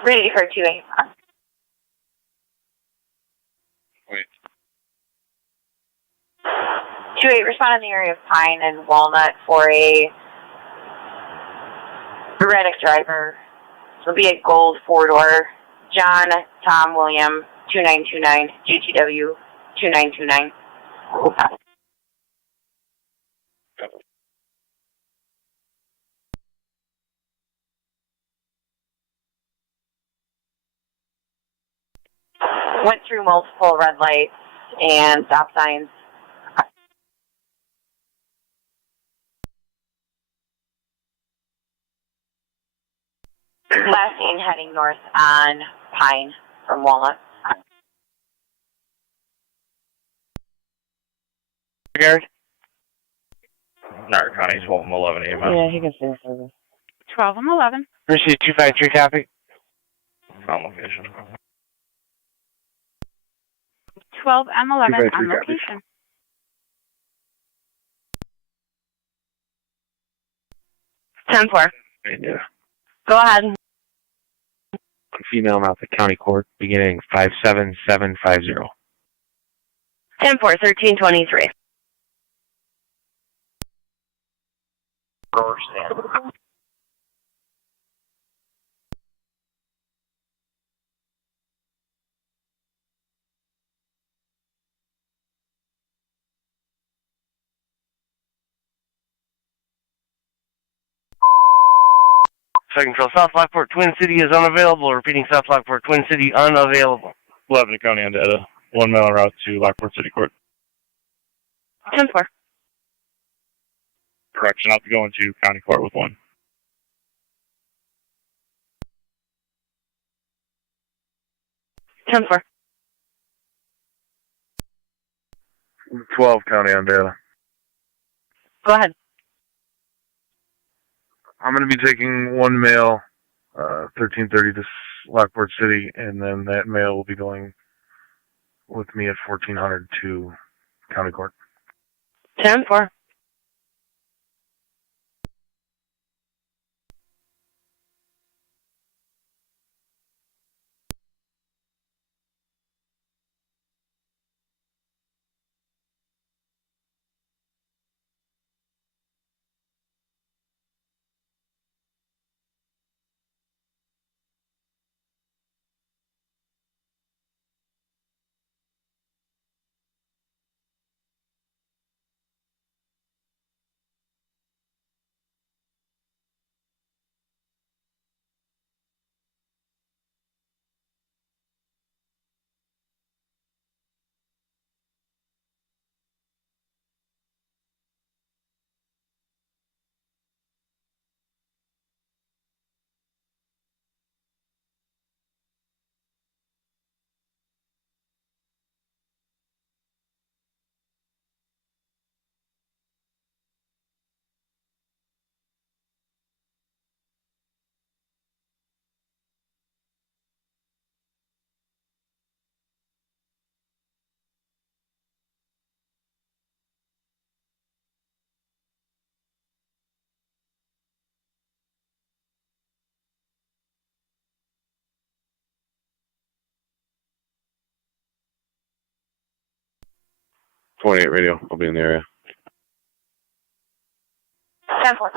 Ready for 2-8. Wait. 2-8, respond in the area of Pine and Walnut for a erratic driver. It'll be a gold 4-door. John, Tom, William, 2929, GTW, 2929. Went through multiple red lights and stop signs. Last seen heading north on Pine from Walnut. Gary? Niagara County, 12 and 11 EMS. Yeah, he can stay in service. 12 and 11. Receive 253 copy. On location. 12 and 11 on 253 copy. location. Ten four. Yeah. Go ahead. Female mouth at County Court, beginning 57750. 10 4, 1323. Second control, South Lockport, Twin City is unavailable. Repeating, South Lockport, Twin City, unavailable. 11 to County Undata. 1 mile en route to Lockport City Court. 10 4. Correction, I'll be going to County Court with 1. Ten four. 12 County Undata. Go ahead. I'm going to be taking one mail, 1330 to Lockport City, and then that mail will be going with me at 1400 to County Court. 10 4. .28 radio. I'll be in the area. 10 4.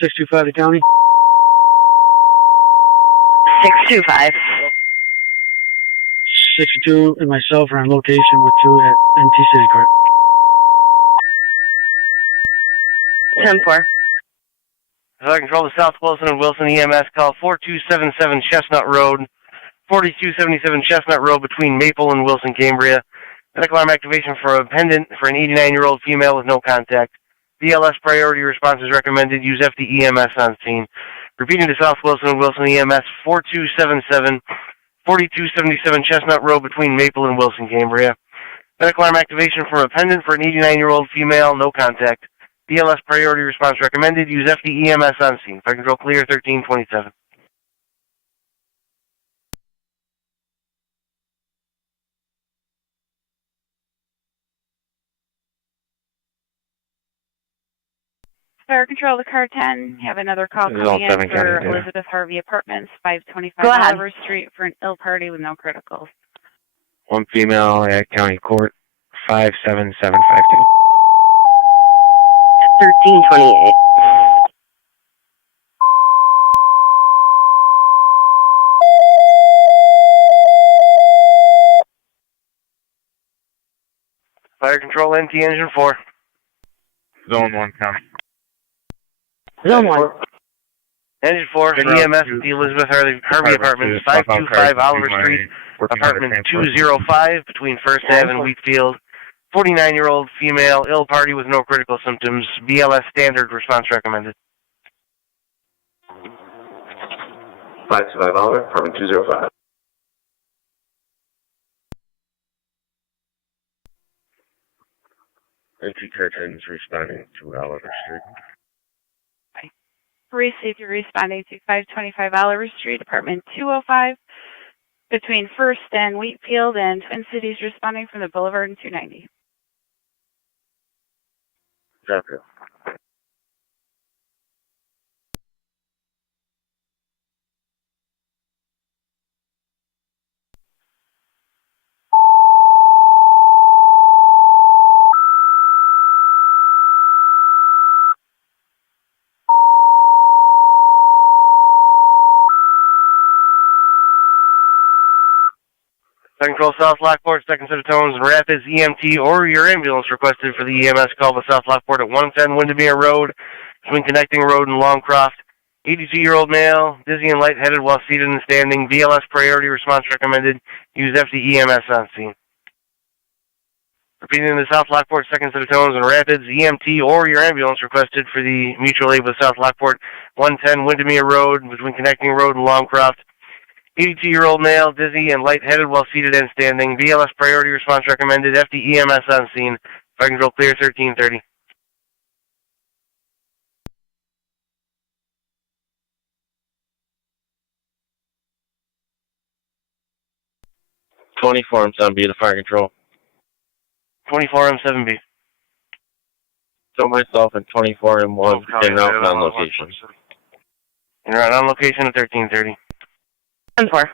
Six two five to County. 625. 62 and myself are on location with 2 at NT City Court. 10-4. I control the South Wilson and Wilson EMS call 4277 Chestnut Road, 4277 Chestnut Road between Maple and Wilson, Cambria. Medical alarm activation for a pendant for an 89-year-old female with no contact. BLS priority response is recommended. Use FD EMS on scene. Repeating to South Wilson and Wilson EMS 4277, 4277 Chestnut Road between Maple and Wilson, Cambria. Medical alarm activation for a pendant for an 89-year-old female, no contact. BLS priority response recommended. Use FD EMS on scene. Fire control clear 1327. Fire control to car 10. Have another call This is all coming in 7 for counties, yeah. Elizabeth Harvey Apartments, 525 Go ahead. Oliver Street for an ill party with no criticals. 1 female at County Court, 57752. 1328. Fire control NT engine 4. Zone 1 county. Zone 1. Engine 4, EMS at the Elizabeth Harvey Apartments, 525 Oliver Street, apartment 205 between First Ave and Wheatfield. 49-year-old female, ill party with no critical symptoms. BLS standard response recommended. 525 Oliver, apartment 205. NT Curtains responding to Oliver Street. Received you responding to 525 Oliver Street, apartment 205 between First and Wheatfield, and Twin Cities responding from the Boulevard and 290. Copy. Fire control South Lockport, second set of tones and rapids, EMT or your ambulance requested for the EMS call with South Lockport at 110 Windermere Road, between Connecting Road and Longcroft. 82-year-old male, dizzy and lightheaded while seated and standing. BLS priority response recommended. Use FD EMS on scene. Repeating the South Lockport, second set of tones and rapids, EMT or your ambulance requested for the mutual aid with South Lockport, 110 Windermere Road, between Connecting Road and Longcroft. 82-year-old male, dizzy and lightheaded while seated and standing. BLS priority response recommended. FD EMS on scene. Fire control clear 1330. Form 7B to fire control. 24 M7B. So myself and 24 M1 en route on location. En route on location at 1330. 10-4.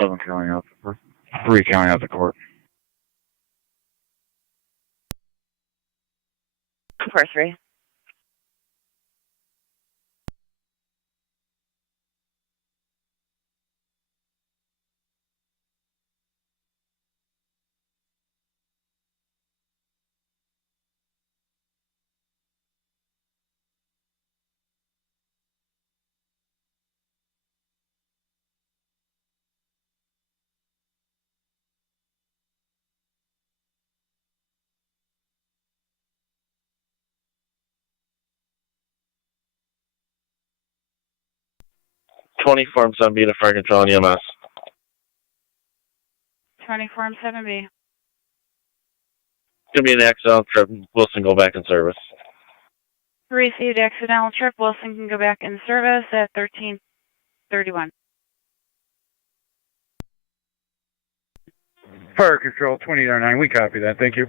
Seven counting out, or 3 counting out the court. 4-3. Form 7B to fire control and EMS. 24 M7B. Could be an accidental trip. Wilson go back in service. Received accidental trip. Wilson can go back in service at 1331. Fire control 2009. We copy that. Thank you.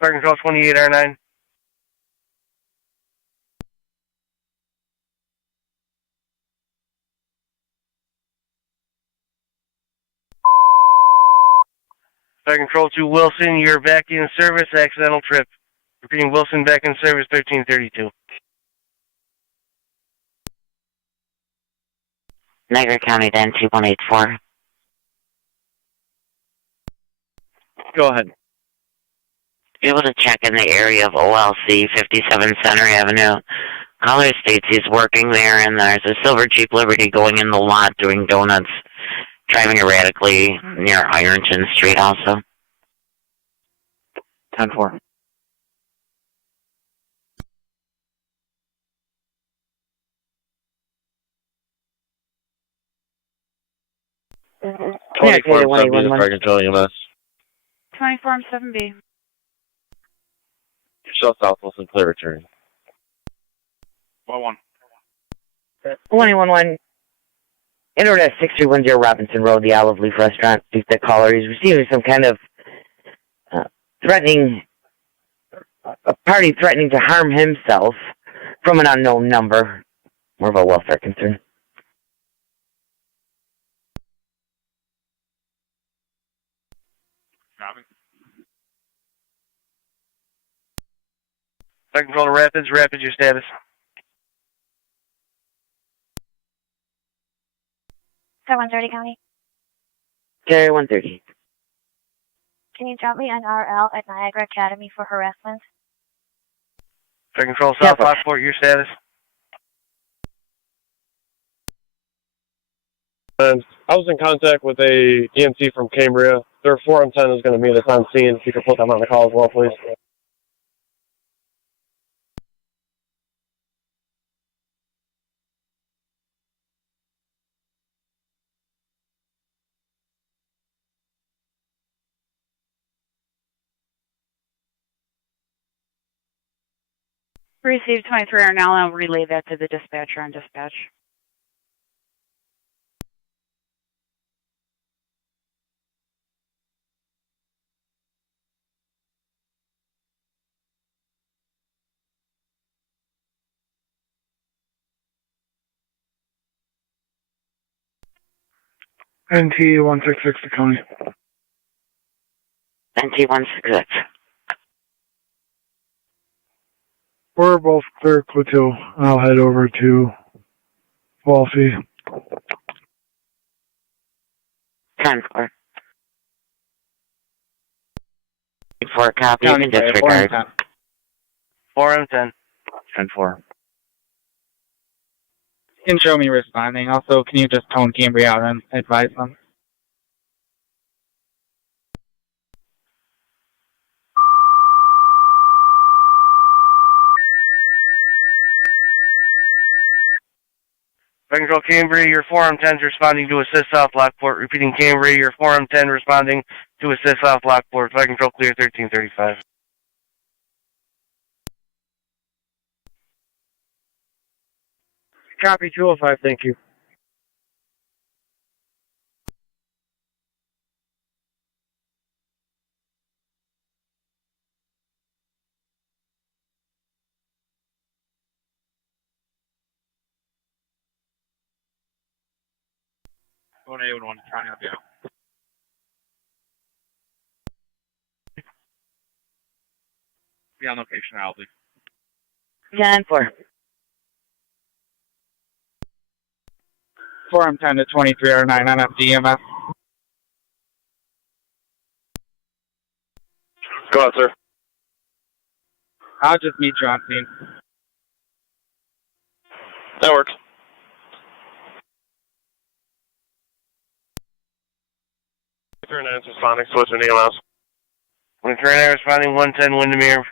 Fire Control 28R9. Fire Control to Wilson, you're back in service, accidental trip. Repeating, Wilson back in service, 1332. Niagara County then 2184. Go ahead. Be able to check in the area of OLC 57 Center Avenue. Caller states he's working there, and there's a silver Jeep Liberty going in the lot doing donuts, driving erratically near Ironton Street also. 10-4. Yeah, 24-7B to Fire Control EMS. 24-7B. Show South Wilson, clear return. 1-1. 111. Internet 6310 Robinson Road, the Olive Leaf Restaurant. The caller is receiving some kind of threatening, a party threatening to harm himself from an unknown number. More of a welfare concern. Fire Control to Rapids, Rapids, your status. Sir 130 County. Carrier 130. Can you drop me an RL at Niagara Academy for harassment? Fire Control South Lockport, your status. And I was in contact with a EMT from Cambria. Their 410 is going to meet us on scene. If you could put them on the call as well, please. Received 23 are now, and I'll relay that to the dispatcher on dispatch. NT 166 to Coney. NT 166. We're both clear, Clue 2. I'll head over to Wolfie. 10-4. For a copy, you can disregard. 4M10. 10-4. You can show me responding. Also, can you just tone Cambria out and advise them? Fire Control Cambria, your 4M10 is responding to assist South Lockport. Repeating, Cambria, your 4M10 responding to assist South Lockport. Fire Control clear 1335. Copy 205, thank you. Going A11, trying to help you out. Be on location, I'll be. 10-4. 4M10 to 2309 on FDMS. Go ahead, sir. I'll just meet you on scene. That works. 39 responding, switch to EMS. 139 responding, 110 Windermere.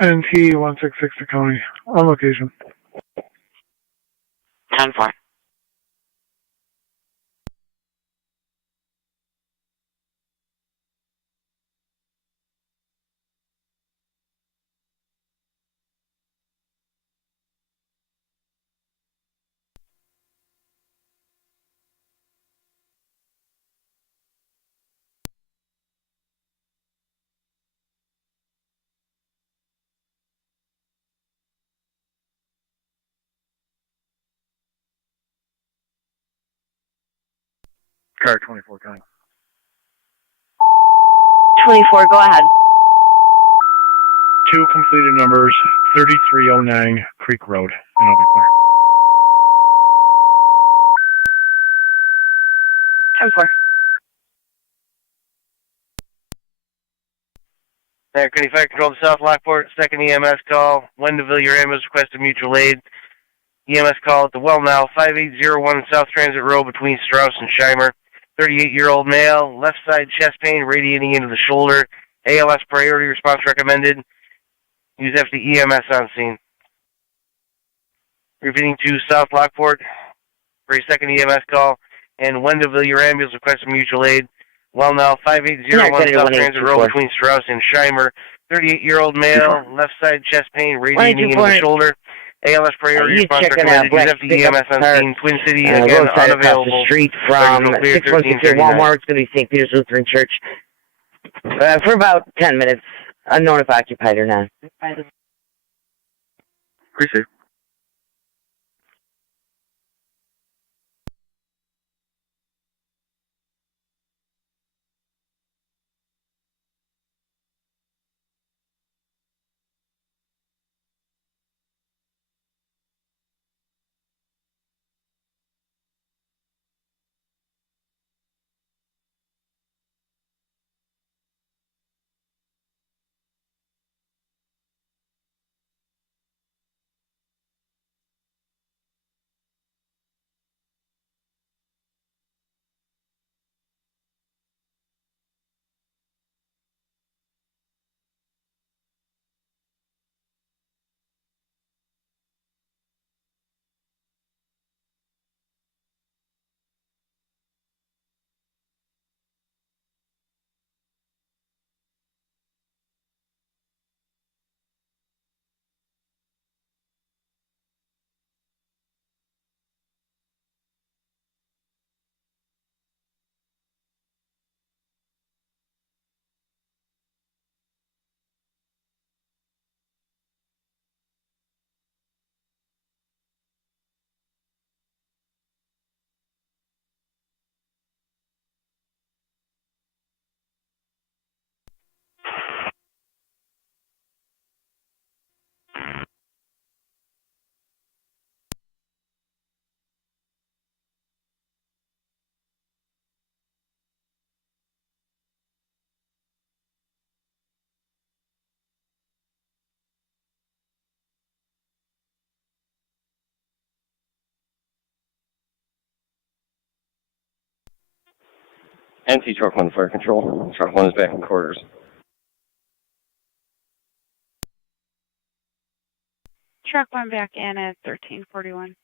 NT 166 to County. On location. 10-4. Car 24 County. 24, go ahead. 2 completed numbers, 3309 Creek Road, and I'll be clear. 10-4. Niagara County Fire Control to South Lockport, second EMS call. Wendeville, your ambulance requested mutual aid. EMS call at the well now, 5801 South Transit Road between Strauss and Scheimer. 38-year-old male, left side chest pain radiating into the shoulder. ALS priority response recommended. Use FD EMS on scene. Repeating to South Lockport for a second EMS call. And Wendeville, your ambulance requested mutual aid. Well now, 5801 South Transit Road between Strauss and Scheimer. 38-year-old male, left side chest pain radiating into the shoulder. ALS priority response recommended. Use FD EMS on scene. Twin City, again, unavailable. Across the street from 6160 Walmart. It's going to be St. Peter's Lutheran Church. For about 10 minutes. Unknown if occupied or not. Appreciate it. NT Truck 1 Fire Control. Truck 1 is back in quarters. Truck 1 back in at 1341.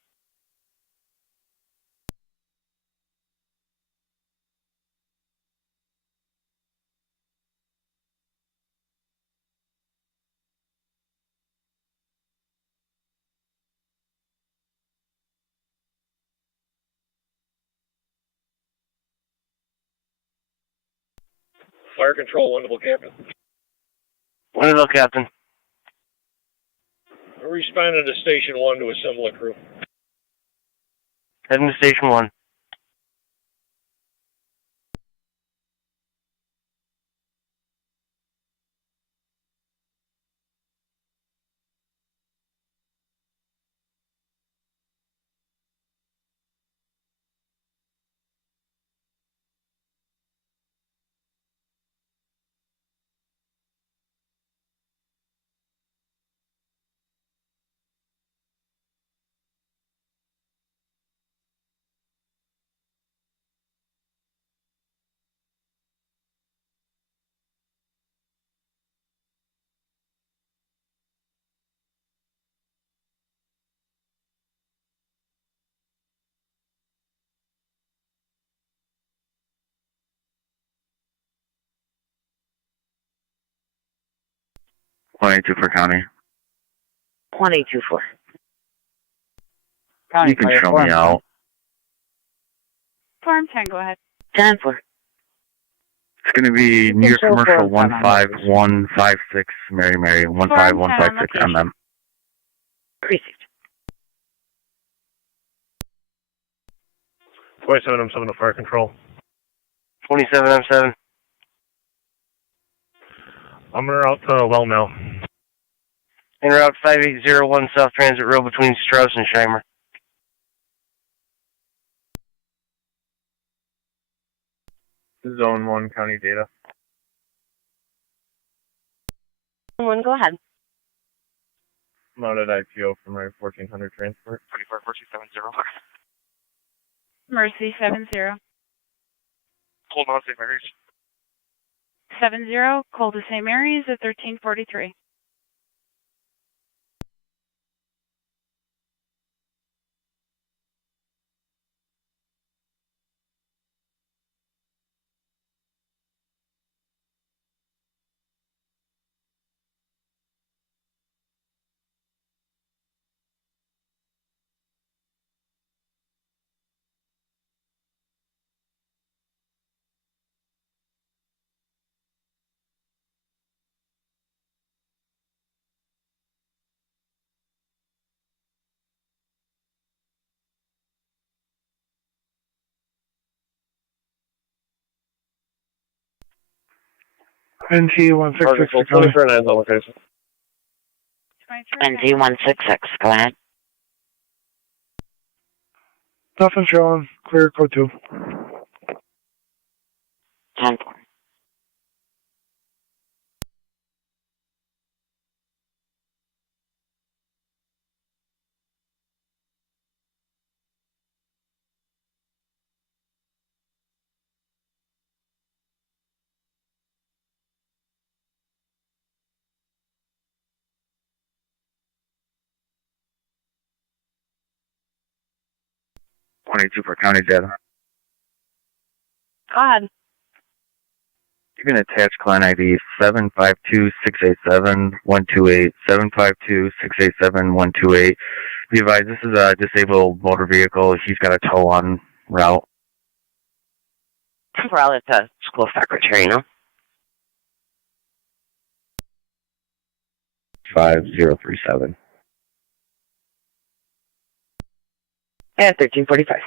Fire Control, Wendeville Captain. Wendeville Captain. Responded to Station 1 to assemble a crew. Heading to Station 1. 182 for county. 1824. County You can fire, show form me out. Form 10, go ahead. 10-4. It's going to be You New can York show Commercial form 10 on that. 15156, Mary, 15156 MM. Precinct. 27M7 to fire control. 27M7. I'm en route to Well now. En route 5801 South Transit Road between Strauss and Scheimer. Zone 1 county data. 1, go ahead. Mounted IPO for my 1400 transport. 24 Mercy 70. Mercy 70. Hold on, St. Mary's. 70, Cole to St. Mary's at 1343. NT 166 to county. 24 location. NT 166, go ahead. Nothing showing. Clear code 2. 10-4. .22 for county data. Go ahead. You can attach client ID 752-687-128, 752-687-128. Be advised, this is a disabled motor vehicle. He's got a tow on route. Well, it's a school secretary, no? 5037. At 1345.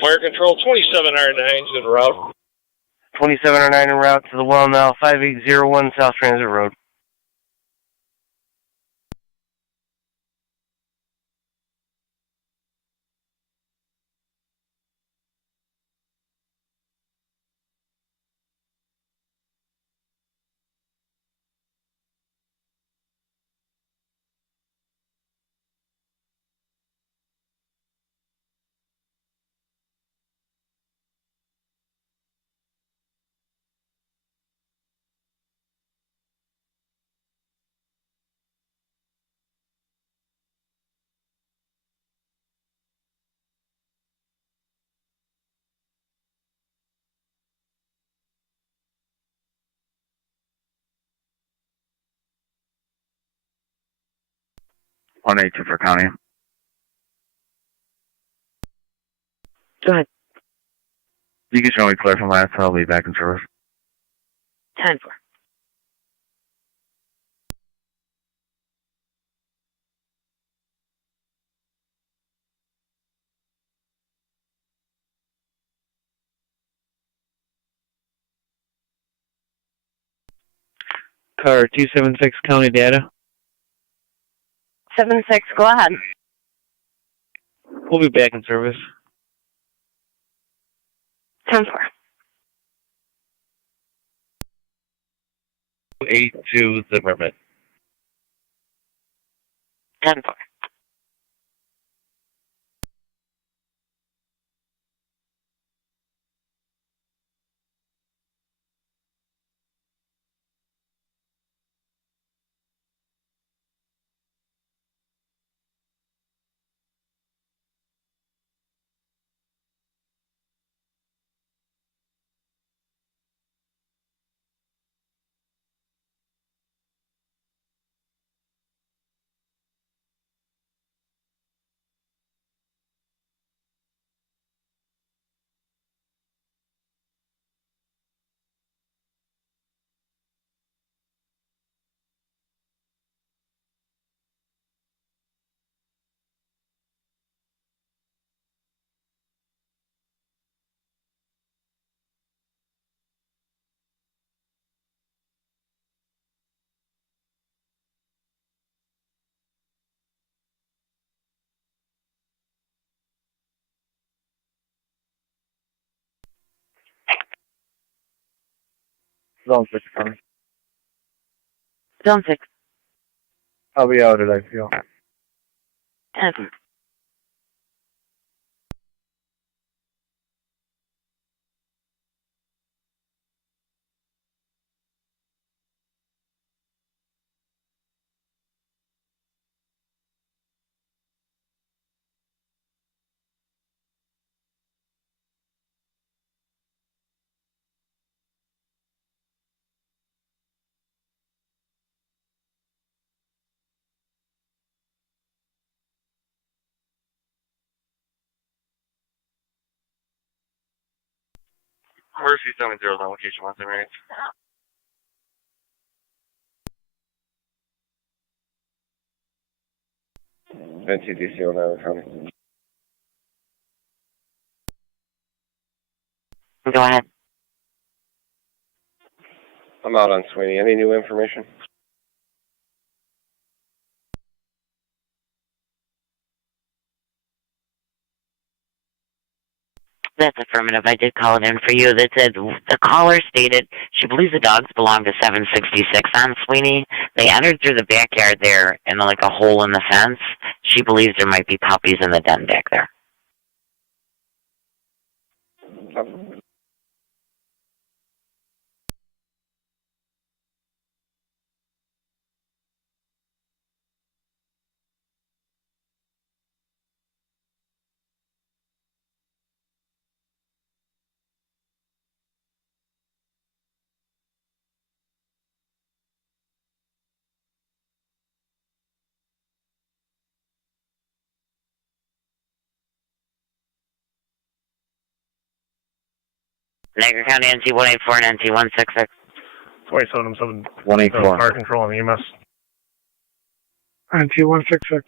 Fire control 27R9 en route. 2709 en route to the Well now 5801 South Transit Road. .82 for county. Go ahead. You can show me clear from last, I'll be back in service. 10-4. Car 276 county data. 76, go ahead. We'll be back in service. 10-4. 82 Zimmerman. 10-4. Zone 6 coming. Zone 6. I'll be out at IPO. 10-4. Mercy 70 on location 178. NCDC on Niagara County. Go ahead. I'm out on Sweeney. Any new information? That's affirmative. I did call it in for you. That said, the caller stated she believes the dogs belong to 766 on Sweeney. They entered through the backyard there and like a hole in the fence. She believes there might be puppies in the den back there. Niagara County NT 184 and NT 166. 27 184. Fire control on EMS. NT 166.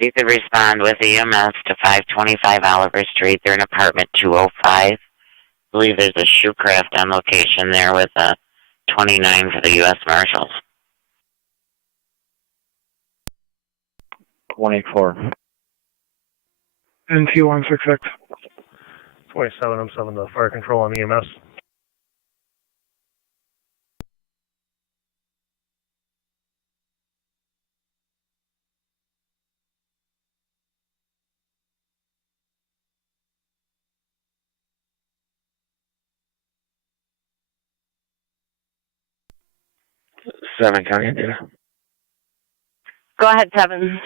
You could respond with EMS to 525 Oliver Street. They're in apartment 205. I believe there's a shoecraft on location there with a 29 for the U.S. Marshals. 184. NT 166. 27 to fire control on EMS. Seven County data. Go ahead, 7.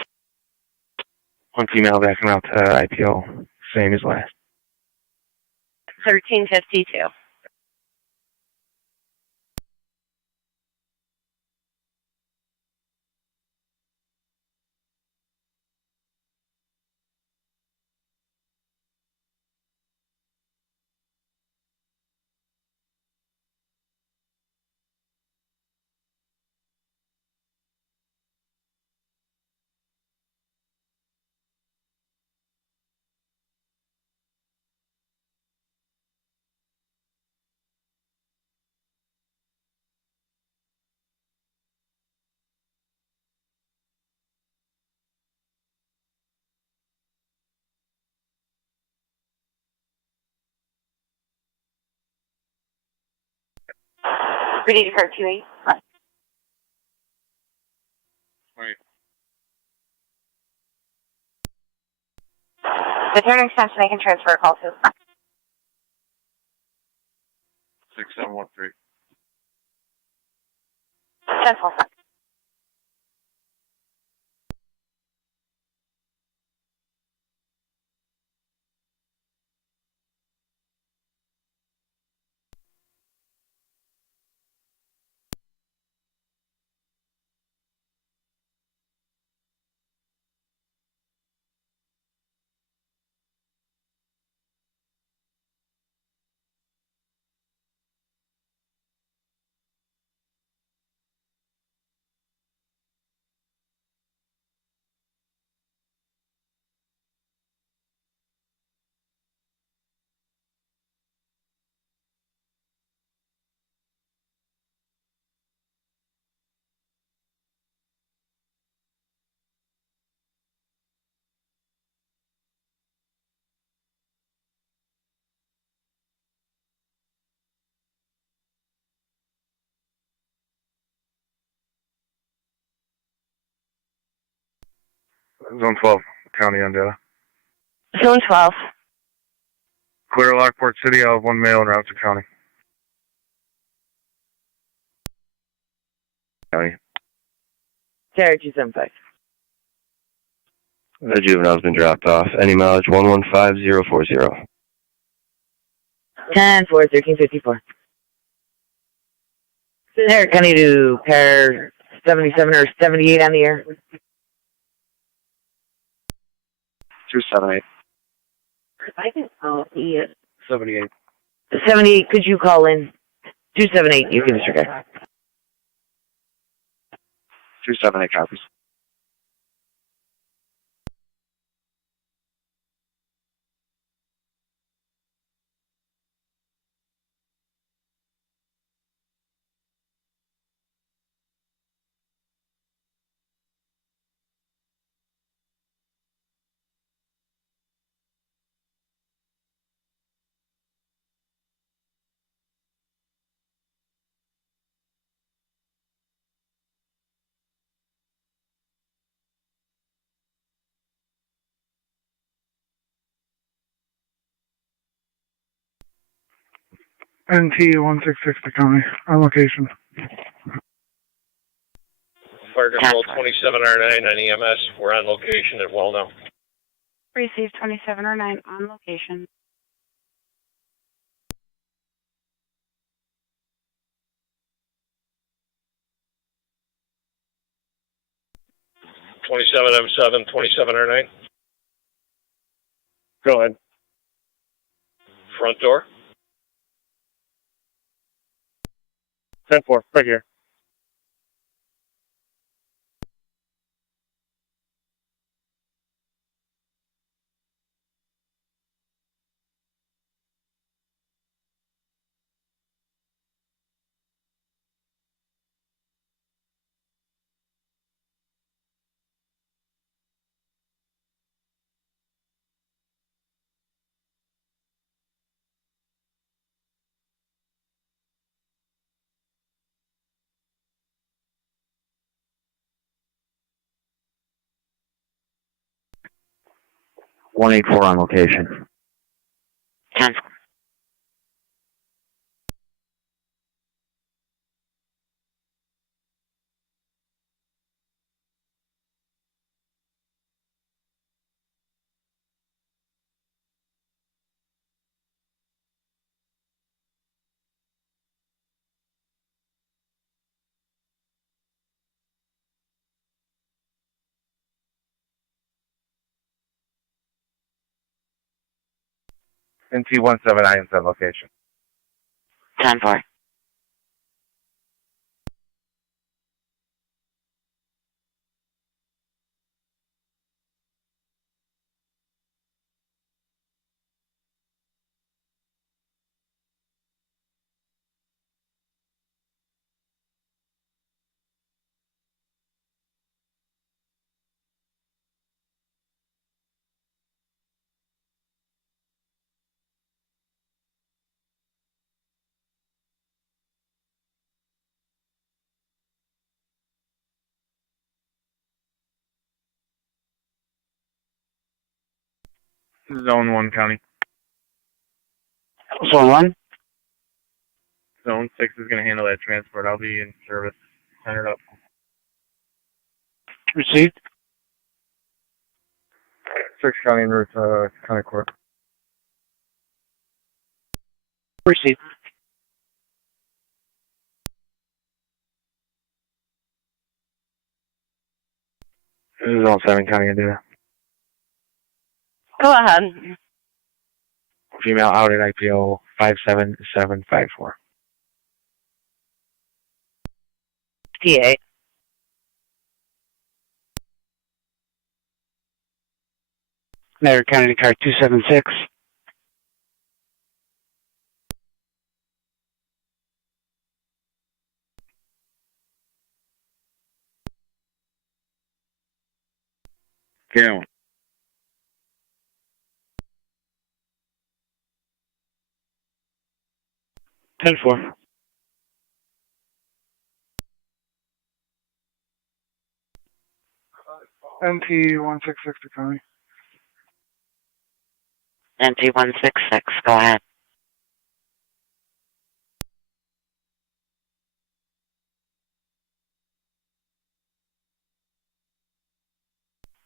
One female backing out to IPO. Same as last. 1352. Ready to card 28. Right. The turn extension I can transfer a call to. 6713. 10-4. Zone 12, County on data. Zone 12. Clear Lockport City. I'll have one mail en route to county. County. Carrier 275. The juvenile's been dropped off. Any mileage 115040. 10-4, 1354. There, County to pair 77 or 78 on the air. 278. I can call the 78. 78, could you call in? 278, you can disregard. 278 copies. NT 166 to county on location. Fire Control 27R9 on EMS. We're on location at Well now. Received 2709 on location. M7, 27R9. Go ahead. Front door. 10-4, right here. $184 on location. 10. NT 179 is on location. 10-4. Zone 1 county. Zone 1? Zone 6 is going to handle that transport. I'll be in service. Center it up. Received. 6 county en route to county court. Received. This is Zone 7 county Aduna. Go ahead. Female out at IPO 57754. T8. Niagara County car 276. Callan. Ten four. NT 1660 county. NT 166, go ahead.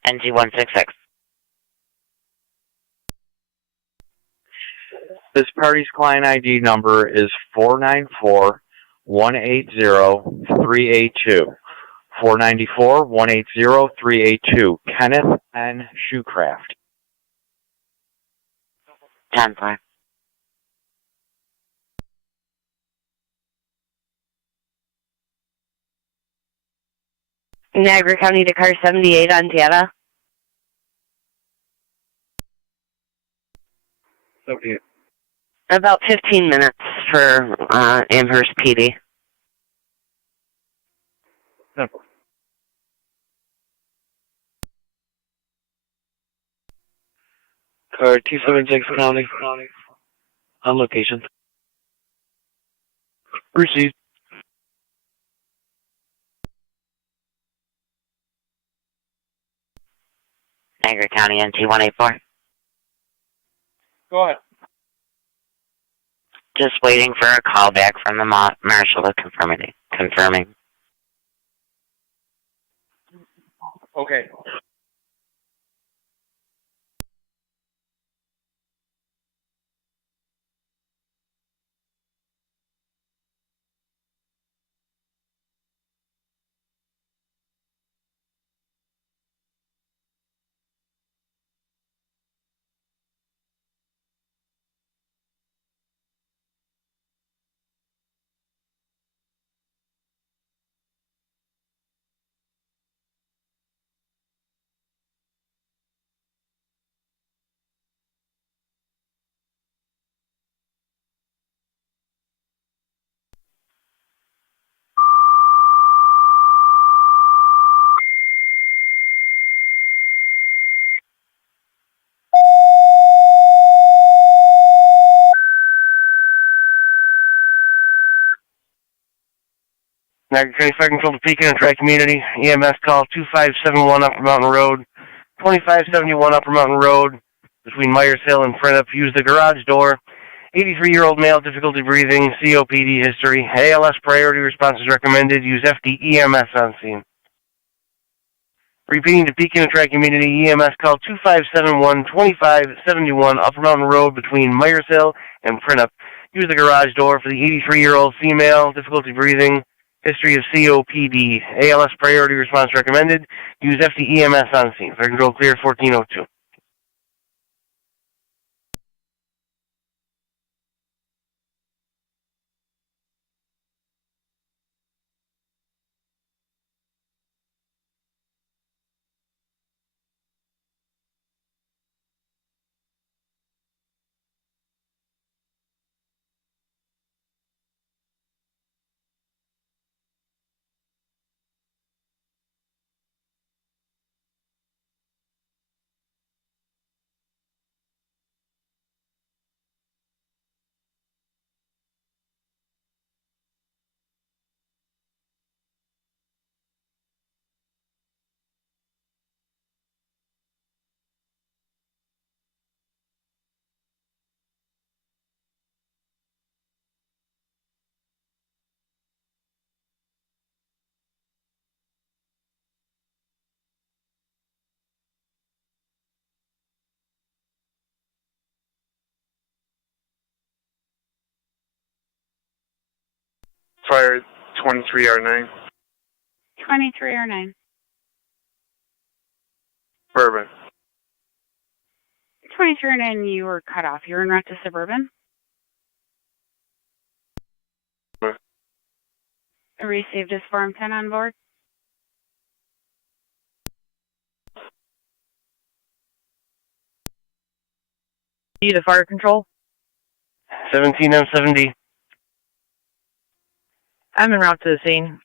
NT 166. This party's client ID number is 494-180-382. 494-180-382. Kenneth N. Shoecraft. 10-5. Niagara County to car 78 on data. 78. About 15 minutes for Amherst PD. Car 276 county. On location. Received. Niagara County NT 184. Go ahead. Just waiting for a call back from the marshal to confirming. Okay. Niagara County Fire Control to Pekin and Tri Community. EMS call 2571 Upper Mountain Road, 2571 Upper Mountain Road, between Myers Hill and Prentice. Use the garage door. 83-year-old male, difficulty breathing, COPD history. ALS priority response is recommended. Use FD EMS on scene. Repeating to Pekin and Tri Community, EMS call 2571 2571 Upper Mountain Road, between Myers Hill and Prentice. Use the garage door for the 83-year-old female, difficulty breathing, history of COPD. ALS priority response recommended. Use FD EMS on scene. Fire control clear 1402. Fire 23R9. 23R9. Bourbon. 23R9, you were cut off. You're en route to Suburban. Received as Form 10 on board. To fire control. 17M7D. I'm en route to the scene.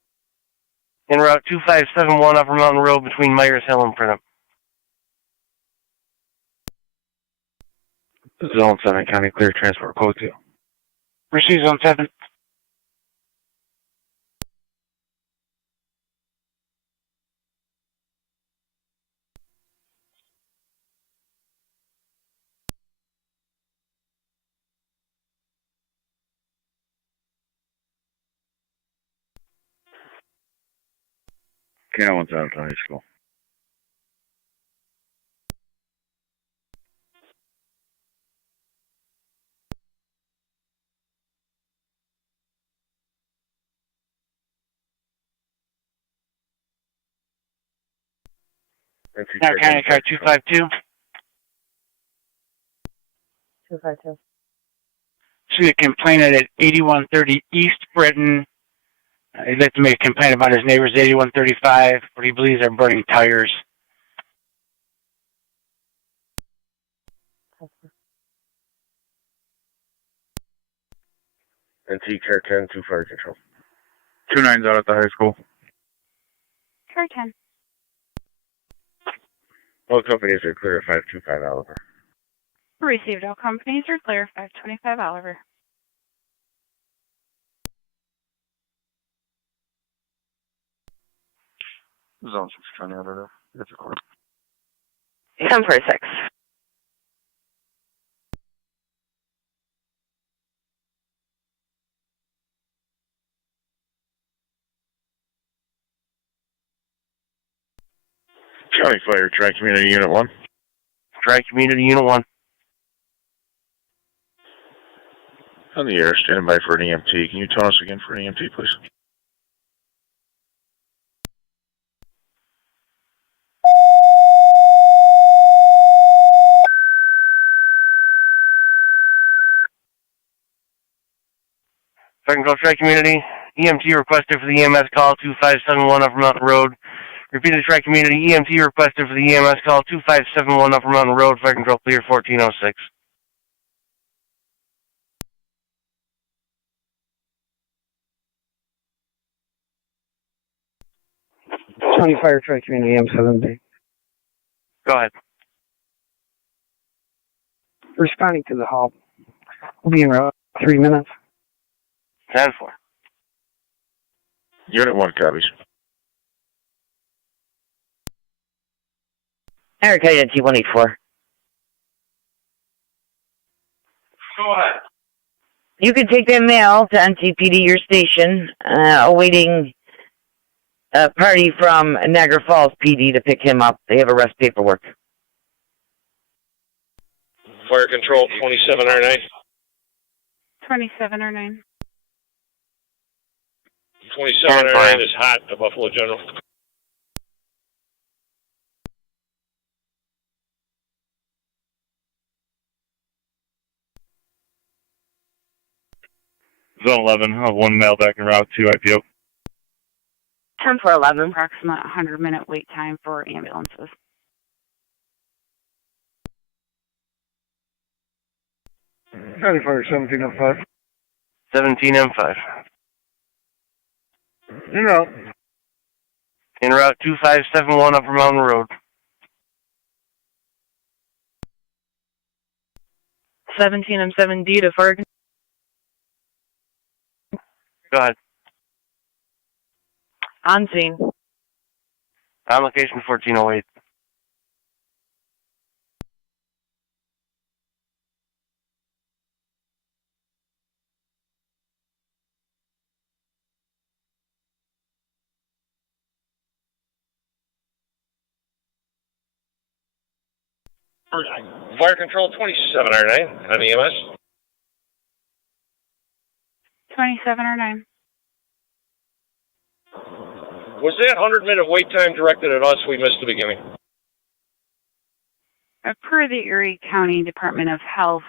En route 2571 Upper Mountain Road between Myers Hill and Printup. Zone 7, County Clear, transport code 2. Receive Zone 7. Okay, I went down to high school. Now, County Car 252. 252. See a complainant at 8130 East Britain. He'd like to make a complaint about his neighbors 8135, what he believes are burning tires. NT Car 10, 2 fire control. 2-9's out at the high school. Car 10. All companies are clear at 525 Oliver. Received. All companies are clear. 525 Oliver. Zone 6, Tonawanda. That's a court. 1046. County Fire, Tri-Community Unit 1. Tri-Community Unit 1. On the air, standing by for an EMT. Can you tell us again for an EMT, please? Fire Control Tri-Community. EMT requested for the EMS call 2571 Upper Mountain Road. Repeated Tri-Community. EMT requested for the EMS call 2571 Upper Mountain Road. Fire Control clear 1406. County Fire Tri-Community M7D. Go ahead. Responding to the hall. We'll be in route 3 minutes. 10-4. Unit 1 copies. Erica, T184. Go ahead. You can take that mail to NCPD, your station, awaiting a party from Niagara Falls PD to pick him up. They have arrest paperwork. Fire Control 27R9. 27R9. 27R9 is hot, the Buffalo General. Zone 11, I'll have one male back in route 2 IPO. 10-4-11. Approximate 100-minute wait time for ambulances. County Fire 1705. 17M5. En route. En route 2571 Upper Mountain Road. 17M7D to Ferg. Go ahead. On scene. On location 1408. Fire Control 27R9 on EMS. 27R9. Was that 100-minute wait time directed at us? We missed the beginning. Per the Erie County Department of Health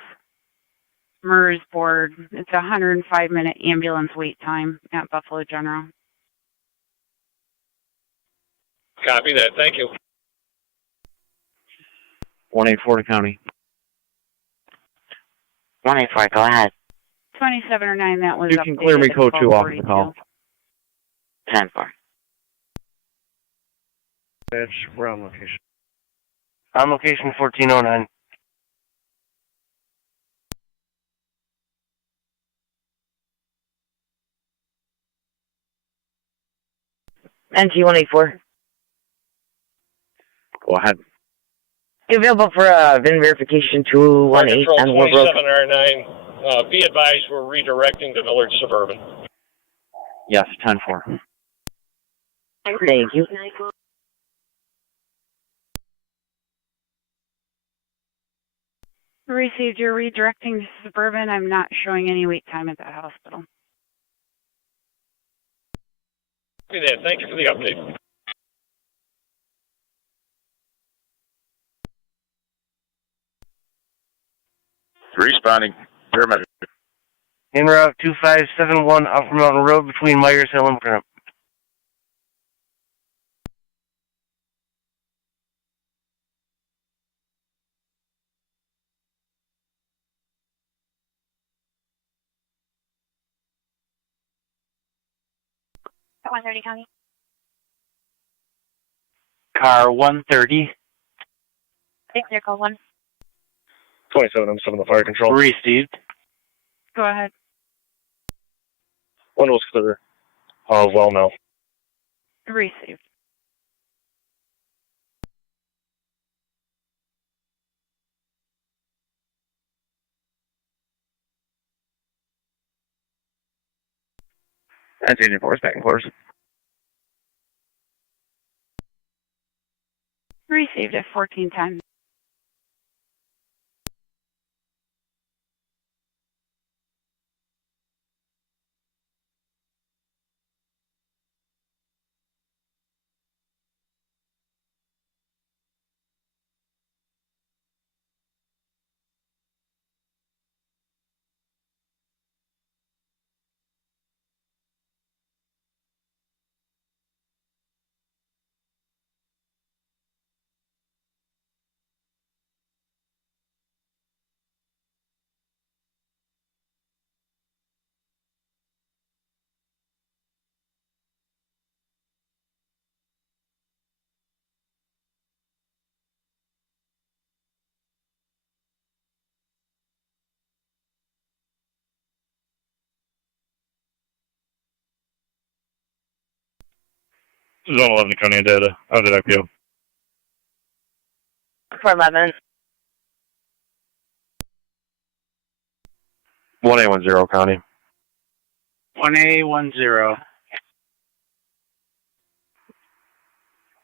MERS board, it's a 105-minute ambulance wait time at Buffalo General. Copy that. Thank you. 184 to county. 184, go ahead. 2709, that was You can clear me code 2 off the call. 10-4. Badge, we're on location. On location 1409. NT184. Go ahead. You available for VIN verification 218 Control and Woodbrook? 27R9. Be advised, we're redirecting to Village Suburban. Yes, 10-4. Thank you. Received, you're redirecting to Suburban. I'm not showing any wait time at that hospital. Copy that. Thank you for the update. Responding. Paramedic. En route 2571 Upper Mountain Road between Myers Hill and Grimp. At 130 County. Car 130. Take clear code 1. 27, I'm 7 the fire control. Received. Go ahead. One was clear. Well now. Received. That's 84, back in quarters. Received at 1410. Zone 11 county data. How did I feel? 411. 1810 county. 1A10.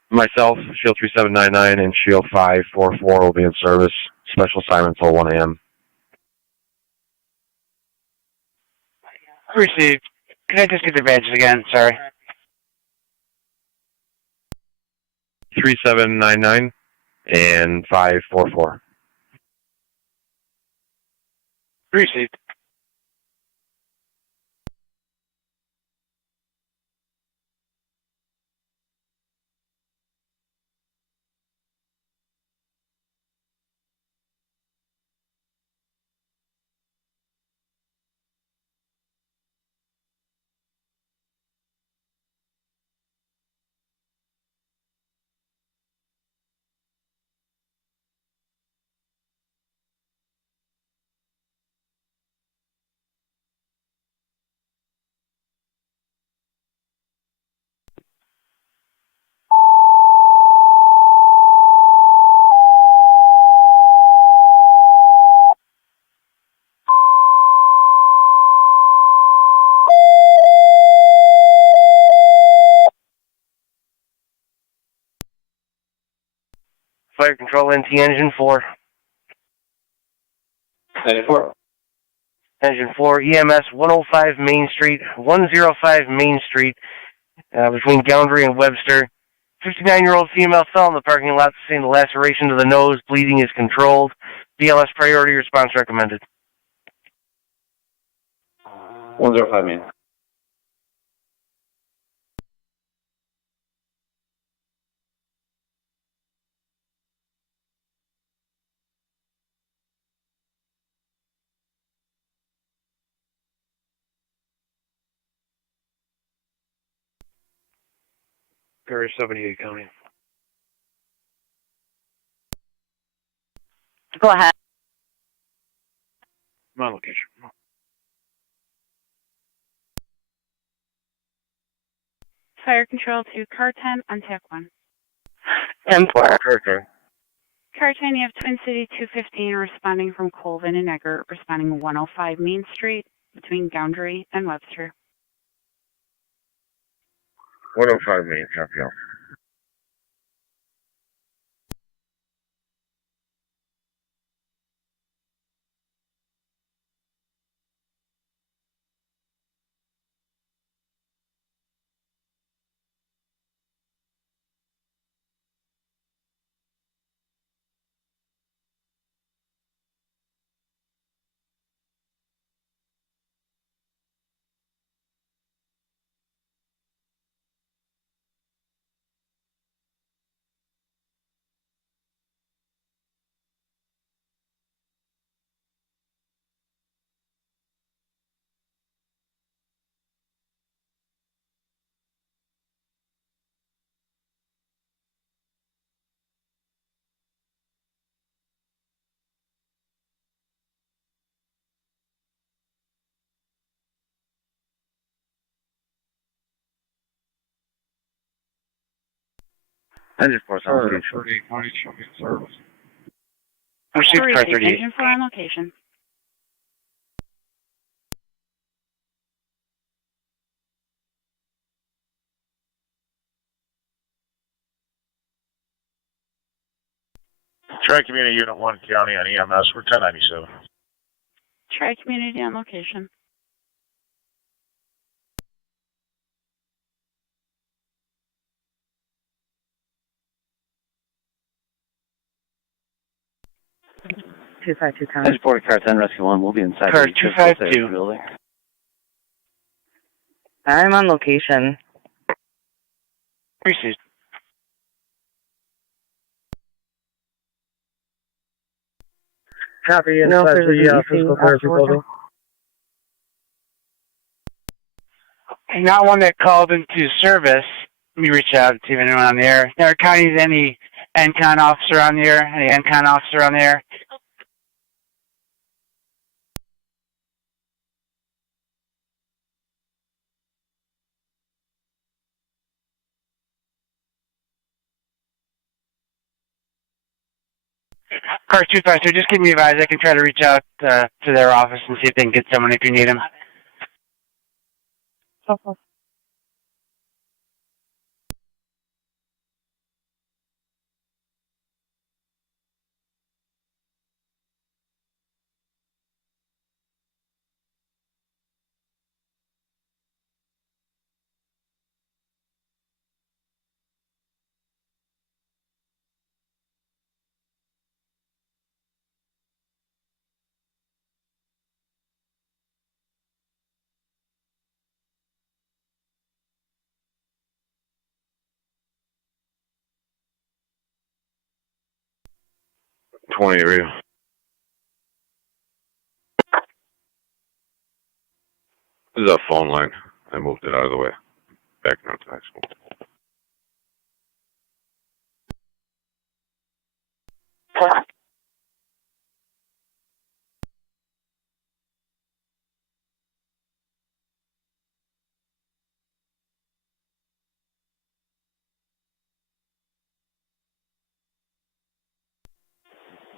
Myself, Shield 3799 and Shield 544 will be in service. Special assignment until 1 a.m. Received. Can I just get the badges again? Sorry. 3799 and 544. Received. Fire control NT engine 4. 94. Engine 4, EMS 105 Main Street, 105 Main Street. between Boundary and Webster. 59-year-old female fell in the parking lot, sustained a laceration to the nose. Bleeding is controlled. BLS priority response recommended. 105 Main. Parish 78 County. Go ahead. My location. Fire control to car 10 on TAC 1. 10-4. Car 10, you have Twin City 215 responding from Colvin and Niagara, responding 105 Main Street between Boundary and Webster. 105 Main, copy all. I just forced on location. Proceed to car 38. Engine 4 on location. Tri-Community Unit 1 County on EMS. We're 1097. Tri-Community on location. Two five two County. 40 car 10 rescue 1. We'll be inside. Car 252. Building. I'm on location. Proceed. Copy No, inside there's the a physical therapy building. Not one that called into service. Let me reach out and see if anyone on the air. Niagara County, any NCON officer on the air? Any NCON officer on the air? Car 252, just keep me advised. I can try to reach out to their office and see if they can get someone if you need them. area. This is a phone line. I moved it out of the way. Back now to high school.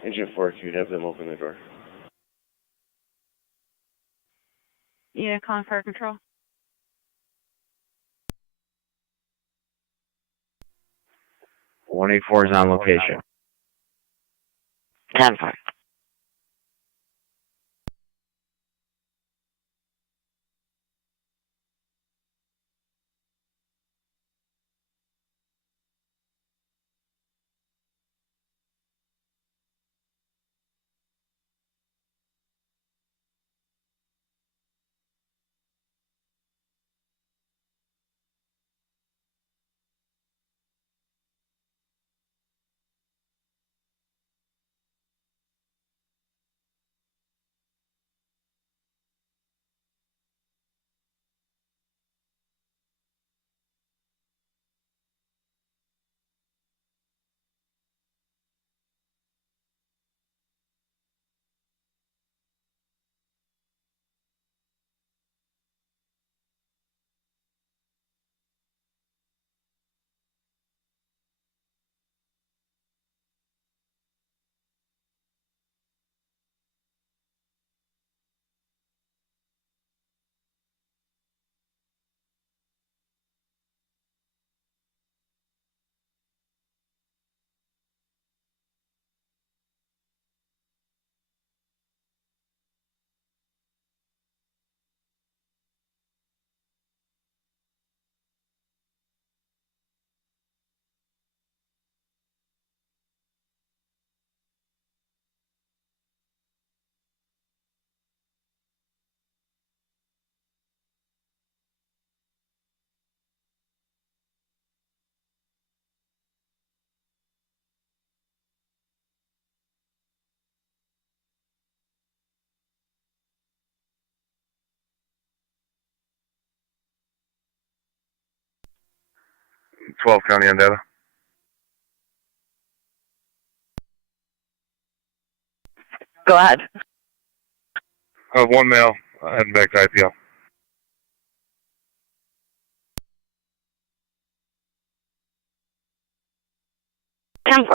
Agent 4, can you have them open the door? Yeah, calling fire control. One 184 is on location. 10-5. 12 County on data. Go ahead. I have one male heading back to IPL. 10-4.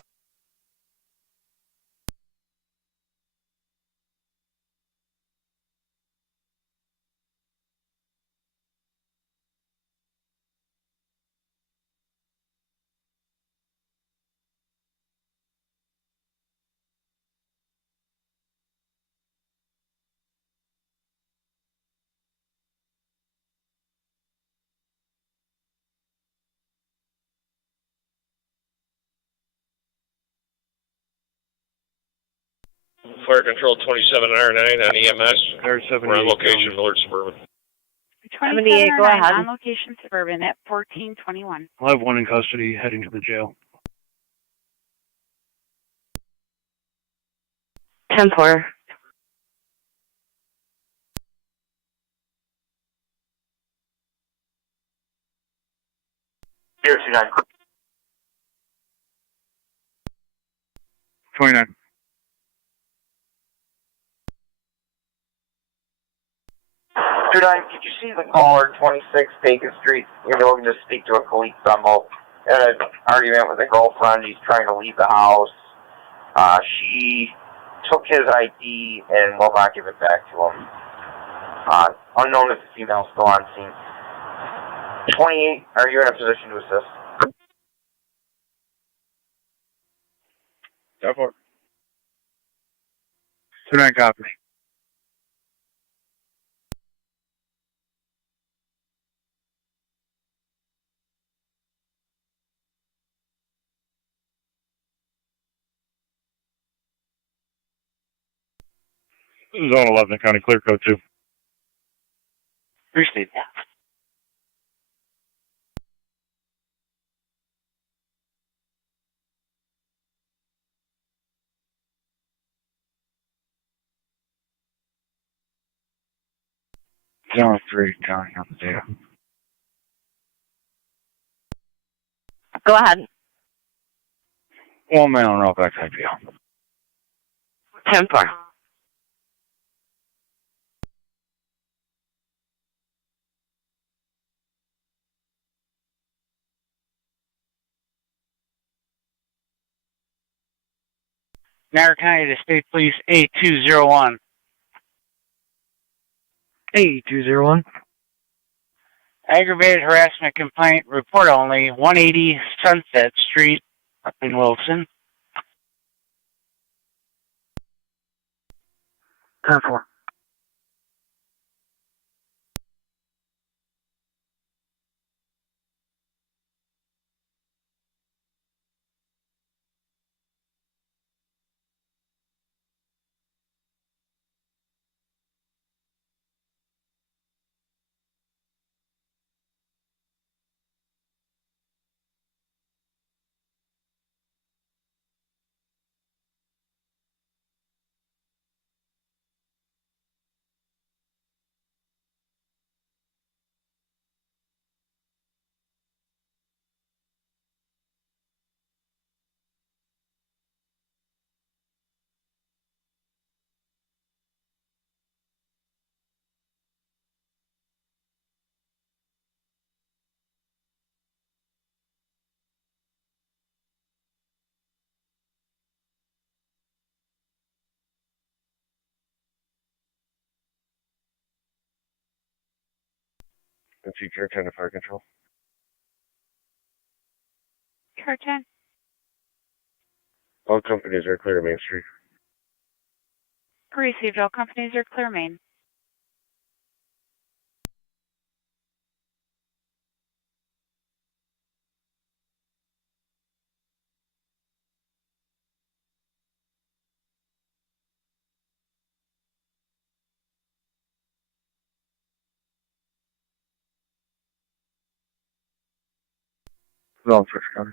Fire Control 27R9 on EMS. We're on location, North Suburban. 78, go 2709 ahead. on location Suburban at 1421. I'll have one in custody heading to the jail. 10-4. Here, 29. 29. 29, did you see the caller 26 Bacon Street? You're looking to speak to a police symbol. Had an argument with a girlfriend. He's trying to leave the house. She took his ID and will not give it back to him. Unknown if the female is still on scene. 28, are you in a position to assist? 10-4. 29 copy. Zone 11, County Clear Code 2. Appreciate that. Zone 3, County on the data. Go ahead. One male and roll back to IPL. 10-4. Niagara County to State Police A201. A201. Aggravated harassment complaint, report only, 180 Sunset Street up in Wilson. 10-4. The future 10 to fire control. Car 10. All companies are clear to Main Street. Received. All companies are clear main. Zone 6, County.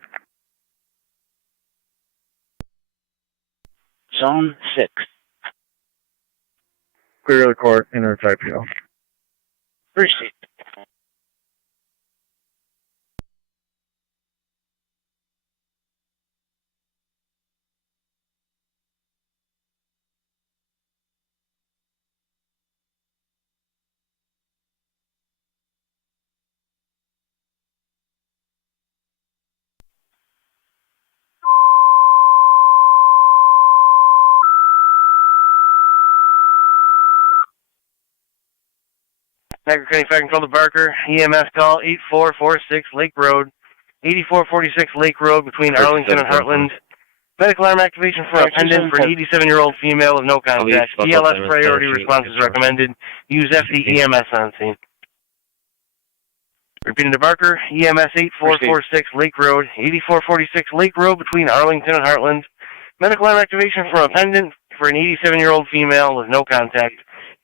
Zone 6. Clear to the court, enter its IPL. Appreciate Niagara County Fire Control to Barker. EMS call 8446 Lake Road. 8446 Lake Road between Arlington and Heartland. Medical alarm activation for a pendant for an 87-year-old female with no contact. BLS priority response is recommended. Use FD EMS on scene. Repeating to Barker, EMS 8446 Lake Road, 8446 Lake Road between Arlington and Heartland. Medical alarm activation for a pendant for an 87-year-old female with no contact.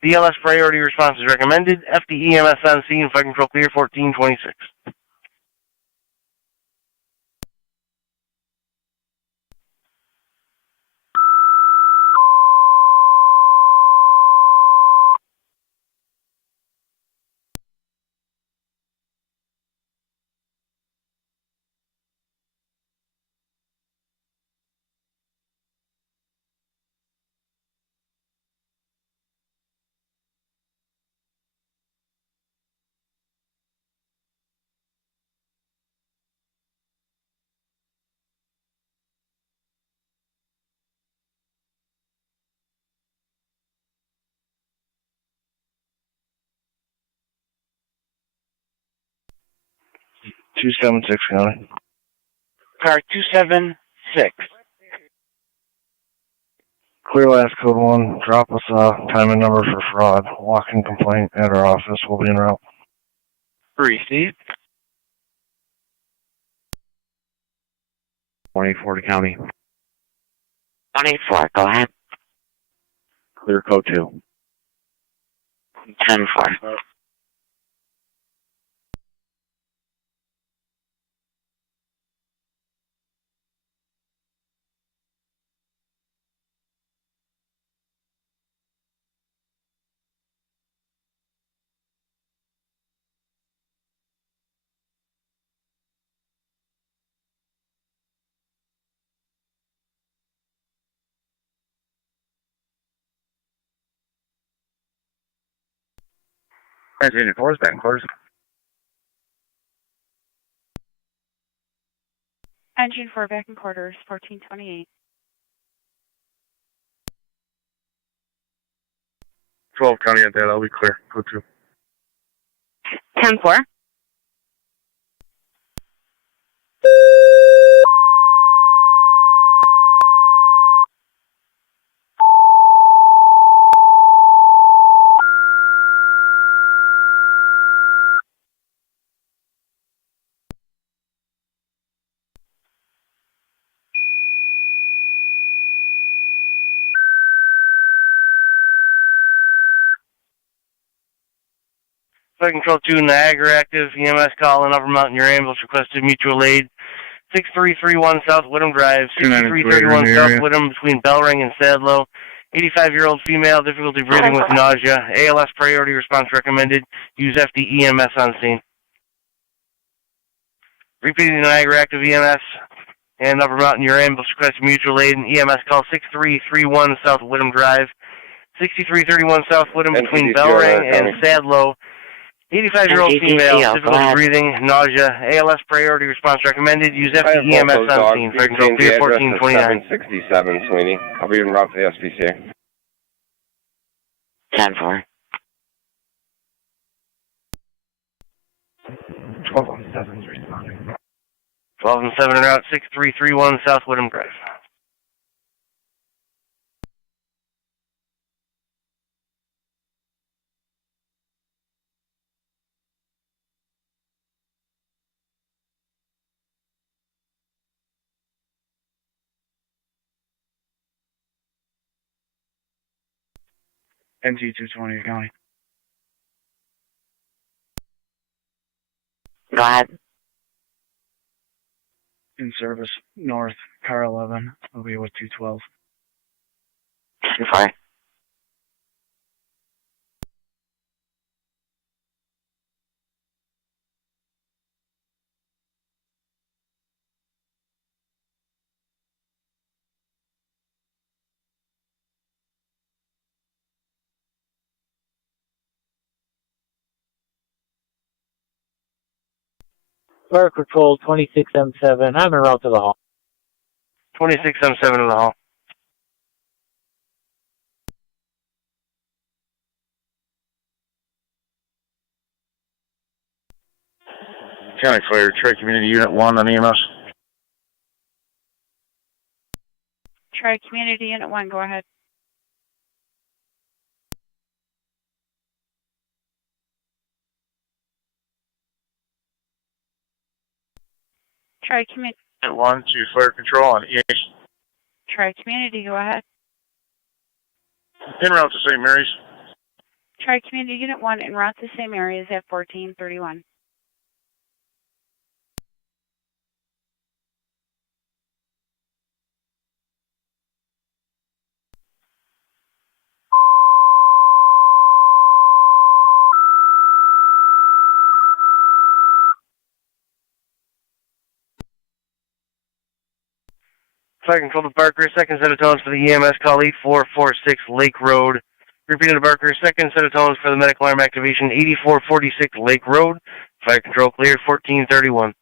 BLS priority response is recommended. FD EMS on scene. Fire control clear 1426. Two 276 County. Car 276. Clear last code 1. Drop us a time and number for fraud. Walk-in complaint at our office. We'll be en route. Received. 184 to county. 184, go ahead. Clear code 2. 10-4. Engine 4 is back in quarters. Engine 4 back in quarters, 1428. 12 County at that. I'll be clear. Code 2. 10-4. Fire Control 2, Niagara active. EMS call in Upper Mountain. Your ambulance requested mutual aid. 6331 South Whittam Drive. 6331 South Whittam between Bellring and Sadlow. 85-year-old female, difficulty breathing with nausea. ALS priority response recommended. Use FD EMS on scene. Repeating Niagara active EMS and Upper Mountain. Your ambulance requested mutual aid. And EMS call 6331 South Whittam Drive. 6331 South Whittam between Bellring and Sadlow. 85-year-old female, difficulty breathing, nausea, ALS priority response recommended. Use FD EMS on scene. Fire control clear 1429. 767, Sweeney. I'll be en route to the SPCA. 10-4. 12 on 7 is responding. 12 and 7 are out. 6331 South Whittam Drive. NT 220 County. Go ahead. In service north, car 11. I'll be with 212. 10-4. Fire Control 2677. I'm en route to the hall. 2677 to the hall. County Fire, Tri-Community Unit 1 on EMS. Tri-Community Unit 1, go ahead. Tri-Community. Unit 1 to Fire Control on EH. Tri-Community, go ahead. En route to St. Mary's. Tri-Community Unit 1 en route to St. Mary's at 1431. Fire Control to Barker, second set of tones for the EMS call 8446 Lake Road. Repeating to Barker, second set of tones for the medical alarm activation 8446 Lake Road. Fire Control cleared 1431.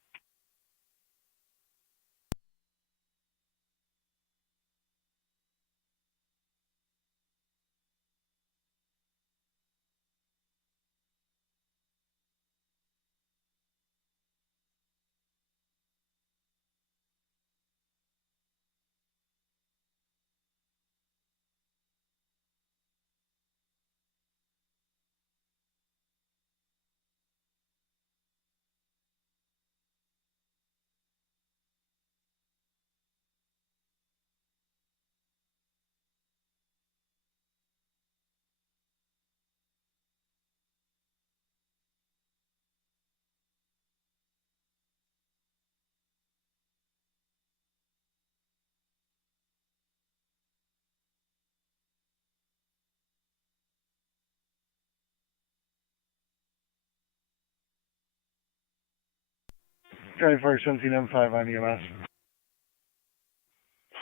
County Fire 17M5 on EMS.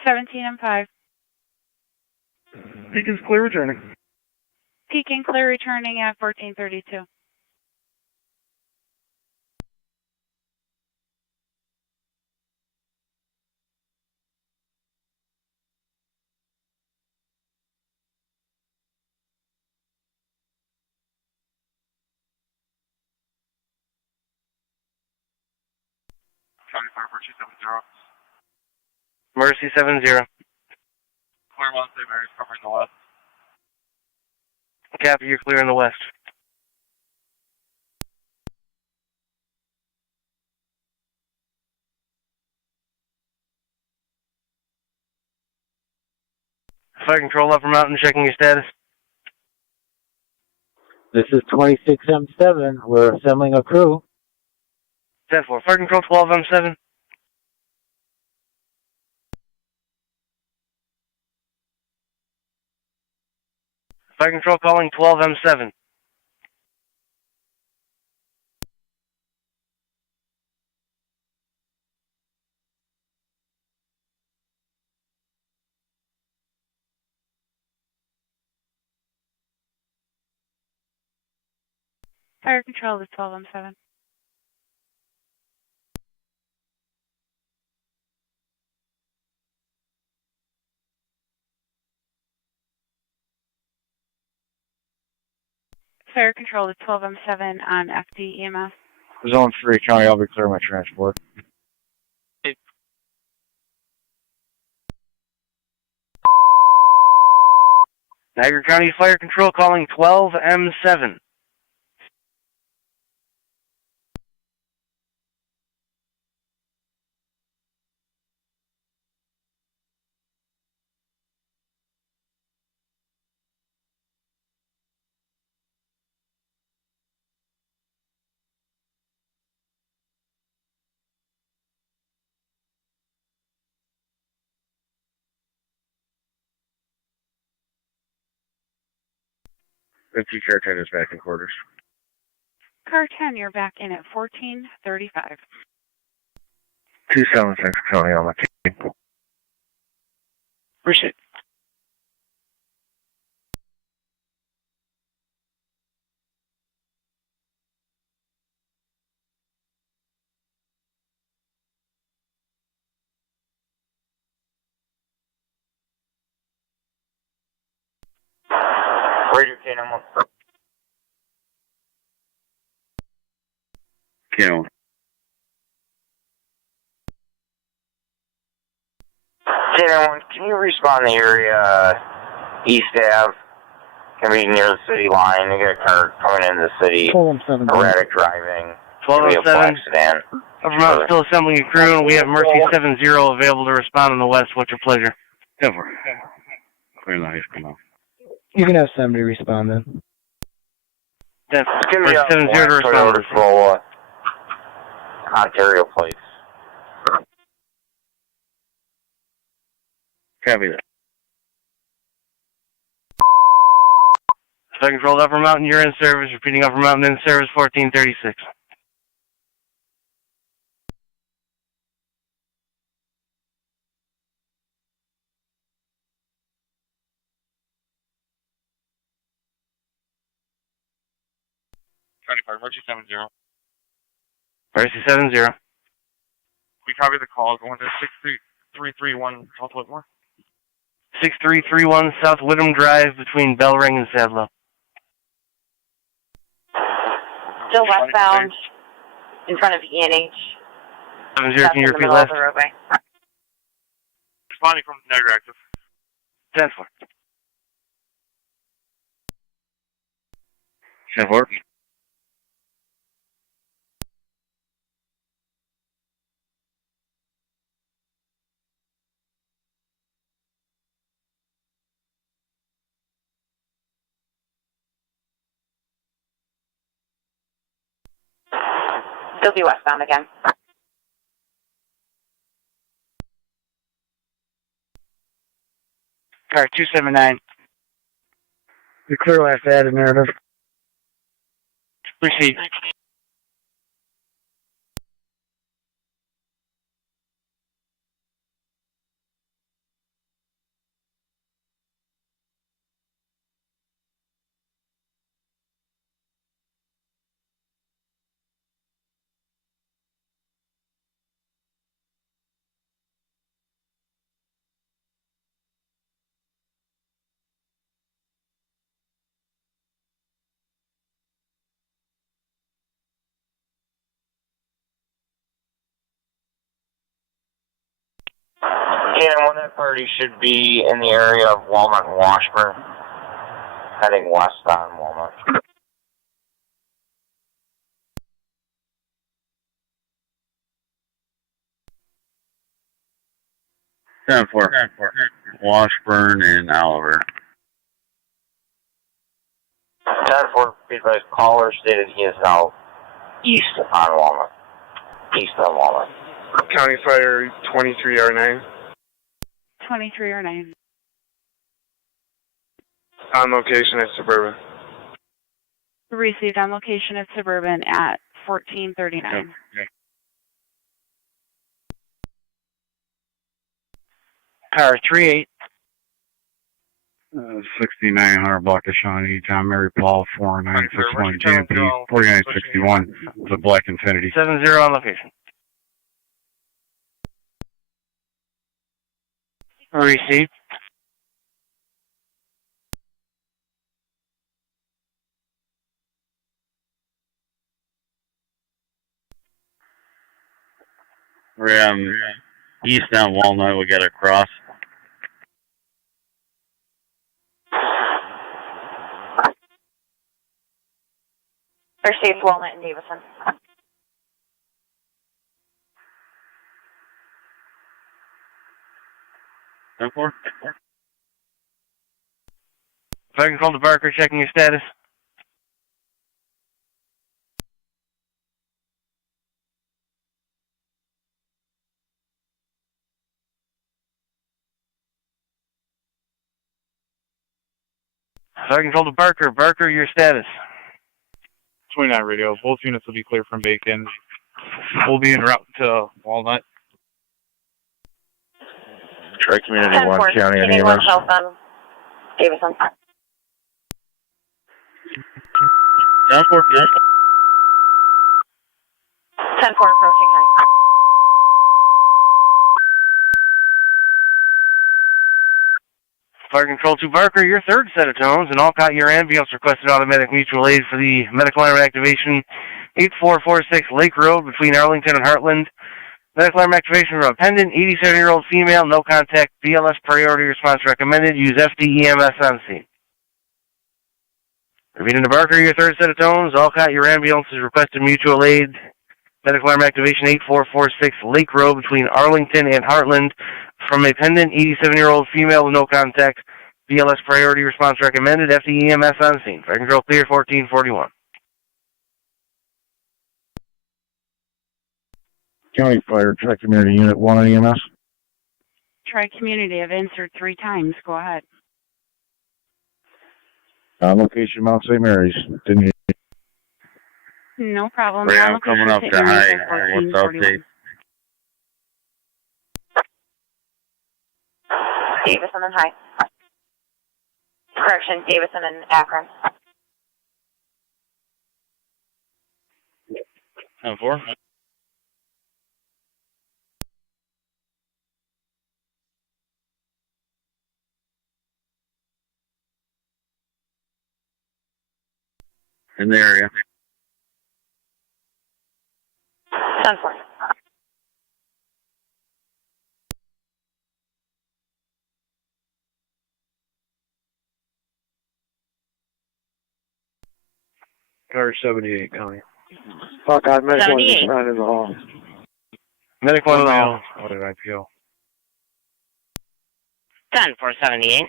17M5. Beacon's clear returning. Pekin clear returning at 1432. County Fire 4270. Mercy 70. Clear Mount St. Mary's, covering the west. Copy, you're clear in the west. Fire Control Upper Mountain, checking your status. This is 26M7. We're assembling a crew. 10-4. Fire Control 12M7. Fire Control calling 12M7. Fire Control to 12M7. Fire Control to 12M7 on FD EMS. Zone 3, County, I'll be clear my transport. Niagara County Fire Control calling 12M7. The two care attendants back in quarters. Car 10, you're back in at 1435. 276 County on my team. Appreciate it. Radio Cannon 1. Kill. 10-1, can you respond to the area East Ave? Can be near the city line. You get a car coming into the city. Erratic driving. 1207. Sedan. Upper Mountain still assembling a crew, and we have Mercy 70 available to respond on the west. What's your pleasure? 10-4. Clear line, come on. You can have somebody respond then. Mercy 70 to respond. For Ontario plates. Copy that. Flight Control to Upper Mountain, you're in service. Repeating Upper Mountain in service, 1436. Mercy 70. Mercy 70. We copy the call going to 6331 South Whitmore. 6331 South Whittam Drive between Bellring and Sadlow. Still westbound in front of ENH. 70, can you repeat last? Responding from Niagara active. 10-4. 10-4. Still be westbound again. Car 279. The clear last added narrative. Received. And one that party should be in the area of Walnut and Washburn, heading west on Walnut. For Washburn and Oliver. 10-4, because caller stated he is now east on Walnut. East on Walnut. County Fire 23R9. 2309. On location at Suburban. Received on location at Suburban at 1439. Car 38. 6900 block of Shawnee, John Mary Paul, 4961 GMP, 4961, the Black Infinity. 70 on location. Received. We're east on Walnut, we got a cross. Received Walnut and Davison. Flight Control to Barker, checking your status. Flight Control to Barker. Barker, your status. 29 radio. Both units will be clear from Bacon. We'll be en route to Walnut. Tri-Community 1 County and EMS. EMS. Davison. 10-4. 10-4 approaching high. Fire Control to Barker, your third set of tones, and all caught your ambulance requested automatic mutual aid for the medical line activation 8446 Lake Road between Arlington and Heartland. Medical alarm activation from a pendant 87-year-old female, no contact, BLS priority response recommended. Use FDEMS on scene. Repeating to Barker, your third set of tones. Alcott, your ambulance is requested mutual aid. Medical alarm activation 8446 Lake Road between Arlington and Heartland from a pendant 87-year-old female with no contact, BLS priority response recommended. FDEMS on scene. Fire control clear 1441. County Fire, Tri-Community Unit 1 on EMS. Tri-Community, I've answered 3 times. Go ahead. Location Mount St. Mary's. Didn't you? No problem. Ray, I'm Location coming up St. to Mary's high. at What's the 1441. update? Davison and High. Correction, Davison and Akron. 10-4. In the area. 10-4. Car 78, County. Fuck, I medic 1 78. just ran in the hall. Medic 1 in the hall. How did I feel? 10-478.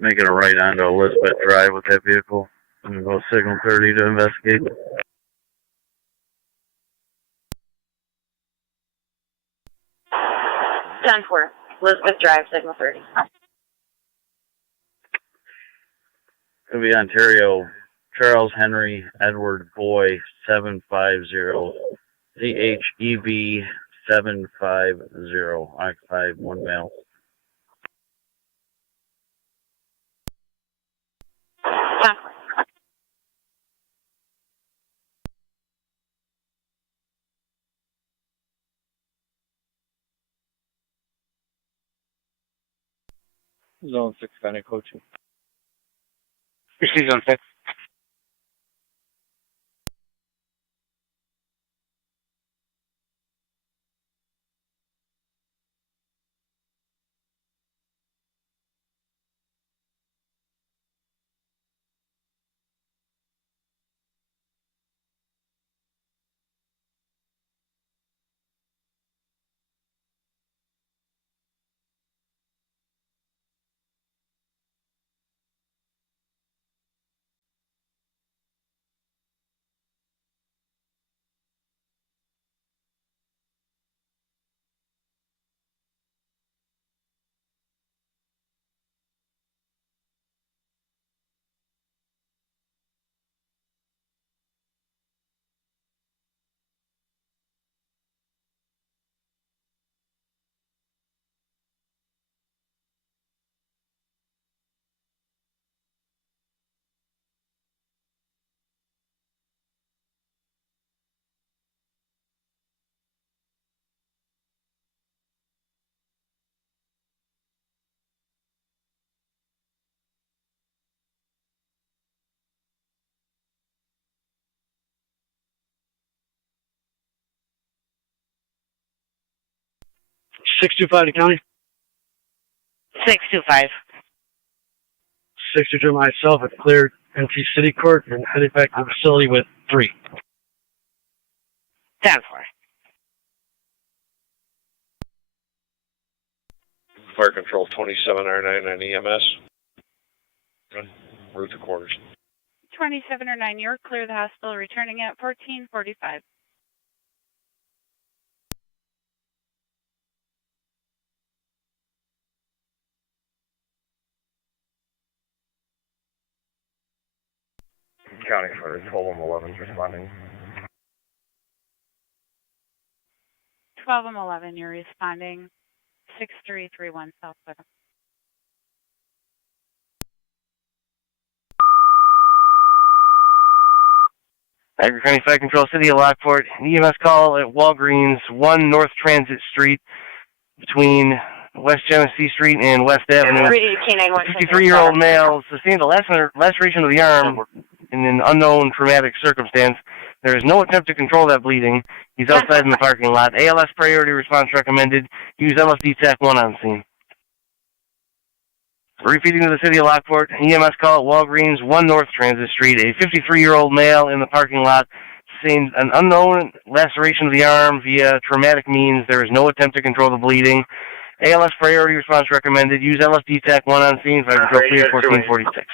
Making a right onto Elizabeth Drive with that vehicle. I'm going to go signal 30 to investigate. 10-4. Elizabeth Drive, signal 30. It'll be Ontario, Charles Henry Edward Boy 750, CHEB 750, occupied 1 male. 10-4. Zone 6, County Coach. Receive Zone 6. .625 to County. 625. 62 myself have cleared empty city court and headed back to the facility with 3. 10-4. Fire Control 27R9 on EMS. Route to quarters. 27 or 9, you're clear of the hospital, returning at 1445. County Fire, 1211 responding. 1211, you're responding. 6331 South Whittam. Niagara County Fire Control, City of Lockport. An EMS call at Walgreens, 1 North Transit Street between West Genesee Street and West Avenue. 53-year-old male sustained a laceration of the arm in an unknown traumatic circumstance. There is no attempt to control that bleeding. He's outside in the parking lot. ALS priority response recommended. Use LFD TAC 1 on scene. Repeating to the City of Lockport, EMS call at Walgreens, 1 North Transit Street. A 53-year-old male in the parking lot sustained an unknown laceration of the arm via traumatic means. There is no attempt to control the bleeding. ALS priority response recommended. Use LFD TAC 1 on scene. Fire Control 3 at 1446.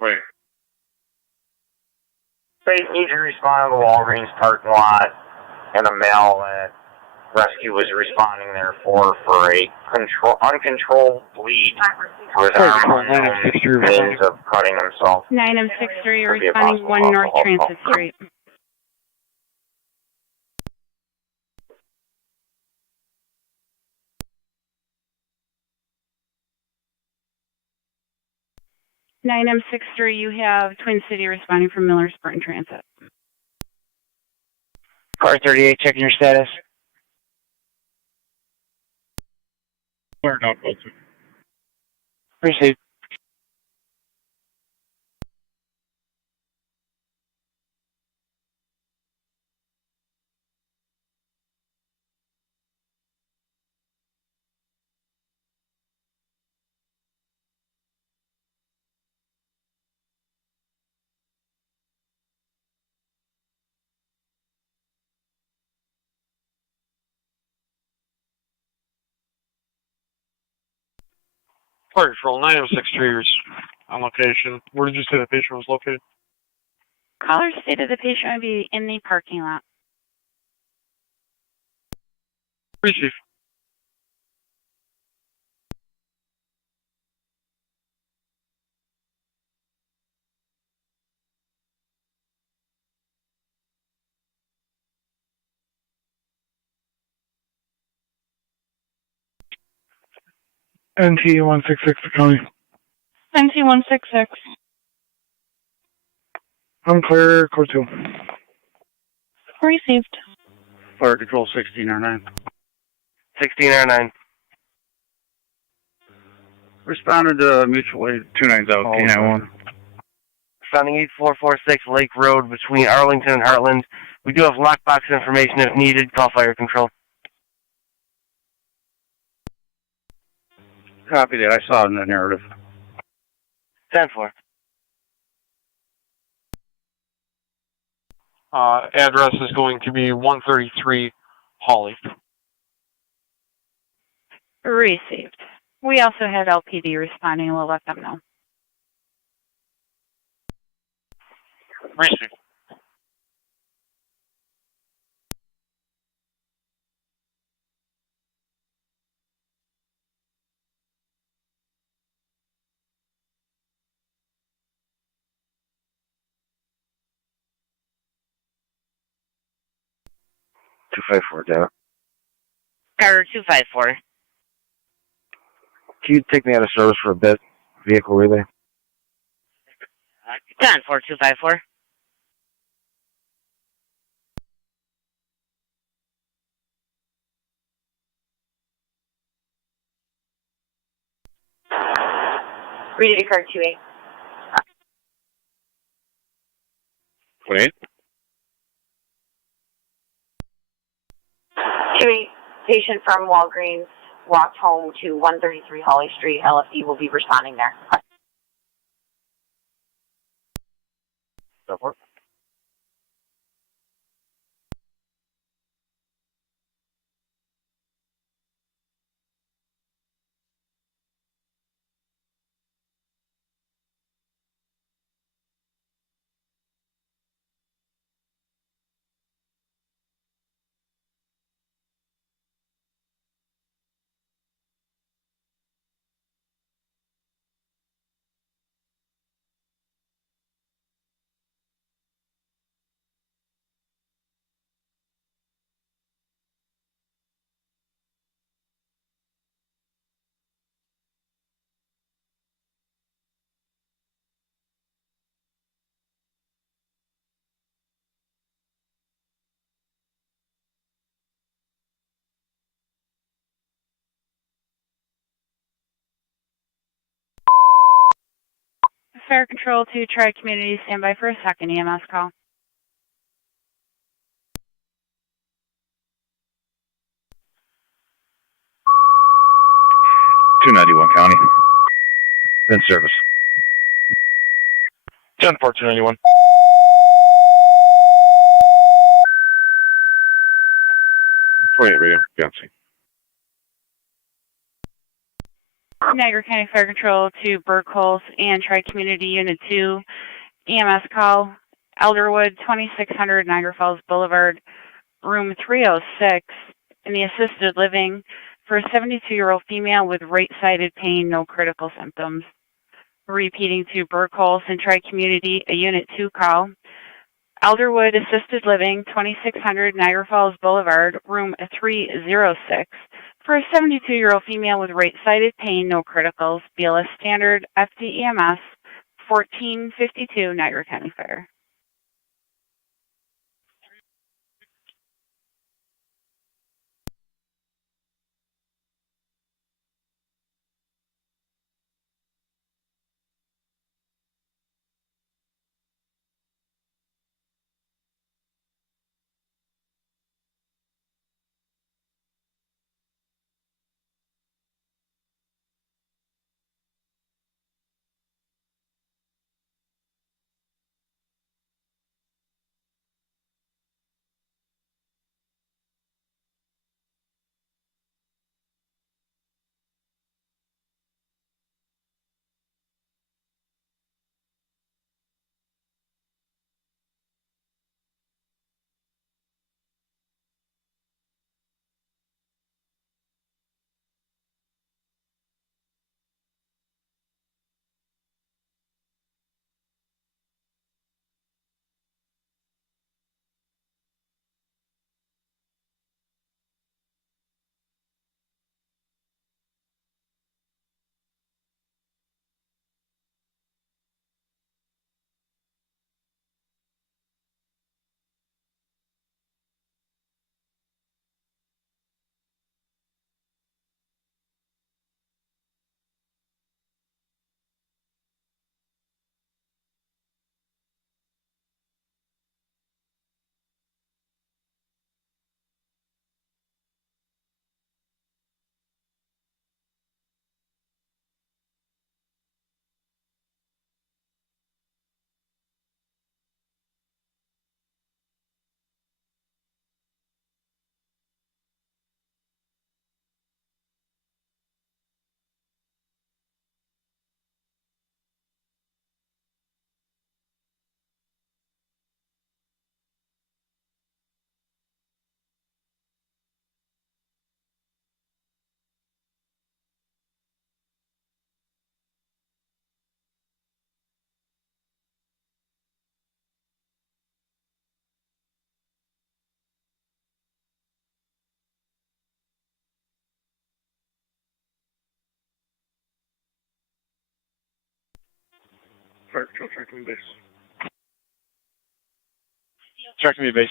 Wait. Space needs to respond to the Walgreens parking lot, and a male that rescue was responding therefore for a uncontrolled bleed to his arm, means of cutting himself. 9M63, you're responding 1 North Transit Street. Nine M63, you have Twin City responding from Millersport and Transit. Car 38, checking your status. Received. Fire Control, 9M63 on location. Where did you say the patient was located? Caller stated the patient would be in the parking lot. Receive. NT 166 to County. NT 166. Unclear, code 2. Received. Fire Control 16R9. 16R9. Responded to mutual aid 290 out, K91. Responding 8446 Lake Road between Arlington and Heartland. We do have lockbox information if needed. Call Fire Control. Copy that. I saw it in the narrative. 10-4. Address is going to be 133 Hawley. Received. We also have LPD responding. We'll let them know. Received. Data. Carter 254. Can you take me out of service for a bit? Vehicle relay. 10-4-254. Read card 28. 28? 28, patient from Walgreens walked home to 133 Holly Street. LFD will be responding there. Go for it. Fire Control to Tri-Community, stand by for a second EMS call. County. In service. 10-4, 291. Radio, Beyonce. Niagara County Fire Control to Burkholz and Tri-Community Unit 2, EMS call, Elderwood, 2600 Niagara Falls Boulevard, room 306, in the assisted living for a 72-year-old female with right-sided pain, no critical symptoms. Repeating to Burkholz and Tri-Community, a Unit 2 call, Elderwood Assisted Living, 2600 Niagara Falls Boulevard, room 306, for a 72-year-old female with right-sided pain, no criticals, BLS Standard, FDEMS, 1452 Niagara County Fire. Fire Control, tracking base. Tracking me base.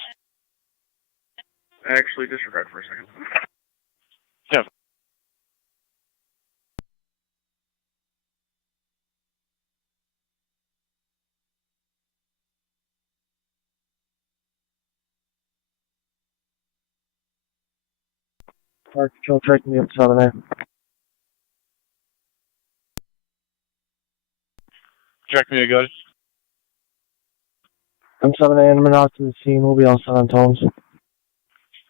Actually, disregard for a second. Yeah. Fire Control, tracking me up 7A. Track me, good. I'm 7A and I'm out to the scene. We'll be all set on tones.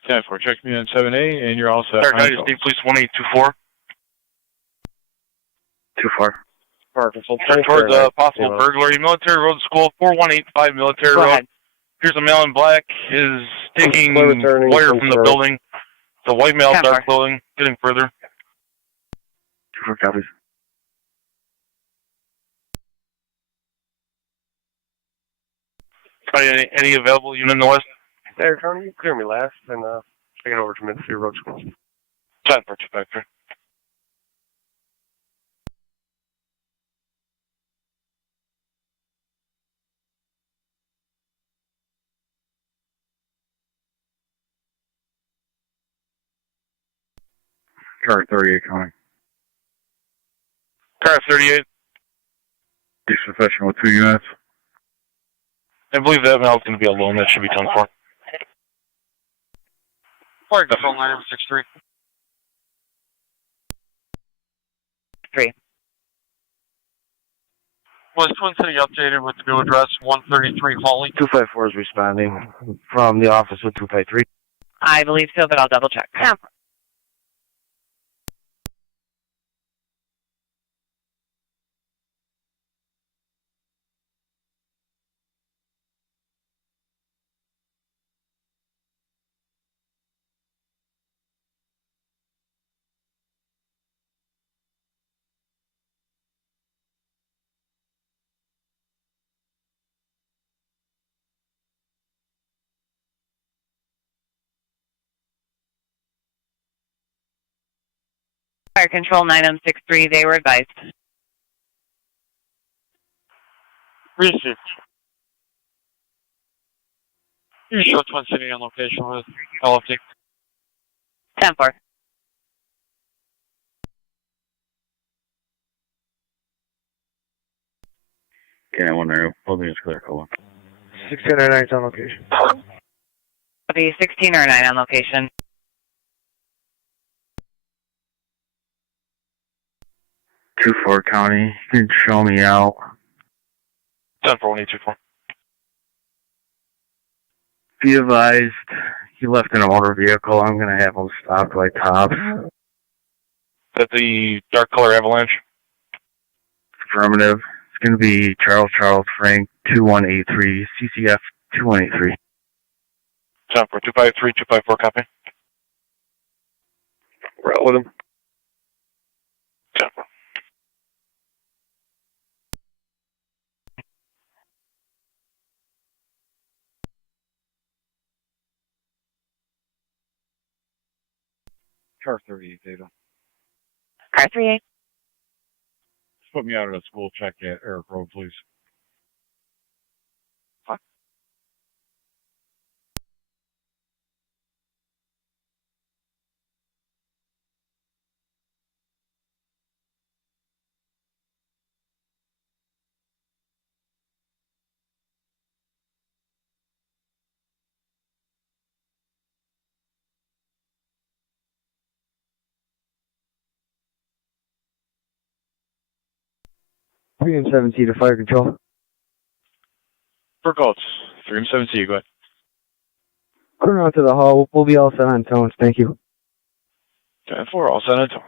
10-4, check me on 7A, and you're all set. Niagara County State Police 1824. 24. Fire Control. Check towards possible burglary. Military Road School, 4185 Military Go Road. ahead. Here's a male in black is taking wire from the building. The white male, dark clothing. Getting further. 24 copies. Any available unit in the west? There, Tony, you clear me last, and take it over to Mid-City Road School. 10 for Vector. Car 38 coming. Car 38. Be sufficient with 2 units. I believe that mail is going to be alone. That should be 10-4. Fire Control 963. 3. Was Twin City updated with the new address, 133 Hawley? 254 is responding from the office with 253. I believe so, but I'll double check. Yeah. Fire Control 963, they were advised. Received. You show Twin City on location with LFD. 10-4. Okay, 1 there. Building is clear, Colin. 1609 on location. Copy, 16 or 9 on location. 2-4 County. You can show me out. 10-4, 1824. Be advised, he left in a motor vehicle. I'm going to have him stopped by Tops. Is that the dark color Avalanche? Affirmative. It's going to be Charles Frank 2183, CCF 2183. 10-4, 253, 254, copy. Route with him. 10-4. Car 38 data. Car 38. Just put me out at a school check at Eric Road, please. Three and 7C to fire control. For codes, 3 and 7C, go ahead. Going around to the hall. We'll be all set on tones. Thank you. 10-4, all set on tones.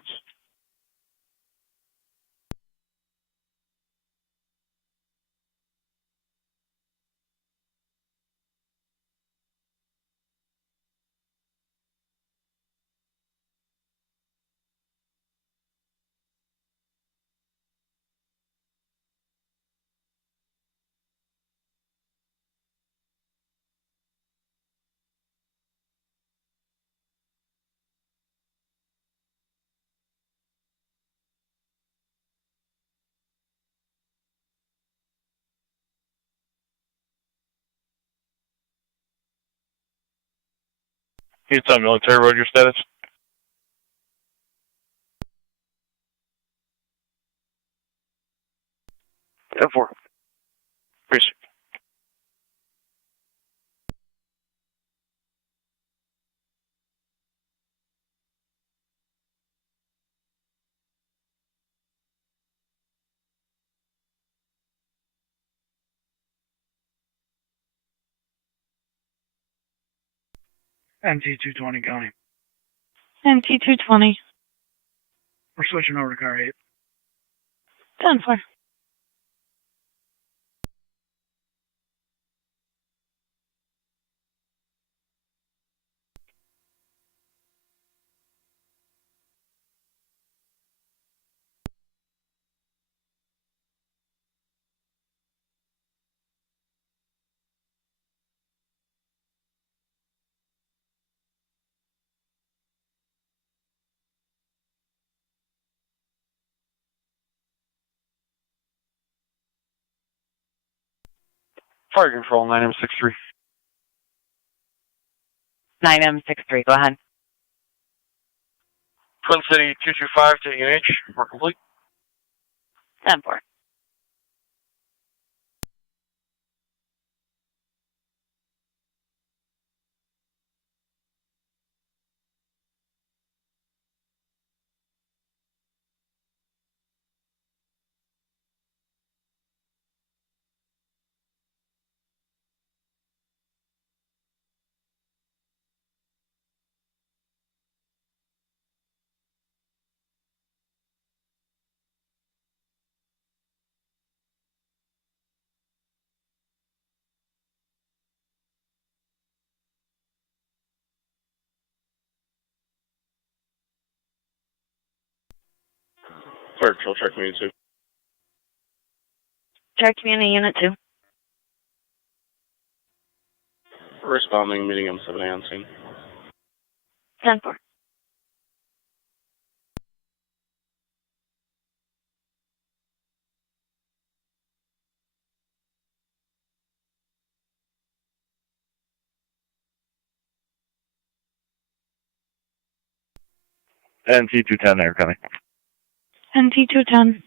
It's on Military Road, your status? 10-4. Appreciate it. MT-220 County. MT-220. We're switching over to car 8. 10-4. Fire Control 9M63. 9M63, go ahead. Twin City 225 to UNH, we're complete. 10-4. Fire Control, Tri Community 2. Tri Community Unit 2. Responding, meeting M7A on scene. 10-4. NT-210 Niagara County. NT-210.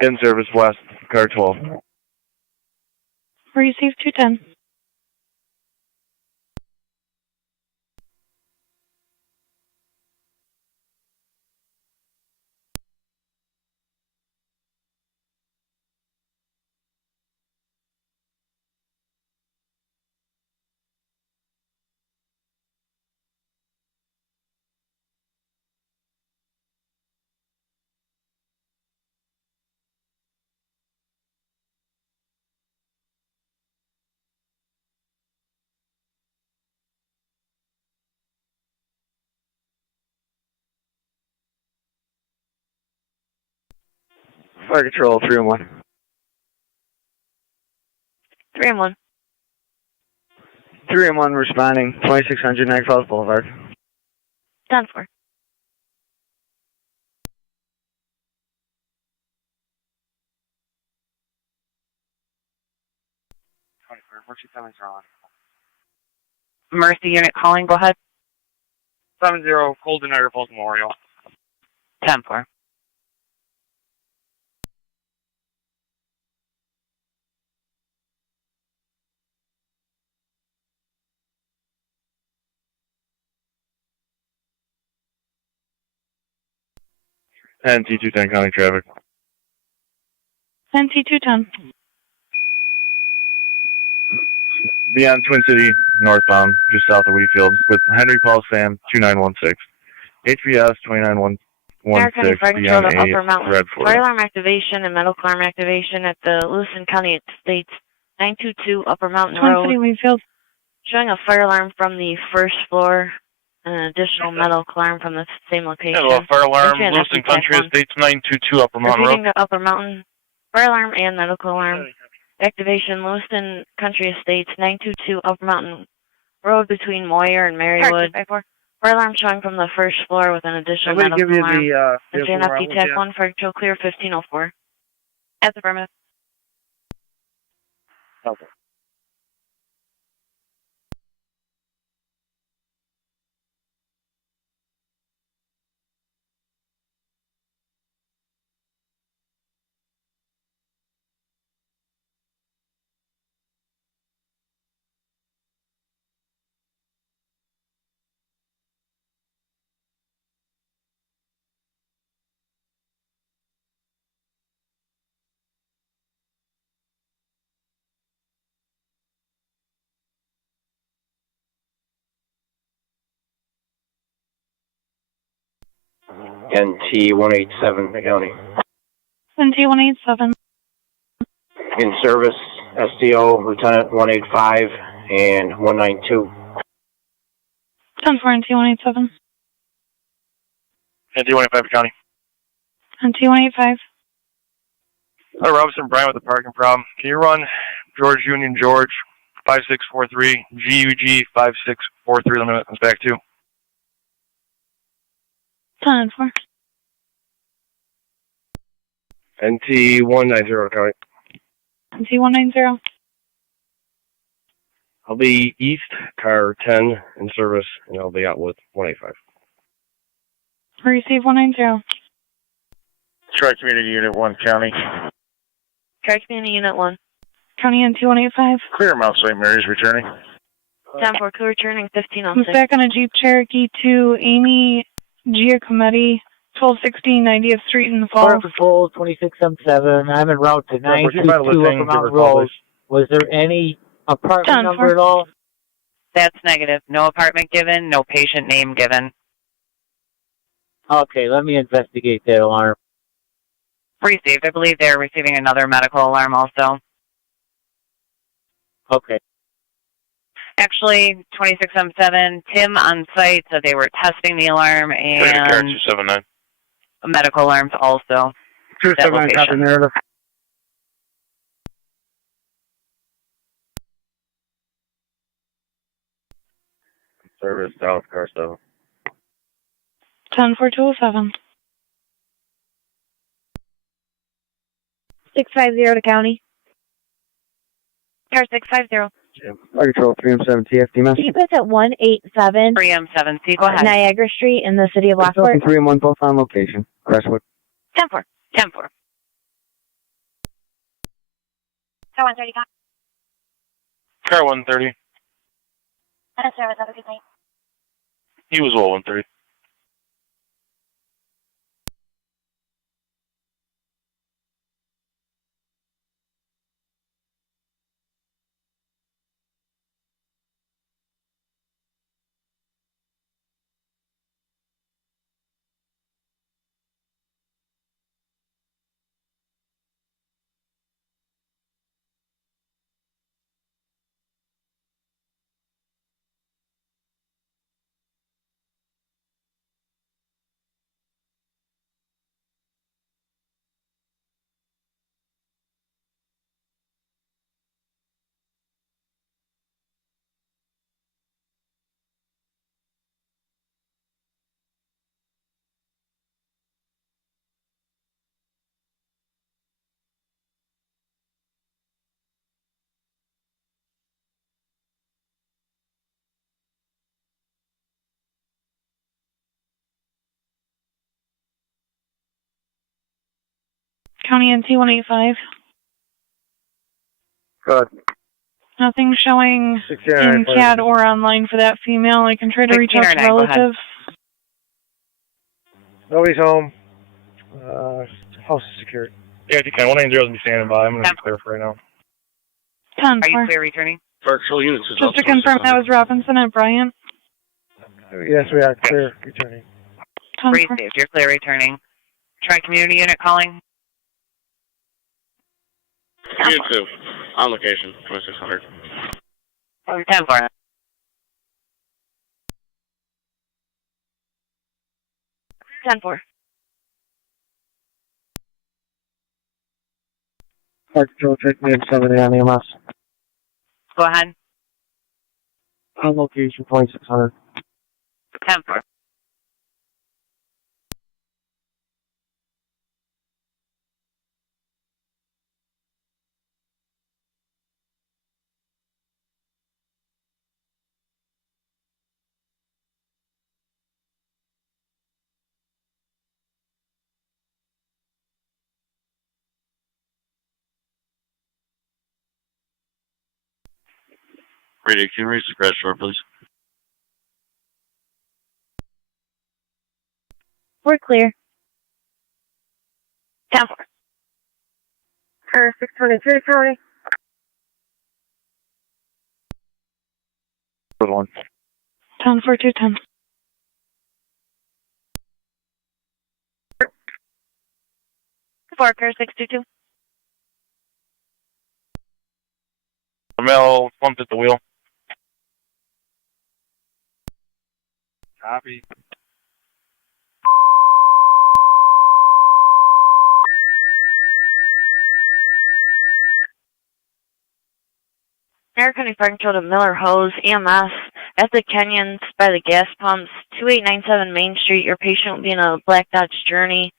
In service west, car 12. Receive 210. Fire Control, 3 and 1. 3 and 1. 3 and 1 responding, 2600 Niagara Falls Boulevard. 10-4. What's your timings on? Mercy unit calling, go ahead. 7-0, Colden Niagara Falls Memorial. 10-4. NT-210 County Traffic. NT-210. Beyond Twin City, northbound, just south of Wheatfield, with Henry Paul Sam 2916. HPS 29116, beyond Upper 8, Mountain. Redford. Fire alarm activation and medical alarm activation at the Lewiston County Estates 922 Upper Mountain Road. Twin City, Wheatfield. Showing a fire alarm from the first floor and an additional medical alarm from the same location. Hello, fire alarm, Entry and Lewiston exit Country TAC 1. Estates 922 Upper Mountain Repeating Road. to Upper Mountain. Fire alarm and medical alarm. Activation, Lewiston Country Estates 922 Upper Mountain Road between Moyer and Marywood. Fire alarm showing from the first floor with an additional medical give you alarm. the Entry and FD TAC 1, fire control clear 1504. That's affirmative. Okay. NT-187 County. NT-187. In service, STO, Lieutenant 185 and 192. 10-4 NT-187. NT-185 County. NT-185. Robinson Brian with a parking problem. Can you run George Union George 5643, GUG 5643, limit comes back to? 10-4. NT-190 County. NT-190. I'll be east, car 10 in service, and I'll be out with 185. Receive 190. Tri Community Unit 1 County. Tri Community Unit 1. County NT-185. Clear Mount St. Mary's returning. 10-4, crew returning I'm 1506. back on a Jeep Cherokee to Amy Giacometti, 1216 90th Street in the Fire Falls. Control 2677. I'm en route to 922 Upper Mountain Road. Was there any apartment number at all? That's negative. No apartment given, no patient name given. Okay, let me investigate that alarm. Received. I believe they're receiving another medical alarm also. Okay. Actually, 2677, Tim on site said they were testing the alarm and... Car 279. medical alarms also. 279 copy narrative. Service South Carso. 10-4207. 650 to county. Car 650. Fire Control 3M7 TFDMS. Keep us at 187 3M7C, go ahead. Niagara Street in the city of Lockport. 3 and 1 both on location. Crestwood. 10-4. 10-4. Car 130, Car 130. Out of service, have a good night. He was well 130. County NT 185. Good. Nothing showing in CAD or online for that female. I can try to reach out to relatives. Nobody's home. House is secured. Yeah, you can. 190 will be standing by. I'm going to be clear for right now. 10-4. Are you clear returning? Virtual units is Just to confirm, that was Robinson and Bryant. Yes, we are clear returning. Breathe safe, you're clear returning. Tri-community unit calling. Unit 2, on location, 2600. 10-4. 10-4. Fire Control, take me in 7 on EMS. Go ahead. On location, 2600. 10-4. Radio, can you raise the crash door, please? We're clear. 10-4. Car 623, county. Good one. 10-4-2-10. Car 622. Mel bumped at the wheel. Copy. Niagara County Fire Control to Miller Hose, EMS, at the Kenyans by the gas pumps, 2897 Main Street. Your patient will be in a Black Dodge Journey.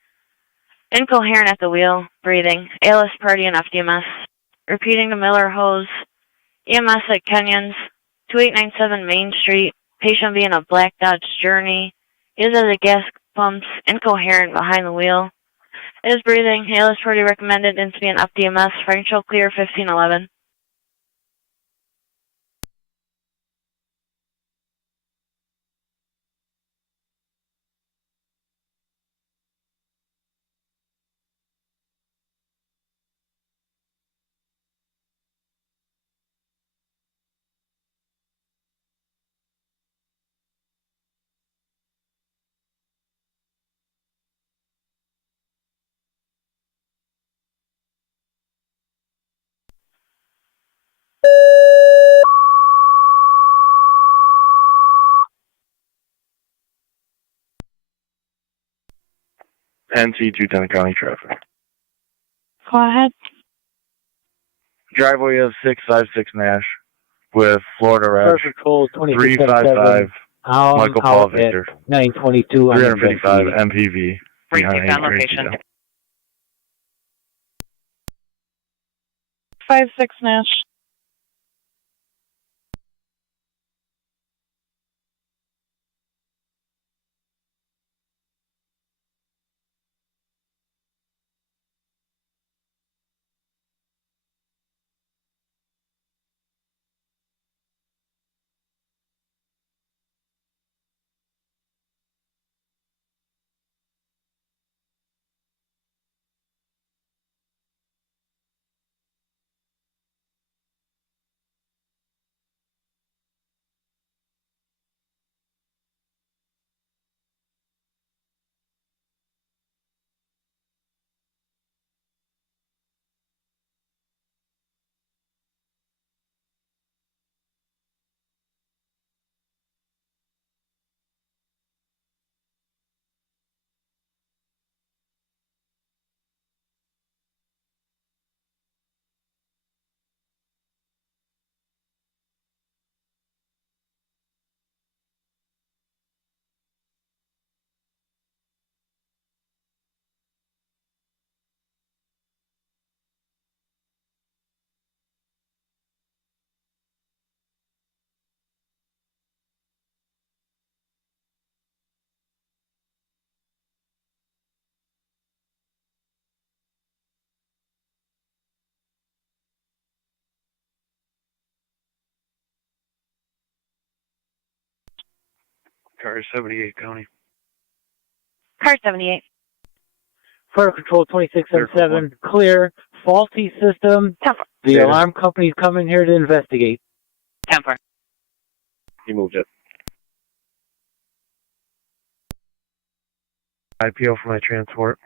Incoherent at the wheel, breathing. ALS party and FDMS. Repeating to Miller Hose, EMS at Kenyans, 2897 Main Street. Patient will be in a Black Dodge Journey. Is at the gas pumps, incoherent behind the wheel. Is breathing. ALS party recommended and to be an FDMS. Fire Control clear 1511. NC 210 County Traffic. Go ahead. Driveway of 656 Nash with Florida Reg. Perfect code 355 Michael Paul Victor. 922 355 MPV. Brief behind on 832. location. 56 Nash. Car 78 County. Car 78. Fire control 2677, clear. Faulty system. The Data. alarm company's coming here to investigate. Temper. He moved it. IPO for my transport.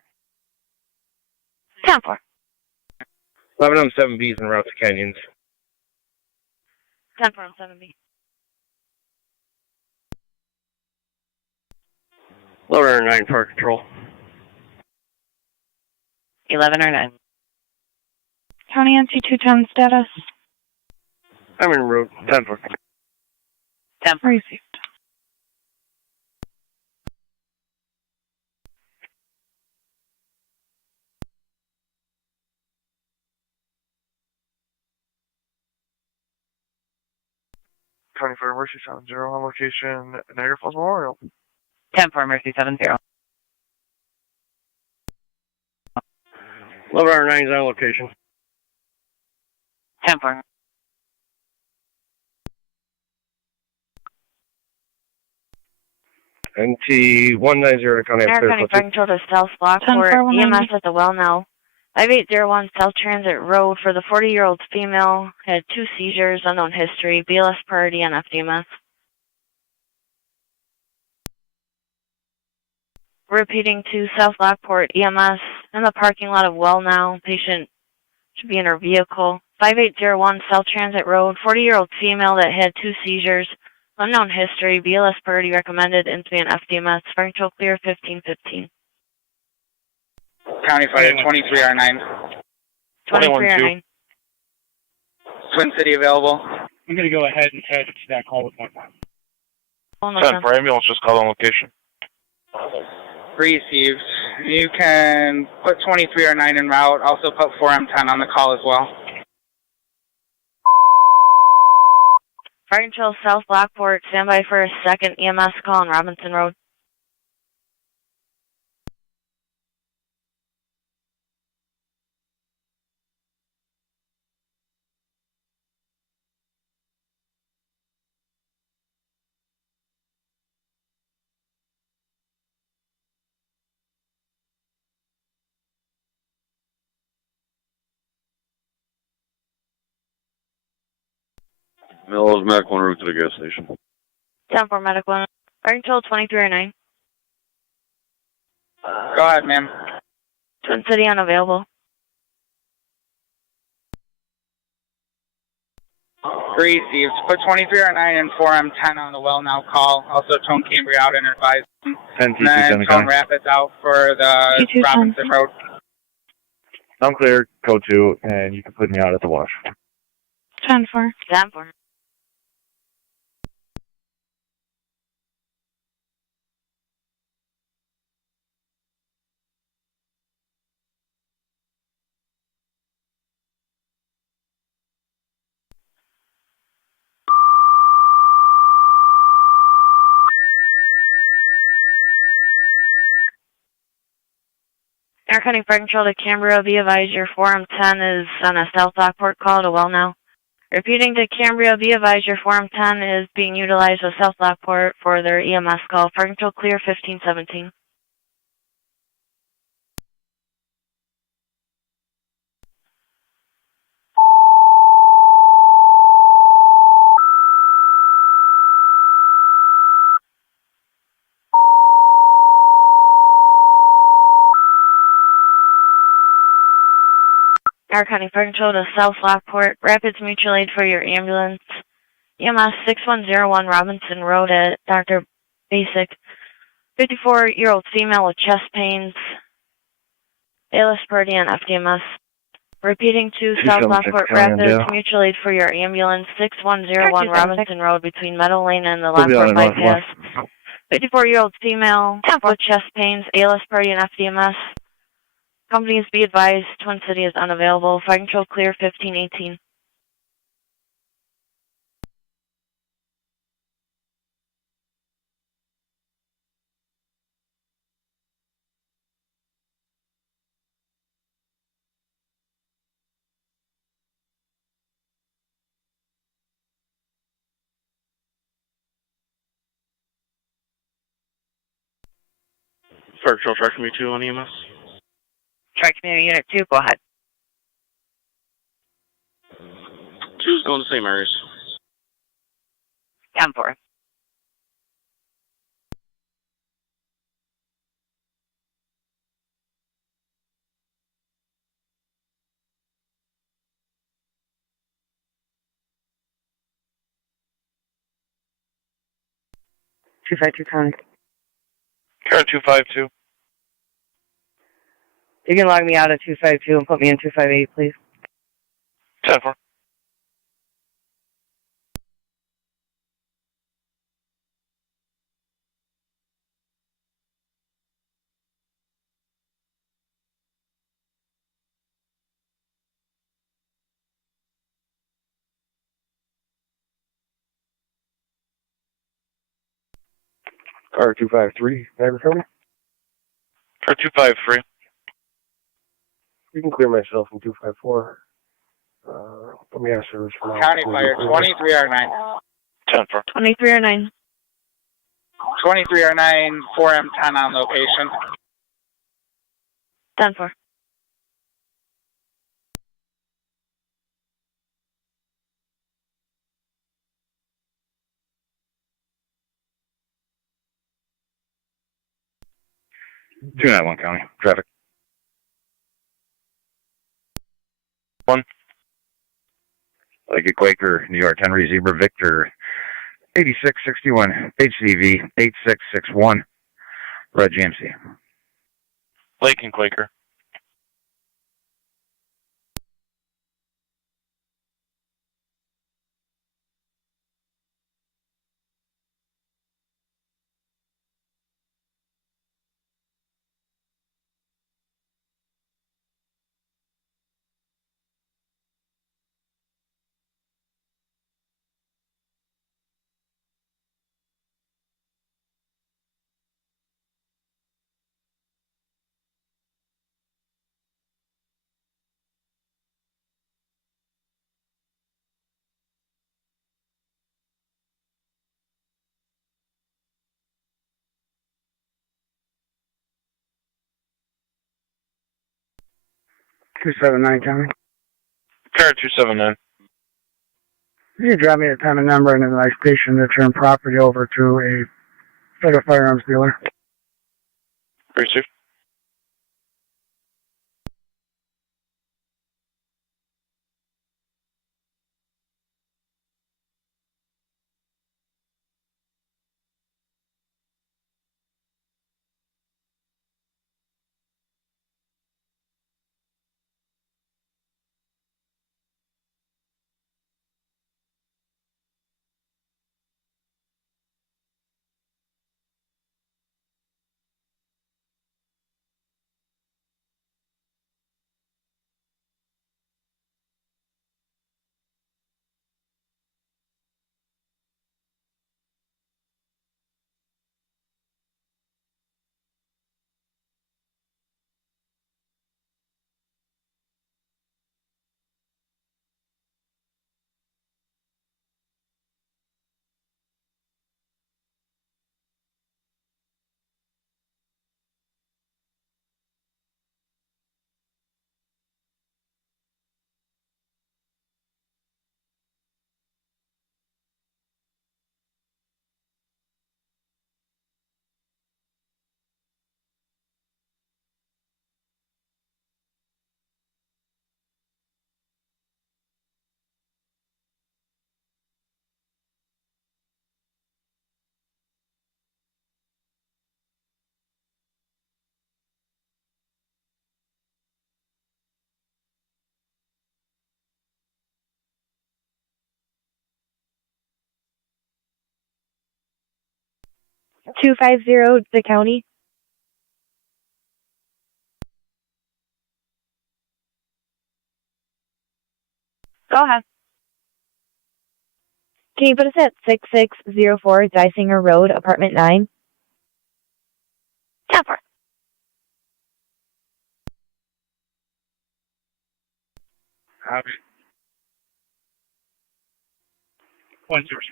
Temper. 11 on 7Bs en route to Canyons. Temper on 7B. Lower 9 Fire Control. 11 or 9. County NC 210 status. I'm en route. 10 Fire. Temper. Received. County Fire Mercy 70 on location Niagara Falls Memorial. Temper, Mercy 70. Lower 9's on location. Temper. NT 190 County Niagara County Fire Control to South Lockport. 10-4-190. EMS at the well now. 5801 South Transit Road for the 40-year-old female. Had 2 seizures, unknown history, BLS priority on FDMS. Repeating to South Lockport, EMS in the parking lot of well now. Patient should be in her vehicle. 5801 South Transit Road, 40-year-old female that had 2 seizures, unknown history, BLS priority recommended, incident FDMS. Fire control clear 1515. County Fire 23R9. 23R9. Twin City available. I'm going to go ahead and head to that call with my phone. 10 for ambulance, just call on location. Received. You can put 23R9 en route. Also put 4M10 on the call as well. Fire control South Lockport, stand by for a second EMS call on Robinson Road. Mills Medical en route to the gas station. 10-4 medical. Fire control 2309. Go ahead, ma'am. Twin City unavailable. Received. Put 23R9 and 4M10 on the well now call. Also tone Cambria out and advise 10 And then T210 Stone Rapids out for the T210. Robinson Road. I'm clear, code 2, and you can put me out at the wash. 10-4. 10-4. Air County Fire Control to Canberra, be advised your 4M10 is on a South Lockport call to well now. Repeating to Cambria, be advised your 4M10 is being utilized with South Lockport for their EMS call. Fire Control clear 1517. Air County Fire Control to South Lockport, Rapids Mutual Aid for your ambulance. EMS 6101 Robinson Road at Dr. Basic. 54-year-old female with chest pains. ALS per diem FDMS. Repeating to South Lockport Rapids Mutual Aid for your ambulance 6101 Robinson Road between Meadow Lane and the Lockport bypass. 54-year-old female with chest pains. ALS per diem FDMS. Companies be advised, Twin City is unavailable. Fire Control clear 1518. Fire Control, track me 2 on EMS. Track Community Unit 2, go ahead. 2's going to the same areas. 10-4. Current 252. You can log me out at 252 and put me in 258, please. 10-4. Car 253, Niagara County. Car 253. You can clear myself from 254. Put me out of service for now. County Fire 23R9. 10-4. 2309. 23R9, 4M10 on location. 10-4. Two 291 County. Traffic. 1. Like a Quaker, New York, Henry Zebra Victor, 8661, HCV 8661, Red GMC. Lake and Quaker. County. Car 279. You can drop me a time and number and then my station to turn property over to a federal firearms dealer. Received. 250, the county. Go ahead. Can you put us at 6604 Dysinger Road, apartment 9? 10-4.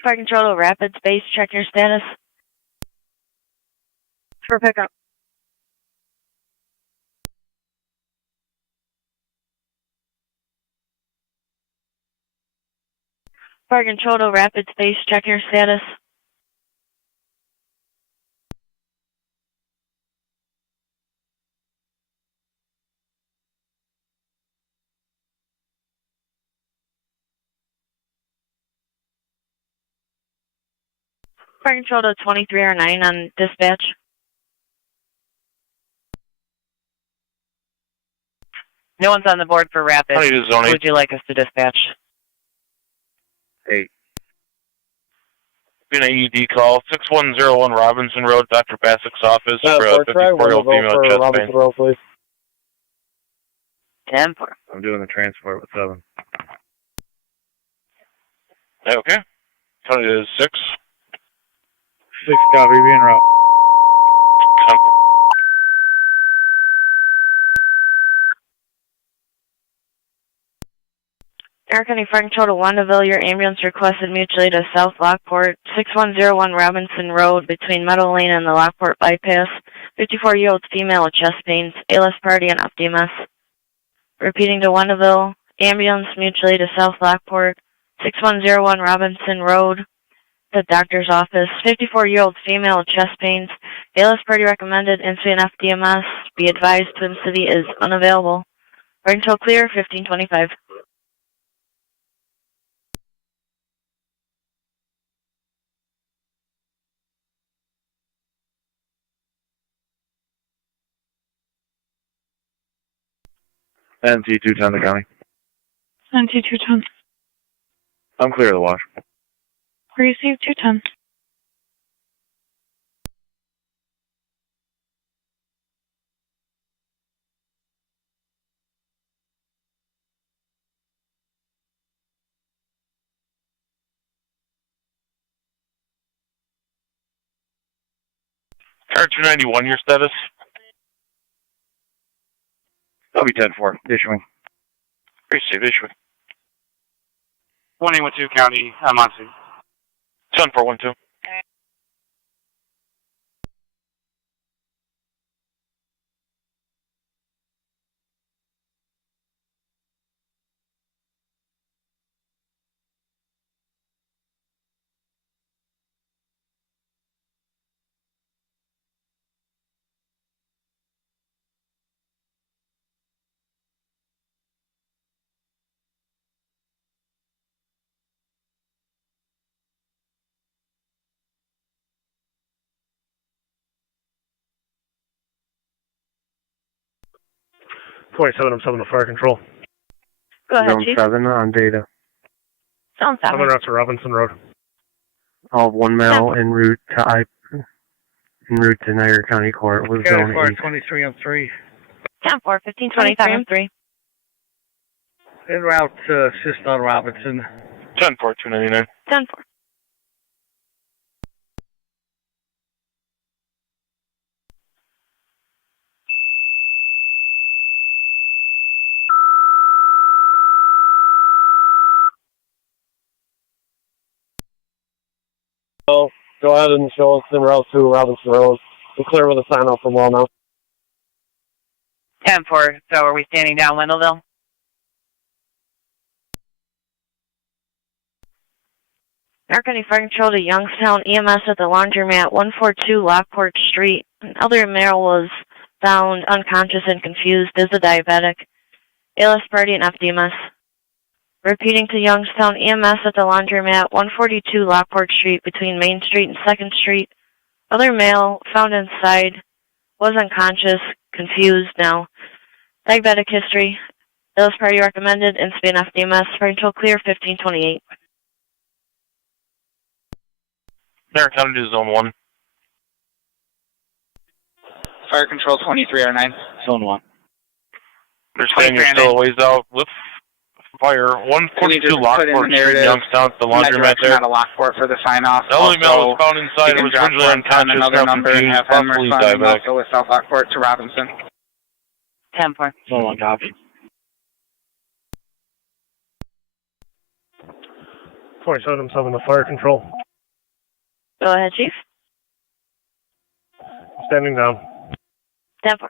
Fire control to Rapid Space, check your status. For pickup. Fire control to Rapid Space, check your status. Fire control to 2309 on dispatch. No one's on the board for Rapid. How do you do zoning? Who would you like us to dispatch? Hey. Been an ED call, 6101 Robinson Road, Dr. Bassick's office for a 54-year-old female chest pain. Road, please. 10-4. I'm doing the transport with 7. Okay. County is 6. 6 copy, being route. 10-4. Air County Fire Control to Wandaville, your ambulance requested mutually to South Lockport, 6101 Robinson Road, between Meadow Lane and the Lockport Bypass. 54-year-old female with chest pains, ALS party and FDMS. Repeating to Wandaville, ambulance mutually to South Lockport, 6101 Robinson Road, the doctor's office. 54-year-old female with chest pains, ALS party recommended, incident FDMS. Be advised, Twin City is unavailable. Fire Control clear, 1525. NT 210 the county. NT 210. I'm clear of the wash. Receive 210. Car 291, your status? I'll be 10-4, issuing. Receive, issuing. 2112 County, I'm on scene. 10-412. I'm 7 to Fire Control. Go ahead, Zone Chief. 7 on data. Zone 7. I'm route to Robinson Road. All 1 mile en route to Niagara County Court with Zone 8. 23 on 3. 10-4, 1525 on 3. En route to assist on Robinson. 10-4, 299. 10-4. Go ahead and show us en route to Robinson Road. We're clear with a sign off from well now. 10-4. So are we standing down Wendellville? Air County Fire Control to Youngstown, EMS at the laundromat, 142 Lockport Street. An elderly male was found unconscious and confused as a diabetic. ALS party and FDMS. Repeating to Youngstown, EMS at the laundromat, 142 Lockport Street, between Main Street and 2nd Street. Other male found inside, was unconscious, confused now. Diabetic history. ALS party recommended, incident FDMS. Fire Control clear, 1528. Niagara County to Zone 1. Fire Control 23R9. Zone 1. They're saying you're still a ways out with fire. 142 Lockport Street, Youngstown, the laundromat there. Not a Lockport for the sign-off. The only male was found inside and was originally unconscious, now confused, possibly diabetic. Also with South Lockport to Robinson. 10-4. Zone 1 copy. 27, I'm subbing to fire control. Go ahead, Chief. Standing down. 10-4.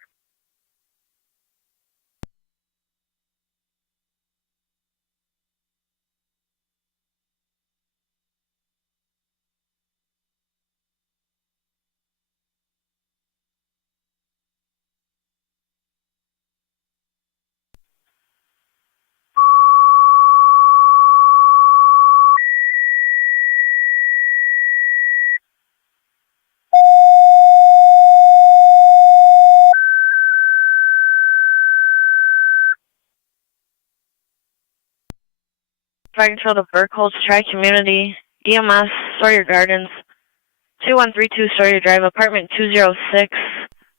Fire Control to Burkholz, Tri-Community, EMS, Sawyer Gardens, 2132 Sawyer Drive, apartment 206.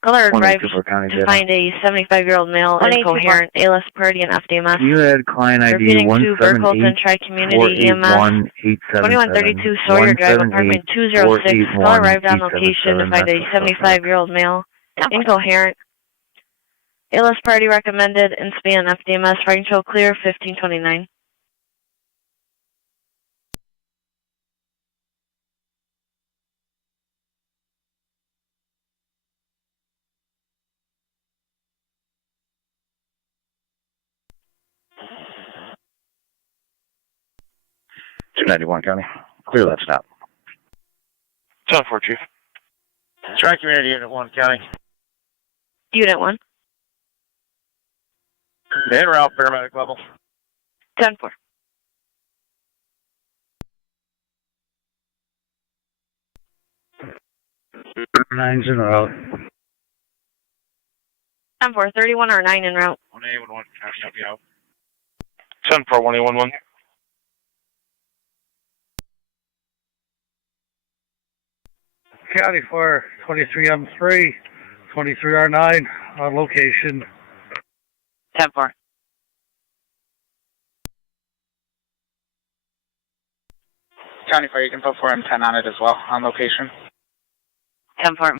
Caller arrived to find a 75-year-old male incoherent, ALS party and FDMS. You had client ID Repeating to Burkholz and Tri-Community EMS, 2132 Sawyer Drive, apartment 206. Caller arrived on location to find a 75-year-old male incoherent. ALS party recommended in span FDMS. Fire Control clear 1529. .291 County. Clear that stop. 10-4, Chief. Tri-Community Unit 1 County. Unit 1. En route, paramedic level. 10-4. Nine's en route. 10-4, 31 or 9 en route. 1A11, copy out. 10-4, 1A11. County Fire 23M3, 23R9 on location. 10-4. County Fire, you can put 4M10 on it as well, on location. 10-4.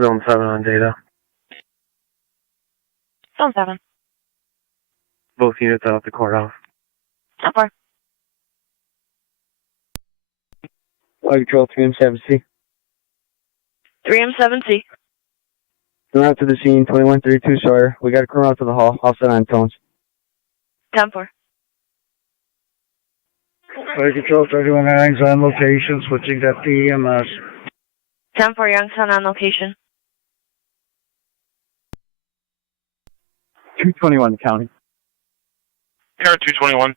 Zone 7 on data. Zone 7. Both units out of the courthouse. 10-4. Fire Control 3M7C. 3M7C. Come out to the scene, 2132 Sawyer. We got to come out to the hall. I'll set on tones. 10-4. Fire Control 31-9's on location, switching to EMS. 10-4, Youngstown on location. 221 County. Car 221.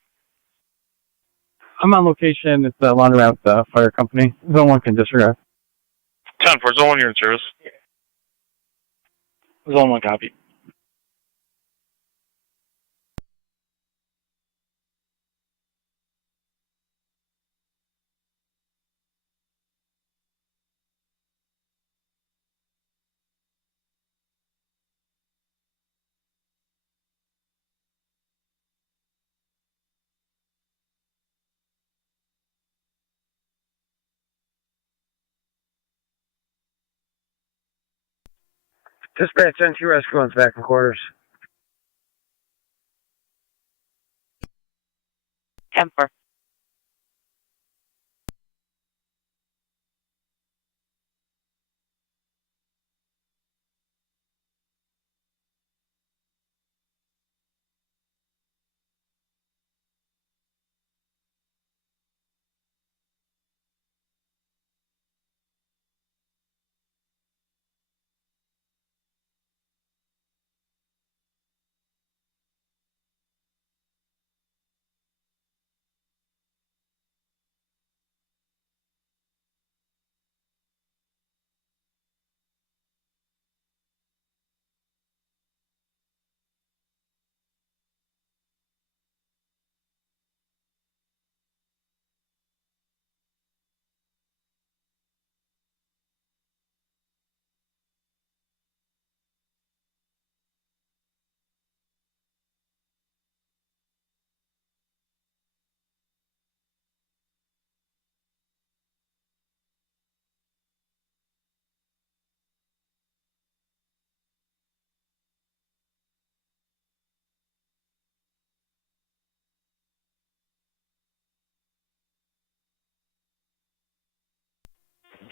I'm on location. It's the laundromat fire company. Zone 1 can disregard. 10-4, Zone 1, you're in service. Zone 1 copy. Dispatch NT rescue one's back in quarters. 10-4.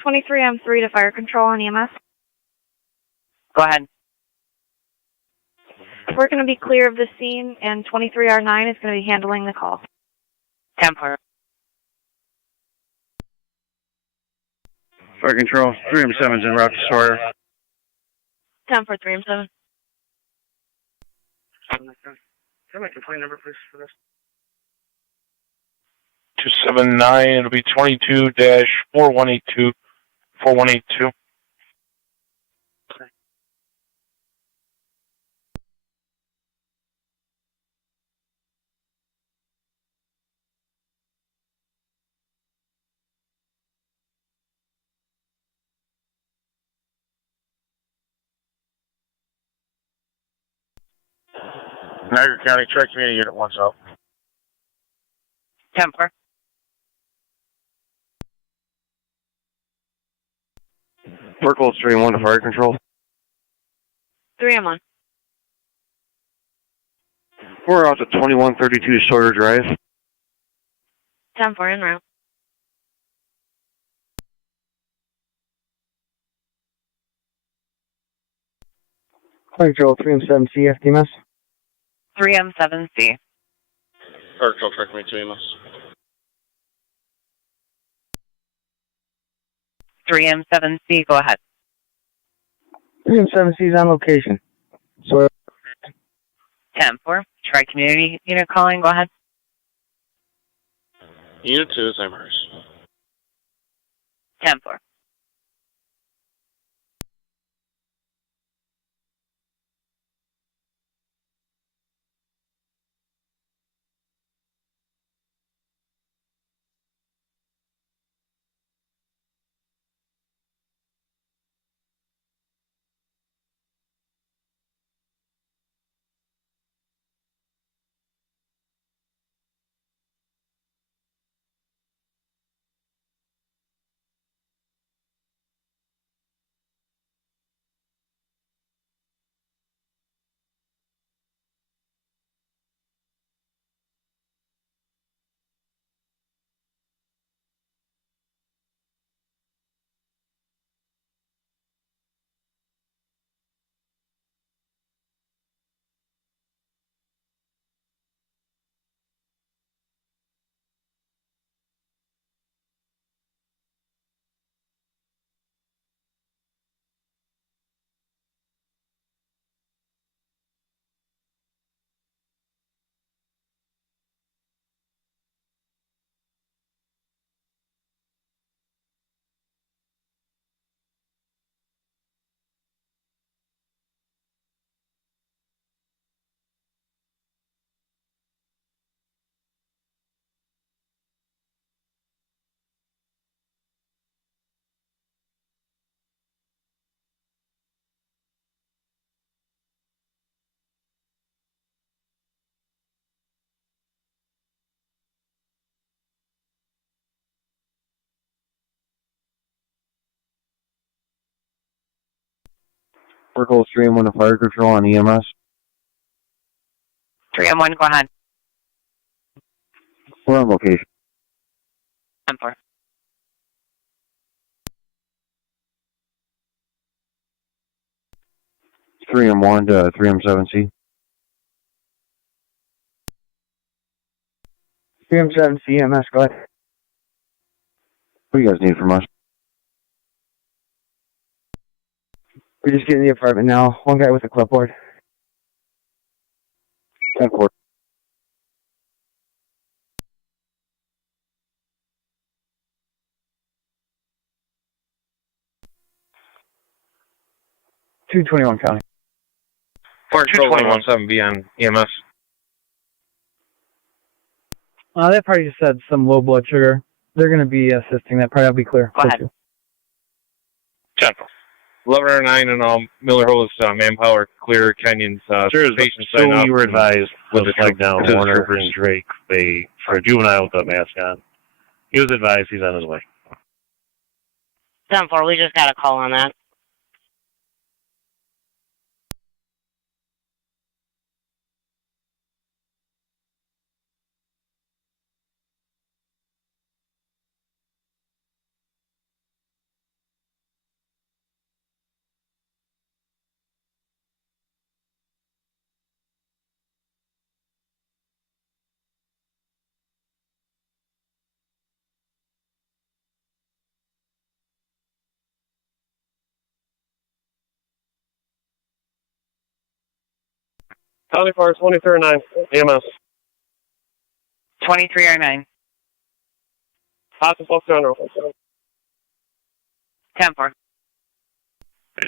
23M3 to fire control and EMS. Go ahead. We're going to be clear of the scene, and 23R9 is going to be handling the call. 10-4. Fire control, 3M7's en route to Sawyer. 10 for 3M7. Can I have my complaint number, please, for this? 279, it'll be 22-4182, 4182. Niagara County Tri-Community Unit 1's out. 10-4. Circle 3-1 to fire control. 3M1. We're out to 2132 Sawyer Drive. 10 for en route. Fire control, 3M7C, FDMS. 3M7C. Fire control, track me to EMS. 3M7C, go ahead. 3M7C is on location. So 10-4. Tri-community unit calling, go ahead. Unit 2 is Amherst. 10-4. Circle 3-1 to fire control on EMS. 3M1, go ahead. We're on location. 10-4. Three M1 to 3M7C. 3M7C, EMS, go ahead. What do you guys need from us? We're just getting the apartment now. One guy with a clipboard. 10-4. $221 County. Fire control 117B on EMS. That party just had some low blood sugar. They're going to be assisting. That probably will be clear. Go ahead. 1109 and Miller Hose manpower clear Kenyon's patient sign So up. we were advised with the flag down, to the Warner troopers. and Drake, for a juvenile with a mask on. He was advised he's on his way. 10-4, we just got a call on that. 24, 2309, EMS. 2309. Hospital General. 10-4.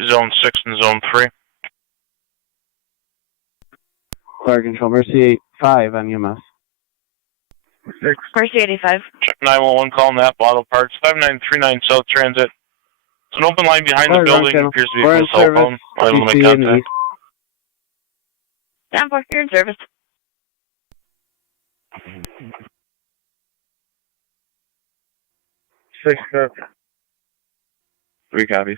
Zone 6 and Zone 3. Fire Control, Mercy 85 on EMS. Mercy 85. Check 911 call, Nap Auto Parts, 5939 South Transit. It's an open line behind the building. Appears to be a cell phone. I'll make contact. 10-4, you're in service. 6 copy. 3 copies.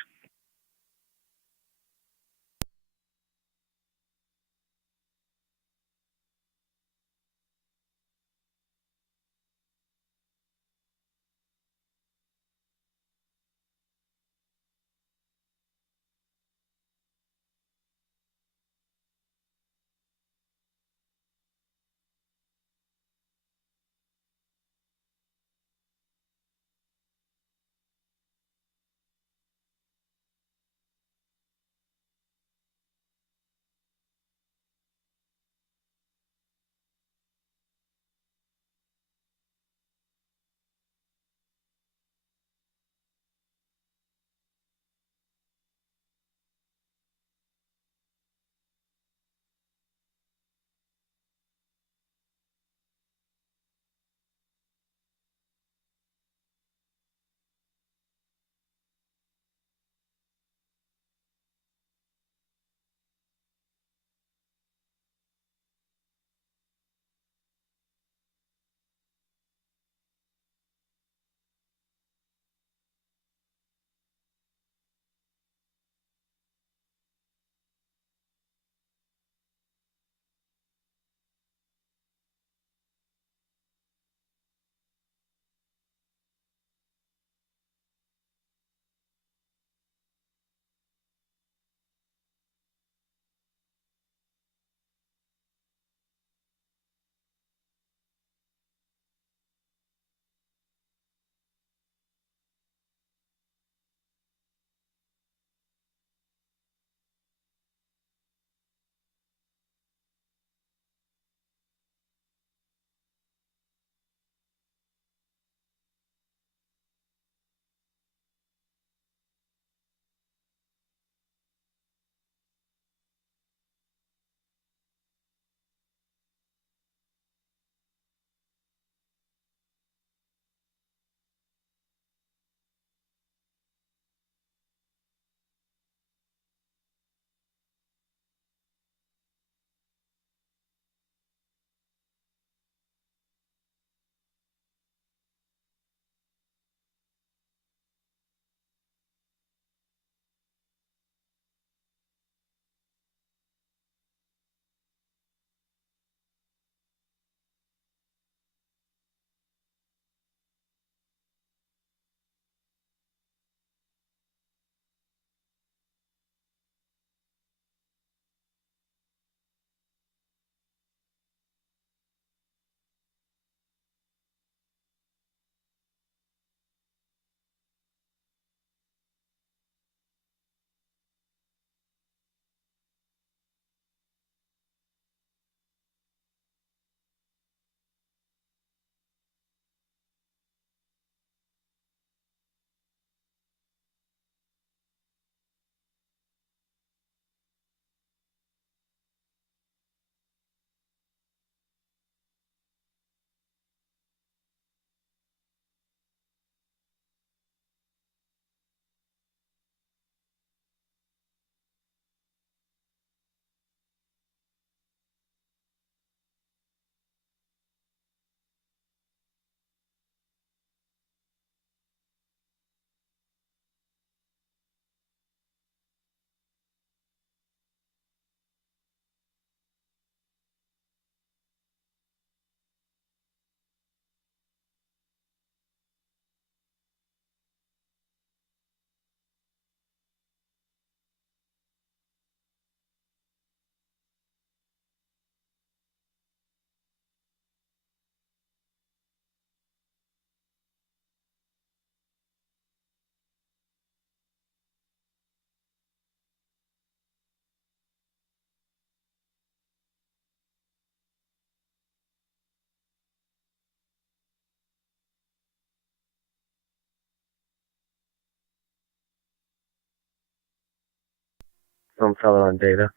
Zone 7 on data.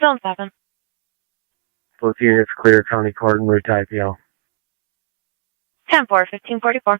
Zone 7. Both units clear County Court and route to IPL. 10-4, 1544.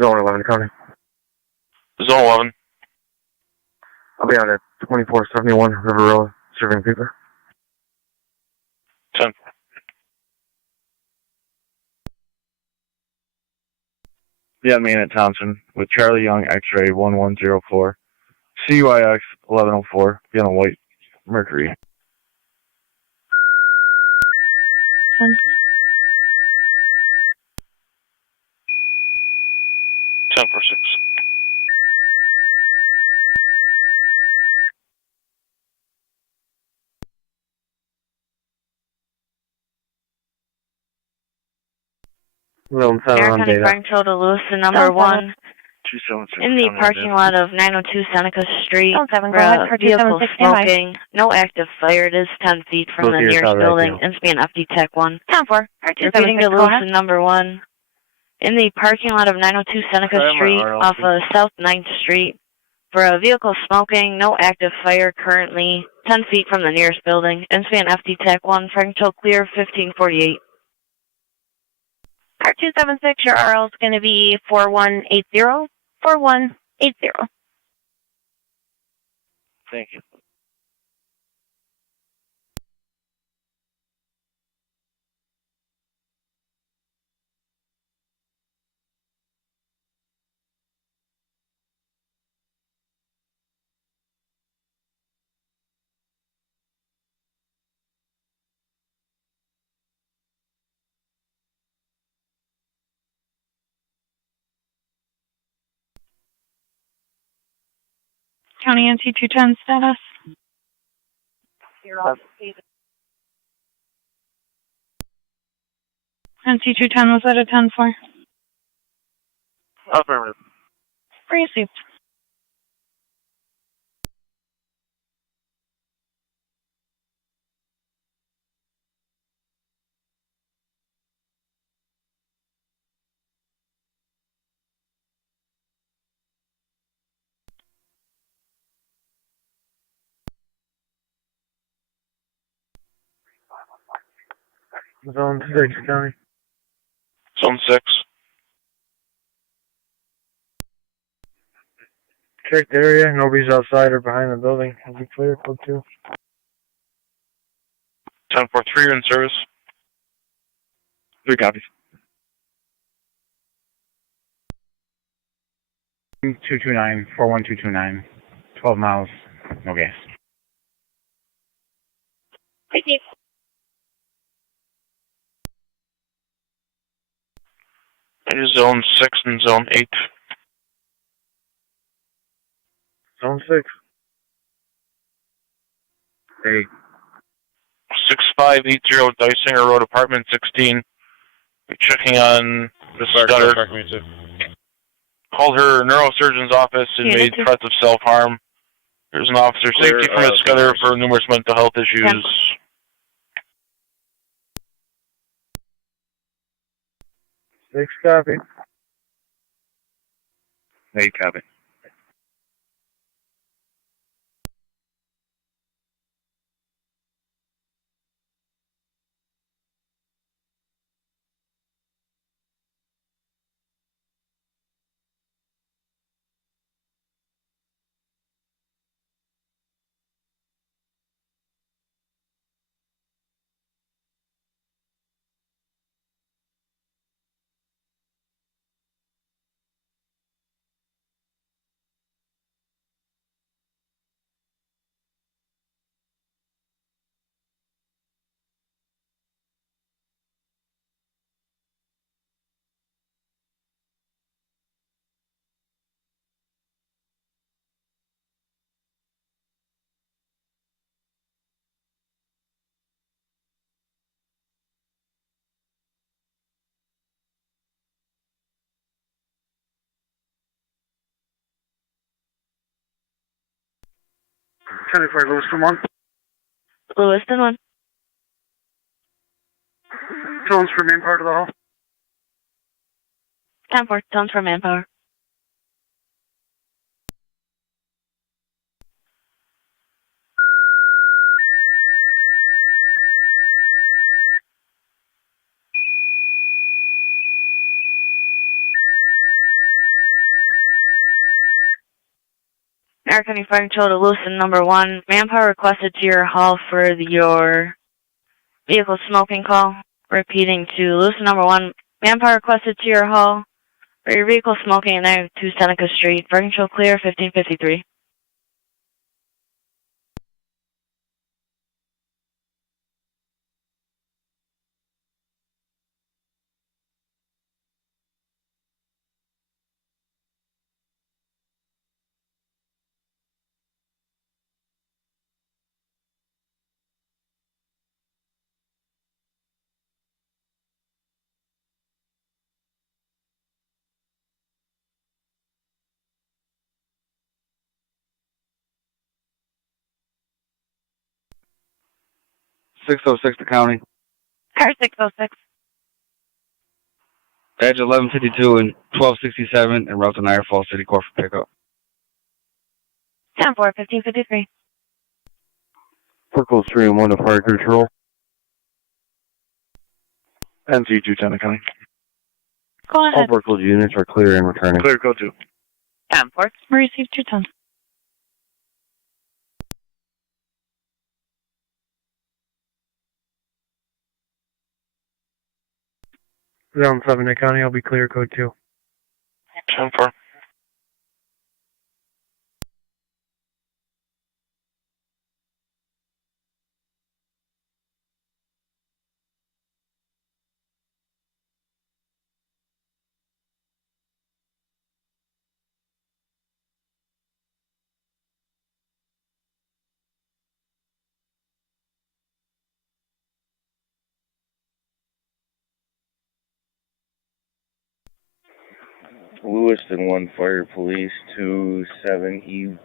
Zone 11, County. Zone 11. I'll be out at 2471 River Road, serving people. 10. Yeah, main at Thompson with Charlie Young X-ray 1104. CUIX 1104. Be on a white Mercury. 10. 10-4-6. Zone 7 on County data. Fire Control to Lewiston number 1. 276. In the parking lot of 902 Seneca Street, Zone 7, go for ahead a for vehicle 276, stand by. smoking, no active fire. It is 10 feet from the nearest building. And span FD Tech 1. 10-4. Repeating to Lewiston number 1. In the parking lot of 902 Seneca Street off of South 9th Street, for a vehicle smoking, no active fire currently, 10 feet from the nearest building. And span FD Tech 1, Fire Control clear 1548. Car 276, your RL is going to be 4180. 4180. Thank you. County NC210 status. NC210 was at a 10-4. Affirmative. Received. Zone 6, County. Zone 6. Check the area. Nobody's outside or behind the building. Will be clear. Code 2. 10-4-3, you're in service. 3 copies. 229, 41229. 12 miles. No gas. Received. It is Zone 6 and Zone 8. Zone 6. Hey. 6580 Dysinger Road, Apartment 16. We're checking on Miss Scudder. Called her neurosurgeon's office and made threats of self-harm. There's an officer safety from Miss Scudder for numerous mental health issues. 6 copy. 8 copy. For Lewiston 1. Lewiston 1. Tones for main part of the hall. 10-4, tones for manpower. Niagara County Fire Control to Lewiston number 1. Manpower requested to your hall for your vehicle smoking call. Repeating to Lewiston number 1. Manpower requested to your hall for your vehicle smoking at 2 Seneca Street. Fire Control clear 1553. .606 to county. Car 606. Badge 1152 and 1267 en route to Niagara Falls City Court for pickup. 10-4, 1553. Circles 3 and 1 to fire control. NC210 to county. Go All ahead. Berkeley units are clear and returning. Clear, code 2. 10-4. Received 210. Zone 7, Nick County. I'll be clear. Code 2. 10-4. Lewiston 1 Fire Police 27E2.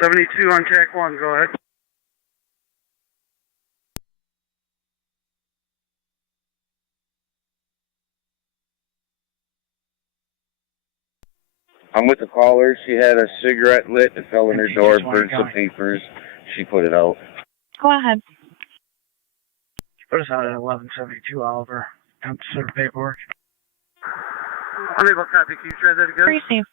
'72 on TAC 1, go ahead. I'm with the caller. She had a cigarette lit. It fell in her door, burned some papers. She put it out. Go ahead. Put us out at 1172, Oliver. Time to serve paperwork. Unable copy. Can you try that again? Received.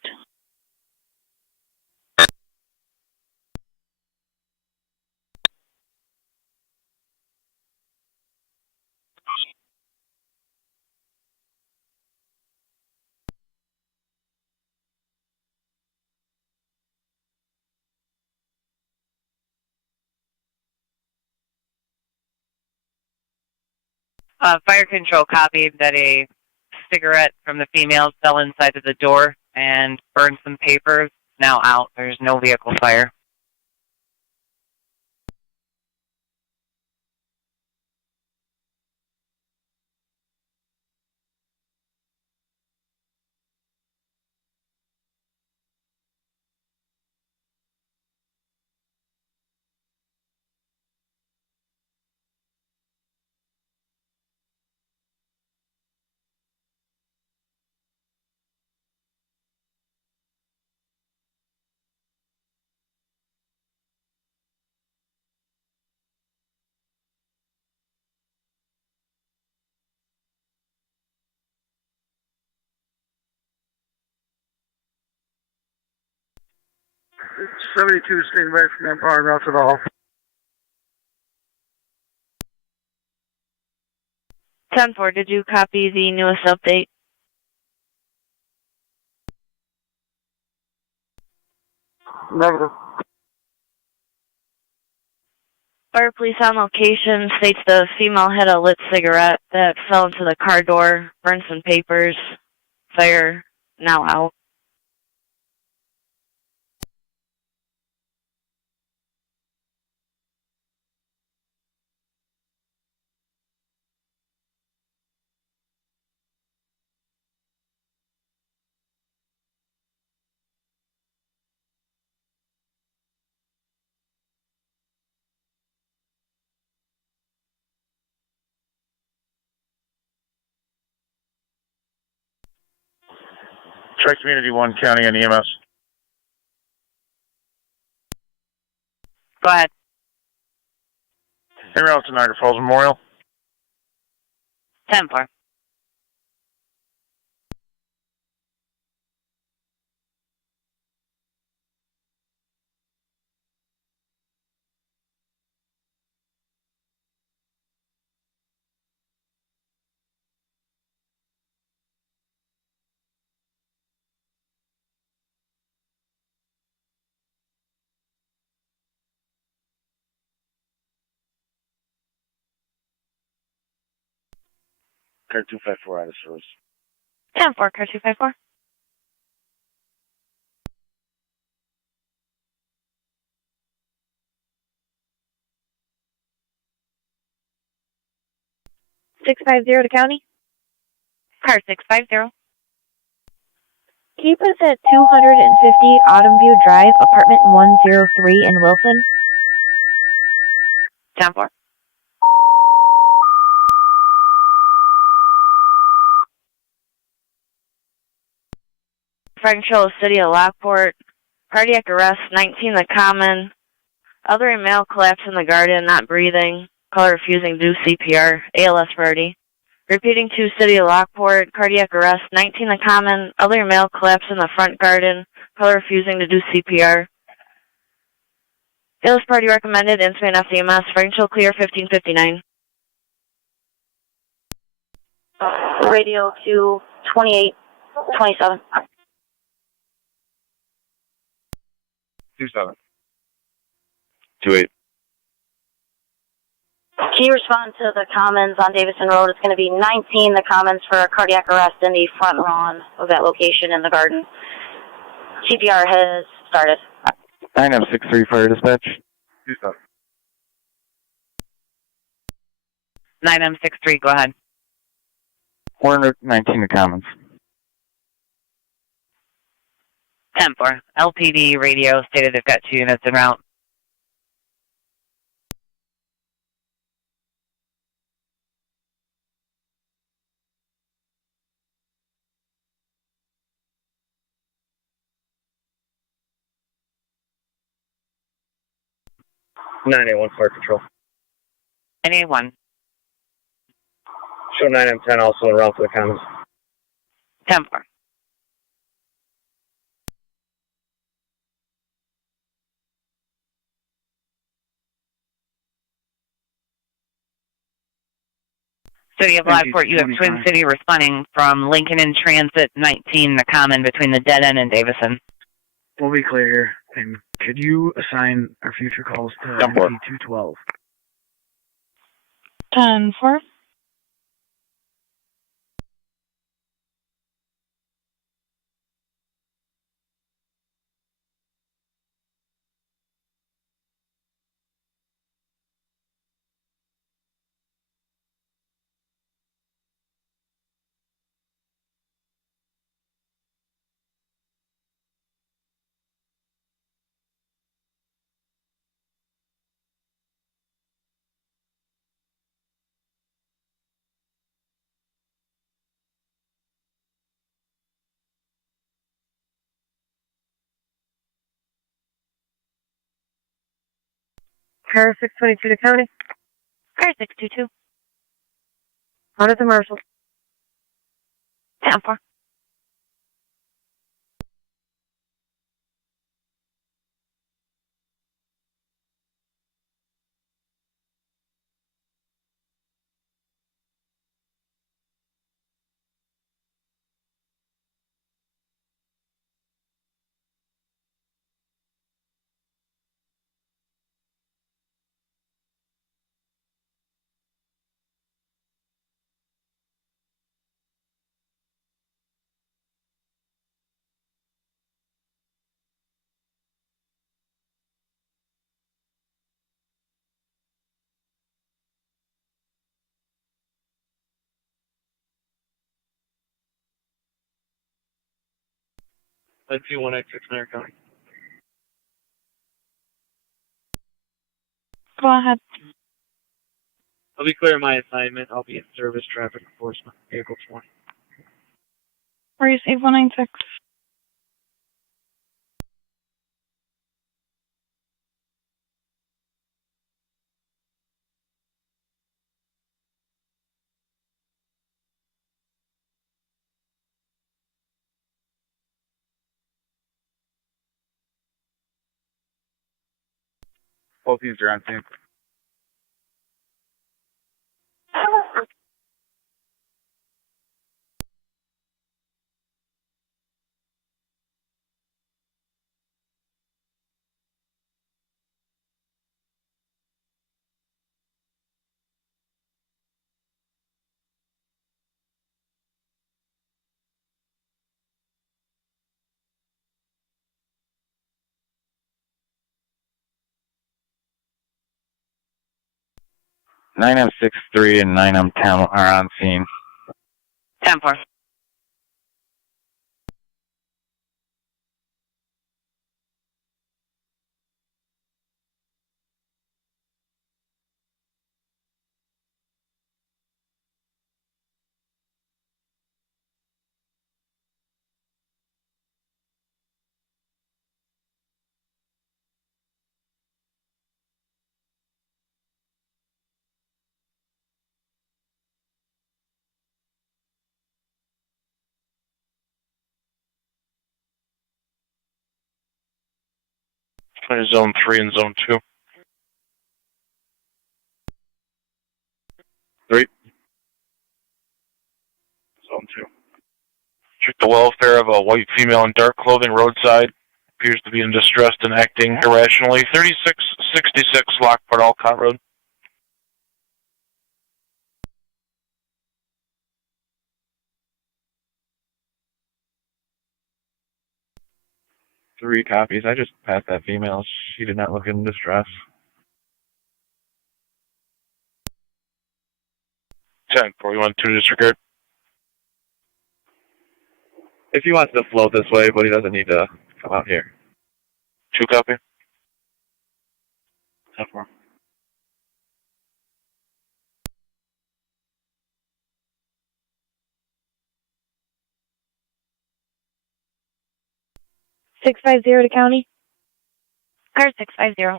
Fire control copied that a cigarette from the female fell inside of the door and burned some papers. Now out. There's no vehicle fire. '72 standing by for manpower and routes at all. 10-4, did you copy the newest update? Negative. Fire police on location states the female had a lit cigarette that fell into the car door, burned some papers. Fire now out. Try Community 1 County and EMS. Go ahead. En route to Niagara Falls Memorial. 10-4. Car 254 out of service. 10-4, car 254. $650 to county. Car 650. Keep us at 250 Autumn View Drive, apartment 103 in Wilson. 10-4. Fire control city of Lockport. Cardiac arrest, 19 the common. Elderly male collapsed in the garden, not breathing. Caller refusing to do CPR. ALS party. Repeating to city of Lockport. Cardiac arrest, 19 the common. Elderly male collapsed in the front garden. Caller refusing to do CPR. ALS party recommended. Incident FDMS. Fire control clear, 1559. Radio to 2827. 27. 28. Can you respond to the Commons on Davison Road? It's going to be 19, the Commons, for a cardiac arrest in the front lawn of that location in the garden. CPR has started. 9M63 Fire Dispatch. 9M63, go ahead. We're in Route 19 to Commons. 10-4. LPD radio stated they've got 2 units en route. (981) Fire Control. 981. Show 9M10 also en route to the Commons. 10-4. City of Lockport, you have Twin City responding from Lincoln in Transit 19, the common between the dead end and Davison. We'll be clear here. And could you assign our future calls to MP212? 10-4. Car 622 to County. Car 622. On to Marshall. 10-4. Let's see 186 Niagara County. Go ahead. I'll be clear of my assignment. I'll be in service traffic enforcement, vehicle 20. Receive 196. Both teams are on scene. Nine M63 and 9M10 are on scene. 10-4. Zone 3 and Zone 2. 3. Zone 2. Check the welfare of a white female in dark clothing roadside. Appears to be in distress and acting irrationally. 3666 Lockport, Alcott Road. 3 copies. I just passed that female. She did not look in distress. 10-4, you want 2 to disregard? If he wants to float this way, but he doesn't need to come out here. 2 copy. 10-4. to county. Car 650.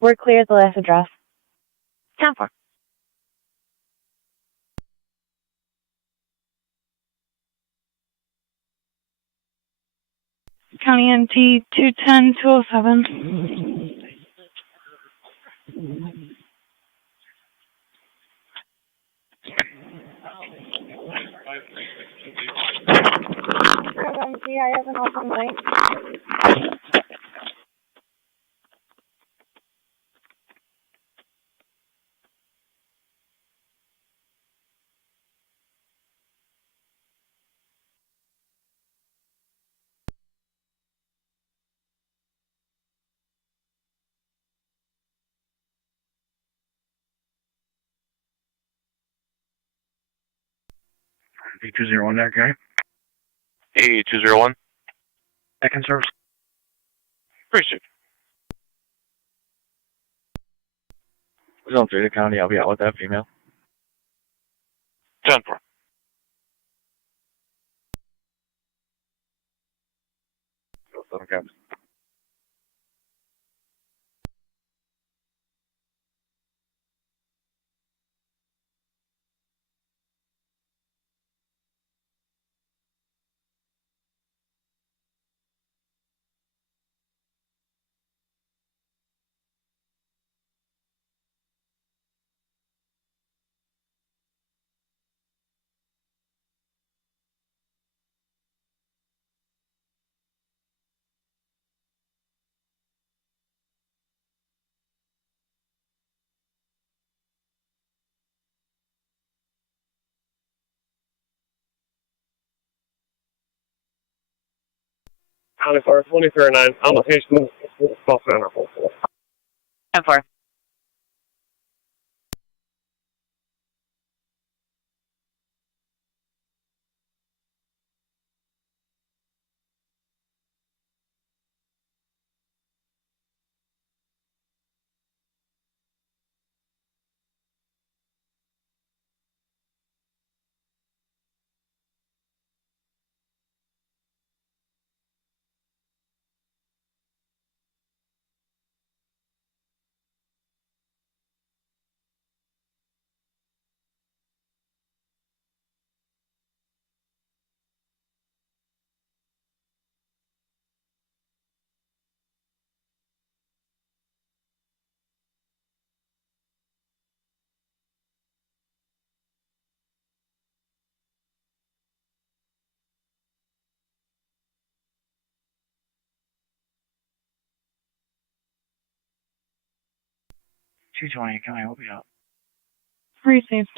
We're clear at the last address. 10-4. County NT 210-207. I have an open light. B201 there, guy. A201. Second service. Appreciate it. We're going through the county. I'll be out with that female. 10-4. Okay. 24-2309, on location, call center. 10-4. $220, can I help you out? Received.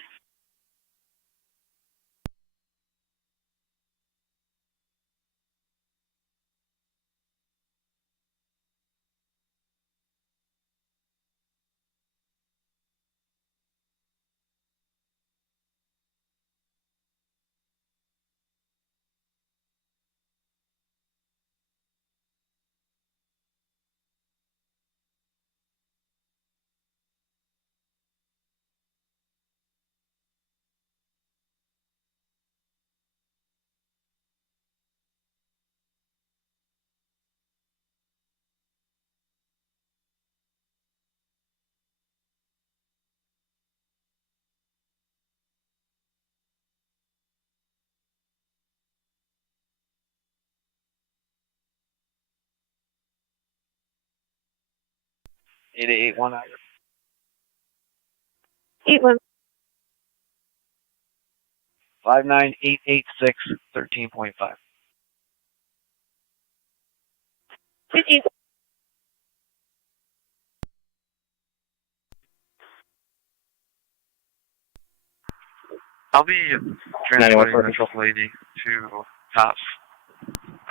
Eight 81. 81. 59886 13.5. 15. I'll be transporting this lady to Tops.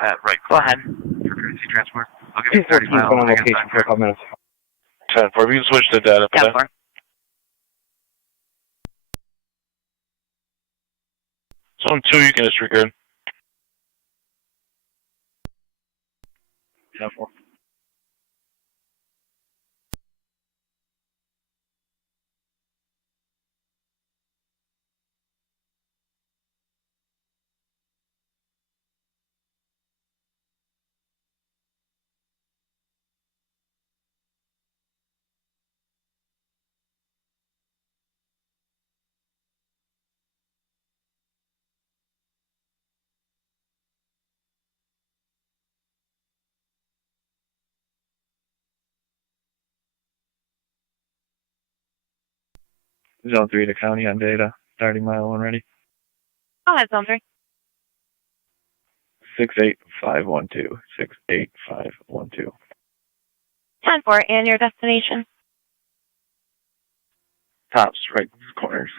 Right. Go ahead. For courtesy transport. I'll give you 30 214's miles. been on location for a couple minutes. 10-4. If you can switch to data for that. 10-4. Zone 2, you can disregard. 10-4. Zone 3 to county on data. Starting mile 1 ready. Go ahead, Zone 3. 68512. 68512. 10-4, and your destination? Tops, right corners.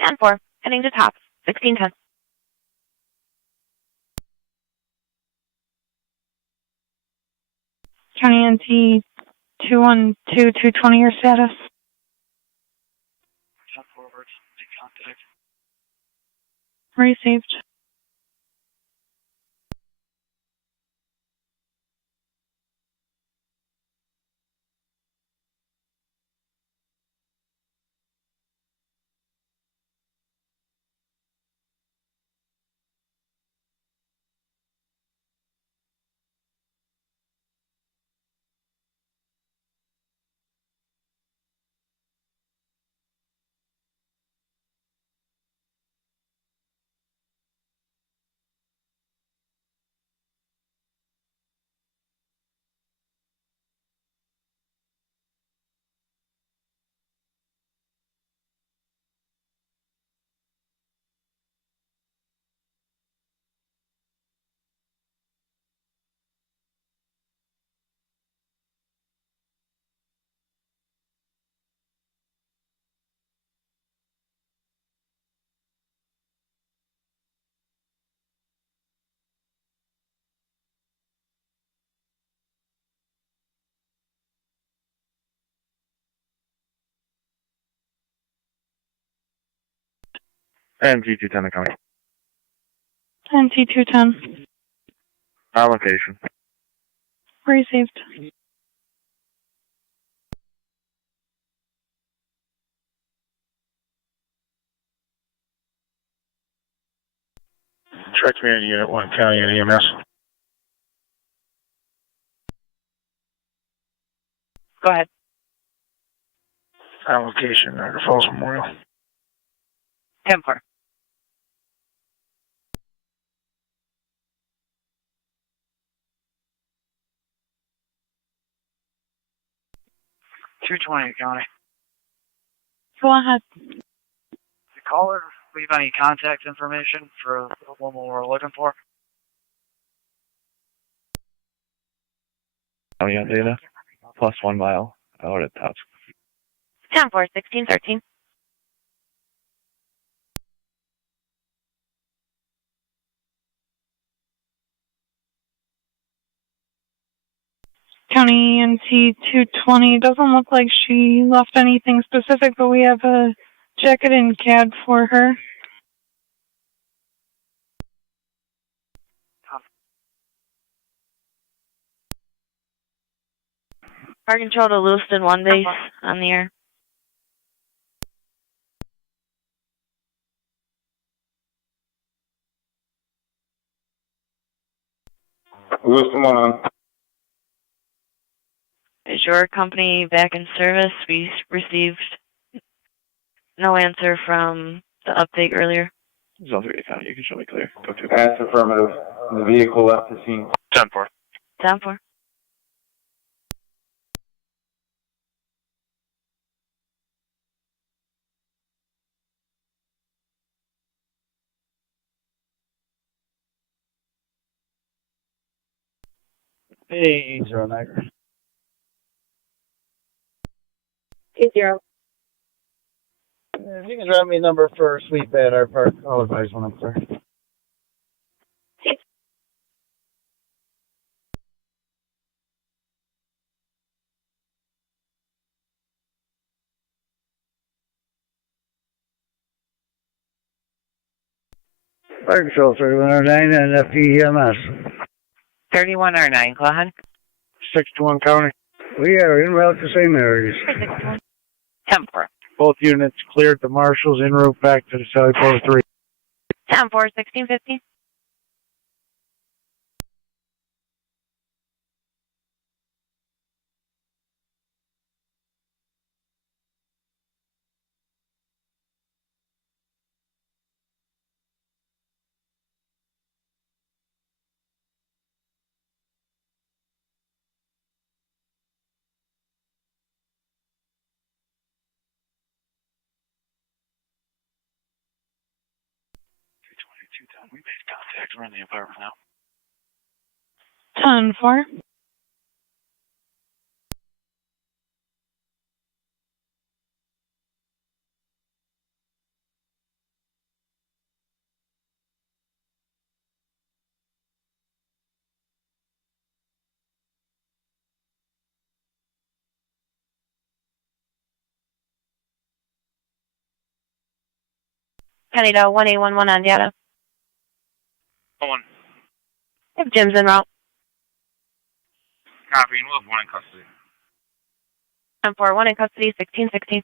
10-4, heading to Tops, 1610. County NT 212-220, your status? Forward, make contact. Received. NT 210 to county. NT 210. Allocation. Received. Track Community Unit 1, County and EMS. Go ahead. Allocation, Niagara Falls Memorial. 10-4. $220 County. Go ahead. The caller leave any contact information for the woman we're looking for? County on data. Plus 1 mile. Out at Tops. 10-4, 1613. County NT 220. Doesn't look like she left anything specific, but we have a jacket and CAD for her. Fire control to Lewiston 1 base on the air. Lewiston 1 on. Is your company back in service? We received no answer from the update earlier. Zone 3 to county. You can show me clear. Go to. That's affirmative. The vehicle left the scene. 10-4. 10-4. Hey, 80 Niagara. 80. If you can drop me a number for Sweet Bad Art Park, I'll advise when I'm there. Fire Control 3109 and FEMS. 31R9, go ahead. 621 County. We are en route to St. Mary's. 10-4. Both units cleared the marshals en route back to the Sally Port 3. 10-4, 1650. We made contact. We're in the apartment now. 10-4. County to 1811 on data. One. If Jim's en route. Copy, and we'll have one in custody. 10-4, 1 in custody, 1616.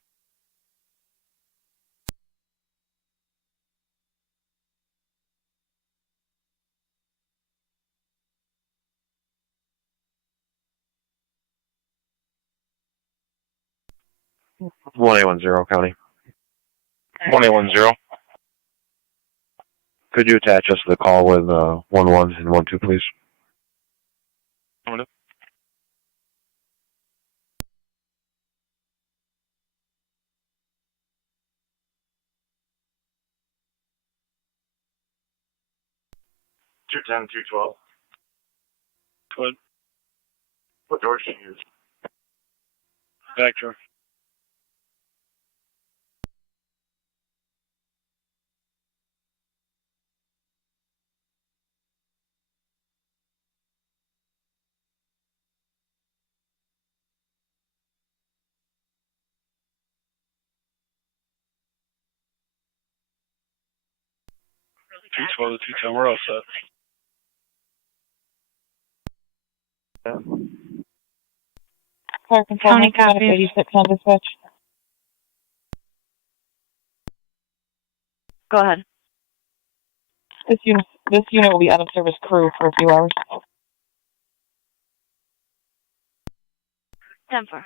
One 1-0 County. 1810. Could you attach us to the call with 1-1 and 1-2, please? I'm gonna. Two 10, 212. Good. What door should you use? Back door. Two 12 to 210. We're all set. Fire Control, County copy. 86 on dispatch. Go ahead. This unit will be out of service crew for a few hours. 10-4.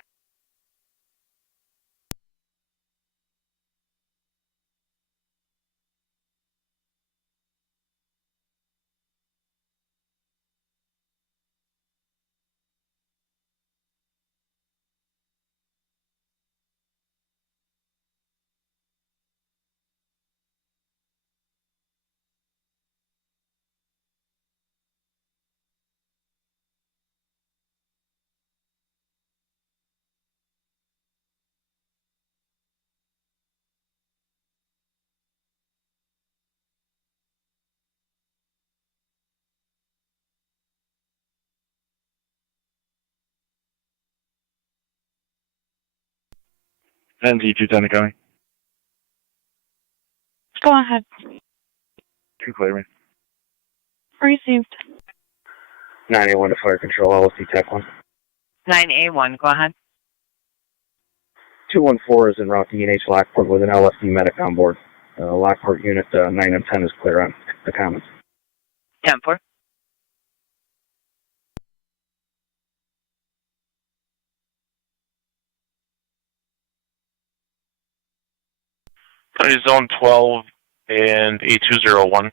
NZ210 County. Go ahead. 2 clear me. Received. 981 to Fire Control, LSC TAC 1. 9A1, go ahead. 214 is en route to ENH Lockport with an LSC medic on board. Lockport unit 9 and 10 is clear on the comments. 10-4. Zone 12 and A201.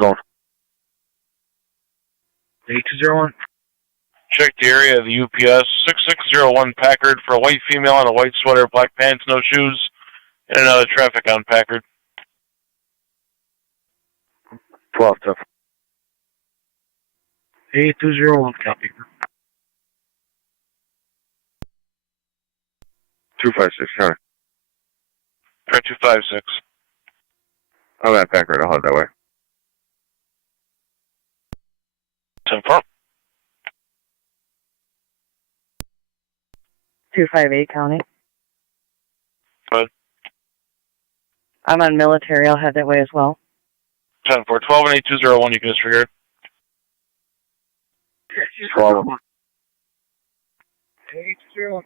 Zone. A201. Check the area of the UPS 6601 Packard for a white female in a white sweater, black pants, no shoes, and another traffic on Packard. 12 tough. A201 copy. 256 County. 256. I'm at Packard, I'll head that way. 10-4. 258 County. Good. I'm on military. I'll head that way as well. 10-4, 12 and 8201, you can disregard. 12. 8201.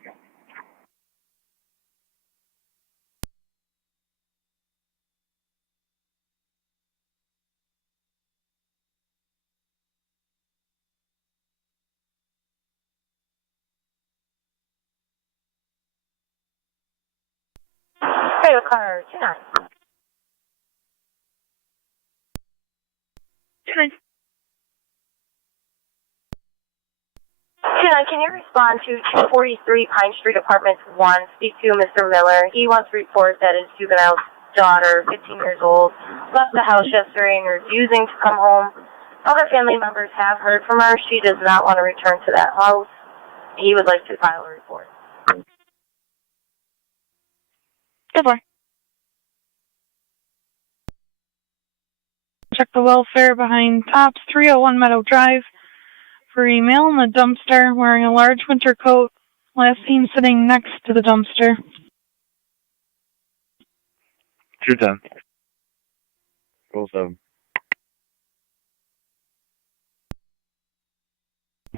Radio car 29. 29, can you respond to 243 Pine Street, Apartment 1? Speak to Mr. Miller. He wants to report that his juvenile daughter, 15 years old, left the house yesterday and refusing to come home. Other family members have heard from her. She does not want to return to that house. He would like to file a report. Good boy. Check the welfare behind Tops 301 Meadow Drive for a male in the dumpster wearing a large winter coat, last seen sitting next to the dumpster. 210. 07.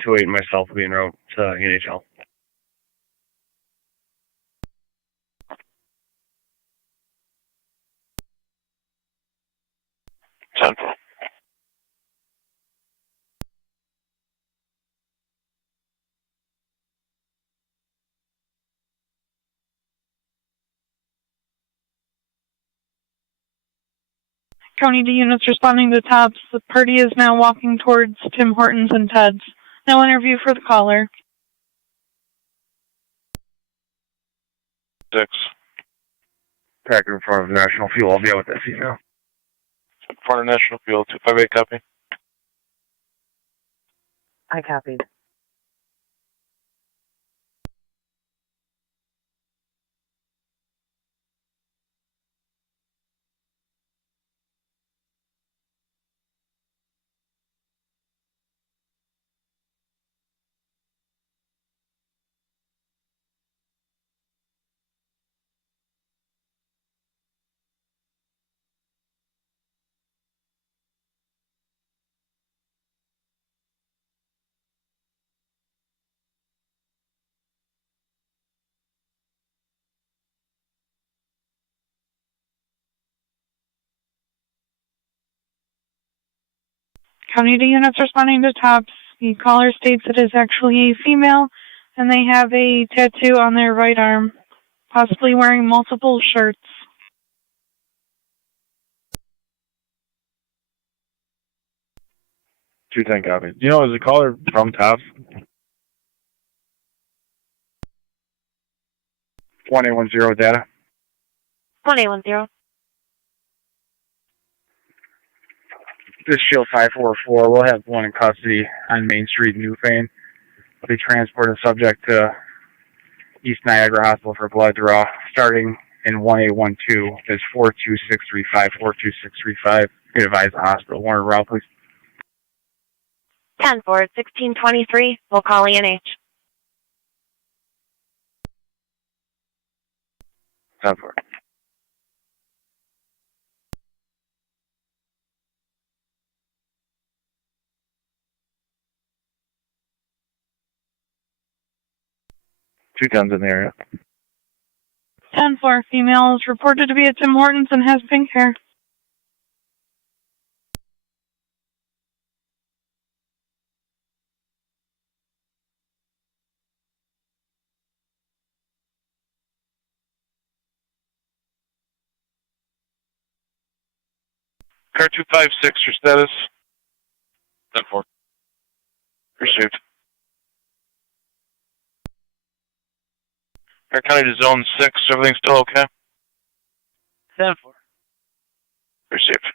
28 myself will be en route to NHL. County D units responding to Tops. The party is now walking towards Tim Hortons and Ted's. No interview for the caller. 6. Packer in front of National Fuel. I'll be out with that female. In front of National Fuel, 258 copy. I copied. County D units responding to Tops. The caller states it is actually a female, and they have a tattoo on their right arm, possibly wearing multiple shirts. 210 copy. You know, is the caller from Tops? 1810 data. 1810. This is Shield 544. We'll have one in custody on Main Street, Newfane. They'll be transported subject to East Niagara Hospital for blood draw, starting in 1812. There's 42635, 42635. You can advise the hospital. Warner route, please. 10 forward, 1623. We'll call ENH. 10 4. Two guns in the area. 10-4. Female is reported to be at Tim Hortons and has pink hair. Car 256, your status? 10-4. Received. Car County to Zone 6, everything still okay? 10-4. Received.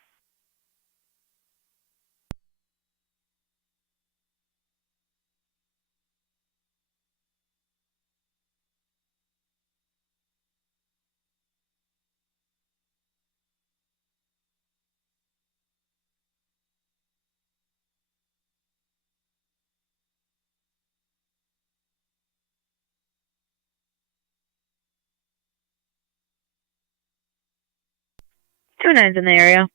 29's in the area.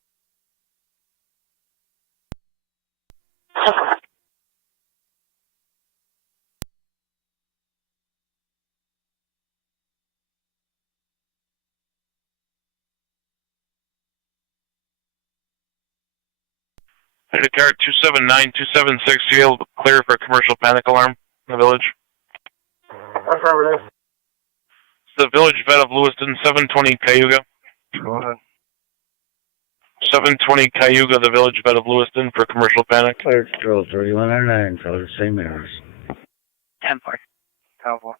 Data card 279276, you clear for a commercial panic alarm in the village. Affirmative. It's the village vet of Lewiston, 720 Cayuga. Go ahead. 720 Cayuga, the village vet of Lewiston for commercial panic. Fire control 3109, color same errors. 10-4. 10-4.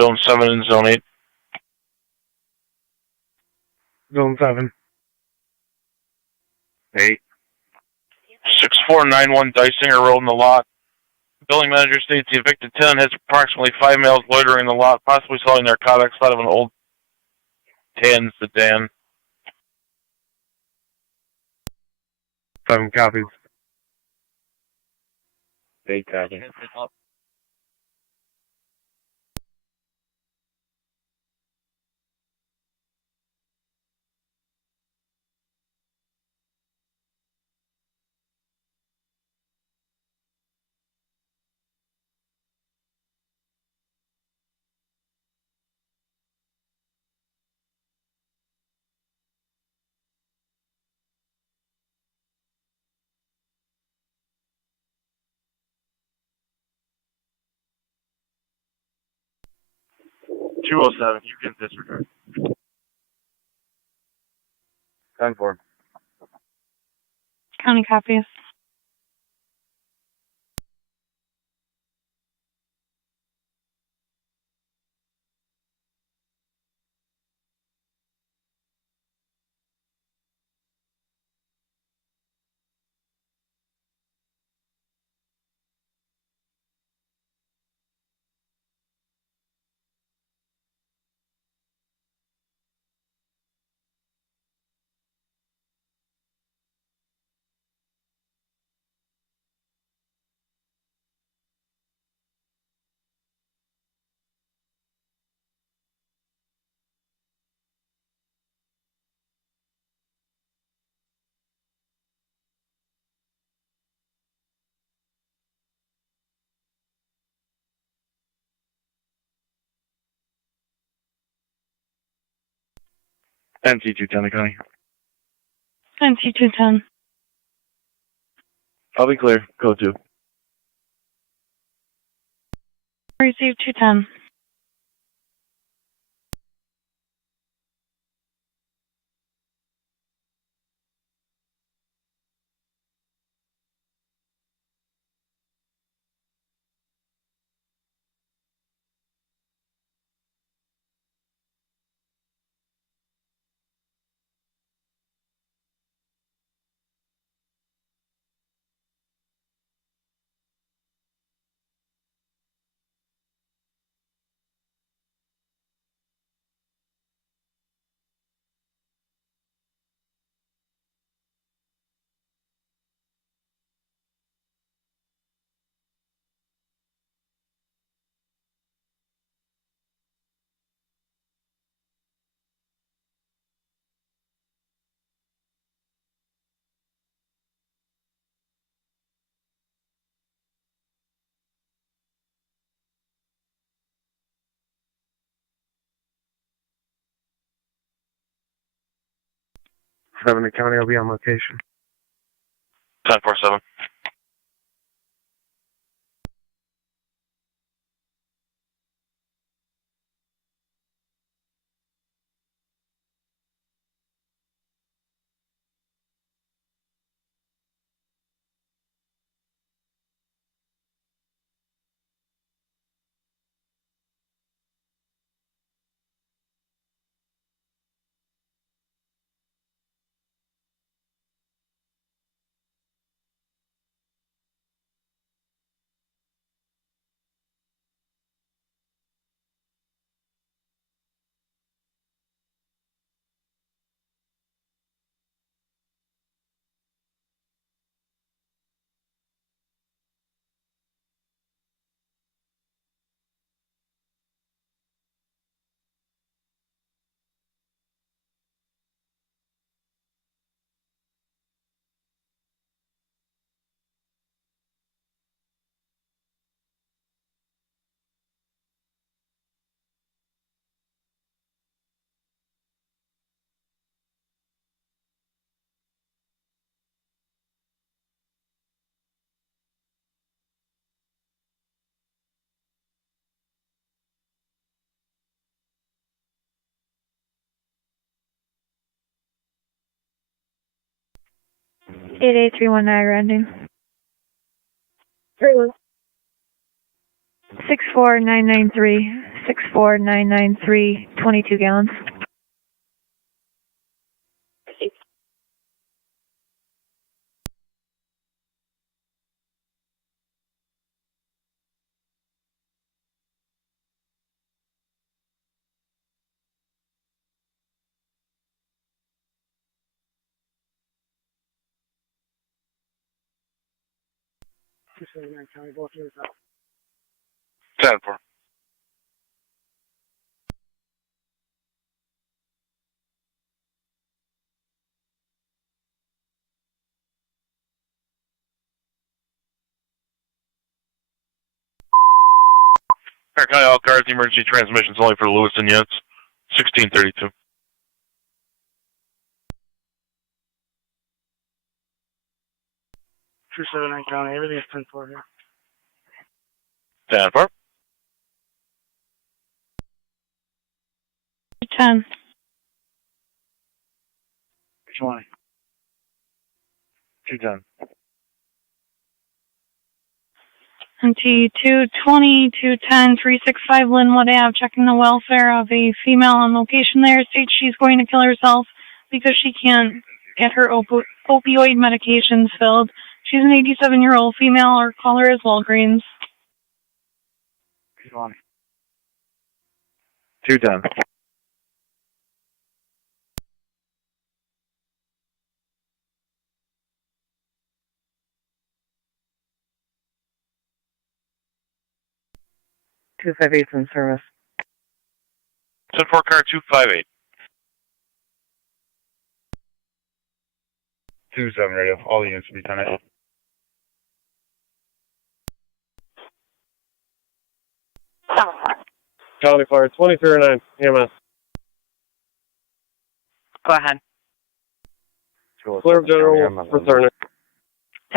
Zone 7 and Zone 8. Zone 7. 8. 6491 Dysinger Road in the lot. Building manager states the evicted tenant has approximately 5 males loitering in the lot, possibly selling narcotics out of an old tan sedan. 7 copies. 8 copies. $207, you can disregard. 10-4. County copies. NC-210, County. NC-210. I'll be clear. Code 2. Receive 210. Seven County, I'll be on location. 10-4-7. 8831 Niagara ending. 64993. 64993. 22 gallons. County, both units out. 10-4. County, all cars, emergency transmissions only for the Lewiston units. 1632. True 79 County, everything is 10-4 here. 10-4. 10. 20. 210. MT 220, 210, 365 Linwood Ave, checking the welfare of a female on location there. States she's going to kill herself because she can't get her opioid medications filled. She's an 87-year-old female, or call her as Walgreens. 220. 210. 258's in service. 10-4 car 258. 27 radio. All the units will be 10-8. County Fire 2309 EMS. Go ahead. Clear General for Turner.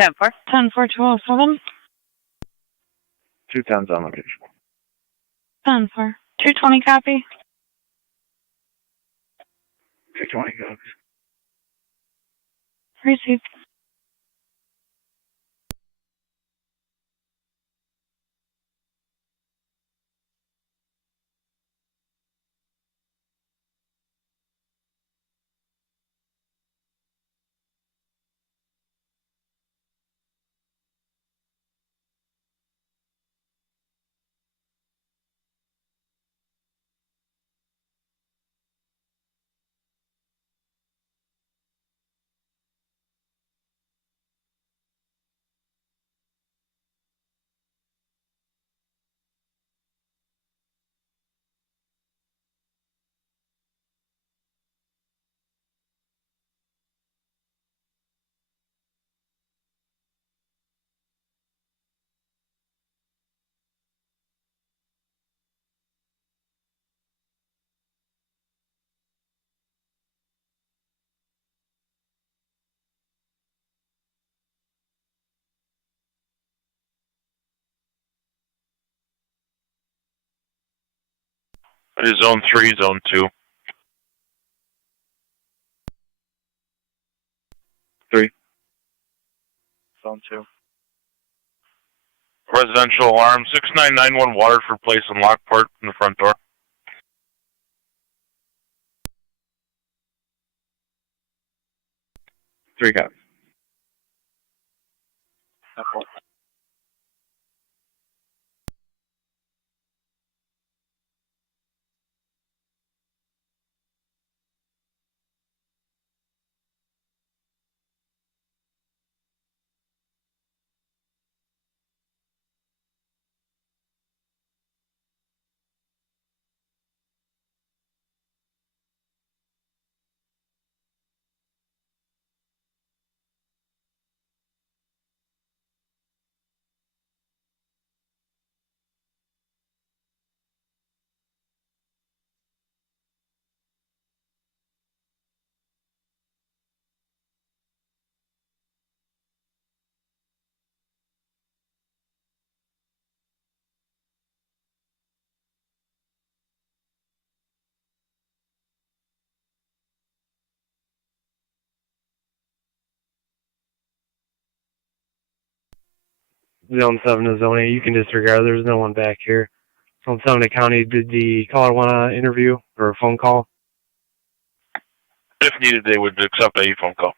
10-4. 10-4, 207. 210's on location. 10-4. 220 copy. 220 goes. Received. It is zone 3, zone 2. 3. Zone 2. Residential alarm 6991 Waterford Place in Lockport in the front door. 3 copies. 10-4. Zone 7 to Zone 8. You can disregard. There's no one back here. Zone 7 to County. Did the caller want an interview or a phone call? If needed, they would accept a phone call.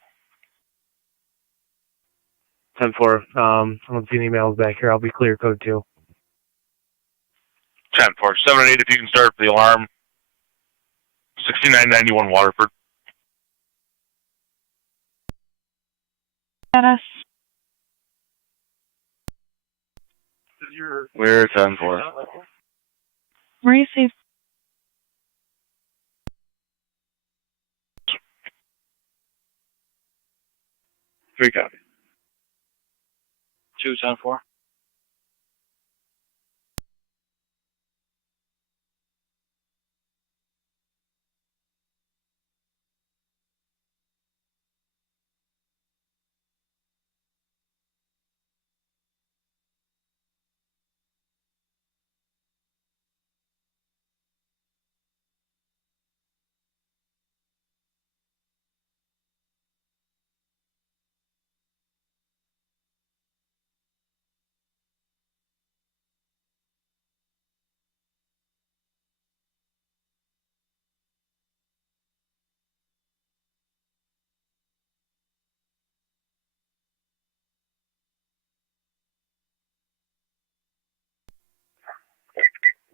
10-4. I don't see any emails back here. I'll be clear code 2. 10-4. 7 and 8 if you can start the alarm. 6991 Waterford. Status. We're 10-4. Receive. 3 copy. 2 10-4.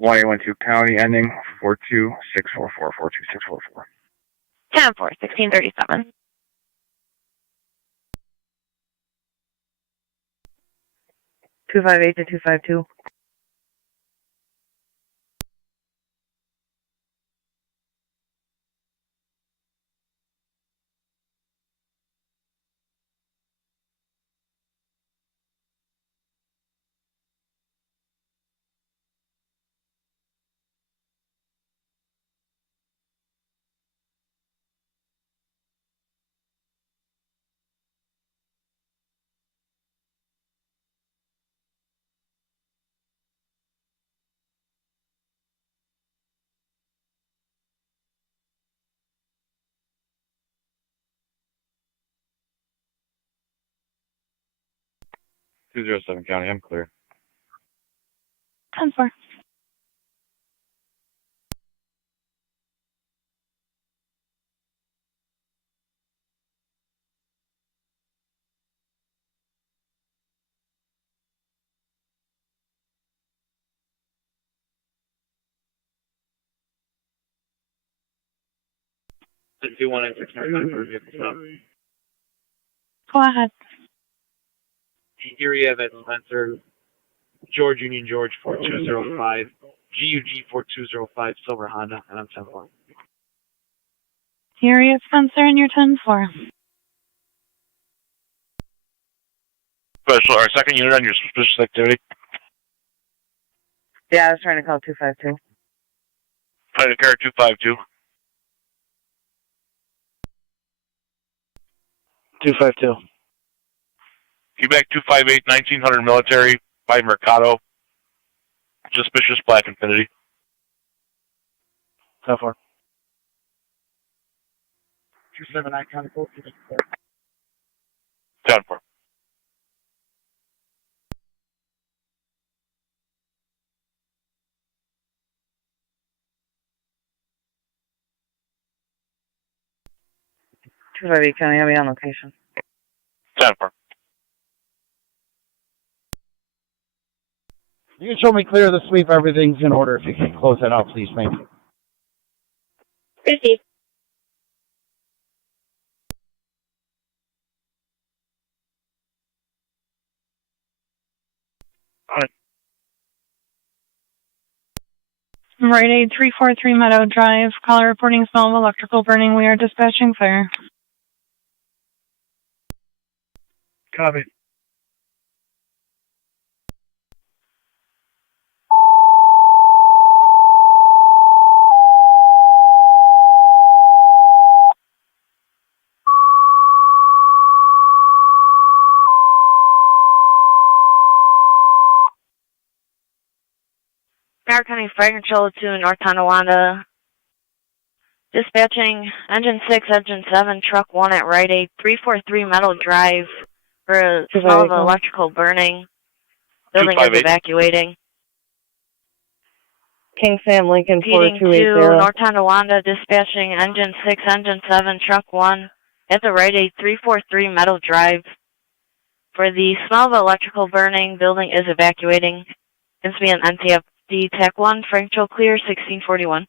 One 812 County, ending 42644, 42644. 10-4, 1637. Two 258 to 252. Two 207 County, I'm clear. 10-4. The 219 Go ahead. Here we have at Spencer, George Union George 4205, GUG 4205, Silver Honda, and I'm 10-4. Here is Spencer and you're 10-4. Special, our second unit on your suspicious activity. Yeah, I was trying to call 252. Trying to car 252. 252. Quebec 258, 1900 military by Mercado. Suspicious black Infinity. 10-4. 279 County Code. 10-4. Two 258 County, I'll be on location. 10-4. You can show me clear of the sweep. Everything's in order. If you can close that out, please. Thank you. Receive. Rite Aid 343 Meadow Drive. Caller reporting smell of electrical burning. We are dispatching fire. Copy. Niagara County Fire Control to North Tonawanda. Dispatching Engine 6, Engine 7, Truck 1 at Rite Aid 343 Meadow Drive for a smell of electrical burning. Building is evacuating. King Sam Lincoln Repeating 4280. to North Tonawanda, dispatching engine 6, engine 7, truck 1 at the Rite Aid 343 Meadow Drive. For the smell of electrical burning, building is evacuating. It's me an NTFD TAC 1, Frank Joe Clear, 1641.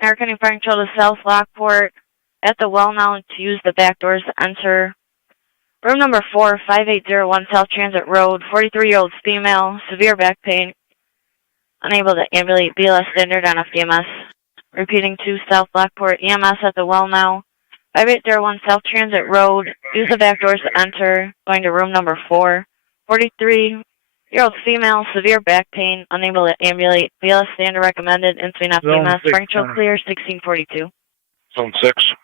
American and Frank Joe to South Lockport at the well now to use the back doors to enter. Room number 4, 5801 South Transit Road, 43-year-old female, severe back pain, unable to ambulate, BLS standard on FDMS. Repeating to South Lockport, EMS at the well now, 5801 South Transit Road, use the back doors to enter, going to room number 4, 43-year-old female, severe back pain, unable to ambulate, BLS standard recommended, in-between FDMS, Frank Joe Clear, 1642. Zone 6.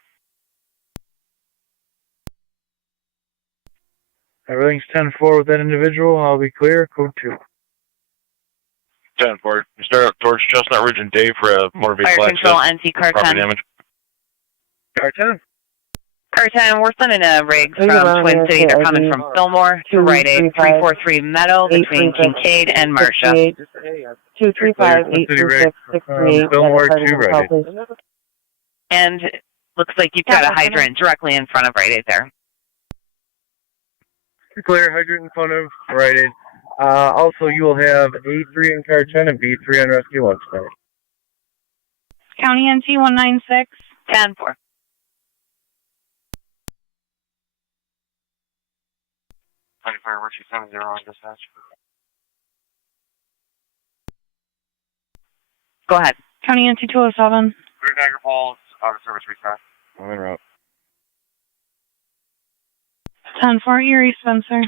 Everything's 10-4 with that individual. I'll be clear. Code 2. 10-4. You start up towards Chestnut Ridge and Dave for a motor vehicle Fire control, accident. NC car 10. Property damage. Car 10. Car 10, we're sending a rig from Twin City. They're coming from Fillmore to Rite Aid, 343 Meadow between Kincaid and Marcia. 235-836-638. Fillmore to Rite Aid. And looks like you've got a hydrant directly in front of Rite Aid there. Clear, hydrant in front of Rite Aid. Also, you will have A3 in car 10 and B3 on rescue 1 tonight. County NT 196. 10-4. 25 Richie 70 on dispatch. Go ahead. County NT 207. Rear Niagara Falls, out of service recap. I'm en route. 10-4 Erie Spencer.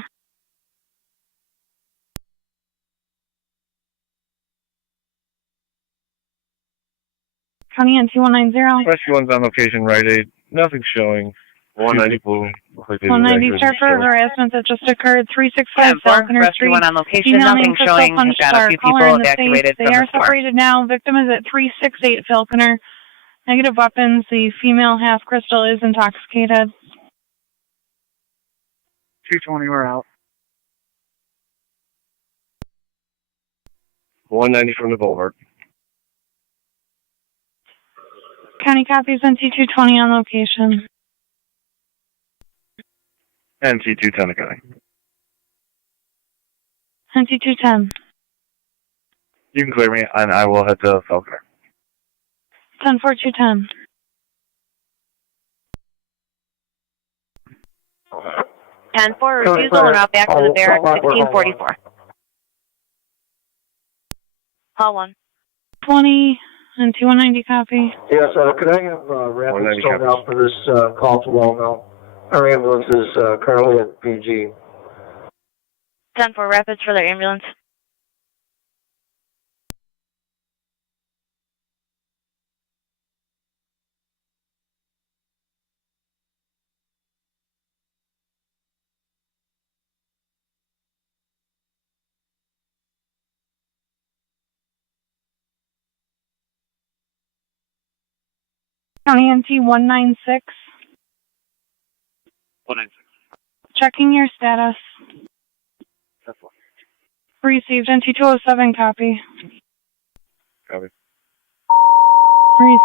County NT 190. Rescue 1's on location, Rite Aid. Nothing showing. 190 blue. 190 start for harassment that just occurred. 365 Falconer Rescue Street. 1 on location, Female nothing named showing. Crystal We've got a few Caller people in the evacuated States. They from are the store. separated now. Victim is at 368 Falconer. Negative weapons. The female half Crystal is intoxicated. 220, we're out. 190 from the boulevard. County copies NT 220 on location. NC 210 County. NT 210. You can clear me, and I will head to Falconer. 10-4 210. And for refusal and route back to the barracks, 1644. Hall 1. 20 and 190 copy. Yes, could I have rapid start out for this call to Wellmill? Our ambulance is currently at PG. 10-4 rapids for their ambulance. County NT 196. 196. Checking your status. Received NT 207 copy. Copy. Received.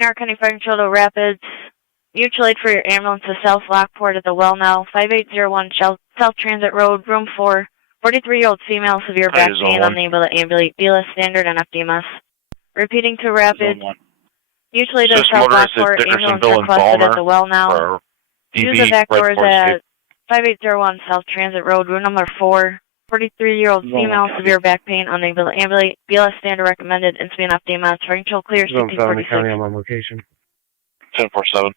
Niagara County Fire Control to Rapids. Mutual aid for your ambulance to South Lockport at the well now. 5801 South Transit Road, room 4. 43-year-old female, severe back pain, unable to ambulate. BLS standard and FDMS. Repeating to Rapids. Mutual aid to South Lockport. Ambulance requested at the well now. Use the back doors at 5801 South Transit Road, room number 4. 43-year-old female, severe back pain, unable to ambulate. BLS standard recommended, incident off DMS. Fire control clear, Zone 7 County, 1646. I'm on location. 1047.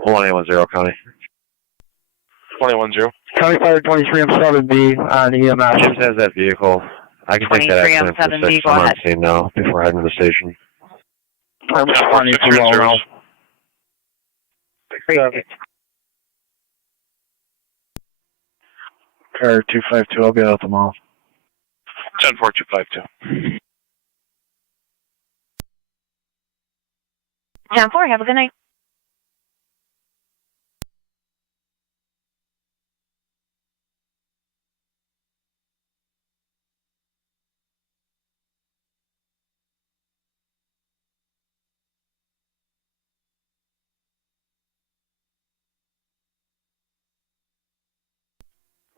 One 810 County. 210. County Fire 23, I'm 7B on EMS. Who has that vehicle? I can take that 23 on accident for 7B, 6. go I'm on ahead. scene now before heading to the station. I'm responding to well now. Car 252, I'll be out at the mall. 104-252. 10-4, have a good night.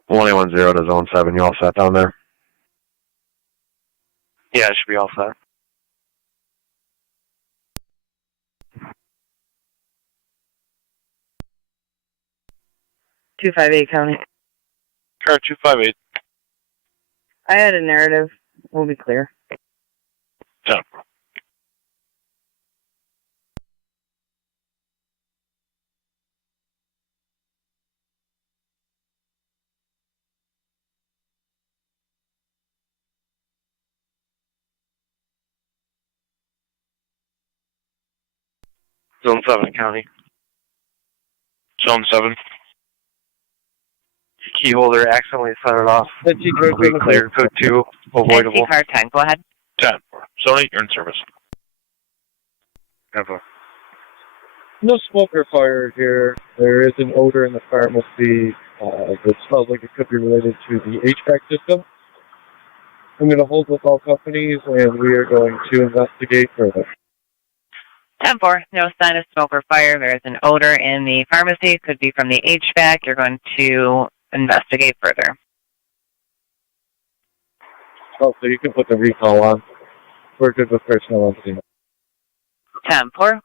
One 810 to Zone 7. You all set down there? Yeah, it should be all set. 258 County. Car 258. I had a narrative. We'll be clear. 10. Zone 7 County. Zone 7. Key holder accidentally set it off. Complete clear, code 2, avoidable. NC car 10, go ahead. 10. Zone 8, you're in service. No smoke or fire here. There is an odor in the pharmacy that smells like it could be related to the HVAC system. I'm going to hold with all companies and we are going to investigate further. 10-4, no sign of smoke or fire. There is an odor in the pharmacy. Could be from the HVAC. You're going to investigate further. Oh, so you can put the recall on. We're good with personnel on scene. 10-4. Fire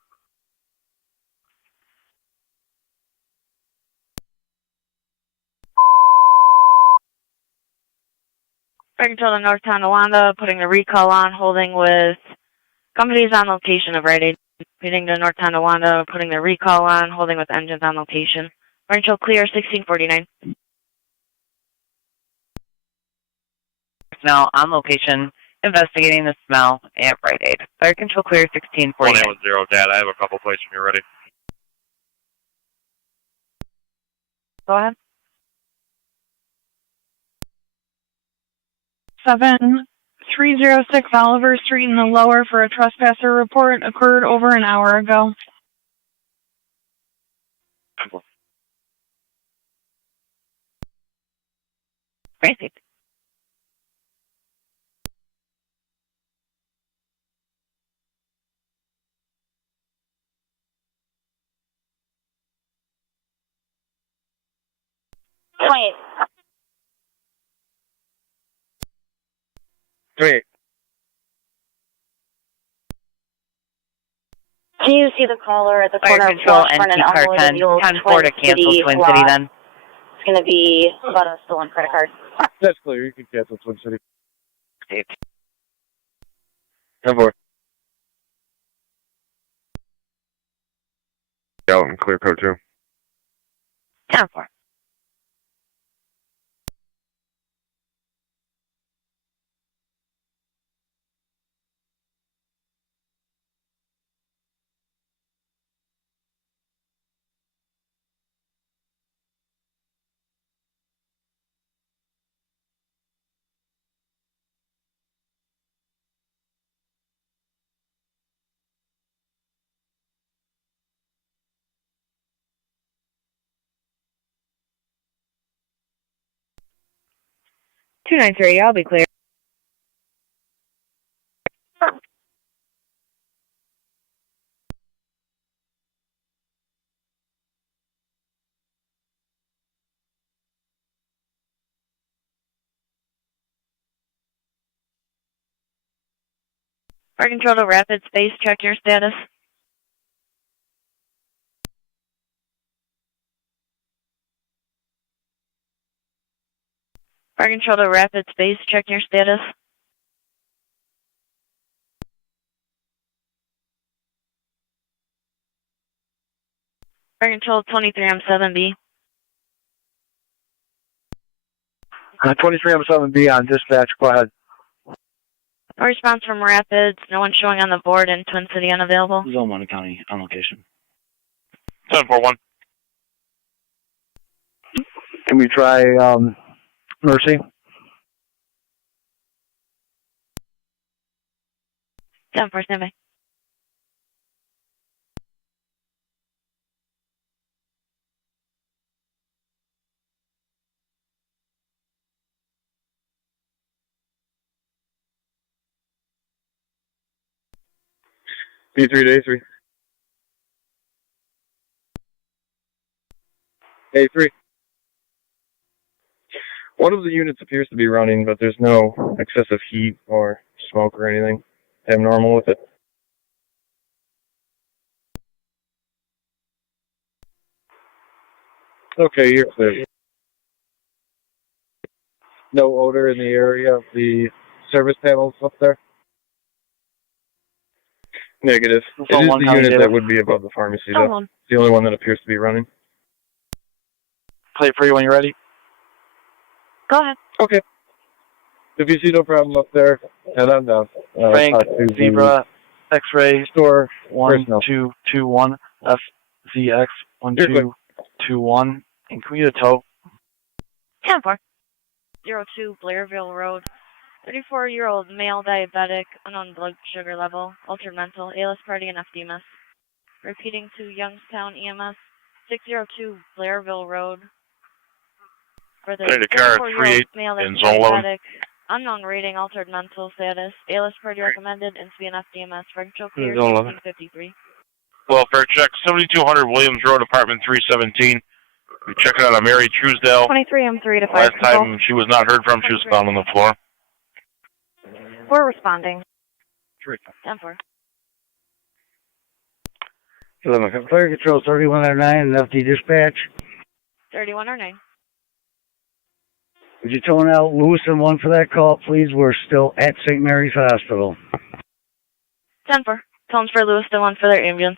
control to North Tonawanda, putting the recall on, holding with companies on location of Rite Aid. Leading to North Tonawanda, putting the recall on, holding with engines on location. Fire control clear, 1649. Now on location, investigating the smell at Rite Aid. Fire control clear, 1649. 1-810, Dad. I have a couple places when you're ready. Go ahead. 7306 Oliver Street in the Lower for a trespasser report occurred over an hour ago. Crazy. Wait. 3. Can you see the caller at the Fire corner control of Lockport and NC car Elmwood 10. and the old 10-4 to Twin cancel City Twin lot? City then. It's going to be about a stolen credit card. That's clear. You can cancel Twin City. 10-4. Out and clear code 2. 10-4. 293, I'll be clear. Fire control to rapid space, check your status. Fire control to rapid space, check your status. Fire control 23M7B. 23M7B on dispatch, go ahead. No response from Rapids. No one showing on the board in Twin City unavailable. Zone 1 County on location. 741. Can we try Mercy? 7-4, standby. B3 to A3. A3. One of the units appears to be running, but there's no excessive heat or smoke or anything abnormal with it. Okay, you're clear. No odor in the area of the service panels up there? Negative. It is the unit that would be above the pharmacy, though. It's the only one that appears to be running. Play it for you when you're ready. Go ahead. Okay. If you see no problem up there, head on down. Frank, Zebra, X-ray, store 1221, FZX 1221, and can we get a tow? 10-4. 02 Blairville Road. 34-year-old male diabetic, unknown blood sugar level, altered mental, ALS party, and FDMS. Repeating to Youngstown EMS, 602 Blairville Road. For the 34-year-old male that's diabetic, unknown rating, altered mental status, ALS party recommended, and CNF DMS. Control clear, 1653. Welfare check, 7200 Williams Road, apartment 317. We're checking on a Mary Truesdale. 23M3 to 5. Last time she was not heard from, she was found on the floor. We're responding. 10-4. 11. Fire control 3109 and FD dispatch. 3109. Would you tone out Lewiston 1 for that call, please? We're still at St. Mary's Hospital. 10-4. Tones for Lewiston 1 for their ambulance.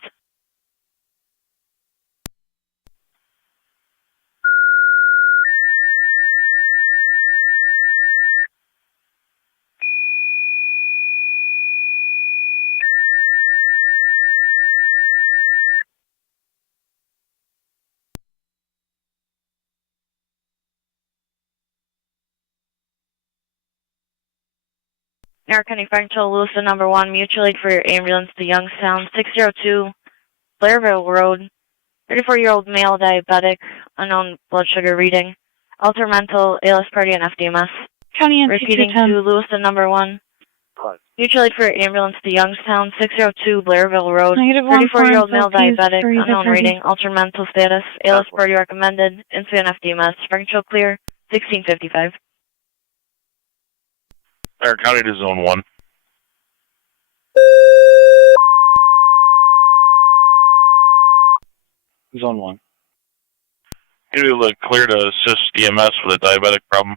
Niagara County Fire Control, Lewiston number 1, mutual aid for your ambulance to Youngstown, 602 Blairville Road, 34-year-old male diabetic, unknown blood sugar reading, altered mental, ALS party, and FDMS. County NC Repeating to Lewiston number 1, mutual aid for your ambulance to Youngstown, 602 Blairville Road, 34-year-old male diabetic, unknown reading, altered mental status, ALS party recommended, incident FDMS. Fire Control clear, 1655. Niagara County to Zone 1. Zone 1. Can you look clear to assist EMS with a diabetic problem?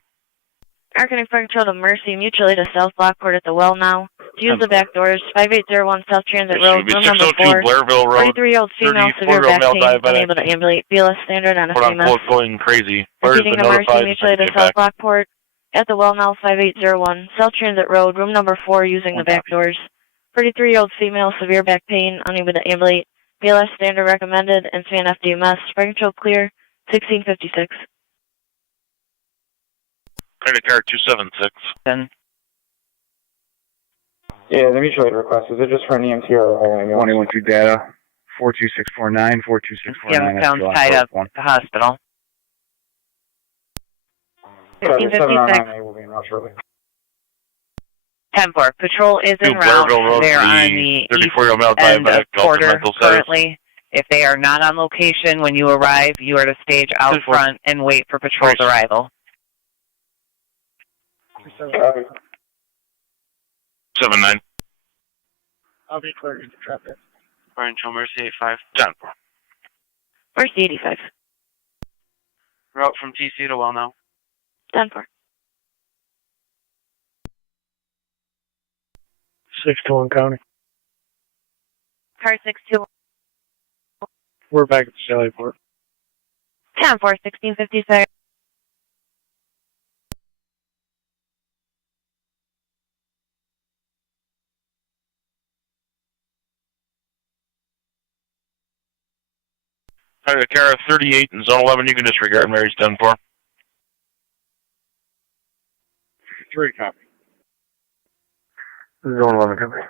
Niagara County Fire Control to Mercy, mutual aid to South Lockport at the well now. To use the back doors, 5801 South Transit Road, room number 4. Blairville Road. 33-year-old female, severe back pain, unable to ambulate, BLS standard on FDMS. Going crazy. Repeating to Mercy, mutual aid to South Lockport. At the well now, 5801 South Transit Road, room number 4, using the back doors. 33-year-old female, severe back pain, unable to ambulate, BLS standard recommended, and CNF DMS. Fire Control clear, 1656. Credit card 276. 10. Yeah, the mutual aid request, is it just for an EMT or 21-2 data, 42649, 42649. Youngstown's tied up at the hospital. 709A will be route shortly. 10-4. Patrol is en route. Blairville Road, They're on the the 34-year-old male end of diabetic, also Porter mental status. currently. If they are not on location when you arrive, you are to stage out front and wait for patrol's arrival. 7-9. I'll be clear to traffic. Brian Cho, Mercy 85. 10-4. Mercy 85. Route from TC to Well now. 10-4. 621 County. Car 62. We're back at the Sallyport. 10-4, 1656. Kara 38 in Zone 11, you can disregard Mary's 10-4. 3 copy. Zone 11 company.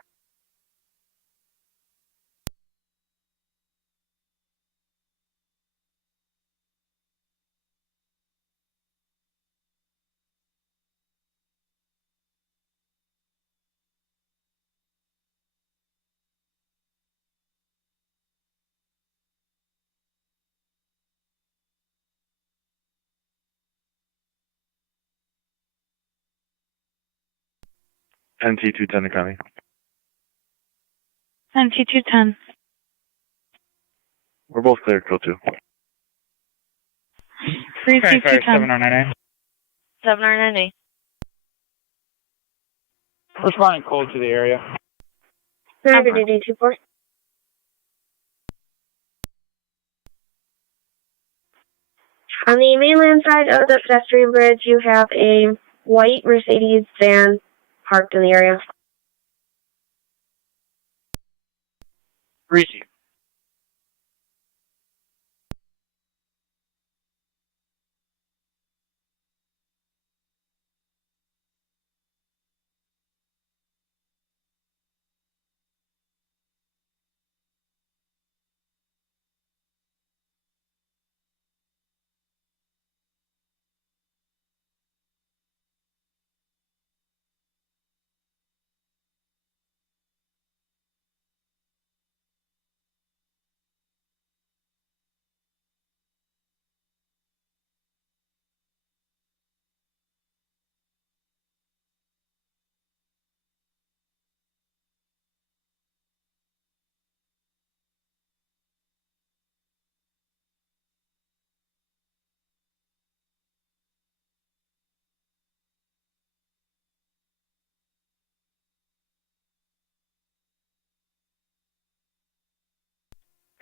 NT210 to County. NT210. We're both clear, code 2. 3210. 709A. 798. Responding cold to the area. 324. On the mainland side of the pedestrian bridge, you have a white Mercedes van parked in the area. Greasy.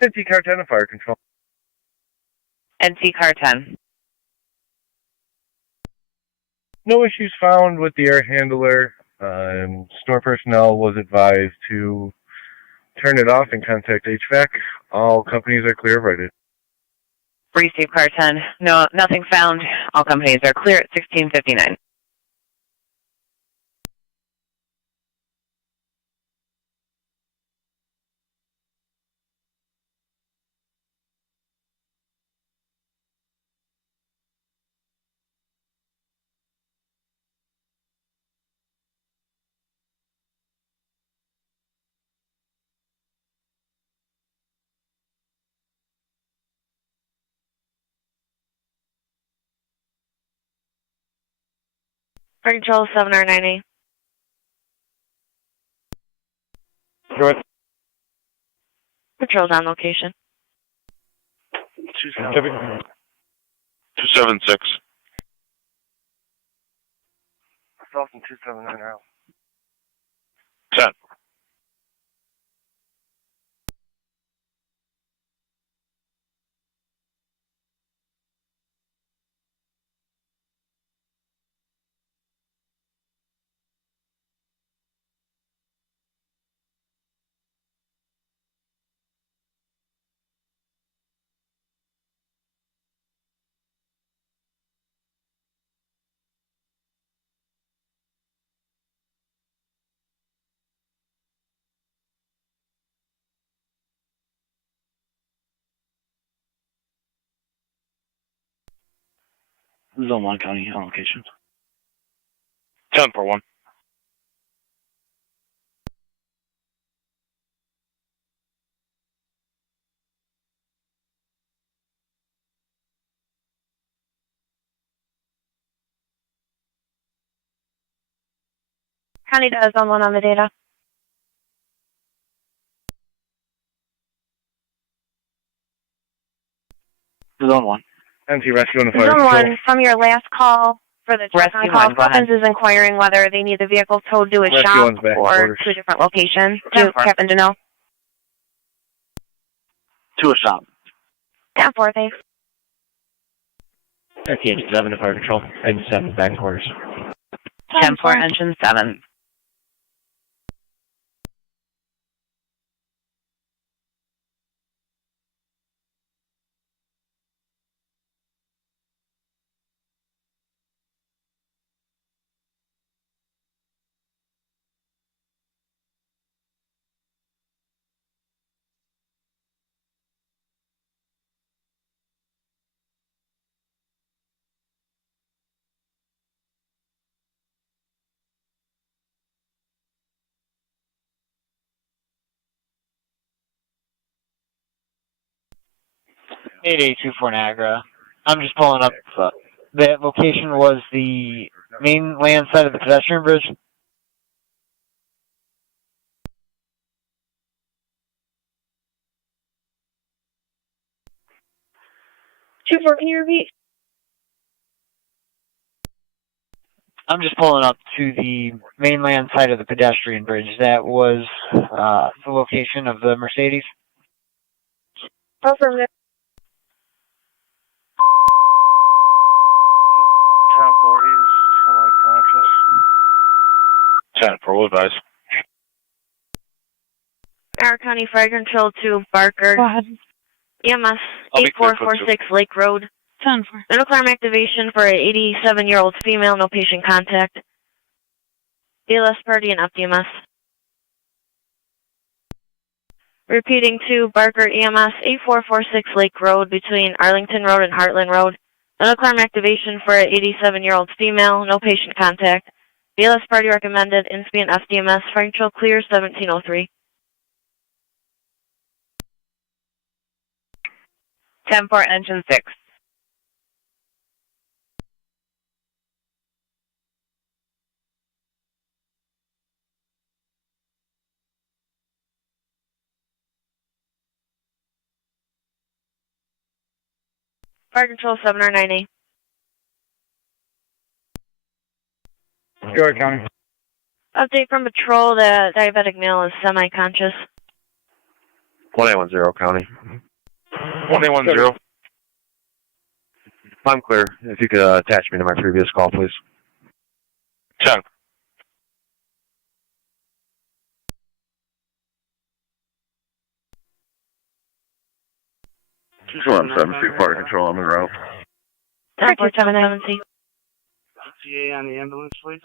NT car 10 to fire control. NC car 10. No issues found with the air handler. Store personnel was advised to turn it off and contact HVAC. All companies are clear of rated. Receive car 10. No, nothing found. All companies are clear at 1659. Fire control 790. North. Patrol's on location. 276. Dalton 279 out. 10. Zone 1 County on location. 10-4-1. County does on one on the data. Zone 1. NC rescue on the fire Zone patrol. 1, from your last call for the truck on Rescue call, 1, go ahead. Evans is inquiring whether they need the vehicle towed to a Rescue shop 1's back in or quarters. to a different location. Do 10-4. you happen to know? To a shop. 10-4, thanks. NC7 to fire control. Engine 7 back in quarters. 10-4, engine 7. Mayday 24 Niagara. I'm just pulling up. That location was the mainland side of the pedestrian bridge. Can you repeat? I'm just pulling up to the mainland side of the pedestrian bridge. That was the location of the Mercedes. Affirmative. 10-4, he's semi-conscious. 10-4, we'll advise. Our County Fire Control to Barker. Go ahead. EMS I'll be clear, 8446 Lake Road. 10-4. Medical arm activation for an 87-year-old female, no patient contact. BLS party and UpDMS. Repeating to Barker EMS 8446 Lake Road between Arlington Road and Heartland Road. Medical arm activation for an 87-year-old female, no patient contact. BLS party recommended, INSPI and FDMS. Fire Control clear 1703. 10-4, engine 6. Fire Control 709A. Go ahead, County. Update from patrol, the diabetic male is semi-conscious. 1810 County. 1810. I'm clear. If you could attach me to my previous call, please. 10. Just 1-7 fire control on the route. 10-4-7-7-C. CA on the ambulance, please.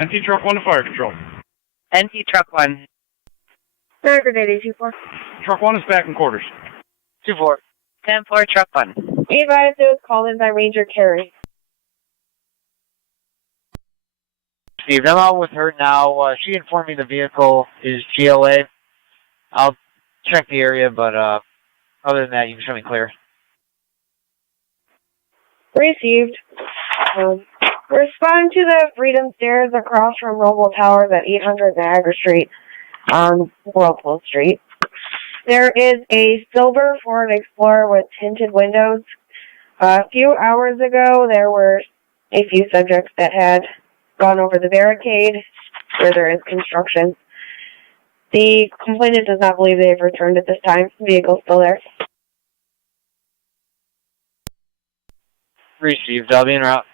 NT truck 1 to fire control. NT truck 1. Grenade 24. Truck 1 is back in quarters. 2-4. 10-4, truck 1. Be advised it was called in by Ranger Carey. Steve, I'm out with her now. She informed me the vehicle is GLA. I'll check the area, but other than that, you can show me clear. Received. Respond to the Freedom Stairs across from Roble Towers at 800 Niagara Street on Whirlpool Street. There is a silver Ford Explorer with tinted windows. A few hours ago, there were a few subjects that had gone over the barricade where there is construction. The complainant does not believe they've returned at this time. The vehicle's still there. Received. I'll be en route.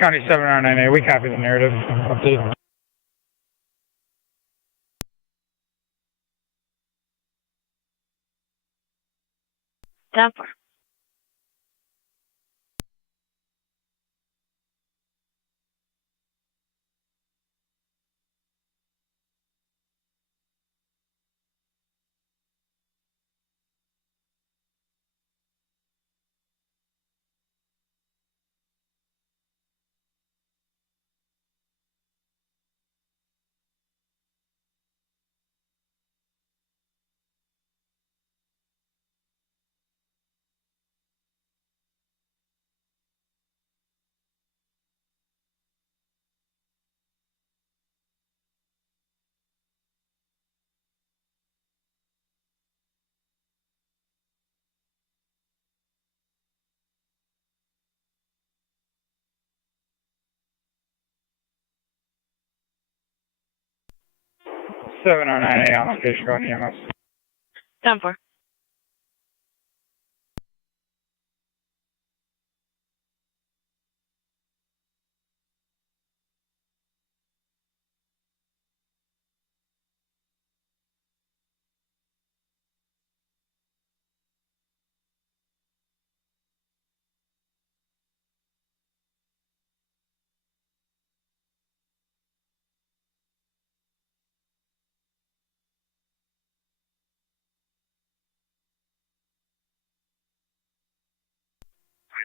County 7R9A, we copy the narrative. Update. Temper. Seven or 9A on location, going EMS. Temper.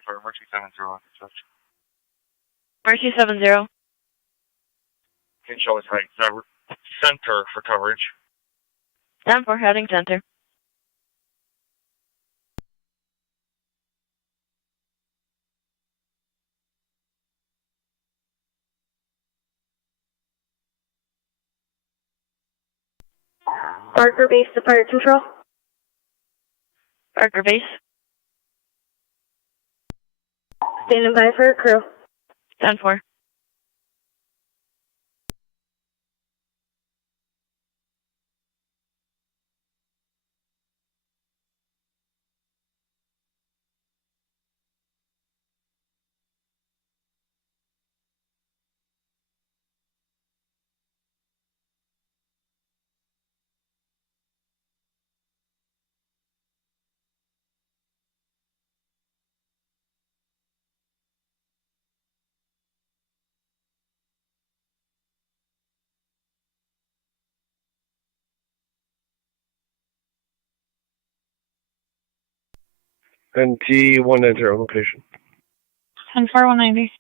For emergency 70 on construction. Mercy 70. Can show us heading center for coverage. Temper, heading center. Barker Base to Fire Control. Barker Base. Standing by for a crew. 10-4. NT 190 location. 10-4, 190.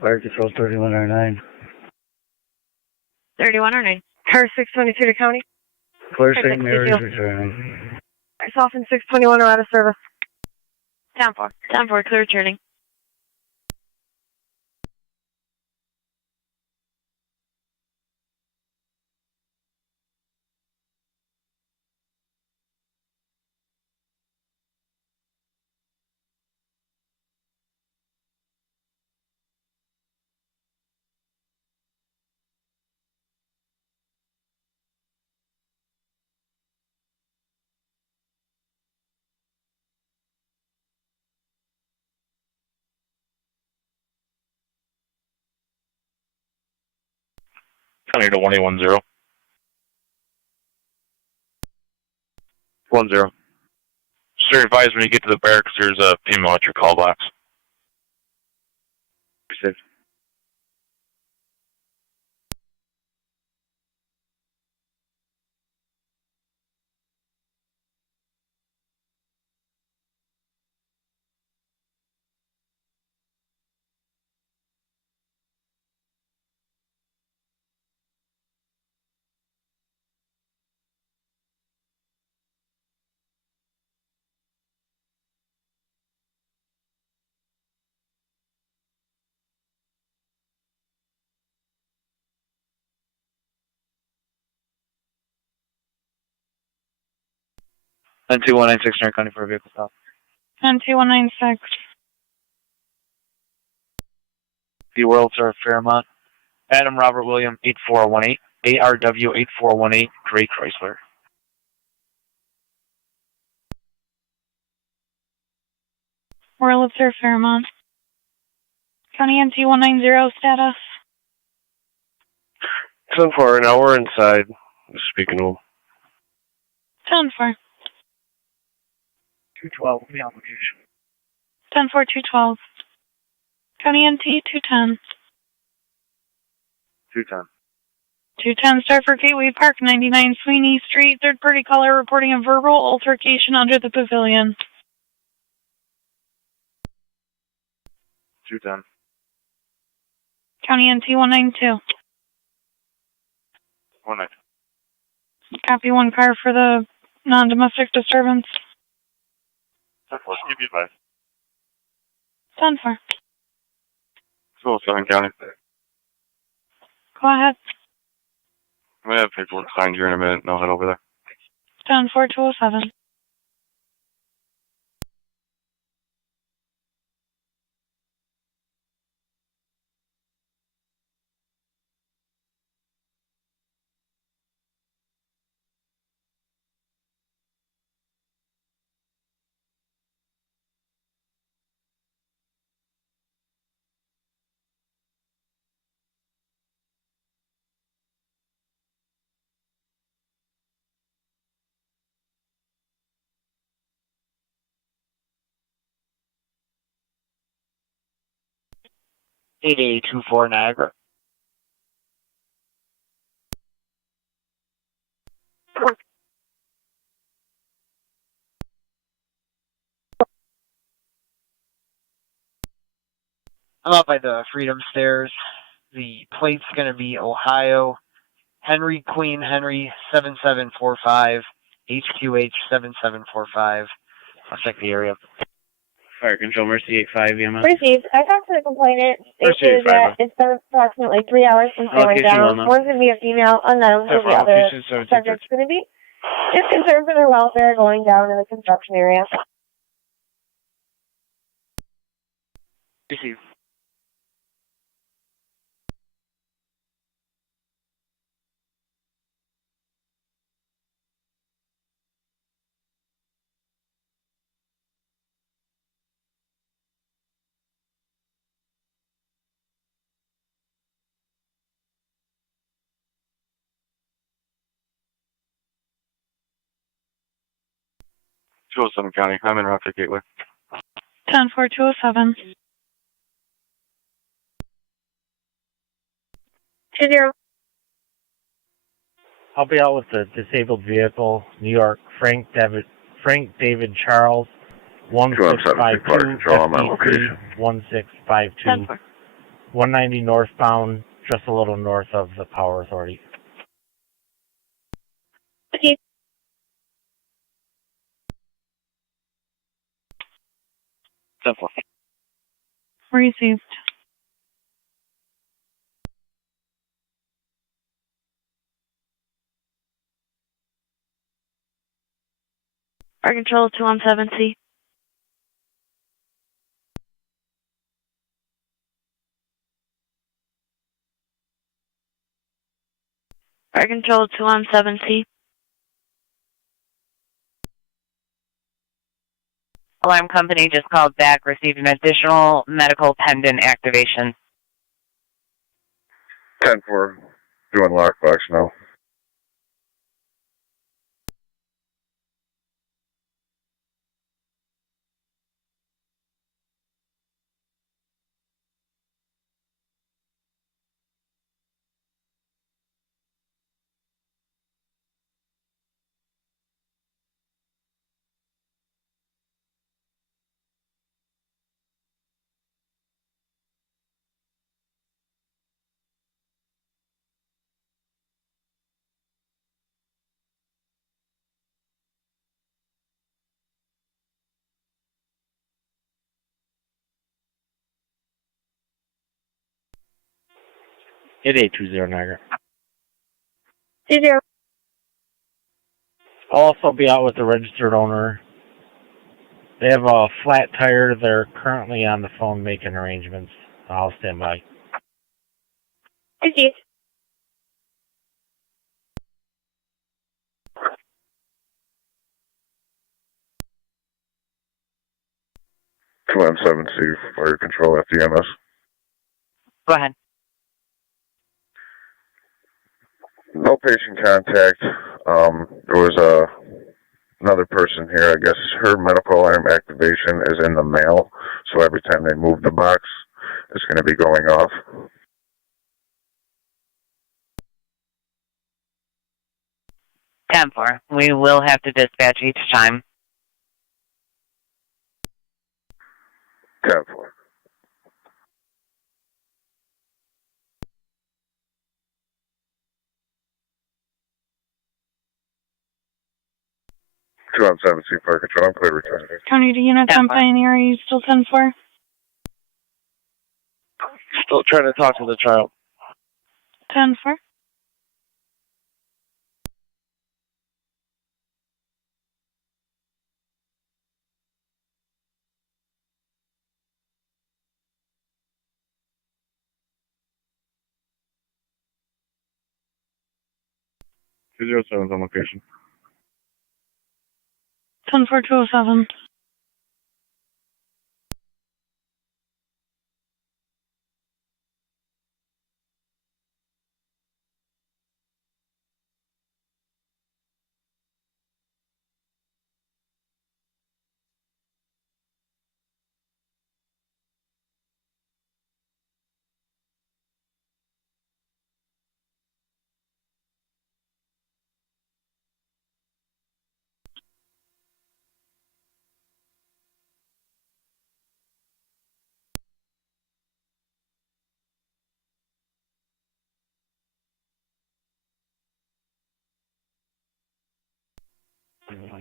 Fire Control 3109. 3109. Car 622 to County. Clear Car St. Mary's 622. returning. I soften 621 are out of service. 10-4. 10-4, clear returning. County to 110. 10. Sir, advise when you get to the barracks, there's a female at your call box. Received. 12196 North County for a vehicle stop. 12196. The World Star Fairmont. Adam Robert William 8418. ARW 8418. Gray Chrysler. Royal Sir Fairmont. County NT 190 status. 10-4, now we're inside. Speaking of 10-4. 212 will be on location. 10-4, 212. County NT 210. 210. 210 Starford Gateway Park, 99 Sweeney Street, third party caller reporting a verbal altercation under the pavilion. 210. County NT 192. 190. Copy, one car for the non-domestic disturbance. 10-4, give you advice. 10-4. 207 County. Go ahead. I'm going to have paperwork signed here in a minute, and I'll head over there. 10-4, 207. Eight 24 Niagara. I'm up by the Freedom Stairs. The plate's going to be Ohio, Henry Queen Henry 7745, HQH 7745. I'll check the area. Fire Control, Mercy 85 EMS. Received. I talked to the complainant. They Mercy stated 85. that it's been approximately 3 hours since they went Location down. well One's going to be a female, unknown who the other subject's going to be. Is concerned for their welfare going down in the construction area. Received. County. I'm in route to Gateway. 10-4, 207. 20. I'll be out with the disabled vehicle, New York, Frank David Charles, 1652, FBC 1652, 190 northbound, just a little north of the Power Authority. Okay. Received. Fire Control 217C. Fire Control 217C. Alarm company just called back, received an additional medical pendant activation. 10-4, doing lockbox now. Hit 820 Niagara. 20. I'll also be out with the registered owner. They have a flat tire. They're currently on the phone making arrangements. I'll stand by. Okay. 217C, Fire Control FDMS. Go ahead. No patient contact. There was another person here. I guess her medical alarm activation is in the mail, so every time they move the box, it's going to be going off. 10-4. We will have to dispatch each time. 10-4. Two on 7C Fire Control. I'm clear return. County to units on Pioneer. Are you still 10-4? Still trying to talk to the child. 10-4. Two 207's on location. 10-4, 207.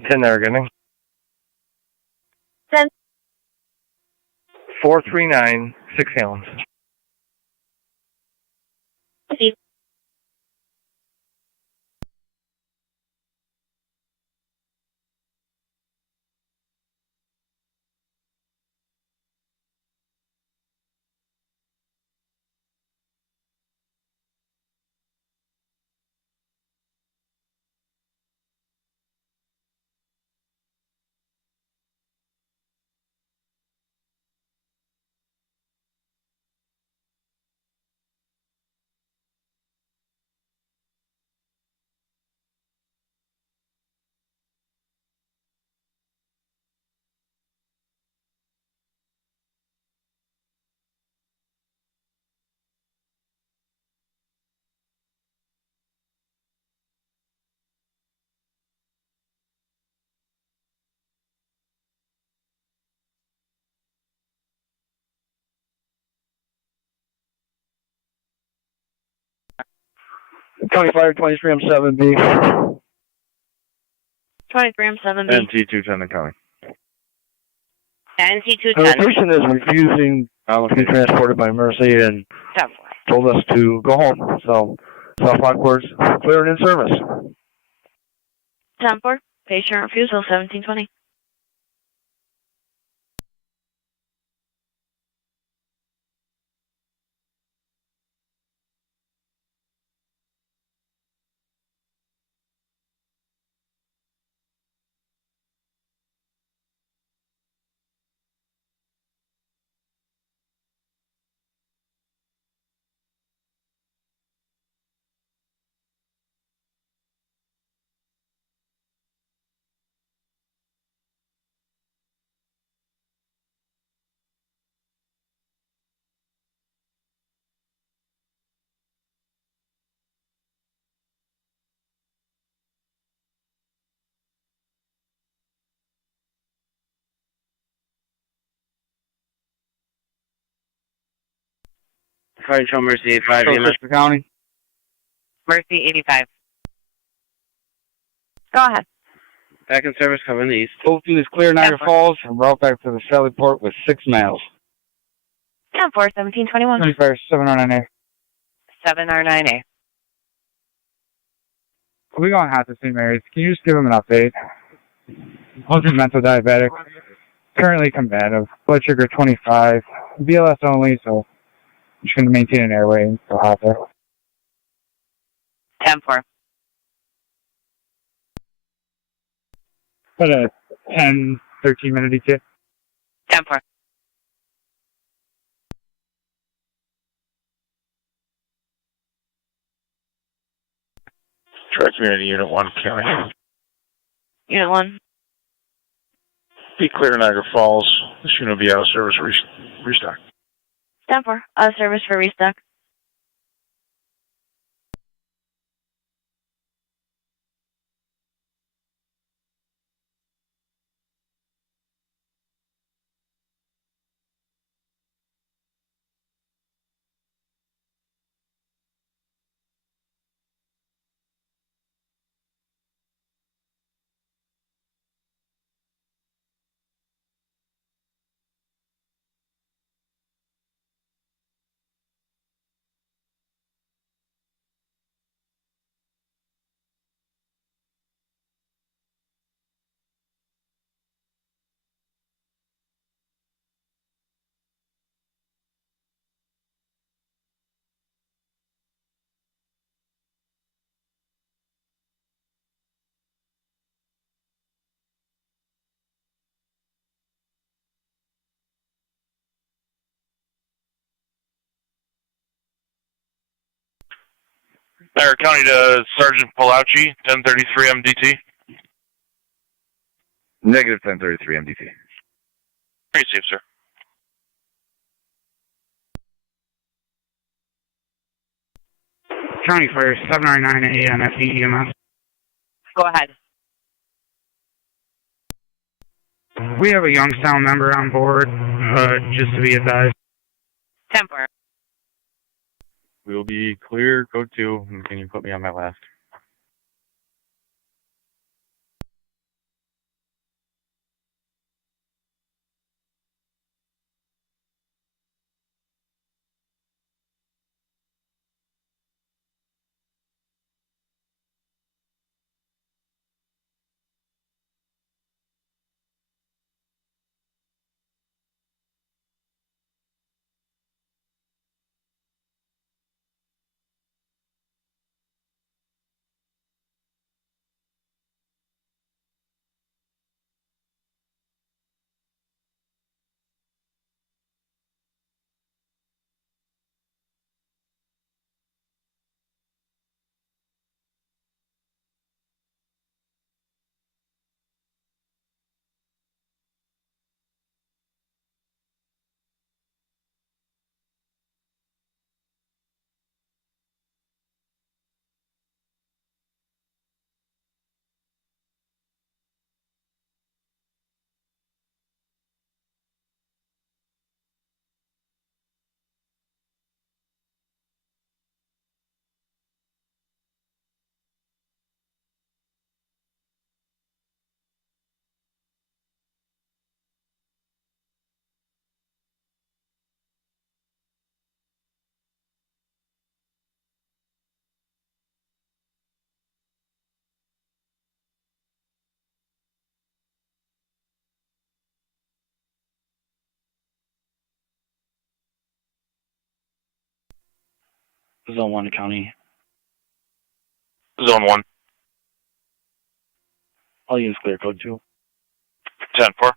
Ten there, getting. 10. 439, 6 gallons. Okay. County Fire 23M7B. 23M7B. NT210 in county. NT210. The patient is refusing to be transported by Mercy and told us to go home. So, South Lockport's clear and in service. 10-4. Patient refusal, 1720. Fire Control Mercy 85, Somerset County. Mercy 85. Go ahead. back in service covering the east. Both units clear Niagara Falls and route back to the Sallyport with 6 miles. 10-4, 1721. 25 709A. 7R9A. We going half to St. Mary's. Can you just give him an update? Husband mental diabetic. Currently combative. Blood sugar 25. BLS only, so I'm just going to maintain an airway and go hot there. 10-4. About a 10, 13-minute ETA. 10-4. Tri-Community Unit 1, County. Unit 1. Be clear, Niagara Falls. This unit will be out of service restock. 10-4. Out of service for restock. Niagara County to Sergeant Palaucci, 1033 MDT. Negative 1033 MDT. Very safe, sir. County Fire 799 ANFE EMS. Go ahead. We have a Youngstown member on board, just to be advised. 10-4. We'll be clear, code 2. Can you put me on my last? Zone 1 County. Zone 1. All units clear, code 2. 10-4.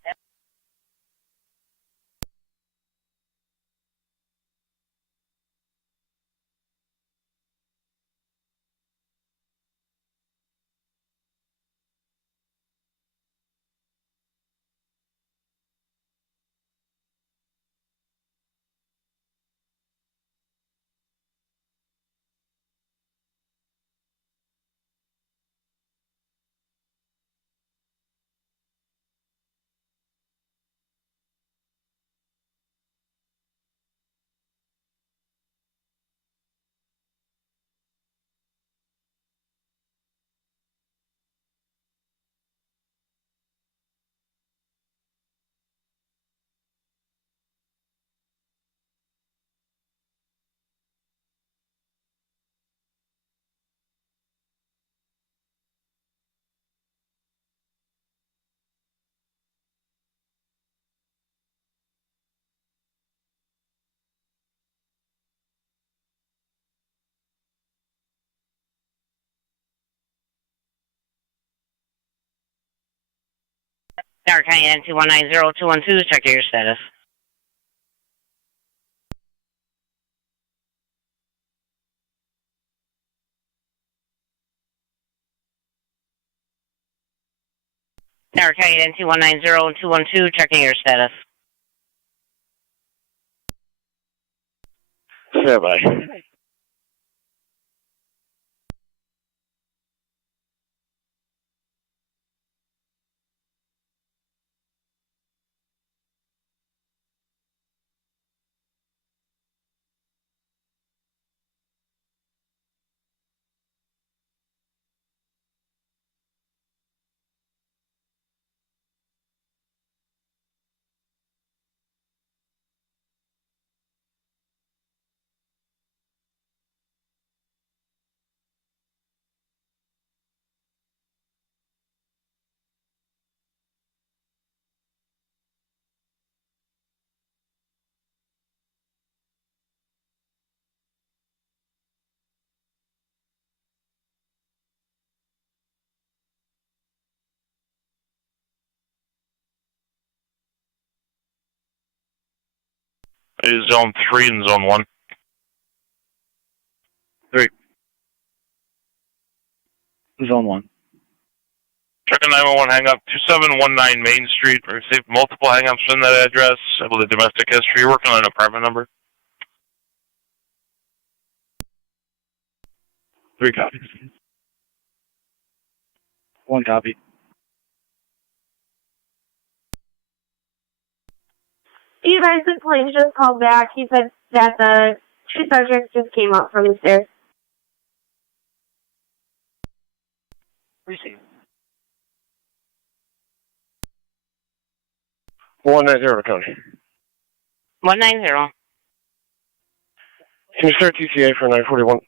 Niagara County N2190212, check your status. Niagara County N2190212, checking your status. Stand by. Is Zone 3 and Zone 1. 3. Zone 1. Checking 911 hang up 2719 Main Street. We received multiple hang ups in that address. I believe domestic history. You're working on an apartment number. 3 copies. 1 copy. You guys, the police just called back. He said that the 2 subjects just came up from the stairs. Receive. 190 County. 190. Can you start TCA for 941?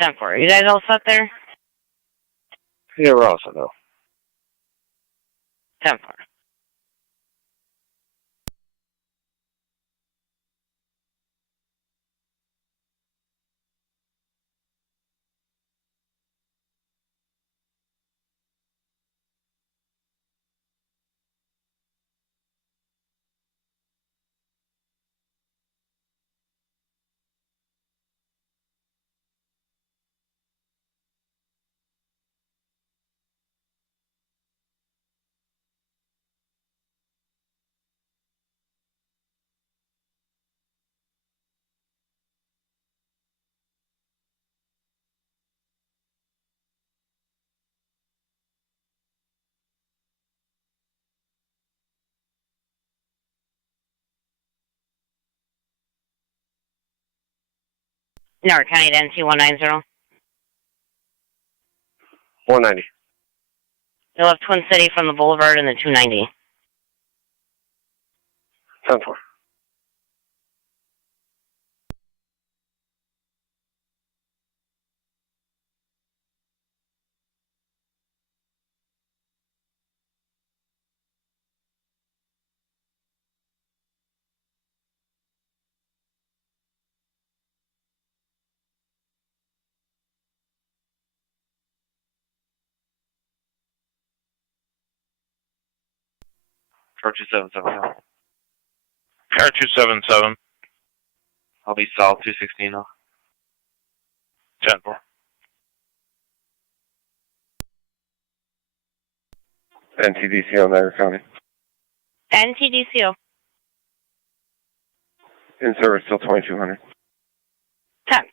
10-4. You guys all set there? Yeah, we're all set now. 10-4. Niagara County N2190. 190. You'll have Twin City from the Boulevard and the 290. 10-4. Car 277. Car 277. I'll be south 216 now. 10-4. NTDC on Niagara County. NTDCO. In service till 2200. 10-4.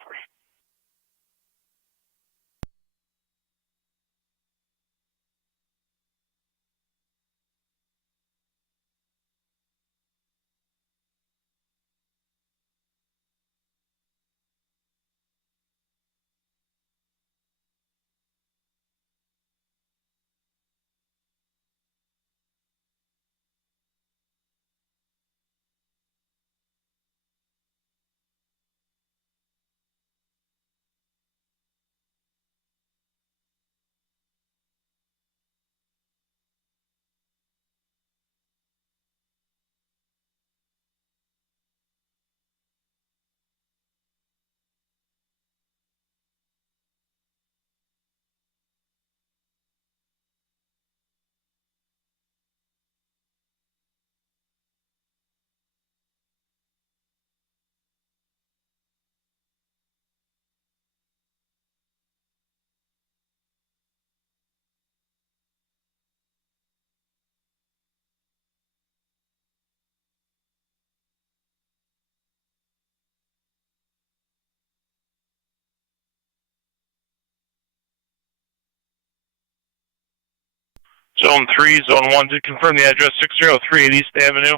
Zone 3, Zone 1 did confirm the address 603 East Avenue.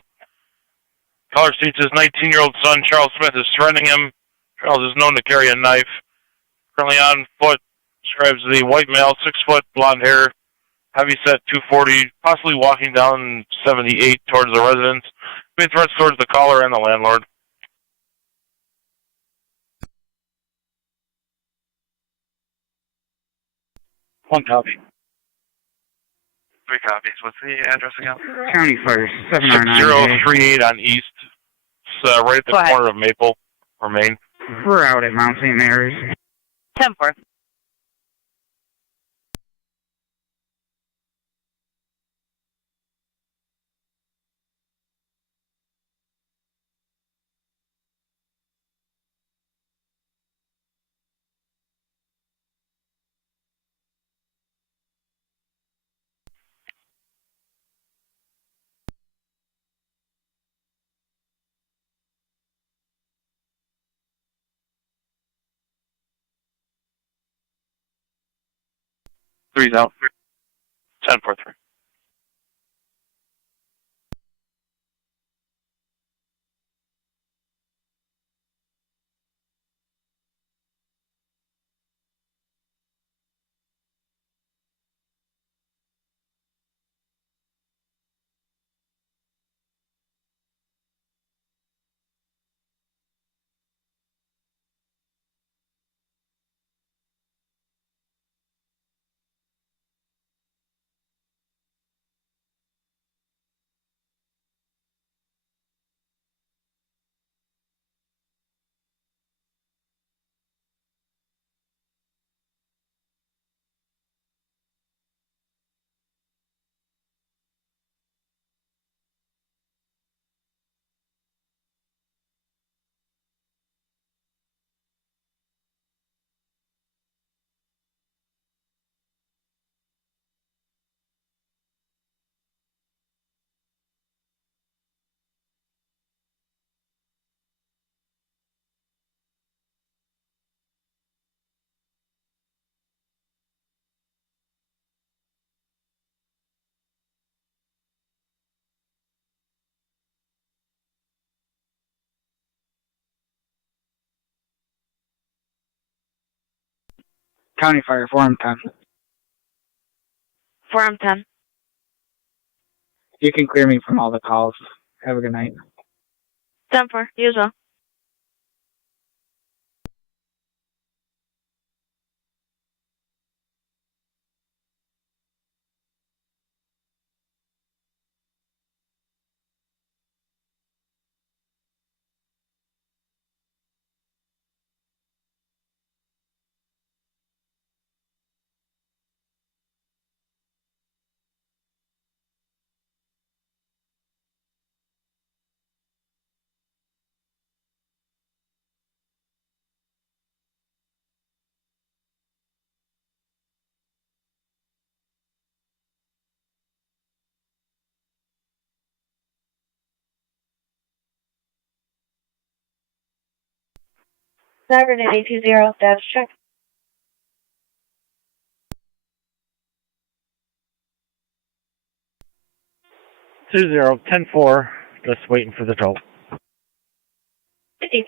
Caller states his 19-year-old son, Charles Smith, is threatening him. Charles is known to carry a knife. Currently on foot, describes the white male, 6 foot, blonde hair, heavy set, 240, possibly walking down 78 towards the residence. Made threats towards the caller and the landlord. One copy. 3 copies. What's the address again? County Fire, 6038 on East. It's right at the corner of Maple, or Main. We're out at Mount St. Mary's. 10-4. Three's out. 10-4-3. County Fire, 4M10. 4M10. You can clear me from all the calls. Have a good night. 10-4. You as well. Niagara 820, status check. 20-10-4, just waiting for the toll. 50.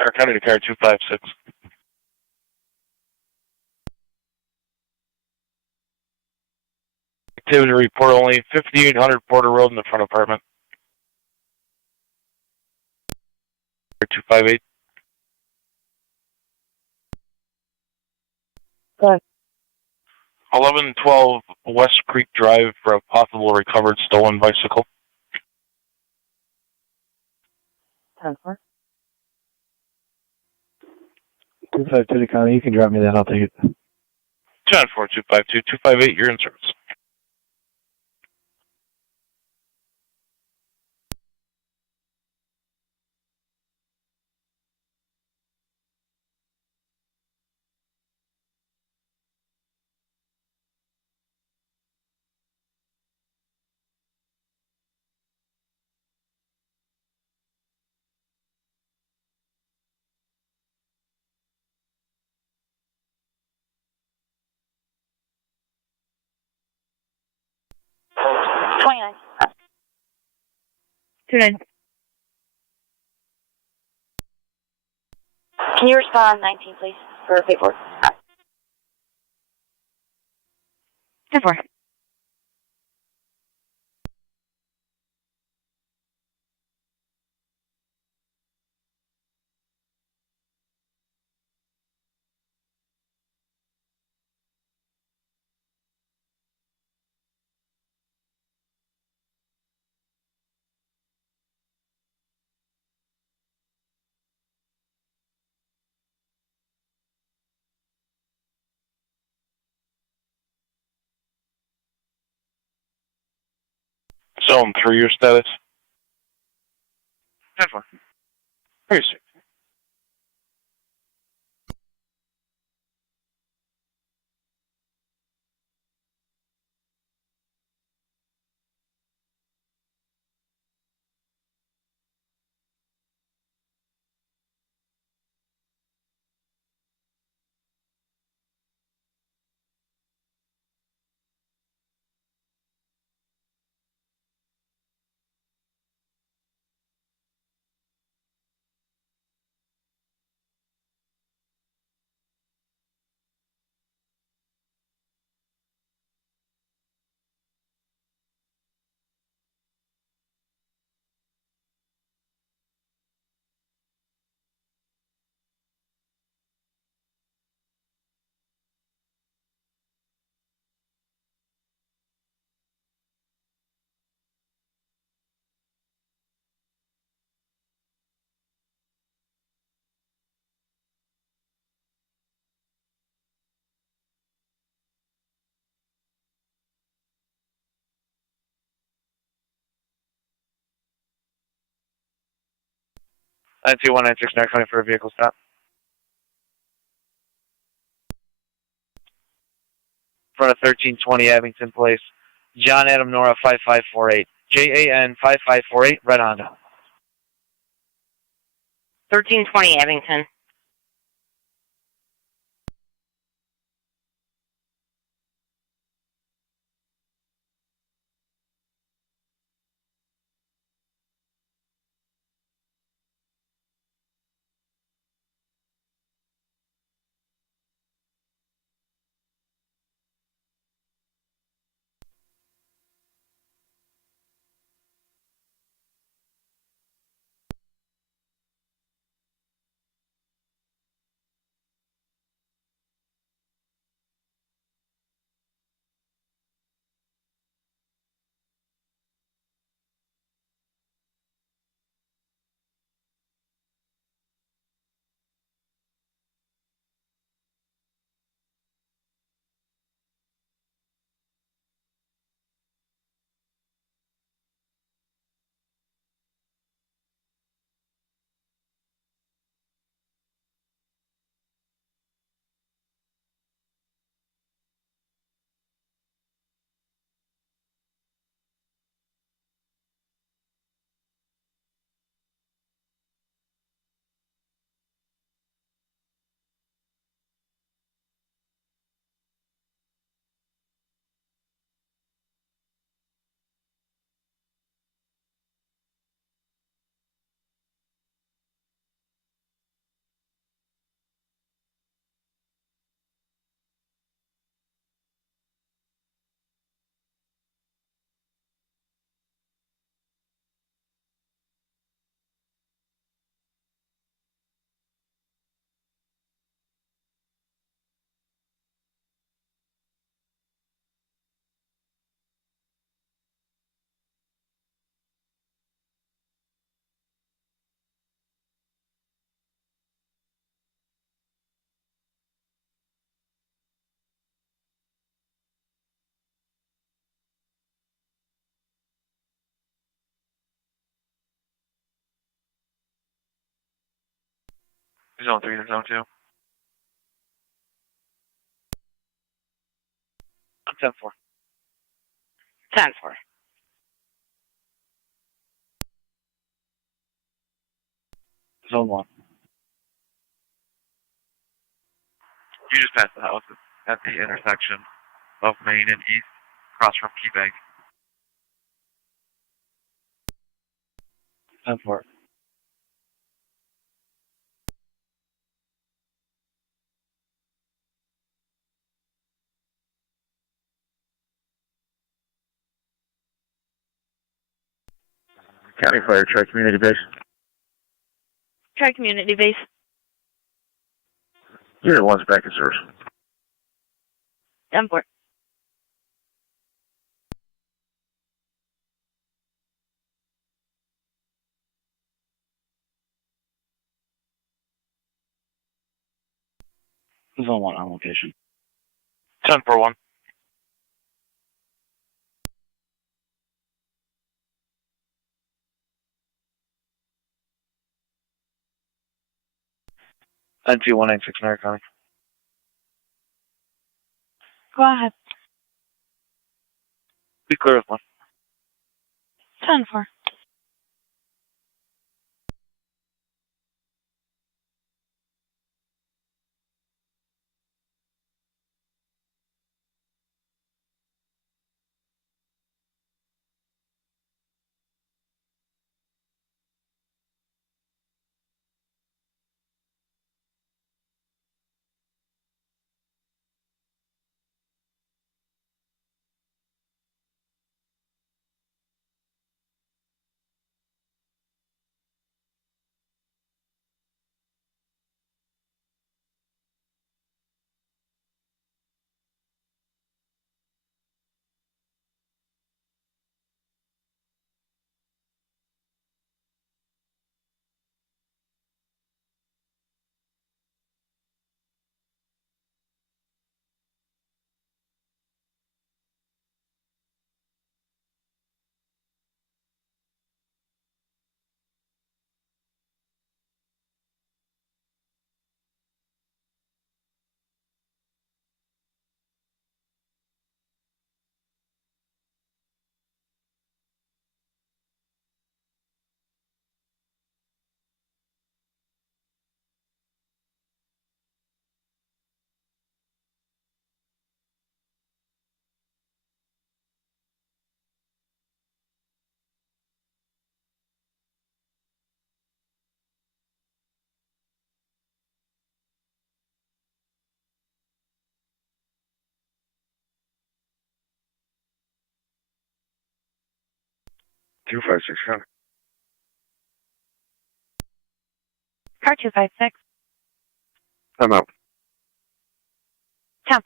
Our County to car 256. Activity report only 5800 Porter Road in the front apartment. 258. Go ahead. 1112 West Creek Drive for a possible recovered stolen bicycle. 10-4. 252 to county. You can drop me that. I'll take it. 10-4, 252, 258. You're in service. Can you respond 19, please, for paperwork? 10-4. Zone 3, your status? 10-4. Very sick. Nine two one nine six Niagara County for a vehicle stop. In front of 1320 Abington Place. John Adam Nora 5548. JAN 5548, red Honda. 1320 Abington. Zone 3 to Zone 2. I'm 10-4. 10-4. Zone 1. You just passed the house at the intersection of Main and East, across from Key Bank. 10-4. County Fire, Tri-Community Base. Try community base. Unit 1's back in service. 10-4. Zone 1 on location. 10-4-1. NP 196 Niagara County. Go ahead. Be clear with 1. 10-4. Two five six County. Car 256. I'm out. 10-4.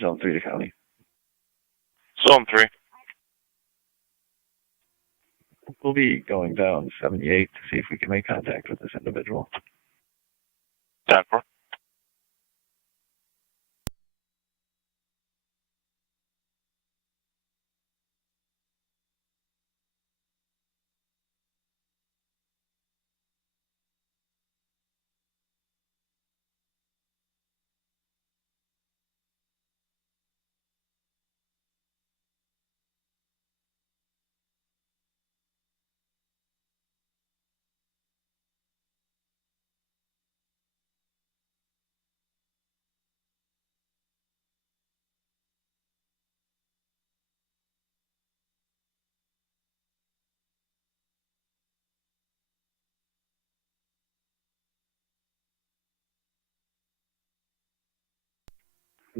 Zone 3 to County. Zone 3. We'll be going down 78 to see if we can make contact with this individual. 10-4.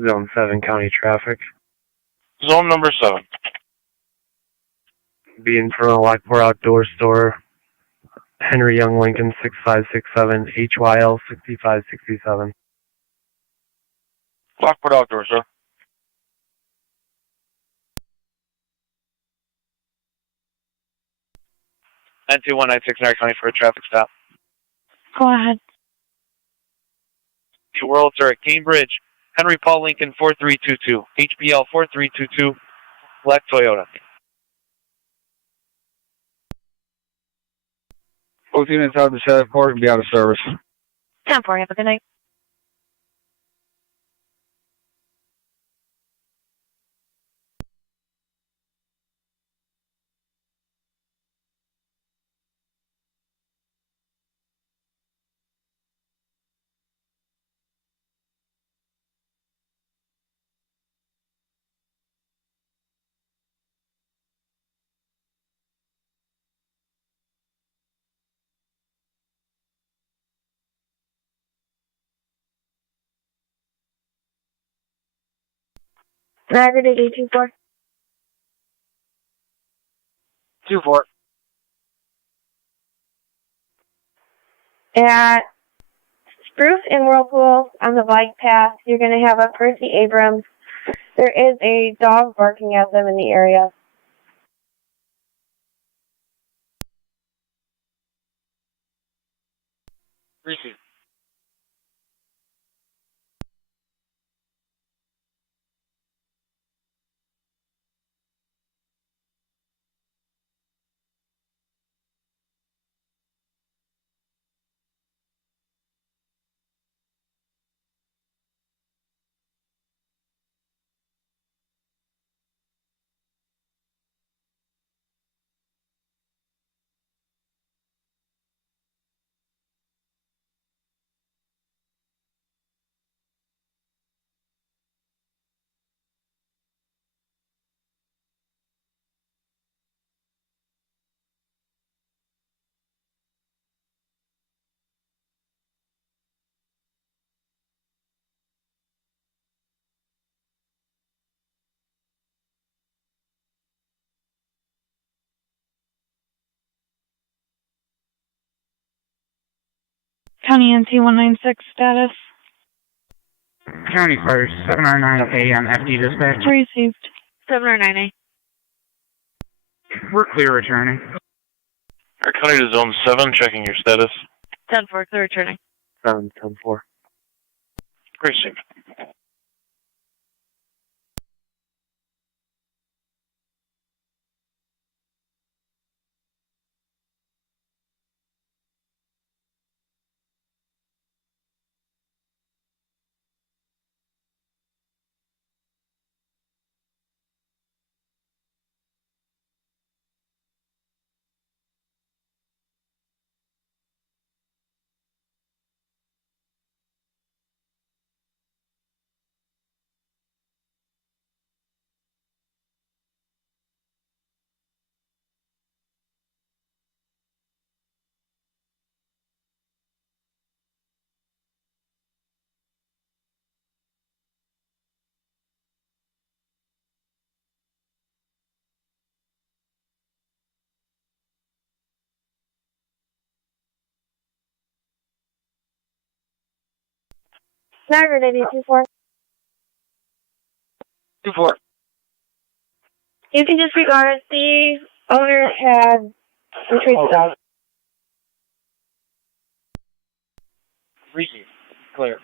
Zone 7 county traffic. Zone number 7. Be in front of Lockport Outdoor Store. Henry Young Lincoln 6567, HYL 6567. Lockport Outdoor, sir. N2196 Niagara County for a traffic stop. Go ahead. Two worlds are at Cambridge. Henry Paul Lincoln 4322. HBL 4322. Black Toyota. Both units out of the Shreveport and be out of service. 10-4, have a good night. Niagara to 824. 24. At Spruce and Whirlpool on the bike path, you're going to have a Percy Abrams. There is a dog barking at them in the area. Receive. County NT196 status. County Fire 709A on FD dispatch. Received. 709A. We're clear returning. Our county to Zone 7, checking your status. 10-4, clear returning. 7-10-4. Receive. Niagara to 824. 24. You can disregard the owner had Retreat south. Receive. Clear.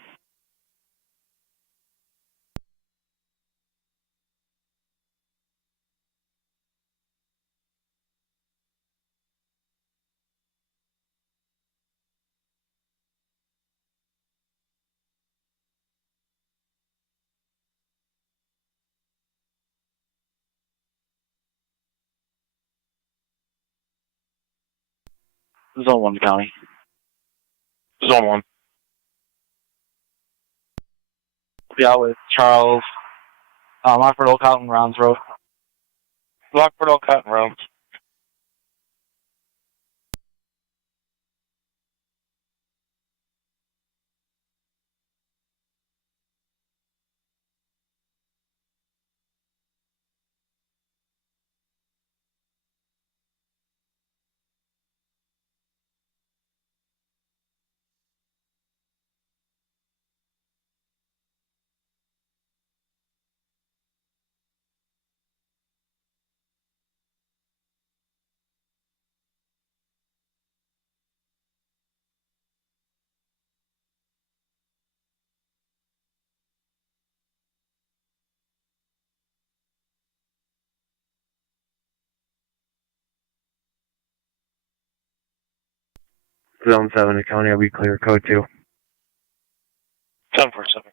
Zone 1 County. Zone 1. Yeah, with Charles. Lockport, Old Cotton, Rounds Road. Lockport, Old Cotton, Rounds. Zone 7 to County, I'll be clear. Code 2. 1047.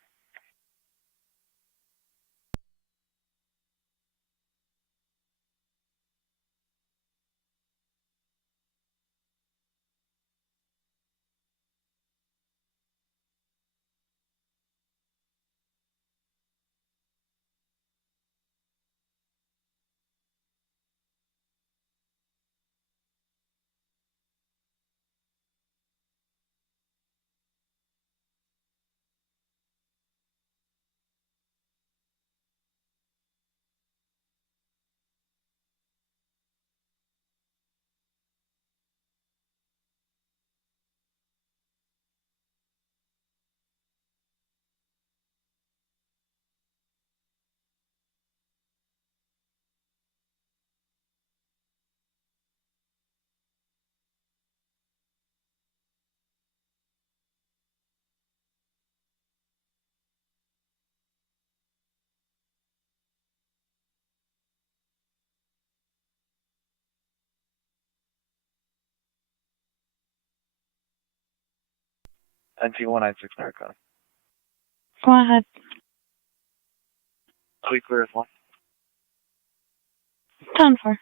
NT 196 America. Go ahead. Are we clear as one? 10-4.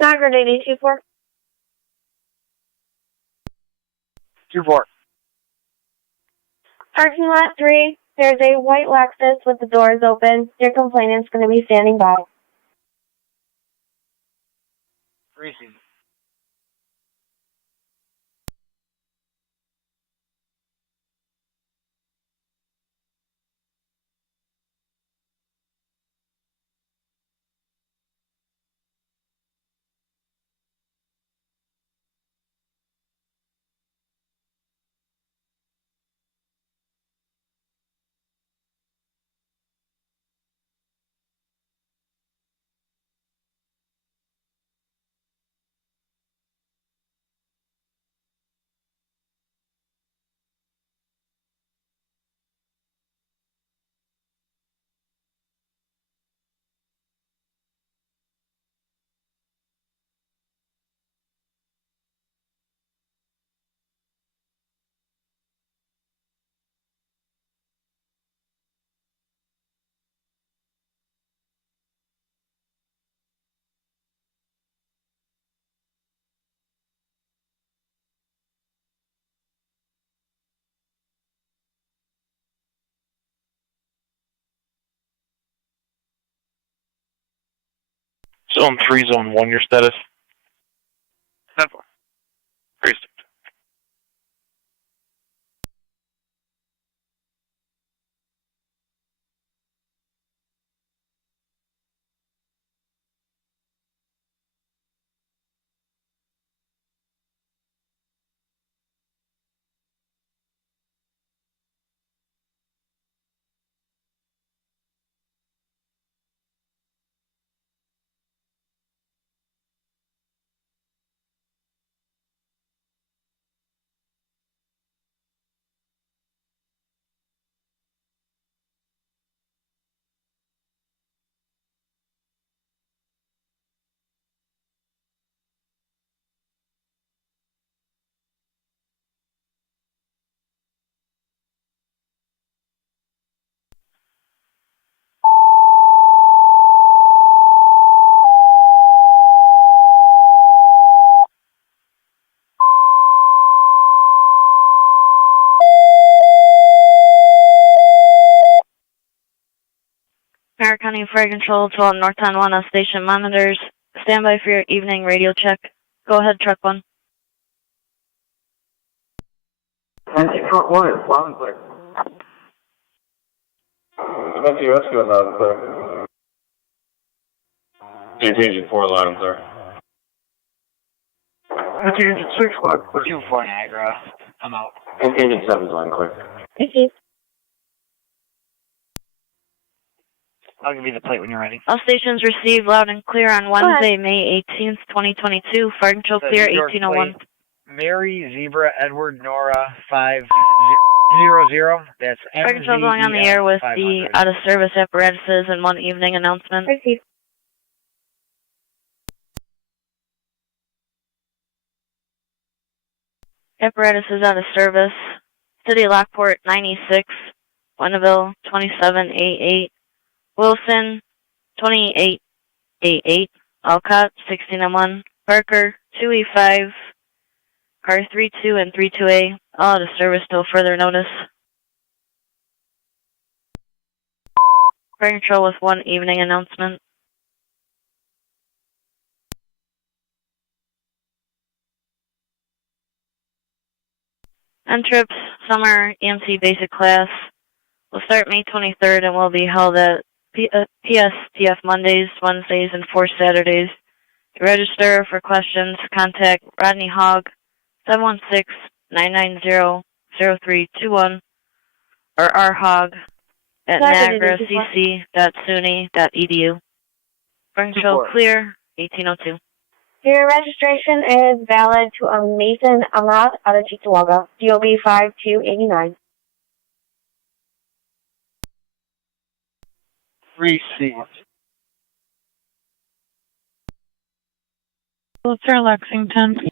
Niagara 824. 2-4. Parking lot 3. There's a white Lexus with the doors open. Your complainant's going to be standing by. Receive. Zone 3, Zone 1, your status? 10-4. Great. Niagara County Fire Control 12 North Tonawanda Station monitors. Stand by for your evening radio check. Go ahead, truck 1. Nancy Fort Wood, loud and clear. Nancy Rescue, loud and clear. Nancy Engine 4, loud and clear. Nancy Engine 6, loud and clear. 2-4 Niagara. I'm out. Nancy Engine 7 is loud and clear. Receive. I'll give you the plate when you're ready. All stations received loud and clear on Wednesday, May 18th, 2022. Fire Control clear, 1801. Mary, Zebra, Edward, Nora, 500. That's Fire Control going on the air with the out-of-service apparatuses and one evening announcement. Receive. Apparatus is out of service. City Lockport 96, Winneville 2788, Wilson 2888, Alcott 1601, Parker 2E5, car 32 and 32A, all out of service till further notice. Fire Control with one evening announcement. N-Trips Summer EMC Basic Class will start May 23rd and will be held at PSTF Mondays, Wednesdays, and 4 Saturdays. To register for questions, contact Rodney Hogg, 716-990-0321, or rhogg at niagaracc.suny.edu. Fire Control clear, 1802. Your registration is valid to a Mason Amat out of Tonawanda, DOB 5289. Received. Sir Lexington.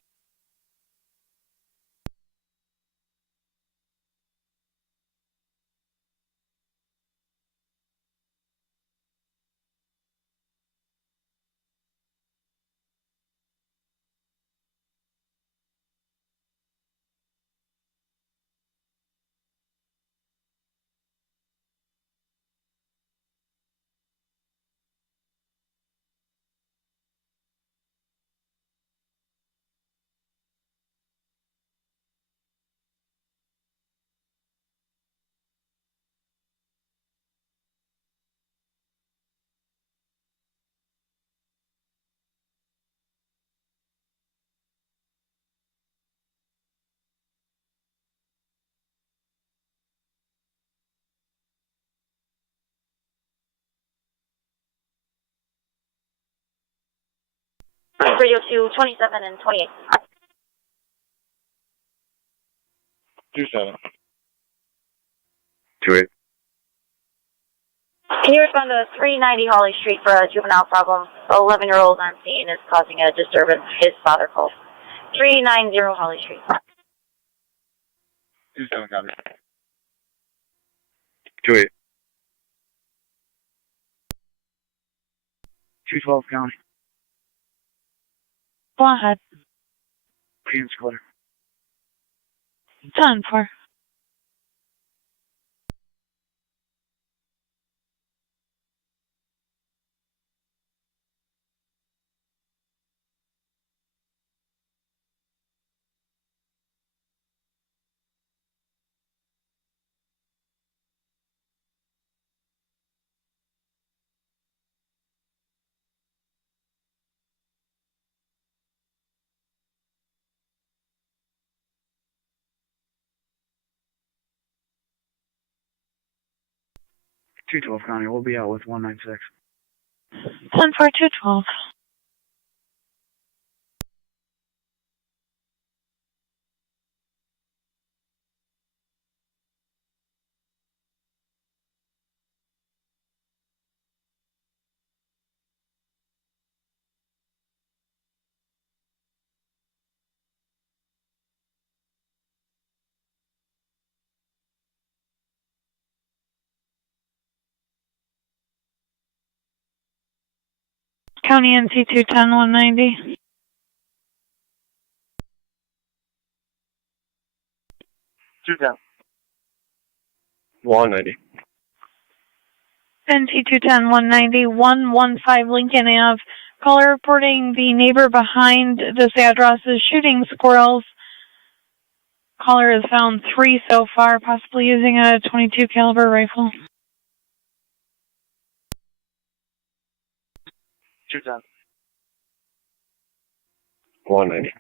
Radio 2, 27 and 28. 27. 28. Can you respond to 390 Holly Street for a juvenile problem? The 11-year-old on scene is causing a disturbance. His father called. 390 Holly Street. 27, copy. 28. 212 County. Go ahead. Phoenix clear. 10-4. 212 County. We'll be out with 196. 10-4-212. County NC 210 190. 210. 190. NC 210 190 115 Lincoln Ave. Caller reporting the neighbor behind this address is shooting squirrels. Caller has found 3 so far, possibly using a .22 caliber rifle. 210. 190.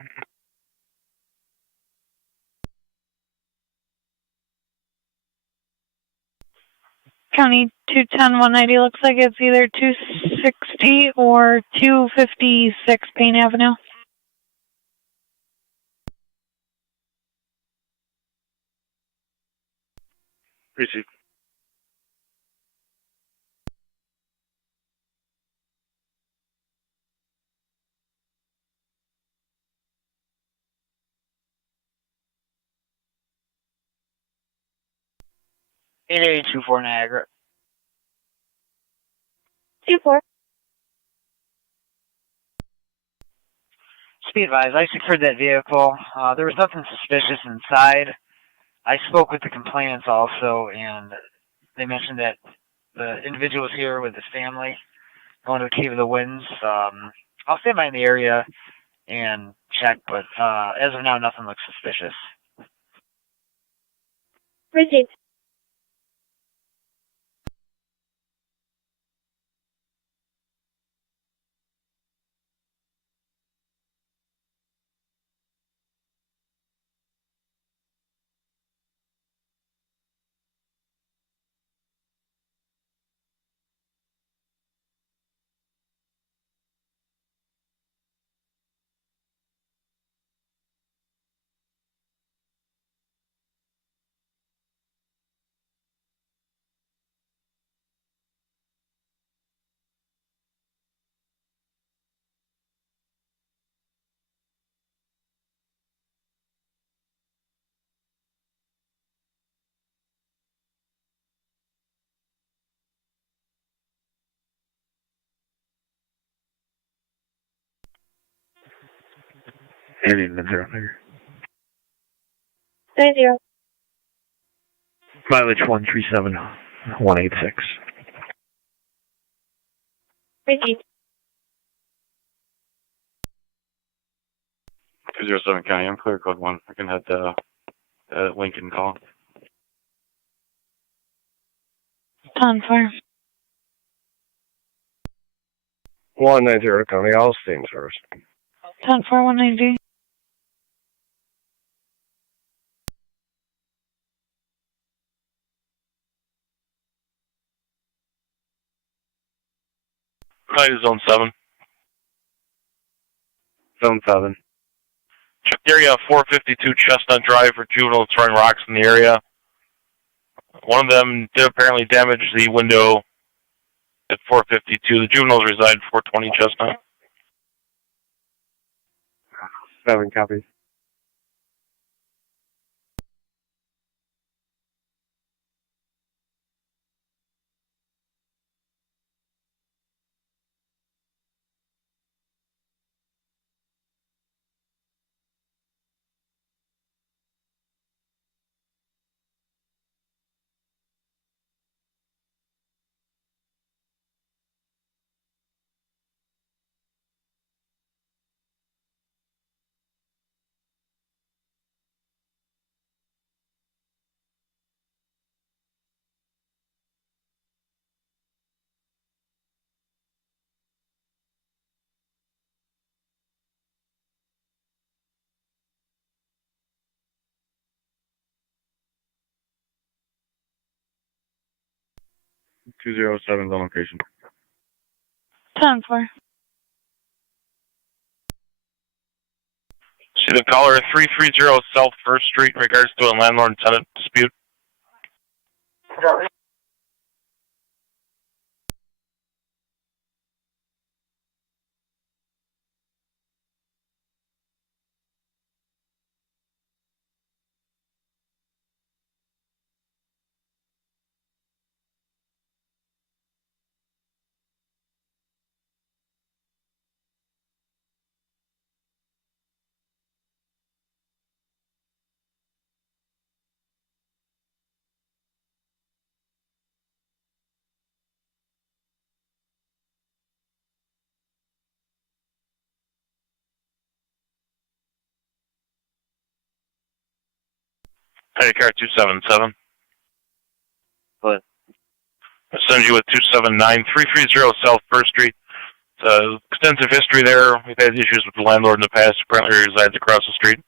County 210 190 looks like it's either 260 or 256 Payne Avenue. Receive. Eight 24 Niagara. 24. Speed advised, I secured that vehicle. There was nothing suspicious inside. I spoke with the complainants also, and they mentioned that the individual was here with his family, going to a Cave of the Winds. I'll stand by in the area and check, but as of now, nothing looks suspicious. Received. Indian 0. 90. Mileage 137-186. Received. 207 County, I'm clear code 1. I can head to Lincoln call. 10-4. 190 County, all steam service. 10-4 190. United Zone 7. Zone 7. Check the area 452 Chestnut Drive for juveniles throwing rocks in the area. One of them did apparently damage the window at 452. The juveniles reside at 420 Chestnut. 7 copies. 207 on location. 10-4. See the caller 330 South 1st Street in regards to a landlord and tenant dispute. Hey, car 277. What? I'll send you with 279 330 South 1st Street. Extensive history there. We've had issues with the landlord in the past. Apparently he resides across the street.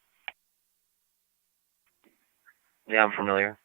Yeah, I'm familiar.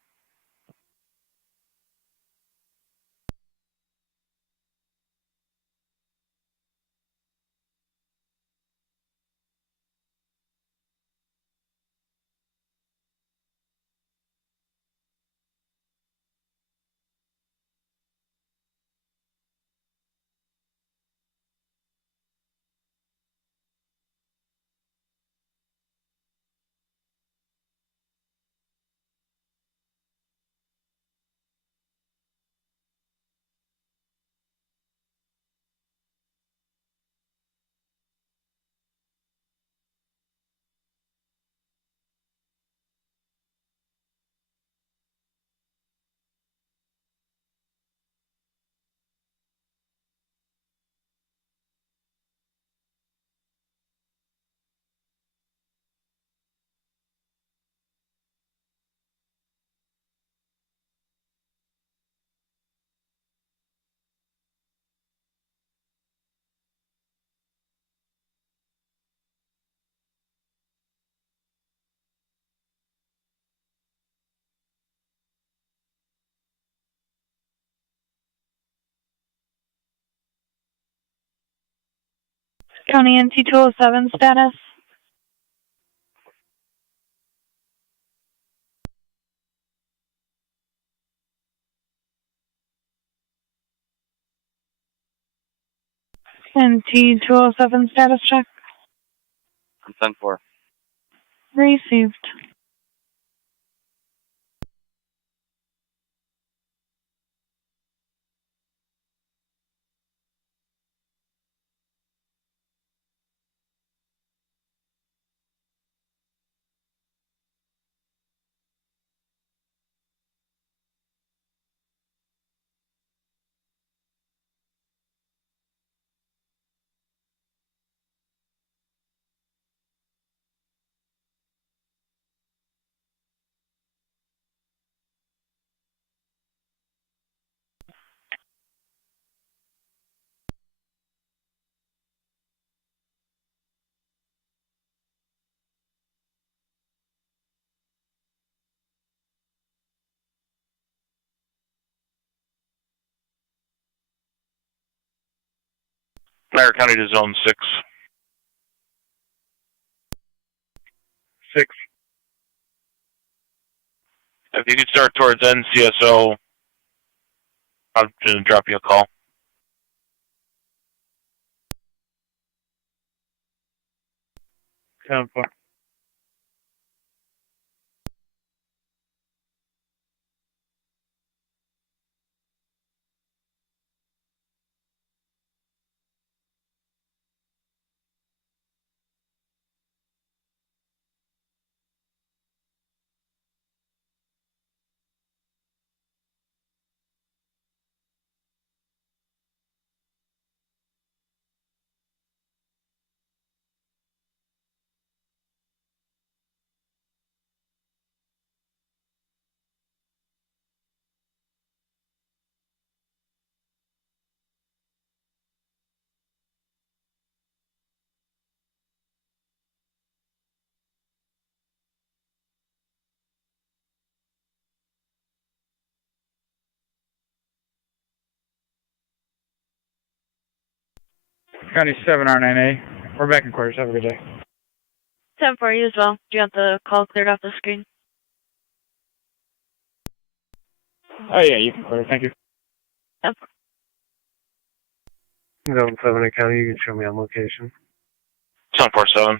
County NT 207 status. NT 207 status check. I'm 10-4. Received. Niagara County to Zone 6. 6. If you could start towards NCSO, I'll just drop you a call. Ten four. County 7 R9A. We're back in quarters. Have a good day. 10 for you as well. Do you want the call cleared off the screen? Oh, yeah, you can clear. Thank you. 10 7 County, you can show me on location. 1047.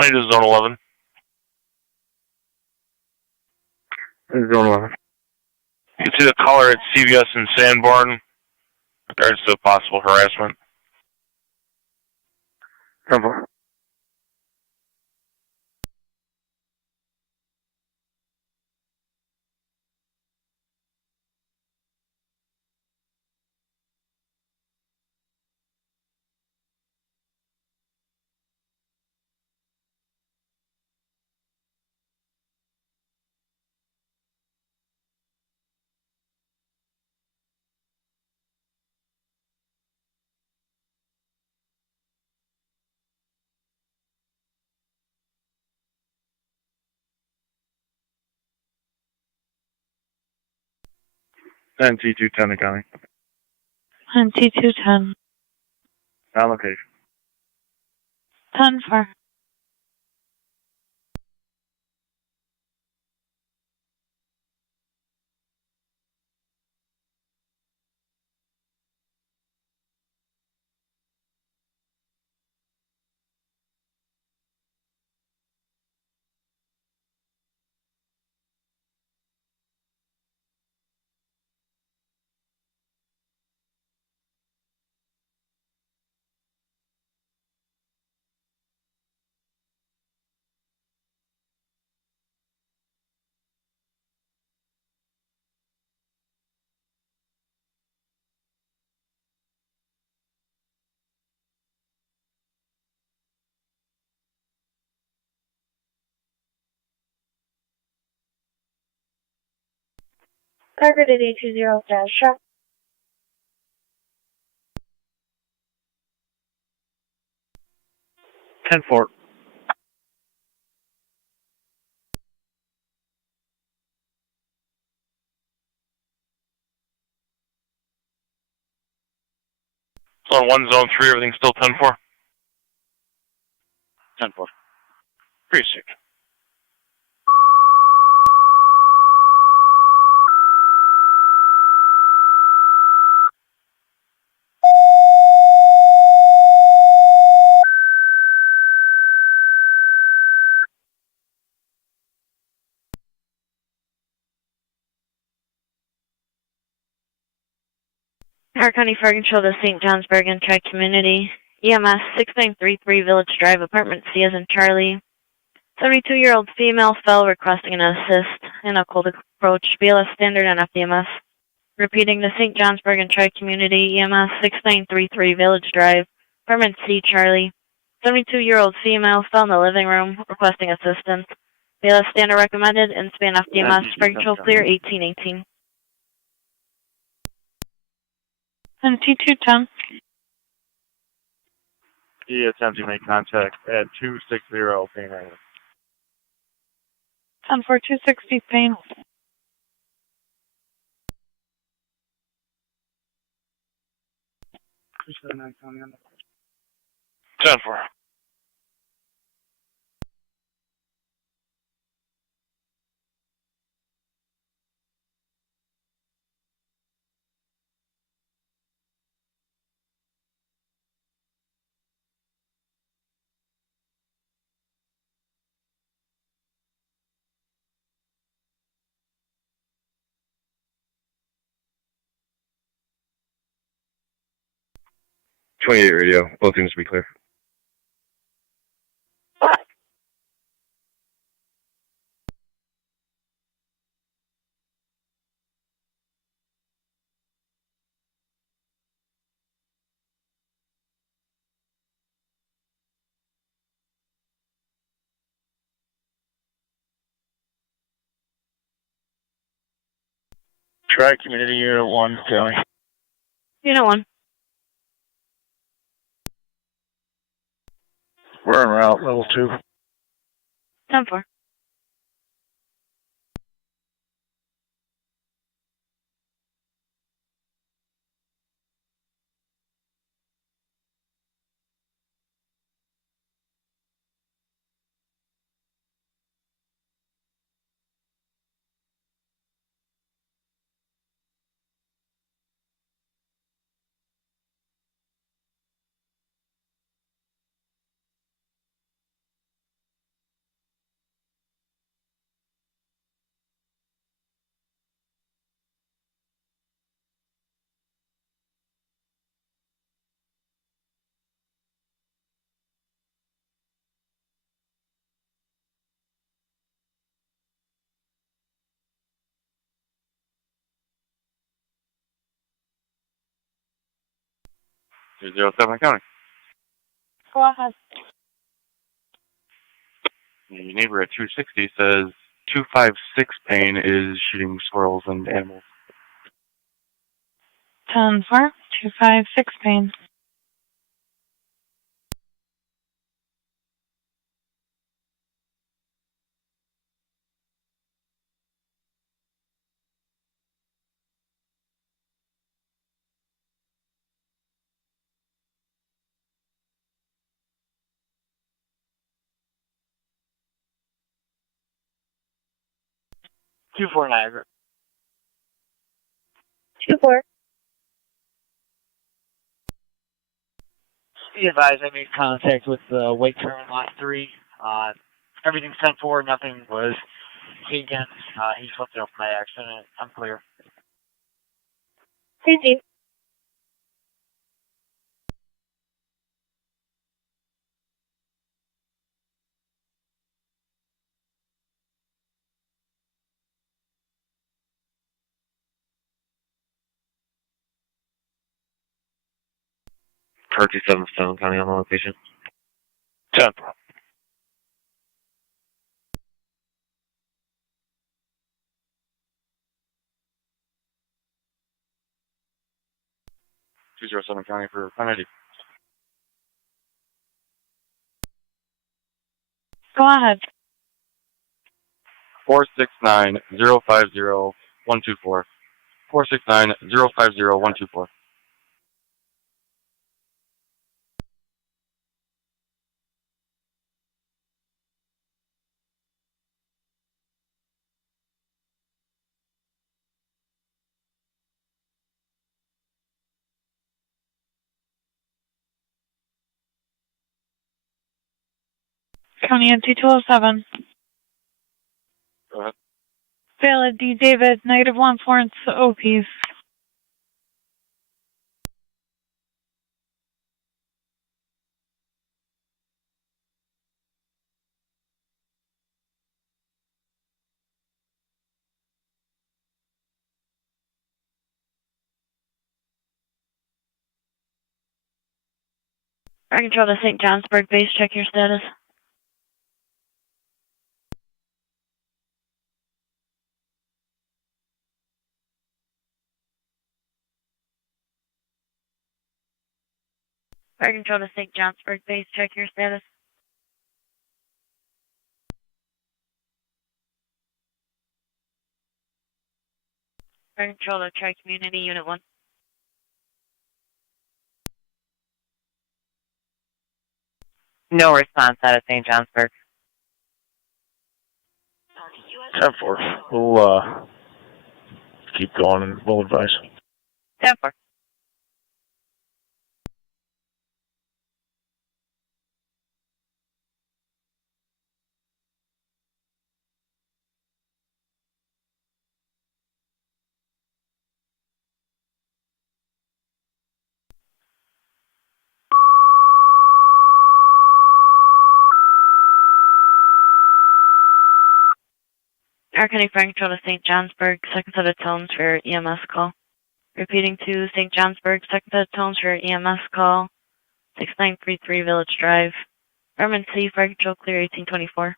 County to zone 11. Zone 11. You can see the caller at CVS in Sanborn in regards to possible harassment. 10-4. T210 County. On T210. On location. 10 for. Targeted 820 dash shot. 10-4. Zone 1, zone 3, everything's still 10-4. 10-4. Precinct. Howard County Fire Control to St. Johnsburg and Tri-Community. EMS 6933 Village Drive, Apartment C as in Charlie. 72-year-old female fell requesting an assist in a cold approach. BLS standard and FDMS. Repeating the St. Johnsburg and Tri-Community. EMS 6933 Village Drive, Apartment C, Charlie. 72-year-old female fell in the living room requesting assistance. BLS standard recommended and span FDMS. Fire Control clear 1818. On T210. He attempted to make contact at 260 Pain Island. 10 for 260 Pain. 10-4. .28 radio. Both seems to be clear. Try Community Unit 1, County. Unit 1. We're en route, level 2. 10-4. Zero 07 County. Go ahead. Your neighbor at 260 says 256 Payne is shooting squirrels and animals. 10-4. 256 Payne. Two four Niagara. 2-4. Be advised, I made contact with the white car on lot 3. Everything sent forward, nothing was taken. He flipped it up by accident. I'm clear. Easy. Car 27 Stone County on the location. 10. Zero 07 County for 590. Go ahead. 469-050-124. 469-050-124. County NT 207. Go ahead. Valid D. David, -1 Florence OPs. I control to St. Johnsburg base, check your status. Fire control to St. Johnsburg base, check your status. Fire control to Tri-Community Unit 1. No response out of St. Johnsburg. 10-4. We'll keep going and we'll advise. 10-4. Our County Fire Control to St. Johnsburg, second set of tones for EMS call. Repeating to St. Johnsburg, second set of tones for EMS call. 6933 Village Drive. Fireman C, Fire Control clear 1824.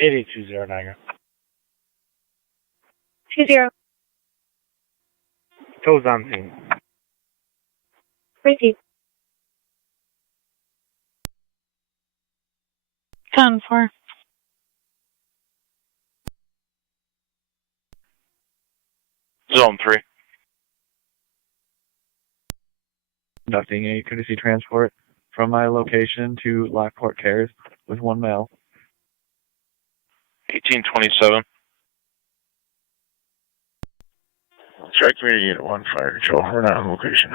8820 Niagara. 20. Toes on scene. Receive. 10-4. Zone 3. Conducting a courtesy transport from my location to Lockport Cares with one male. 1827. Strike Community Unit 1, Fire Control. We're not on location.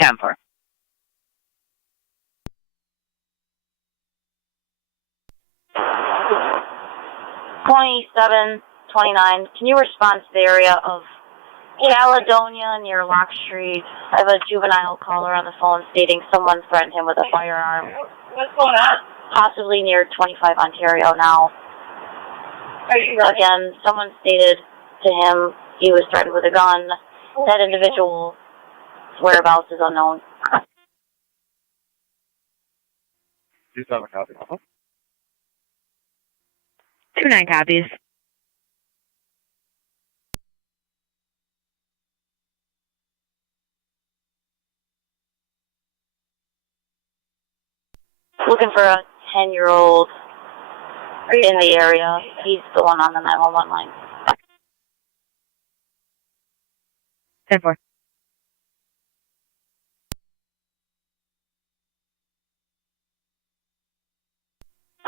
10-4. $27.29. Can you respond to the area of Caledonia near Lock Street? I have a juvenile caller on the phone stating someone threatened him with a firearm. What's going on? Possibly near 25 Ontario now. Again, someone stated to him he was threatened with a gun. That individual's whereabouts is unknown. 27 copy. 29 copies. Looking for a 10-year-old in the area. He's the one on the 911 line. 10-4.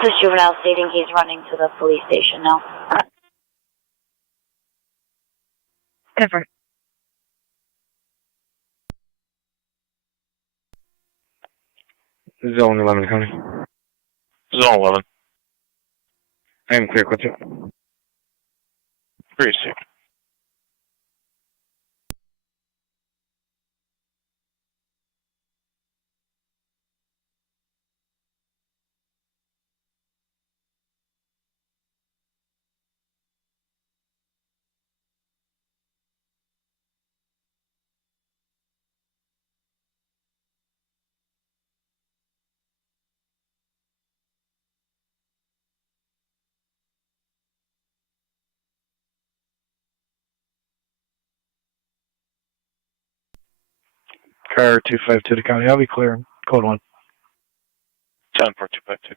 This juvenile stating he's running to the police station now. 10-4. Zone 11 County. Zone 11. I am clear, what's it? Precinct. Car 252 to county. I'll be clear. Code 1. 10-4-252.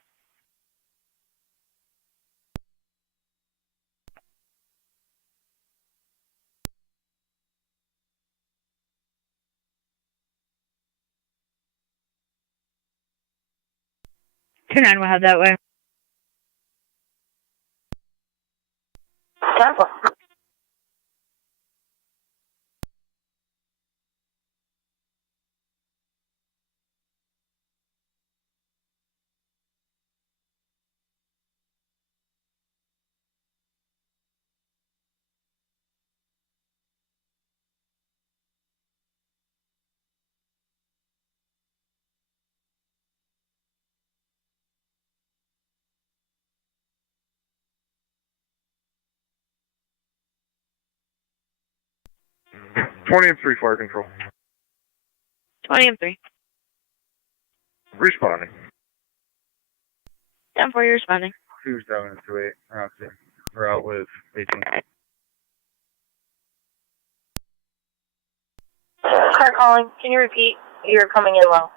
Two 9 will have that way. 10-4. Twenty and 3 Fire Control. 20 and 3. Responding. 10-4, you're responding. 27 and 28. We're out with 18. Car calling. Can you repeat? You're coming in low.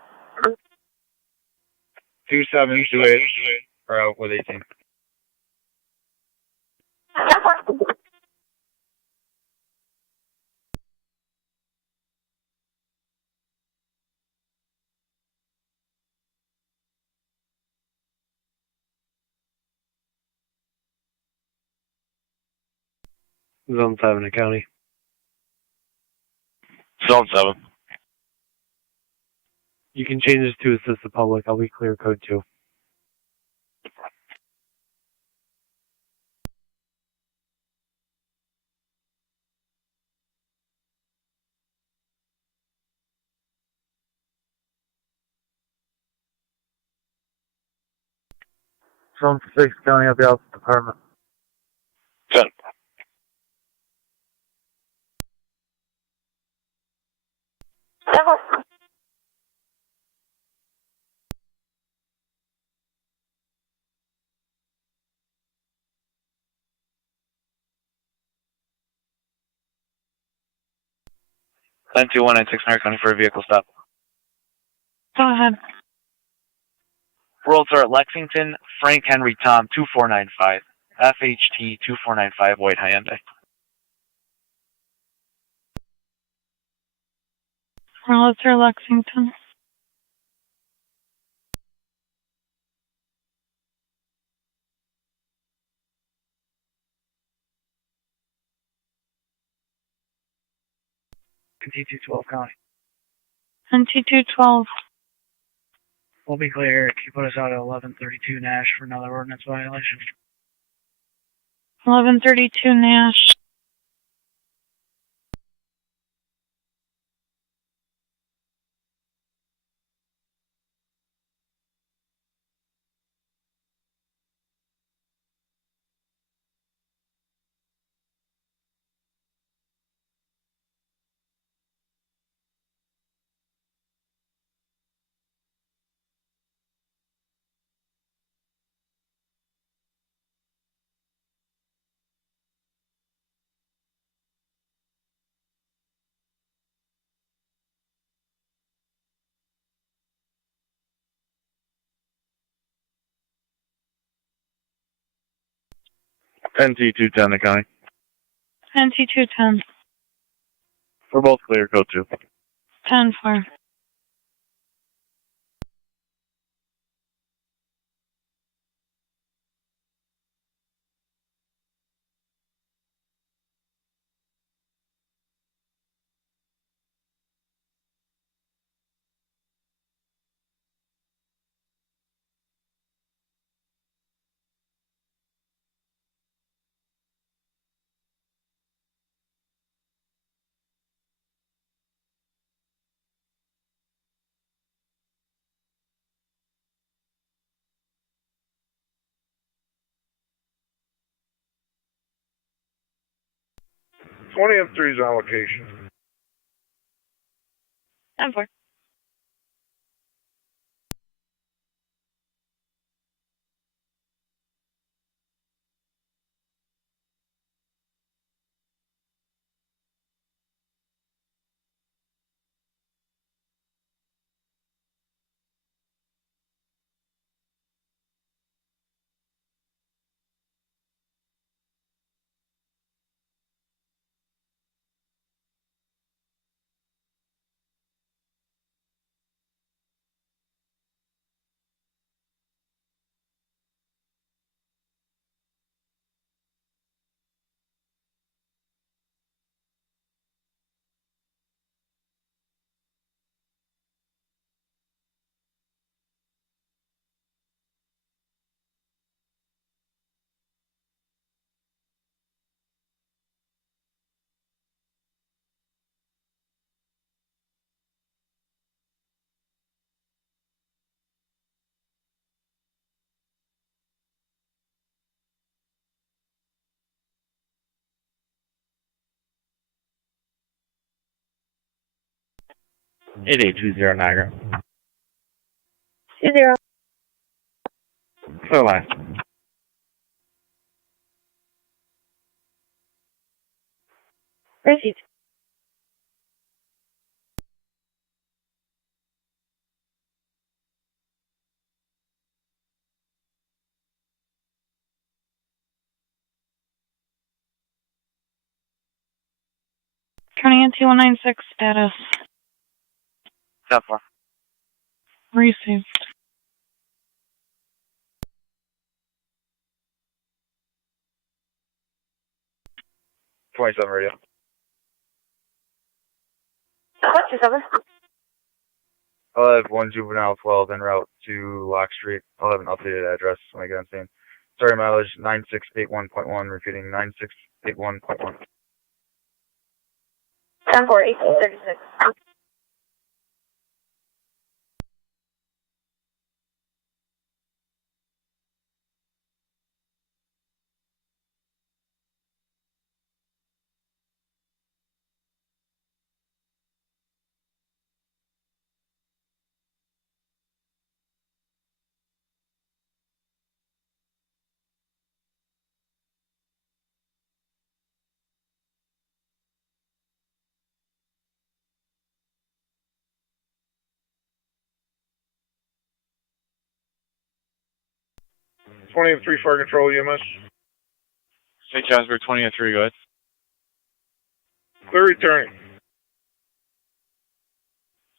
2728. We're out with 18. 10-4. Zone 7 County. Zone 7. You can change this to assist the public. I'll be clear, code 2. Zone 6 County, I'll be out the department. 10. 10-2196 Niagara County for a vehicle stop. Go ahead. Worlds are at Lexington, Frank Henry Tom 2495, FHT 2495 White Hyundai. Let's hear Lexington. NT212 County. NT212. We'll be clear if you put us out at 1132 Nash for another ordinance violation. 1132 Nash. NT210 the county. NT210. We're both clear, code 2. 10-4. M3's on location. 10-4. It 820 Niagara. 20. Clear line. Received. Turning into 196 status. 10-4. Received. .27 radio. What, 27? I'll have 1 juvenile 12 en route to Lock Street. I'll have an updated address when I get on scene. Sorry, mileage 9681.1, repeating 9681.1. 10-4, 1836. 20-3 fire control EMS. St. Johnsburg 20-3, go ahead. Clear returning.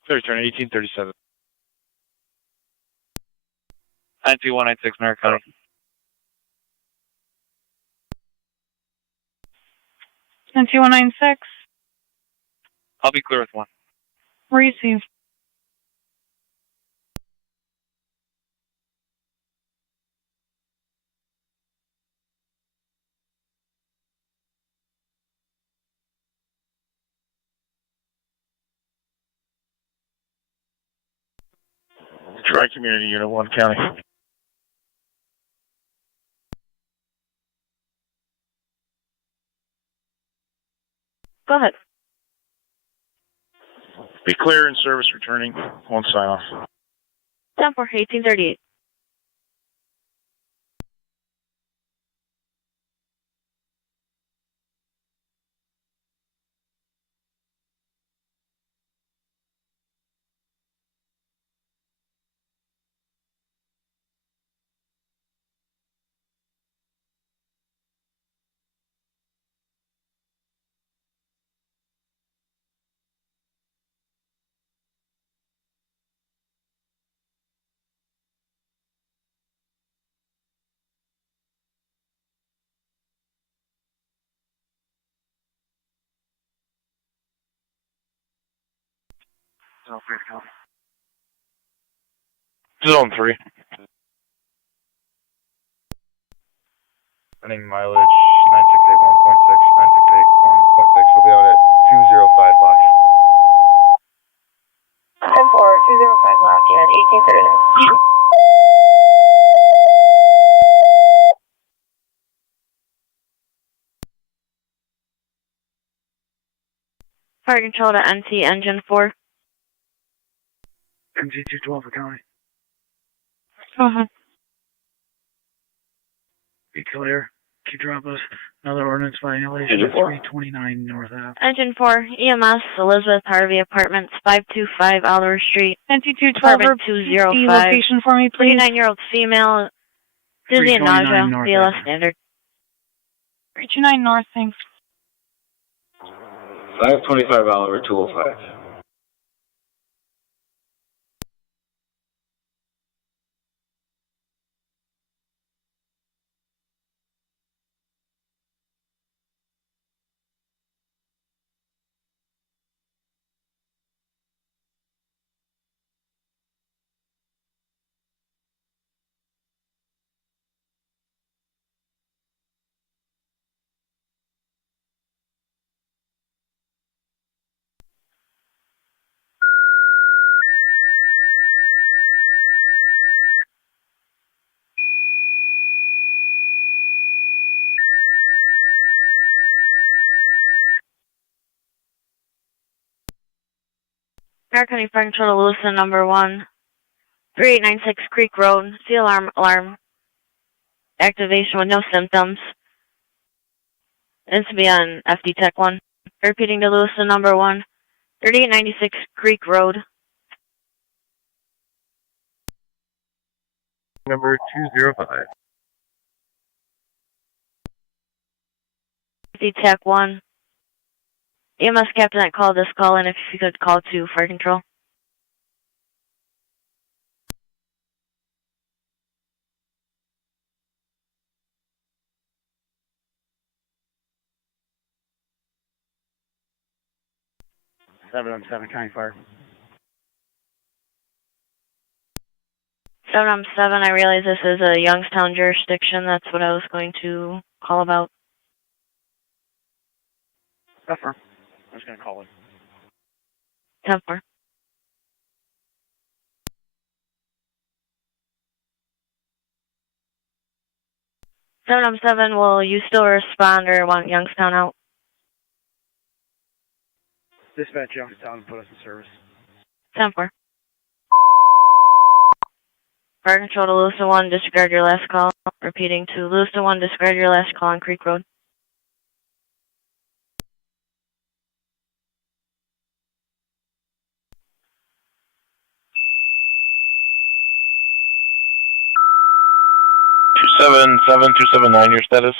Clear returning, 1837. 92196, Merritt County. And 2196. I'll be clear with one. Receive. Tri-Community Unit 1 County. Go ahead. Be clear in service returning. One sign off. 10-4, 1838. Zone 3. Running mileage 9681.6, 9681.6. We'll be out at 205 block. 10-4, 205 block and 1839. Fire control to NC engine 4. NC 212 for county. Go ahead. Be clear. Keep drop us. Another ordinance violation at 329 North Ave. Engine 4, EMS, Elizabeth Harvey Apartments, 525 Oliver Street. NC 212, Apartment repeat 205. the location for me, please. 39-year-old female, dizzy and nausea, North BLS Ave. standard. 329 North, thanks. 525 Oliver 205. Merritt County Fire Control to Lewiston number 1, 3896 Creek Road, C alarm activation with no symptoms. It's to be on FD Tech 1. Repeating to Lewiston number 1, 3896 Creek Road. Number 205. FD Tech 1. EMS captain that called this call in if you could call to Fire Control. Seven County Fire. 7 I realize this is a Youngstown jurisdiction. That's what I was going to call about. Affirm. I'm just going to call it. 10-4. Seven, will you still respond or want Youngstown out? Dispatch Youngstown and put us in service. 10-4. Fire Control to Lewiston 1, disregard your last call. Repeating to Lewiston 1, disregard your last call on Creek Road. 279, your status?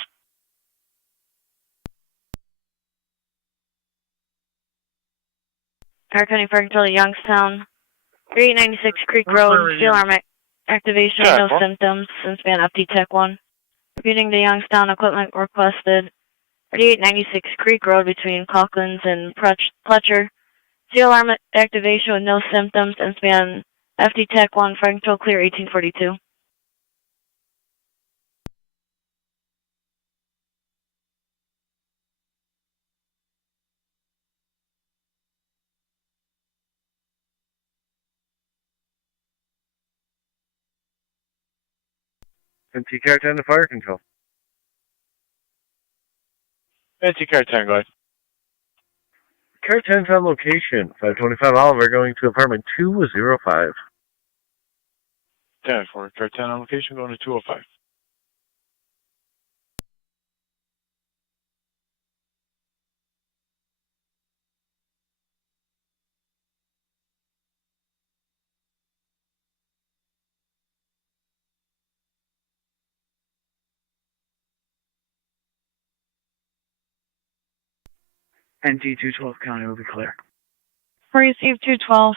Carter County Fire Control, Youngstown, 3896 Creek Road, steel arm activation, no symptoms since being FD Tech 1. Repeating the Youngstown equipment requested, 3896 Creek Road between Calkins and Pletcher. Steel arm activation with no symptoms since being FD Tech 1, Fire Control clear 1842. NT Car 10 to Fire Control. NT Car 10, go ahead. Car 10's on location. 525 Oliver going to apartment 205. 10 for Car 10 on location, going to 205. NT 212 County will be clear. Receive 212.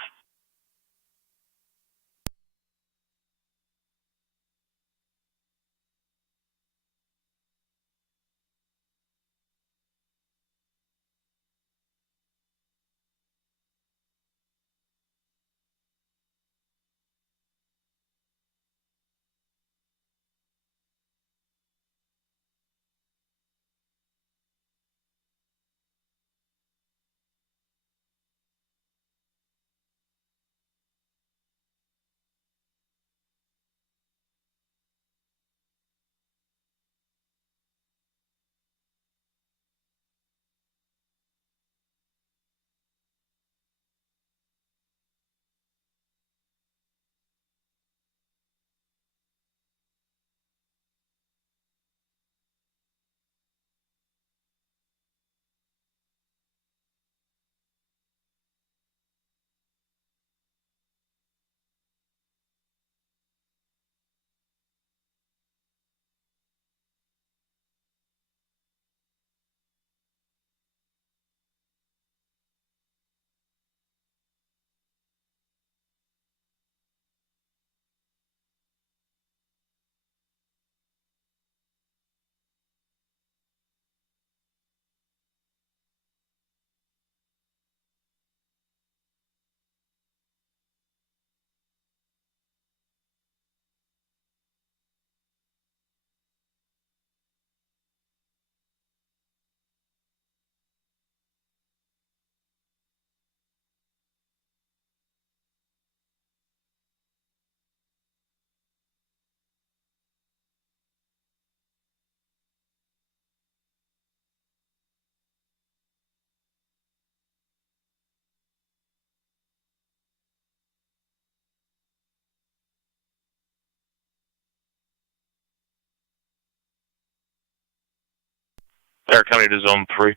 Car County to Zone 3.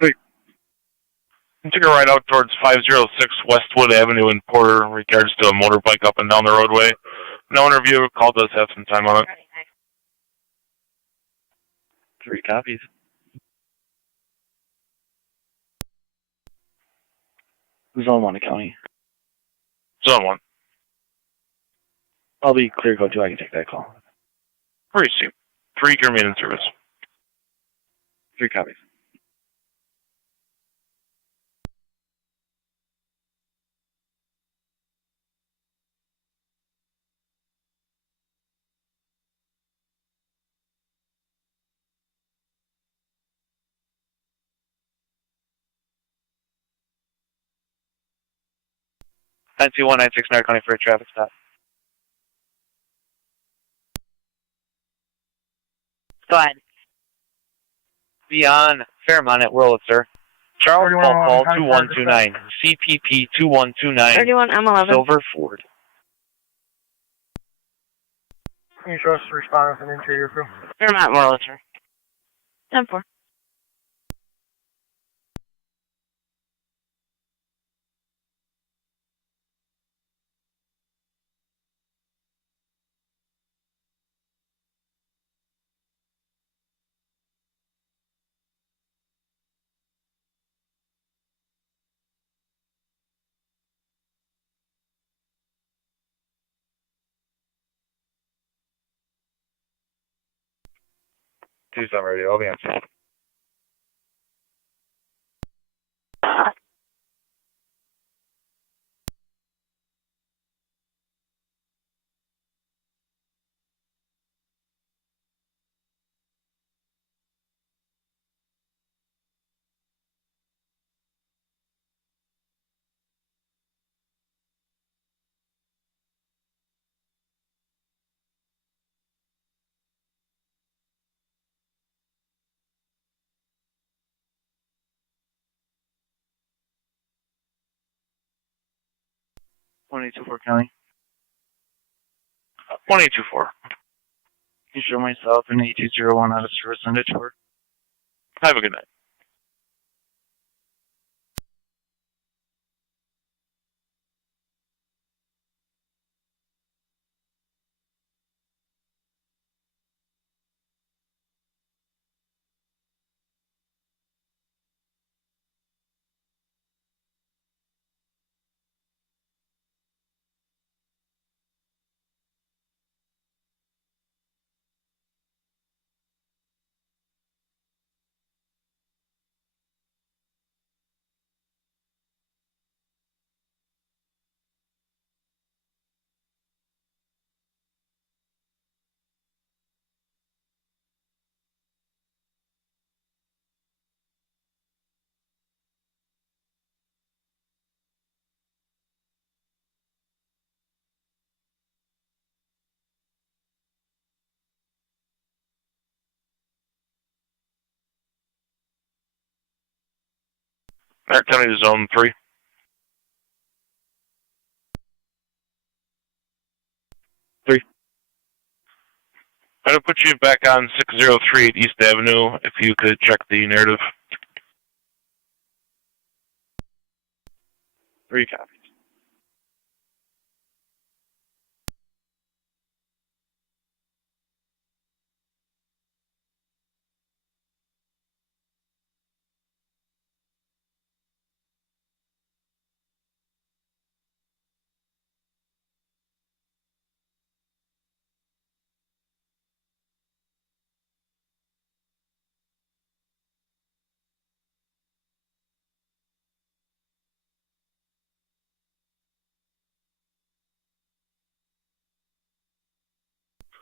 Took a ride out towards 506 Westwood Avenue in Porter in regards to a motorbike up and down the roadway. No interview, call does have some time on it. 3 copies. Zone 1 County. Zone 1. I'll be clear code 2, I can take that call. Receive. 3 remain in service. 3 copies. NC 196 Niagara County for a traffic stop. Go ahead. Beyond Fairmont at Wurlitzer. Charles Paul Call 2129. CPP 2129. 31 M11. Silver Ford. Can you show us the responder with an interior crew? Fairmont, Wurlitzer. 10-4. Tucson radio, I'll be on scene. One eight two four County. 1824. You show myself in 8201 out of service on the tour. Have a good night. Merritt County to Zone 3. I'm going to put you back on 603 East Avenue if you could check the narrative. 3 copies.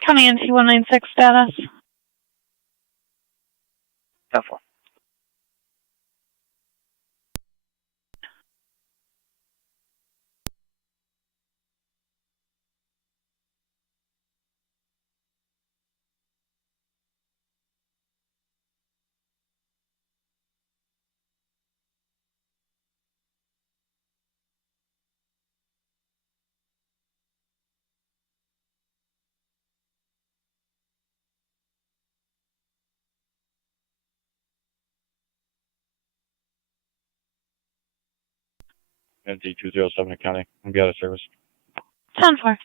County NC 196 status. F1. NC 207 County. I'm out of service. 10-4.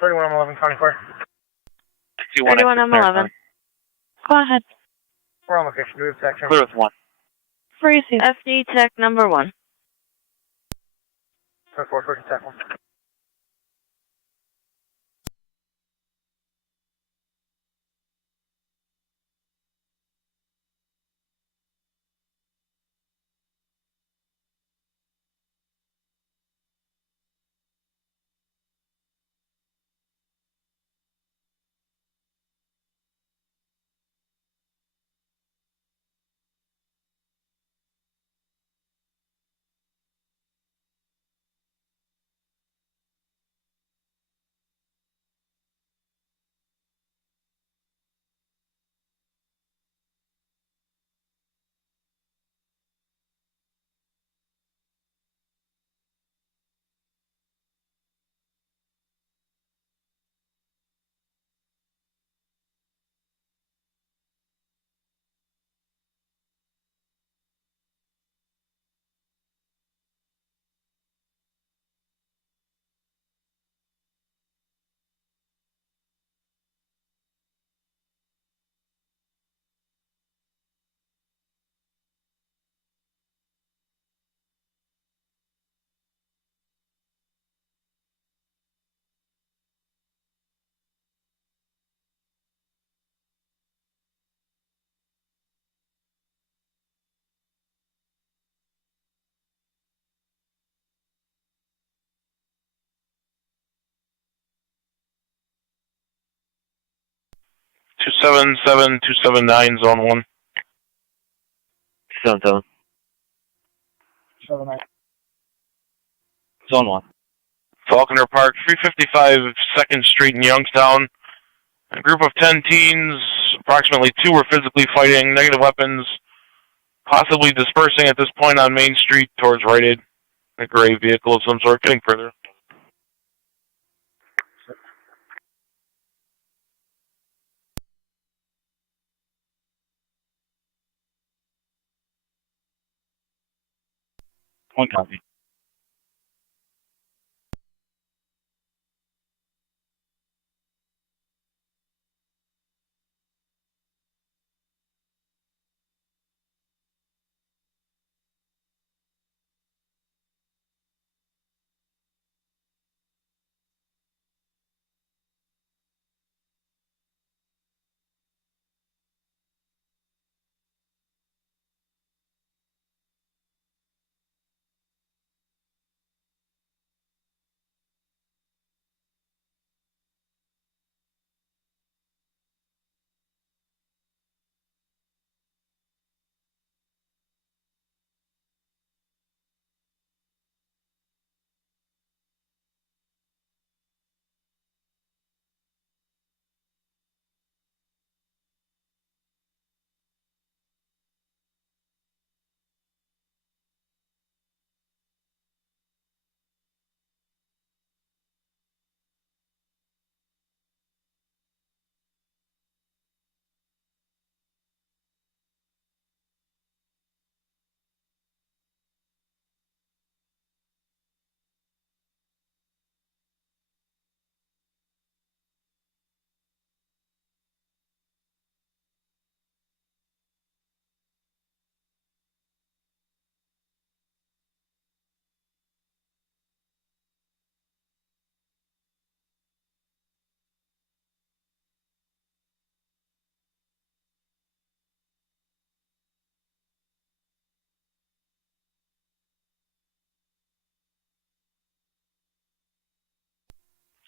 County 4. 31M11. Go ahead. We're on location. Do we have TAC? Clear with 1. Free seat. FD Tech number 1. 4, TAC 1. 277, 279, zone 1. 277. 79. Zone 1. Falconer Park, 355 2nd Street in Youngstown. A group of 10 teens, approximately 2 were physically fighting, negative weapons, possibly dispersing at this point on Main Street towards Rite Aid. A gray vehicle of some sort, getting further. One copy.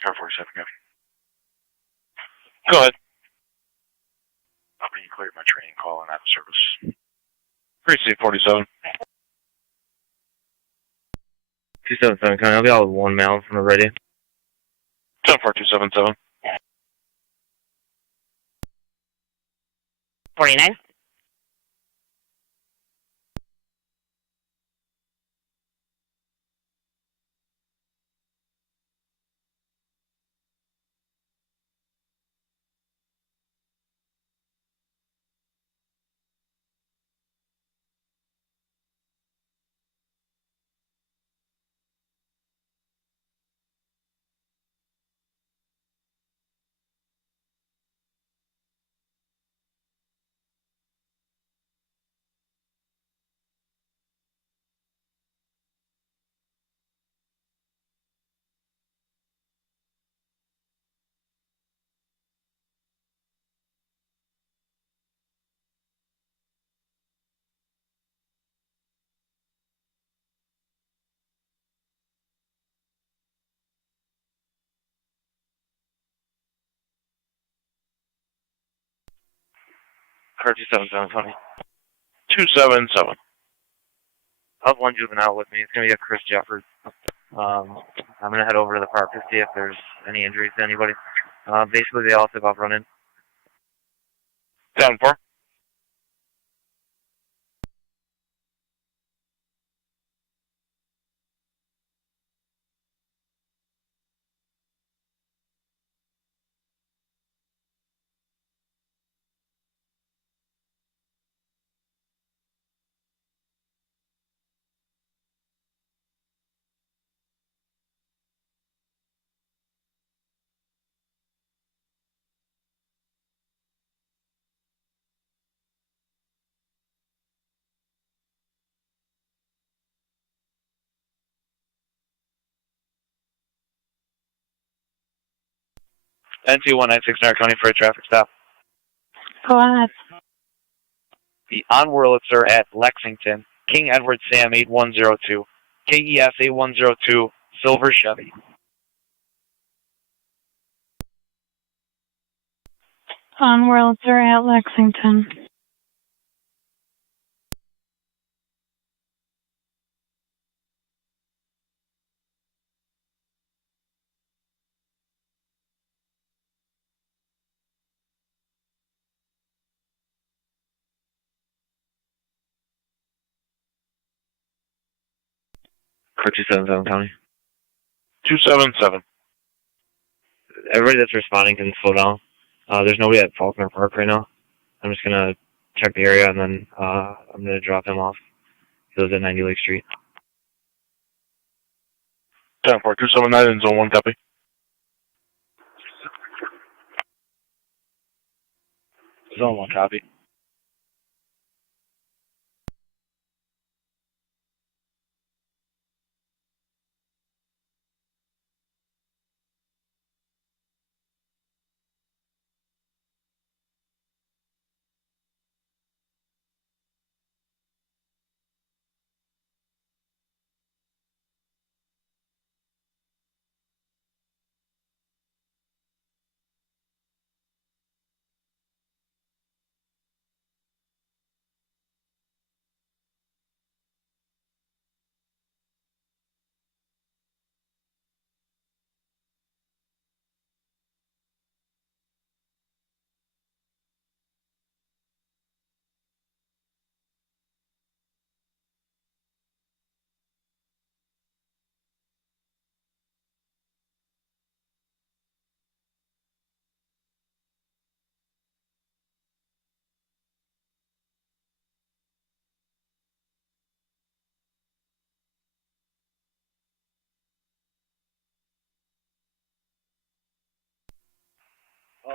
Car 47, go. Go ahead. I'll be cleared my training call and out of service. Precinct 47. 277, County. I'll be out with 1 male from the ready. 10277. 49. Car 277, County. 277. I'll have 1 juvenile with me. It's going to be a Chris Jeffers. I'm going to head over to the park to see if there's any injuries to anybody. Basically, they all took off running. 10-4. NT196 Niagara County for a traffic stop. Go ahead. The on Wurlitzer at Lexington. King Edward Sam 8102. KES 8102. Silver Chevy. On Wurlitzer at Lexington. Car 277 County. 277. Everybody that's responding can slow down. There's nobody at Faulkner Park right now. I'm just gonna check the area and then I'm gonna drop him off. He lives at 90 Lake Street. 10-4, 279 in zone 1, copy. Zone 1, copy.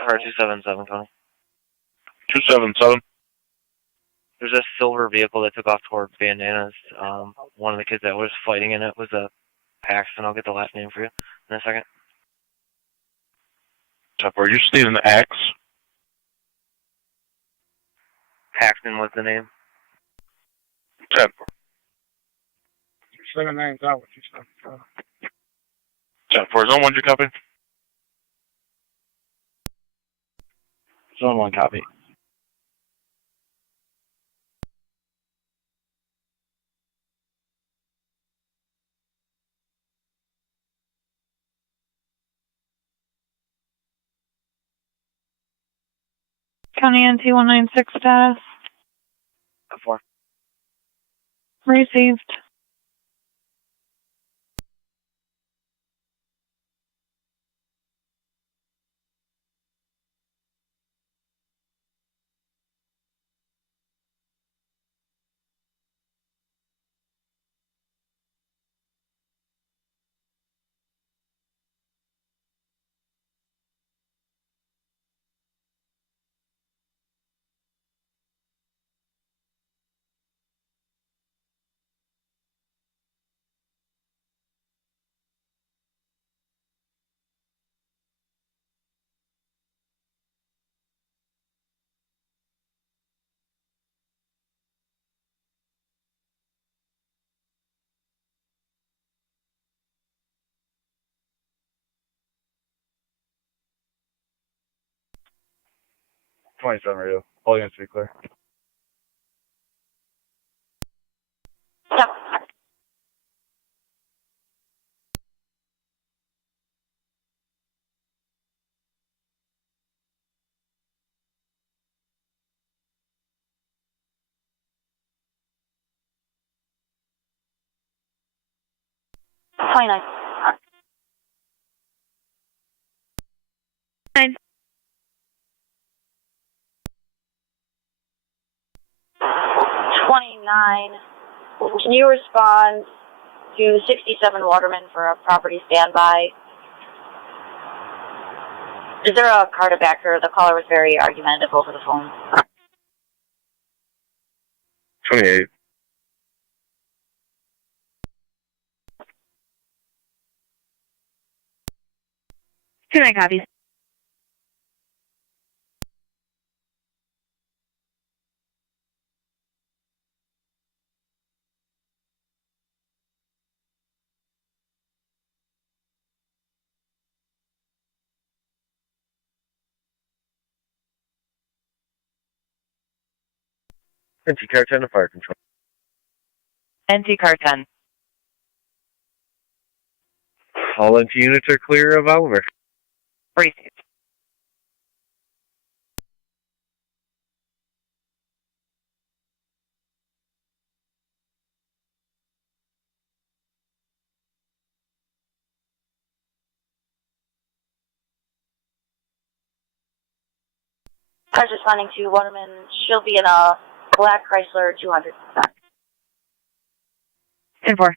Car 277 County. 277. There's a silver vehicle that took off toward Bandanas. One of the kids that was fighting in it was a Paxton. I'll get the last name for you in a second. 10-4, you just need an X. Paxton was the name. 10-4. 79's out, what you said. 10-4, zone 1, you copy? Zone 1, copy. County NT196 status. 4. Received. '27 radio. All units to be clear. Yep. '29. 29. Can you respond to 67 Waterman for a property standby? Is there a car to back her? The caller was very argumentative over the phone. 28. 29 copies. NT Car 10 to Fire Control. NT Car 10. All NT units are clear of Oliver. Received. Cars responding to Waterman. She'll be in a black Chrysler 200. 10-4.